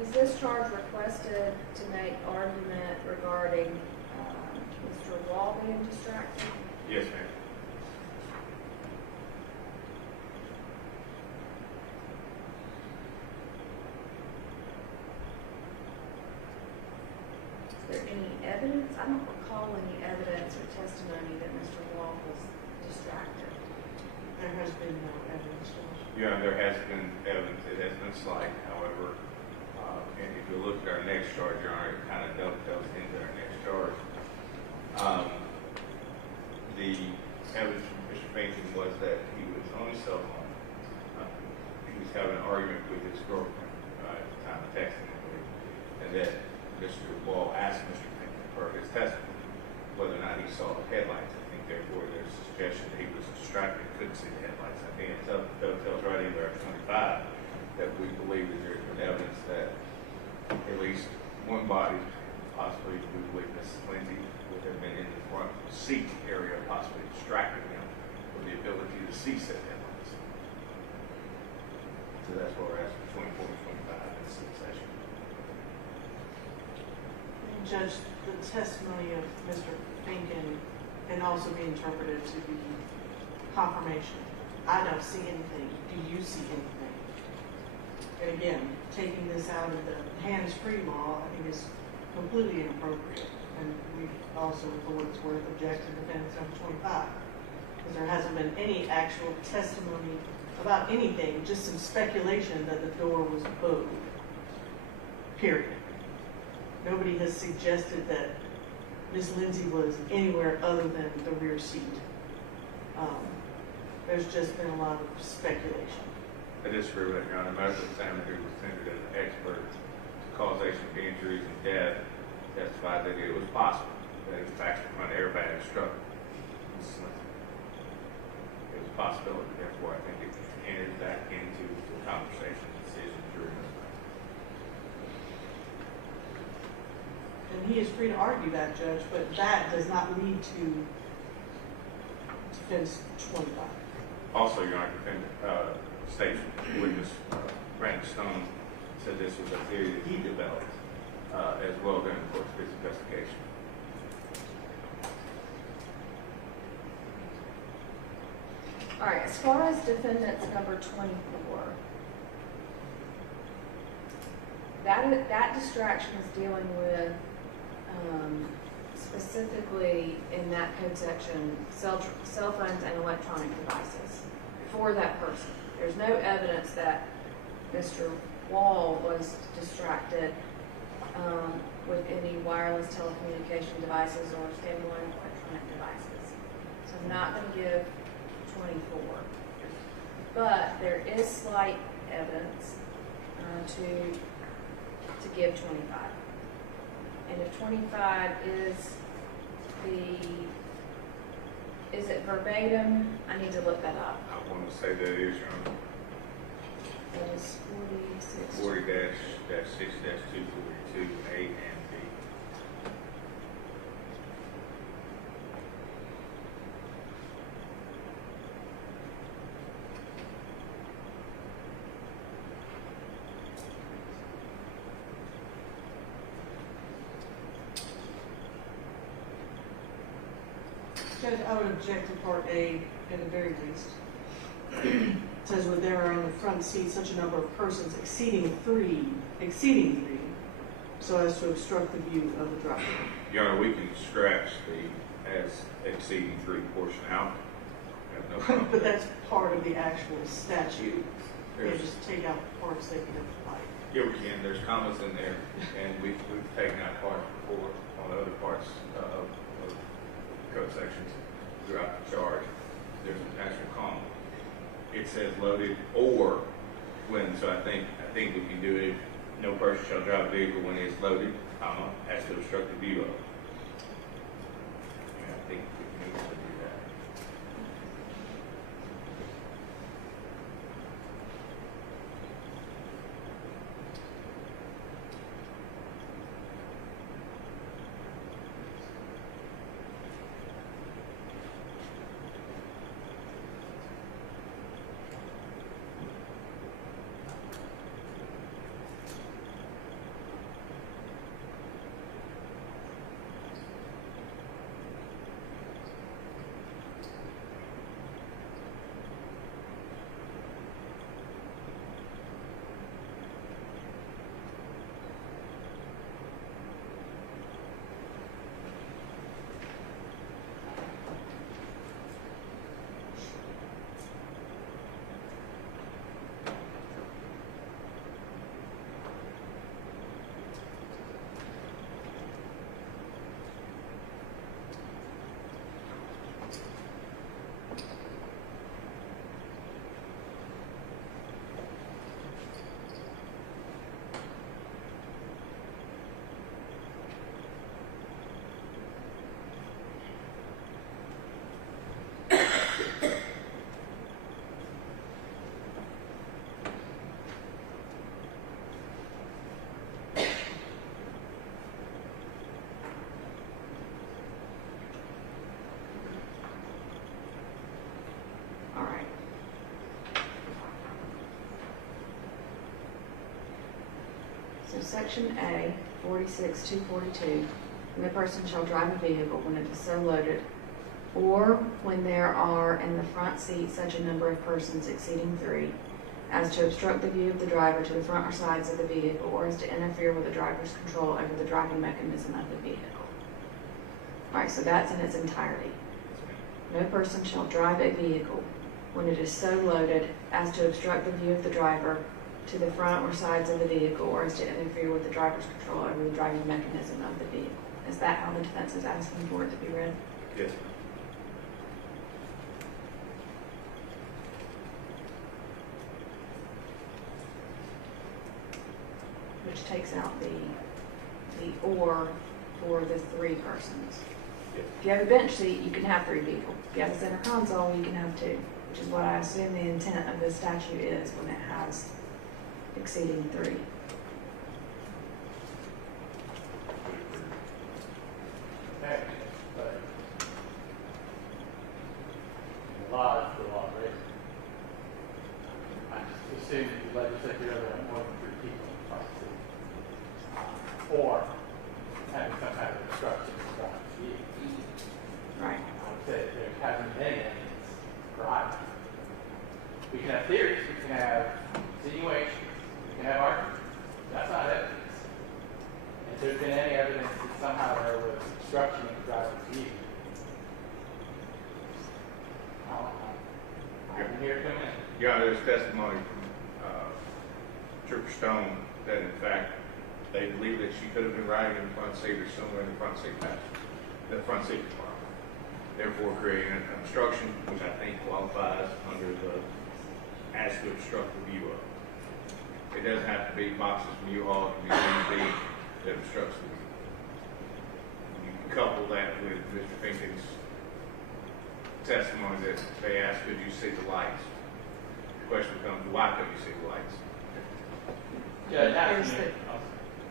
Is this charge requested to make argument regarding Mr. Wall being distracted? Yes, ma'am. Is there any evidence? I don't recall any evidence or testimony that Mr. Wall was distracted. There has been no evidence. Yeah, there has been evidence. It has been slight, however. And if you look at our next charge, Your Honor, it kind of dovetails into our next charge. The evidence from Mr. Finken was that he was on his cell phone. He was having an argument with his girlfriend at the time of texting, I believe, and that Mr. Wall asked Mr. Finken for his testimony whether or not he saw the headlights. I think, therefore, there's a suggestion that he was distracted, couldn't see the headlights. I think it dovetails right into our 25 that we believe that there's been evidence that at least one body, possibly we believe Mrs. Lindsay, would have been in the front seat area, possibly distracting him with the ability to see said headlights. So that's why we're asking 24 and 25 in this session. Judge, the testimony of Mr. Finken can also be interpreted to be confirmation. I don't see anything. Do you see anything? And again, taking this out of the hands-free law, I think is completely inappropriate. And we also, for what it's worth, object to Defendant number 25. Because there hasn't been any actual testimony about anything, just some speculation that the door was bowed. Period. Nobody has suggested that Ms. Lindsay was anywhere other than the rear seat. There's just been a lot of speculation. I disagree with that, Your Honor. Medical examiner who was tendered as an expert to causation of injuries and death testified that it was possible that in fact the front airbag struck Mrs. Lindsay. It was a possibility, therefore I think it entered that into the conversation decision during this night. And he is free to argue that, Judge, but that does not lead to Defense 25. Also, Your Honor, defendant state's witness, Brandon Stone, said this was a theory that he developed as well during the course of his investigation. All right, as far as defendants number 24, that distraction is dealing with specifically in that code section cell phones and electronic devices for that person. There's no evidence that Mr. Wall was distracted with any wireless telecommunication devices or standalone electronic devices. I'm not going to give 24, but there is slight evidence to give 25. And if 25 is it verbatim? I need to look that up. I want to say that is, That is 46. 40-6-242, A and B. Judge, I would object to Part A at the very least. It says when there are in the front seat such a number of persons exceeding three, so as to obstruct the view of the driver. Your Honor, we can scratch the as exceeding 3 portion out. Have no problem. But that's part of the actual statute. They There's- just take out the parts that you don't like. Yeah, we can. There's commas in there, and we've taken out parts before on other parts of code sections throughout the charge. There's an actual comma. It says loaded or when, so I think we can do it. No person shall drive a vehicle when it's loaded, comma, as to obstruct the view of. Yeah, I think we can easily do that. So section A, 46-242, and the person shall drive a vehicle when it is so loaded, or when there are in the front seat such a number of persons exceeding 3, as to obstruct the view of the driver to the front or sides of the vehicle, or as to interfere with the driver's control over the driving mechanism of the vehicle. All right, so that's in its entirety. No person shall drive a vehicle when it is so loaded as to obstruct the view of the driver to the front or sides of the vehicle, or as to interfere with the driver's control over the driving mechanism of the vehicle. Is that how the defense is asking for it to be read? Yes. Which takes out the or for the 3 persons. Yes. If you have a bench seat, you can have 3 people. If you have a center console, you can have 2, which is what I assume the intent of this statute is when it has exceeding 3. Okay, but a lot for a lot, right? I just assume that the legislature ever had more than 3 people in the front seat. Or having some kind of obstruction in front of the vehicle. Right. I would say that there hasn't been evidence for either. We can have theories, we can have insinuations, we can have arguments. That's not evidence. And if there's been any evidence that somehow there was obstruction in the driver's view, I can hear it come in. Yeah, there's testimony from Trooper Stone that in fact they believe that she could have been riding in the front seat or somewhere in the front seat passenger, the front seat compartment. therefore creating an obstruction, which I think qualifies under the ask to obstruct the view of. It doesn't have to be boxes from U-Haul, it can be anything that obstructs the view. You can couple that with Mr. Finken's testimony that they asked, could you see the lights? The question becomes, why couldn't you see the lights? Judge, There's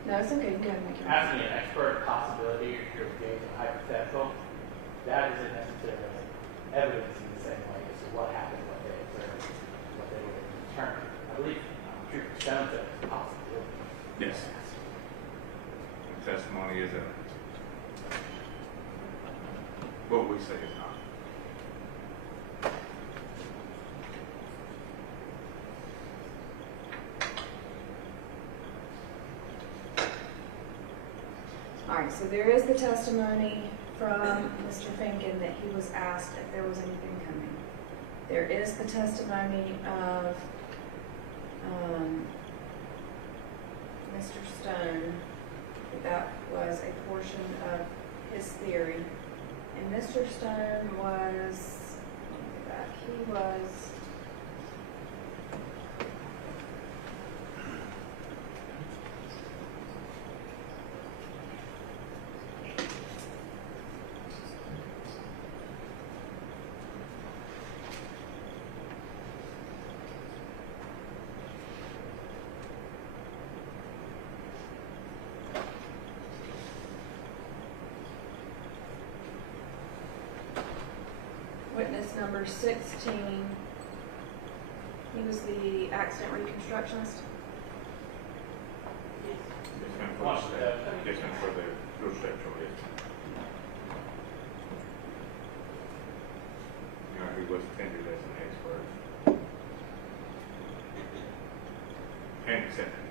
no, it's okay, you go ahead and make your asking an expert possibility if you're engaged in hypothetical, that isn't necessarily evidence in the same way as to what happened, what they observed, what they were determined. I believe Trooper Stone said it's a possibility. Yes. The testimony is evidence. What we say is not. All right, so there is the testimony from Mr. Finken that he was asked if there was anything coming. There is the testimony of Mr. Stone, that was a portion of his theory. And Mr. Stone was, let me go back, he was witness number 16. He was the accident reconstructionist. Yes, ma'am, for the road structural, yes. You know, he was tendered as an expert. And accepted.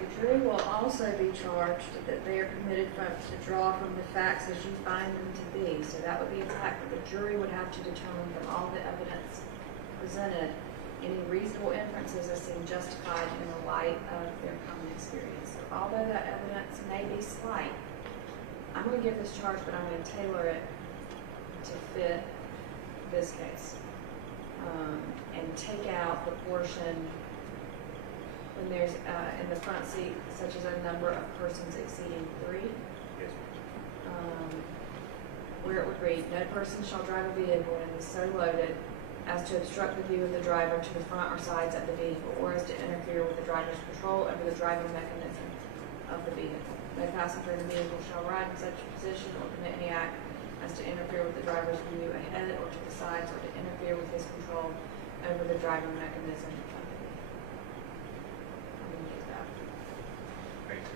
The jury will also be charged that they are permitted to draw from the facts as you find them to be. So that would be a fact that the jury would have to determine from all the evidence presented any reasonable inferences as seem justified in the light of their common experience. So although that evidence may be slight, I'm going to give this charge, but I'm going to tailor it to fit this case and take out the portion when there's in the front seat, such as a number of persons exceeding 3. Yes. Where it would read, no person shall drive a vehicle and is so loaded as to obstruct the view of the driver to the front or sides of the vehicle, or as to interfere with the driver's control over the driving mechanism of the vehicle. No passenger in the vehicle shall ride in such a position or commit any act as to interfere with the driver's view ahead or to the sides, or to interfere with his control over the driving mechanism of the vehicle. Thank you.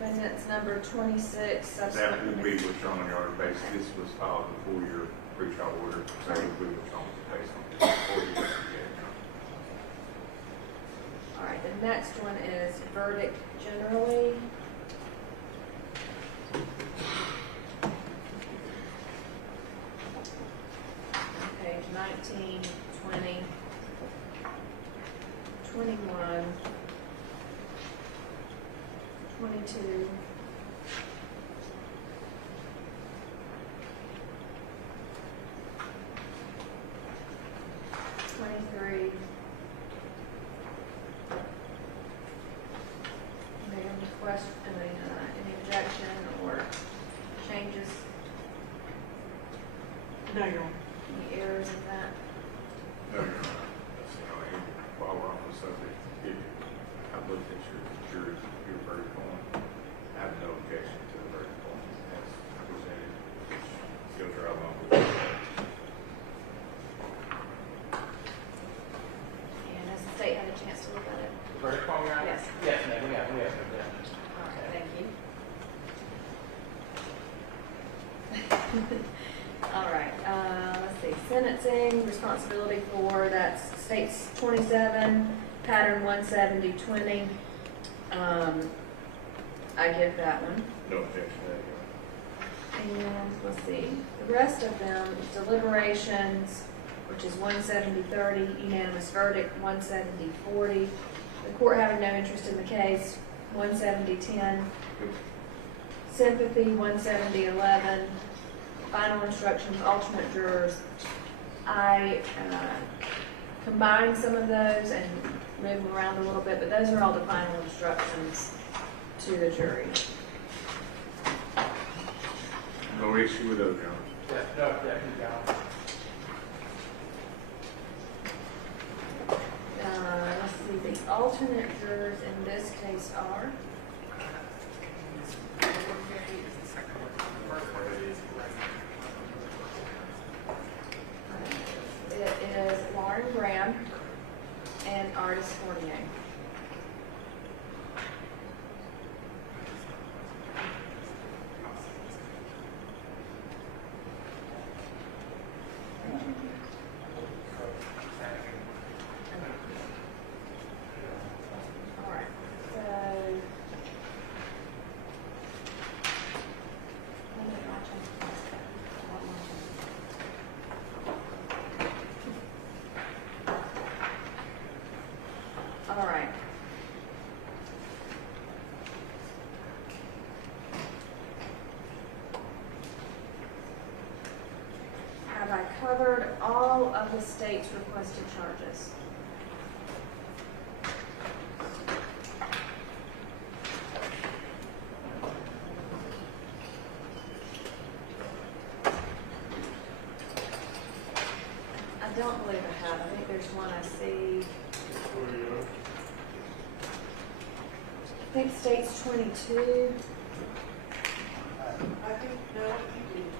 Defendant's number 26. That will be withdrawn on your order basis. This was filed before your pre-trial order, so it will be withdrawn based on 4 years. The next one is verdict generally. Page 19, 20, 21, 22, 23. Any question, any objection or changes? No, Your Honor. Any errors in that? No, Your Honor. That's, while we're on the subject, I've looked at your verdict form. I have no objection to the verdict form as presented, which goes right along with it. And has the state had a chance to look at it? The verdict form, Your Honor? Yes. Yes, ma'am, we have it. All right, thank you. All right, let's see, sentencing, responsibility for, that's states 27, pattern 170-20. I give that one. No objection to that, Your Honor. And let's see, the rest of them, deliberations, which is 170-30, unanimous verdict, 170-40. The court having no interest in the case, 170-10. Sympathy, 170-11. Final instructions, alternate jurors. I combined some of those and moved them around a little bit, but those are all the final instructions to the jury. No issue with those, Your Honor. Yes, no objection, Your Honor. Let's see, the alternate jurors in this case are. It is Lauren Graham and Artis Fournier. All right, so all right. Have I covered all of the state's requested charges? I don't believe I have. I think there's one I see. I think state's 22. I think, no, you didn't.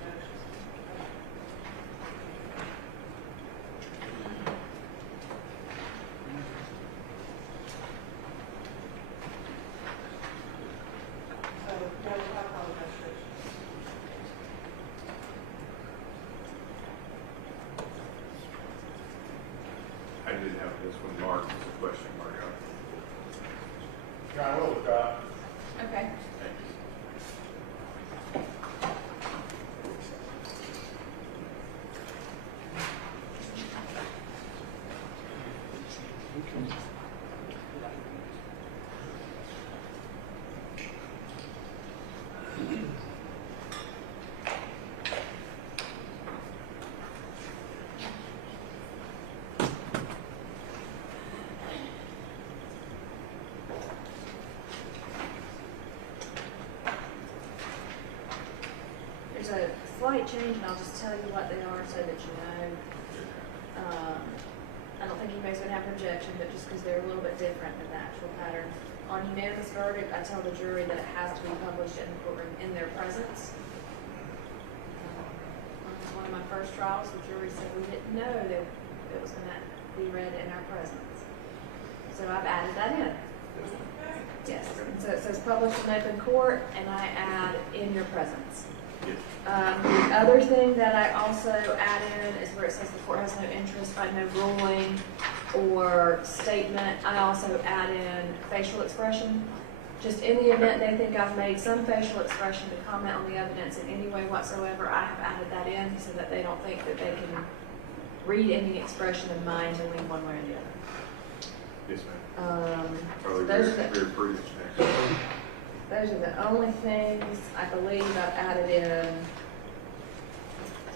No, I apologize. I did have this one marked as a question mark. Your Honor, we'll withdraw. Okay. Thank you. There's a slight change, and I'll just tell you what they are so that you know. I don't think anybody's going to have an objection, but just because they're a little bit different than the actual pattern. On unanimous verdict, I tell the jury that it has to be published in the courtroom in their presence. On one of my first trials, the jury said we didn't know that it was going to be read in our presence. So I've added that in. Yes, and so it says published in open court, and I add in your presence. The other thing that I also add in is where it says the court has no interest, no ruling. or statement. I also add in facial expression. Just in the event they think I've made some facial expression to comment on the evidence in any way whatsoever, I have added that in so that they don't think that they can read any expression of mine to lean one way or the other. Yes, ma'am. Probably those are very the- prudent. Those are the only things I believe I've added in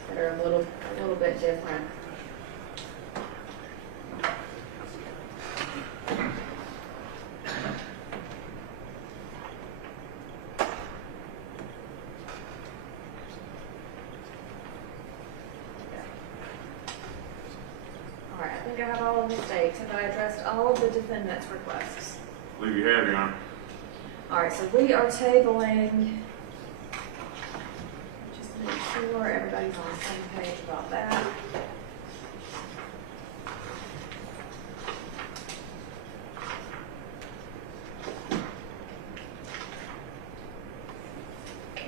that are a little bit different. All right, I think I have all of the states. Have I addressed all of the defendant's requests? I believe you have, Your Honor. All right, so we are tabling, just to make sure everybody's on the same page about that.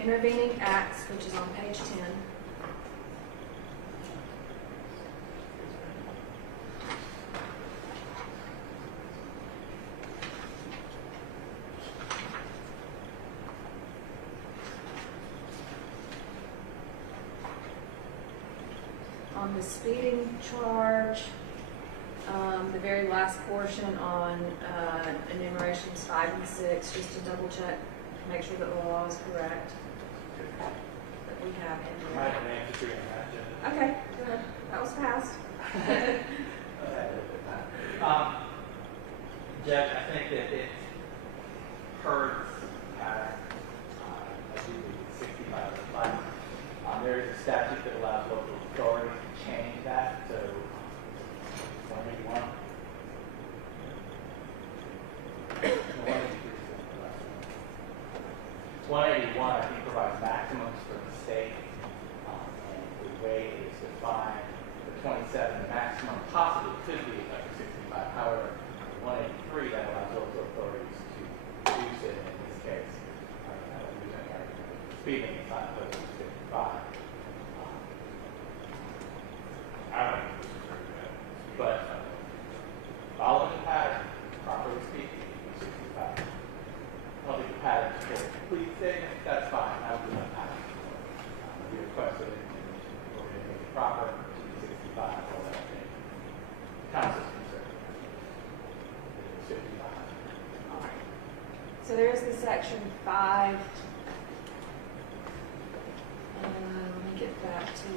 Intervening acts, which is on page 10. On the speeding charge, the very last portion on enumerations 5 and 6, just to double check, make sure that the law is correct. That we have in I there. have an answer for you on that, Judge. Okay, good. That was fast. Judge, I think that it hurts as you read 65 of 5. There is a statute that allows local authorities to change that to 181. 181, I think, provides maximums for the state, and the way it is defined, the 27, the maximum possibly could be like 65. However, 183, that allows local authorities to reduce it. In this case, I don't use any argument. Speeding is not close to 55. I don't disagree with that. But following the pattern, properly speaking, 65. I don't think the pattern is for a complete statement. That's fine. I would do that pattern. We requested it, and we're going to make it proper, 65, all that thing. Council's concerned. It's 55. All right. So there's the section 5. Let me get back to,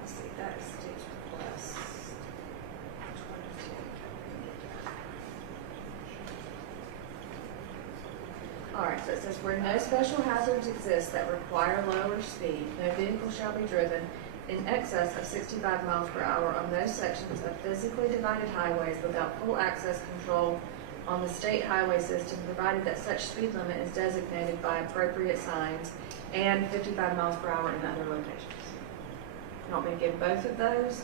let's see, that is state's request. All right, so it says, where no special hazards exist that require lower speed, no vehicle shall be driven in excess of 65 miles per hour on those sections of physically divided highways without full access control on the state highway system, provided that such speed limit is designated by appropriate signs, and 55 miles per hour in other locations. You want me to give both of those?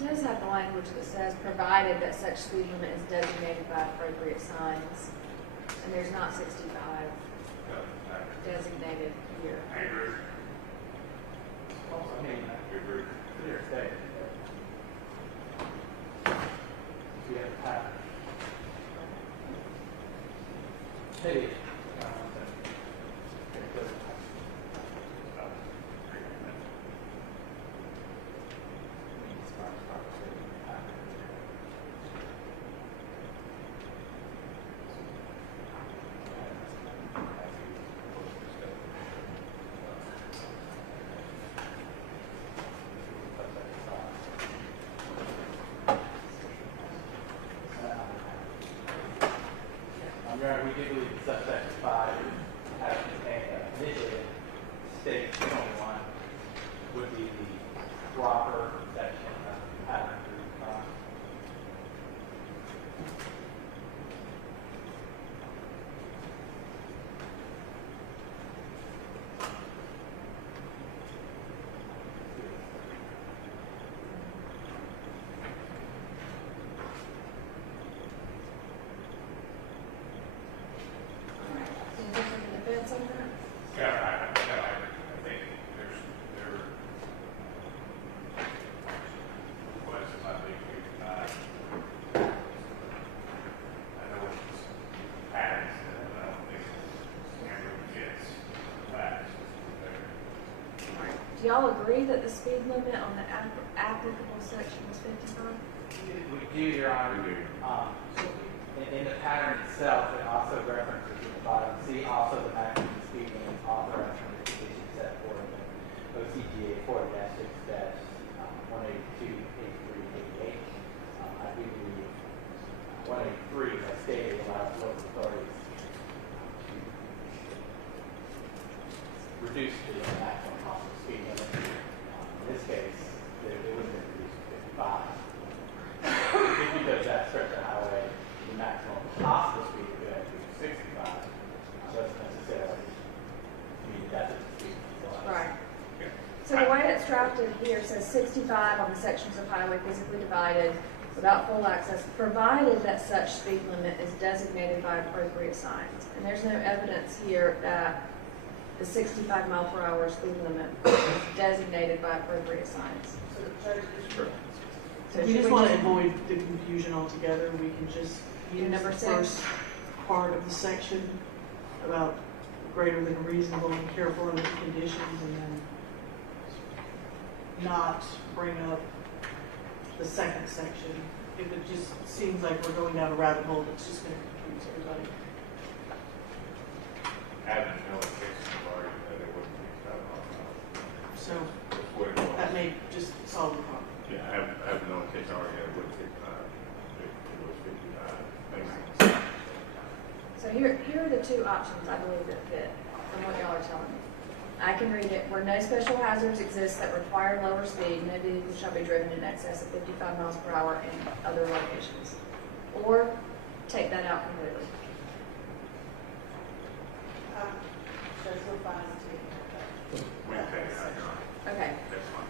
It does have the language that says, provided that such speed limit is designated by appropriate signs. And there's not 65 designated here. I agree. Also, I mean, I agree. clear state. We have a pattern. Maybe. We do believe that subsection 5 has mistakes, the only one would be the proper section of pattern through cross. Anything from the defense on that? Yeah, I think there was, I think, I know it's patterns, and I don't think standard fits facts there. All right. Do y'all agree that the speed limit on the applicable section was 55? We do, Your Honor. We do. In the pattern itself, it also references at the bottom, see also the maximum speed limit authorized under the conditions set forth in OCGA 4-6-182-83-88. I do believe 183, as stated, allows local authorities to reduce the maximum possible speed limit. In this case, it would have been reduced to 55. Just because that stretch of highway, the maximum possible speed would actually be 65, doesn't necessarily mean that's the speed. Right. So the way it's drafted here says 65 on the sections of highway physically divided without full access, provided that such speed limit is designated by appropriate signs. And there's no evidence here that the 65 mile per hour speed limit is designated by appropriate signs. So if you just want to avoid the confusion altogether, we can just use number the 6. first part of the section about greater than reasonable and careful under the conditions, and then not bring up the second section. If it just seems like we're going down a rabbit hole, it's just going to confuse everybody. Having no intention of arguing that it wouldn't be that long. So That's what it was. that may just solve the problem. Yeah, I have no intention of arguing that it wouldn't 55. It was 55. Makes sense. So here are the two options I believe that fit from what y'all are telling me. I can read it. Where no special hazards exist that require lower speed, no vehicle shall be driven in excess of 55 miles per hour in other locations. Or take that out completely. We can take it out, Your Honor. Okay. That's fine.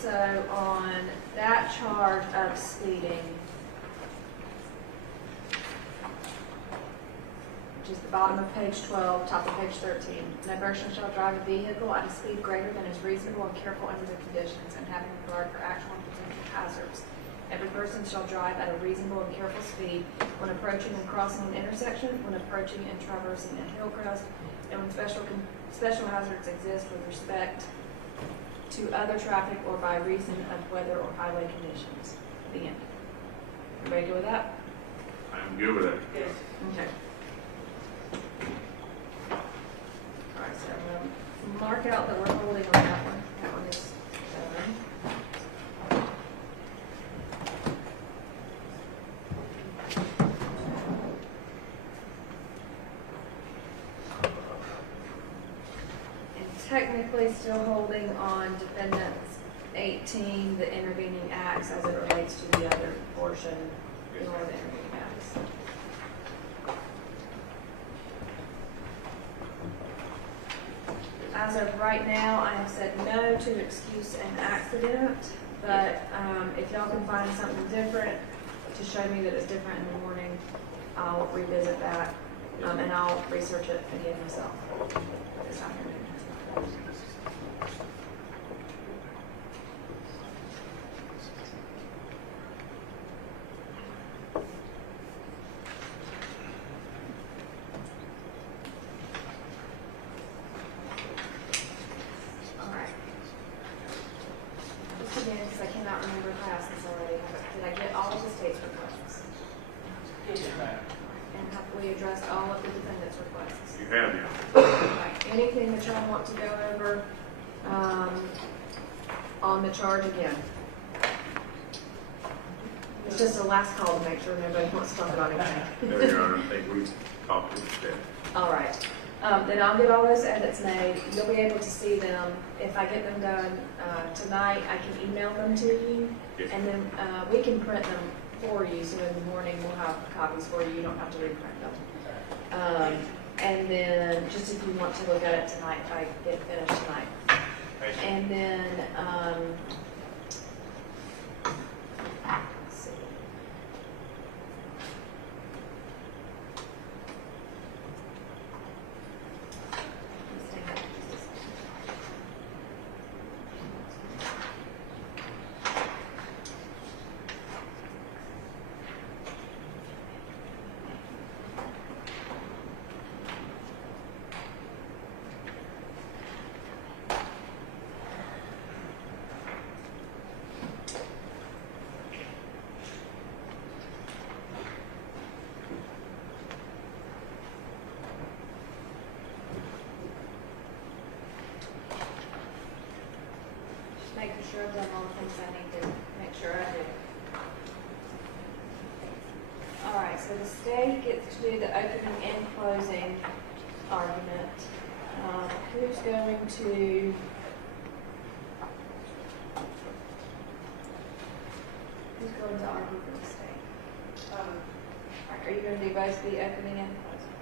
So on that charge of speeding, which is the bottom of page 12, top of page 13, no person shall drive a vehicle at a speed greater than is reasonable and careful under the conditions and having regard for actual and potential hazards. Every person shall drive at a reasonable and careful speed when approaching and crossing an intersection, when approaching and traversing a hill crest, and when special hazards exist with respect to other traffic or by reason of weather or highway conditions. The end. Everybody good with that? I'm good with that. Yes. Okay. All right, so I'm going to mark out that we're holding on that one. That one is 7. Technically still holding on defendants 18, the intervening acts as it relates to the other portion, or the intervening acts. As of right now, I have said no to excuse an accident, but if y'all can find something different to show me that it's different in the morning, I'll revisit that, and I'll research it again myself this afternoon. All right. Just again, because I cannot remember if I asked this already, did I get all of the state's requests? And have we addressed all of the defendant's requests? You have, yeah. Right. Anything that y'all want to go over on the charge again? It's just a last call to make sure nobody wants to talk about anything. No, Your Honor, I think we've talked to the staff. All right. Then I'll get all those edits made. You'll be able to see them. If I get them done tonight, I can email them to you, Yes. and then we can print them for you. So in the morning, we'll have copies for you. You don't have to reprint them. And then just if you want to look at it tonight, if I get finished tonight. And then, let's see. Let's take that just a second. Making sure I've done all the things I need to make sure I do. All right, so the state gets to do the opening and closing argument. Who's going to? Who's going to argue for the state? Are you going to do both the opening and closing?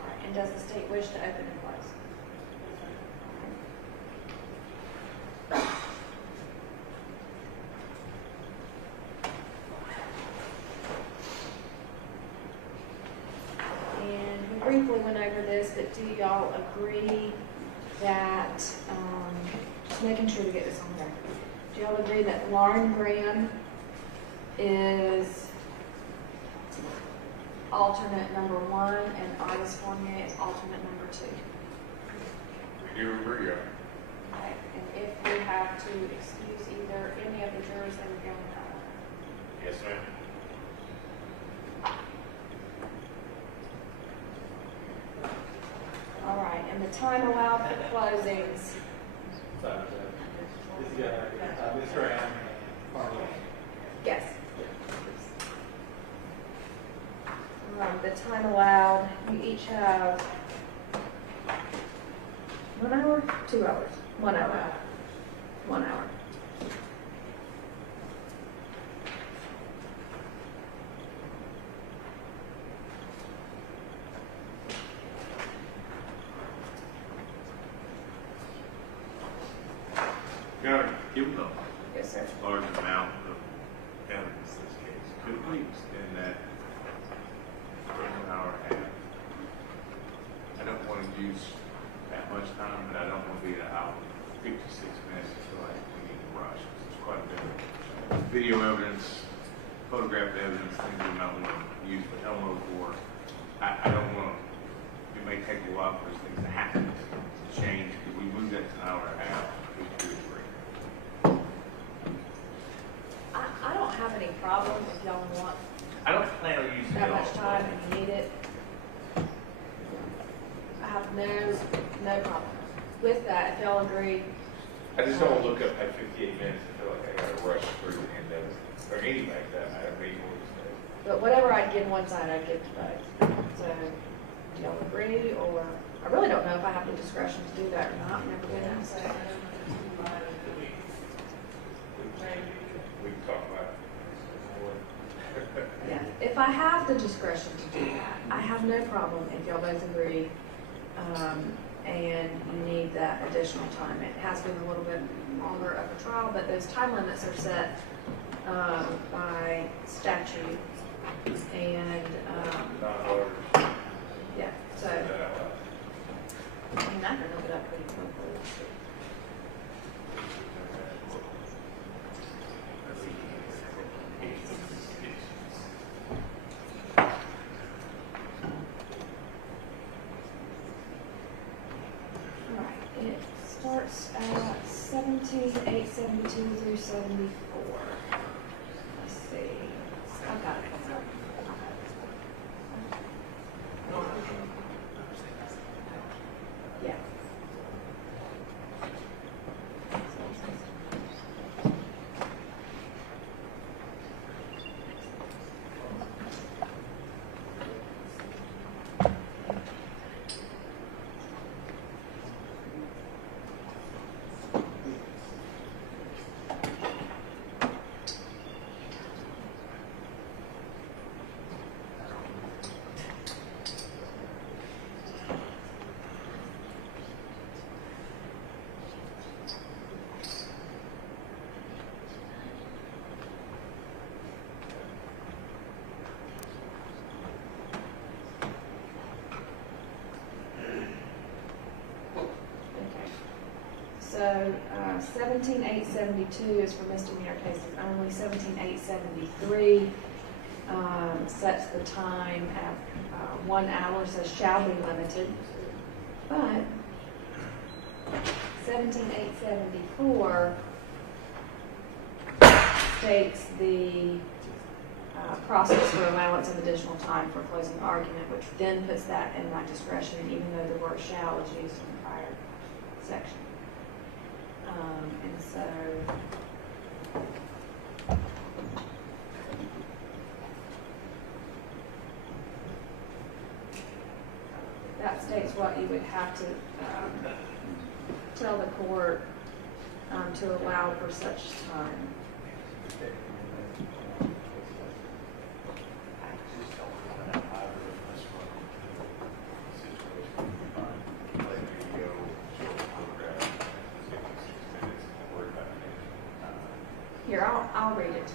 All right, and does the state wish to open and close? Briefly went over this, but do y'all agree that, just making sure to get this on there, do y'all agree that Lauren Graham is alternate number 1 and August Fournier is alternate number 2? We do agree, yeah. Okay, and if we have to excuse either any of the jurors, then we're going to. Yes, ma'am. All right, and the time allowed for closings. Sorry, this is Ms. Graham, Carla. Yes. The time allowed, you each have 1 hour, 2 hours, 1 hour. 1 hour. Given the Yes, sir. large amount of evidence in this case, could we extend that for 1 hour and a half? I don't want to use that much time, but I don't want to be an hour, 56 minutes. I feel like we need to rush. It's quite a bit of video evidence, photograph evidence, things we might want to use for Elmo for. I don't want to, it may take a while for those things to happen, to change. If we move that to an hour and a half, we could do it. I don't have any problem if y'all want I don't plan on using that it all. much time and you need it. I have no problem with that, if y'all agree. I just don't want to look up at 58 minutes and feel like I got to rush through the end of it. Or anything like that. I don't need more to say. But whatever I'd give one side, I'd give to both. So, do y'all agree, or, I really don't know if I have the discretion to do that or not, I've never been asked that. We can talk about it. Yeah, if I have the discretion to do that, I have no problem if y'all both agree, and you need that additional time. It has been a little bit longer of a trial, but those time limits are set by statute, and yeah, so I mean, I can look it up pretty quickly. It starts at 17,872 through 74. Let's see. I've got it. Yeah. So 17-872 is for misdemeanor cases only. 17-873 sets the time at 1 hour, says shall be limited. But 17-874 states the process for allowance of additional time for closing argument, which then puts that in my discretion, even though the word shall is used in the prior section. And so that states what you would have to tell the court to allow for such time. Here, I'll read it to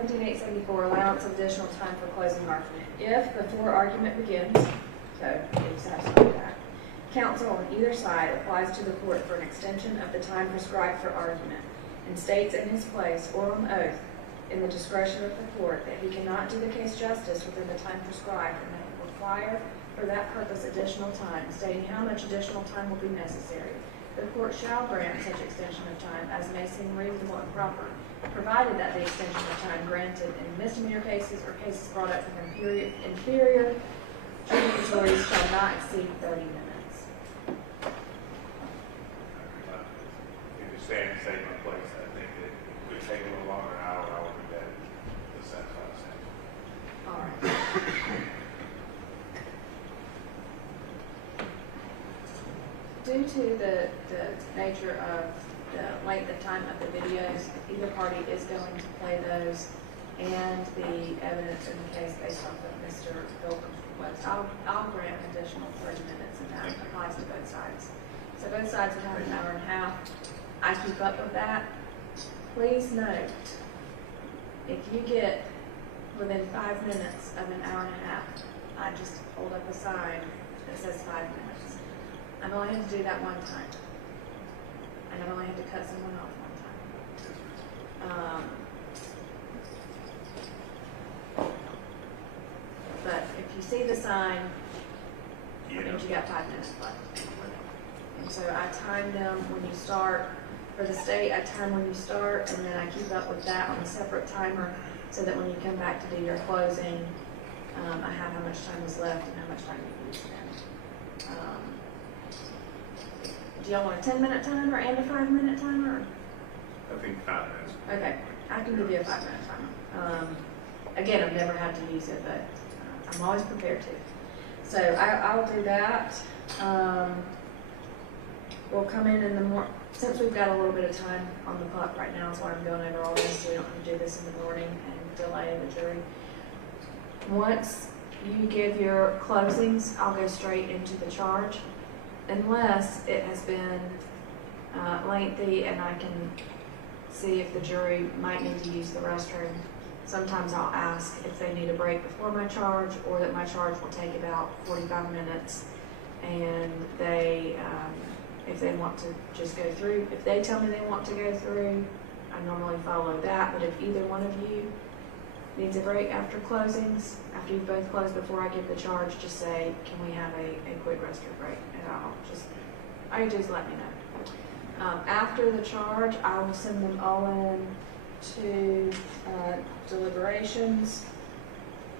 you. 17-874, allowance of additional time for closing argument. If, before argument begins, so you're satisfied with that, counsel on either side applies to the court for an extension of the time prescribed for argument and states in his place or on oath in the discretion of the court that he cannot do the case justice within the time prescribed and that will require for that purpose additional time, stating how much additional time will be necessary. The court shall grant such extension of time as may seem reasonable and proper, provided that the extension of time granted in misdemeanor cases or cases brought up from inferior tributaries shall not exceed 30 minutes. In the standing statement place, I think that it would take a little longer than an hour. I would do that to satisfy the statute. All right. Due to the nature of the length of time of the videos, either party is going to play those and the evidence in the case based off of Mr. Pilgrim's request. I'll grant an additional 30 minutes, and that applies to both sides. So both sides will have an hour and a half. I keep up with that. Please note, if you get within 5 minutes of an hour and a half, I just hold up a sign that says 5 minutes. I've only had to do that one time. And I've only had to cut someone off one time. But if you see the sign, it means you got 5 minutes left. And so I time them when you start. For the state, I time when you start, and then I keep up with that on a separate timer so that when you come back to do your closing, I have how much time is left and how much time you can spend. Do y'all want a 10-minute timer and a 5-minute timer? I think 5 minutes. Okay, I can give you a 5-minute timer. Again, I've never had to use it, but I'm always prepared to. So I'll do that. We'll come in the morning. Since we've got a little bit of time on the clock right now, is why I'm going over all this, so we don't have to do this in the morning and delay the jury. Once you give your closings, I'll go straight into the charge, unless it has been lengthy and I can see if the jury might need to use the restroom. Sometimes I'll ask if they need a break before my charge, or that my charge will take about 45 minutes, and they, if they want to just go through, if they tell me they want to go through, I normally follow that. But if either one of you needs a break after closings, after you've both closed before I give the charge, just say, can we have a quick restroom break? And I just let me know. After the charge, I will send them all in to deliberations.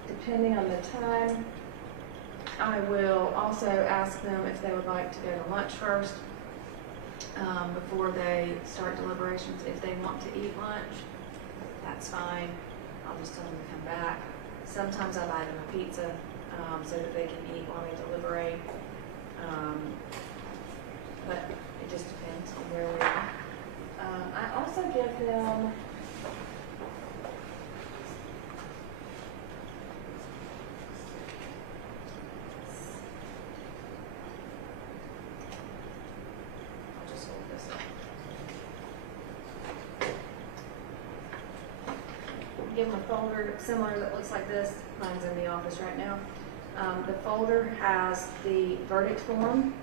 Depending on the time, I will also ask them if they would like to go to lunch first before they start deliberations. If they want to eat lunch, that's fine. I'll just tell them to come back. Sometimes I buy them a pizza so that they can eat while they deliberate. But it just depends on where we are. I also give them give them a folder similar that looks like this. Mine's in the office right now. The folder has the verdict form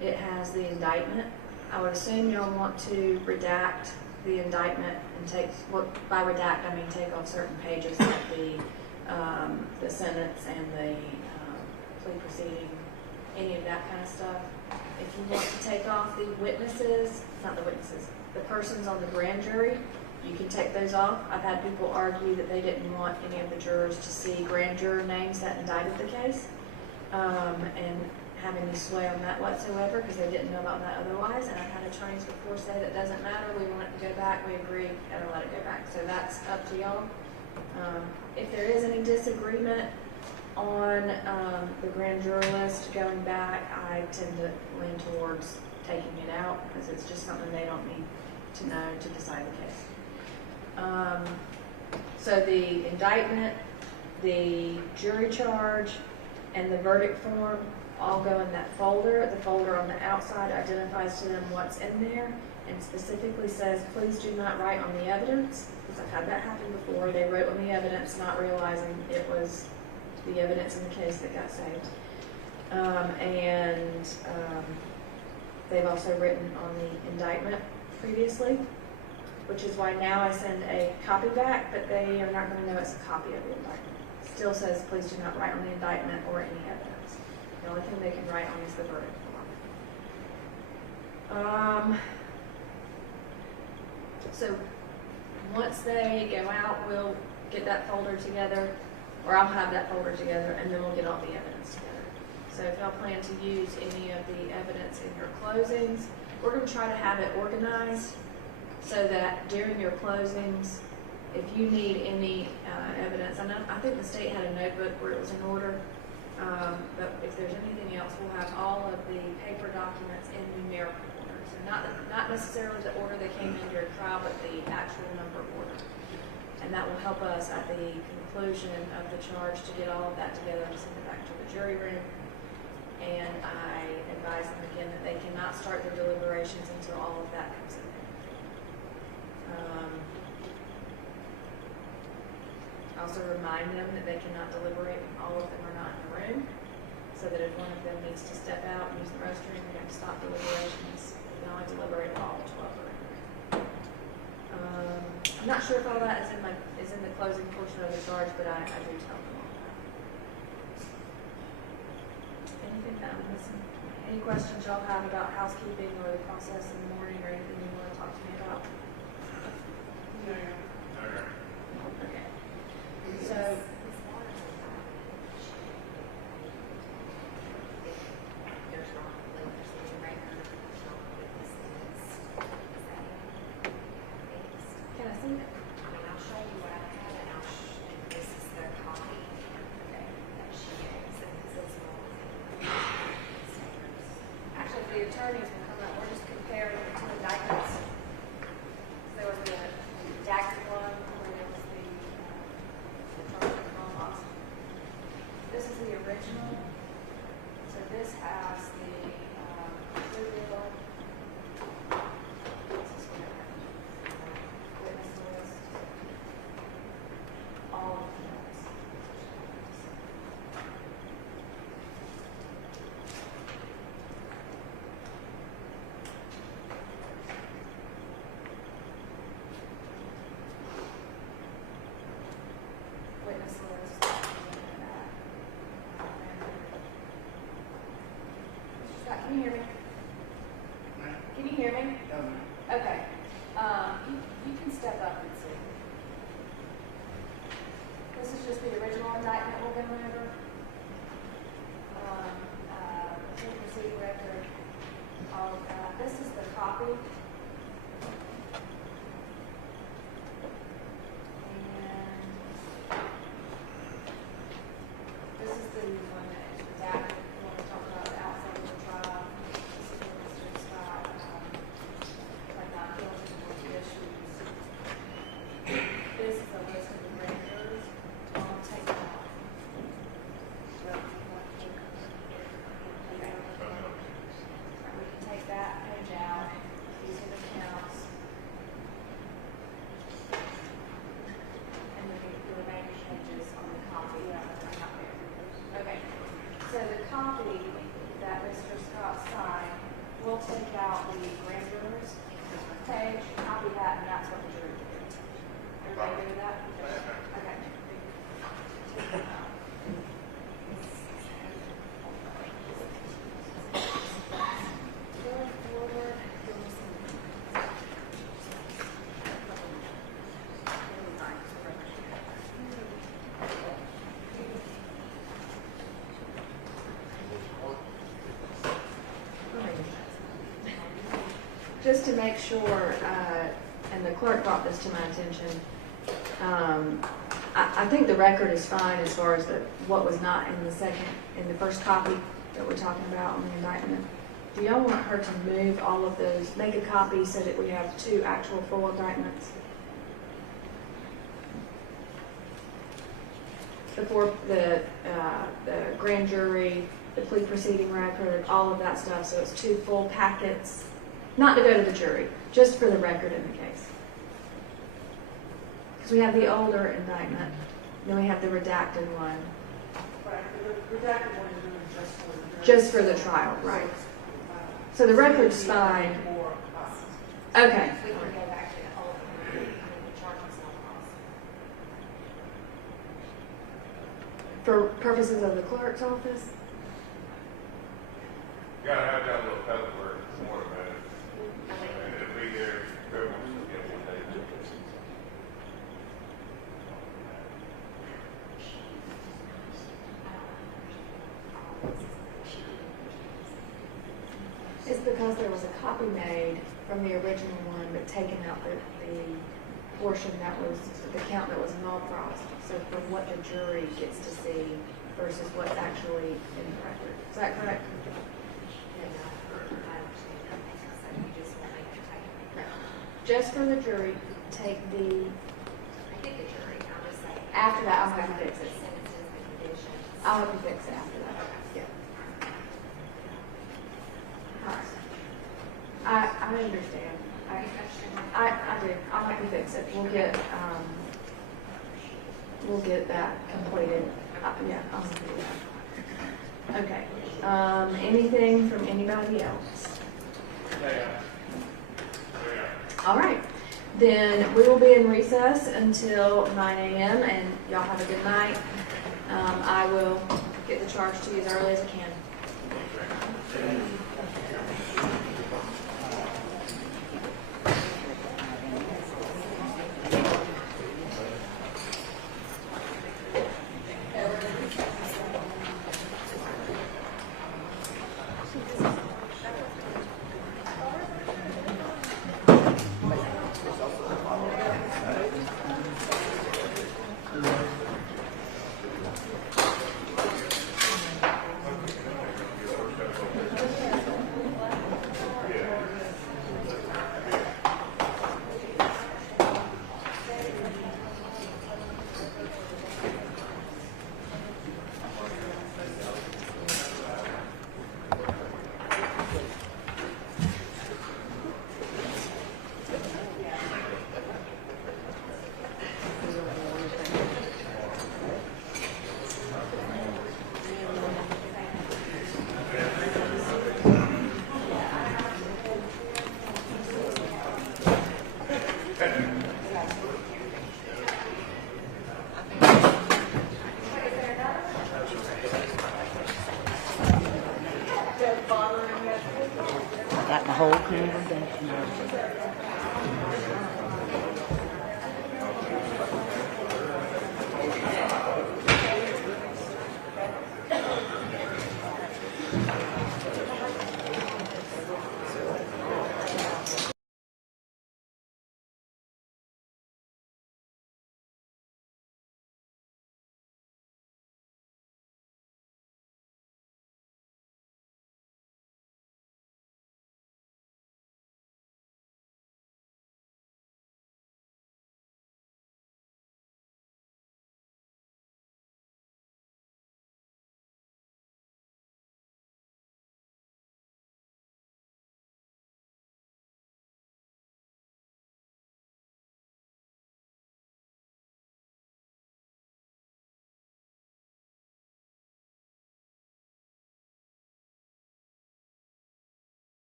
it has the indictment. I would assume y'all want to redact the indictment and take, well, by redact I mean take off certain pages like the sentence and the plea proceeding, any of that kind of stuff. If you want to take off the witnesses, not the witnesses, the persons on the grand jury, you can take those off. I've had people argue that they didn't want any of the jurors to see grand juror names that indicted the case, and have any sway on that whatsoever because they didn't know about that otherwise. And I've had attorneys before say that doesn't matter, we want it to go back, we agree, and let it go back. So that's up to y'all. If there is any disagreement on the grand juror list going back, I tend to lean towards taking it out because it's just something they don't need to know to decide the case. So the indictment, the jury charge, and the verdict form all go in that folder. The folder on the outside identifies to them what's in there and specifically says, please do not write on the evidence, because I've had that happen before. They wrote on the evidence not realizing it was the evidence in the case that got saved. They've also written on the indictment previously, which is why now I send a copy back, but they are not going to know it's a copy of the indictment. It still says, please do not write on the indictment or any evidence. The only thing they can write on is the verdict form. So once they go out, we'll get that folder together, or I'll have that folder together, and then we'll get all the evidence together. So if y'all plan to use any of the evidence in your closings, we're going to try to have it organized so that during your closings, if you need any evidence, I think the state had a notebook where it was in order, but if there's anything else, we'll have all of the paper documents in numerical order. So not necessarily the order they came in during trial, but the actual number order. And that will help us at the conclusion of the charge to get all of that together and send it back to the jury room. And I advise them again that they cannot start their deliberations until all of that comes in. Also remind them that they cannot deliberate when all of them are not in the room, so that if one of them needs to step out and use the restroom, we have to stop deliberations. We can only deliberate at all 12 are in the room. I'm not sure if all that is in the closing portion of the charge, but I do tell them all that. Anything that I'm missing? Any questions y'all have about housekeeping or the process in the morning, or anything you want to talk to me about? No. Okay. So, can I see that? I'll show you what I have, and this is the copy that she gave. So this is Actually, the attorneys will come out. We're just comparing the two indictments. There was the redacted one, where there was the charge of non-loss. This is the original. So this has the plea deal. This is what I have. Witness list. All of the notes. Witness list. Mr. Scott, can you hear me? Can you hear me? Okay. You can step up and see. This is just the original indictment we're going over. Proceeding record. All of that. This is the copy. This is the one that is redacted. We want to talk about the outside of the trial. This is where Mr. Scott, like not feeling take out the grand jurors page, copy that, and that's what the jury will do. Everybody agree with that? Okay. Going forward. Just to make sure, and the clerk brought this to my attention, I think the record is fine as far as what was not in the first copy that we're talking about on the indictment. Do y'all want her to move all of those, make a copy so that we have 2 actual full indictments? The grand jury, the plea proceeding record, all of that stuff, so it's 2 full packets. Not to go to the jury, just for the record in the case. Because we have the older indictment, then we have the redacted one. Right, the redacted one is really just for the jury. Just for the trial, right. So the record's fine. Okay. We can go back to the old, the charges on For purposes of the clerk's office? You gotta have that little pedal work more about it. And it'll be there, whoever wants to get what they do. It's because there was a copy made from the original one, but taken out the portion that was, the count that was null process. So from what the jury gets to see versus what's actually in the record. Is that correct? Just for the jury, take the, I think the jury, I'll just say. after that, I'll have you fix it. Sentences, the conditions. I'll have you fix it after that. Yeah. All right. I understand. I do. I'll have you fix it. We'll get that completed. Yeah, I'll do that. Okay. Anything from anybody else? All right. Then we will be in recess until 9 a.m. and y'all have a good night. I will get the charge to you as early as I can. Got the whole conversation.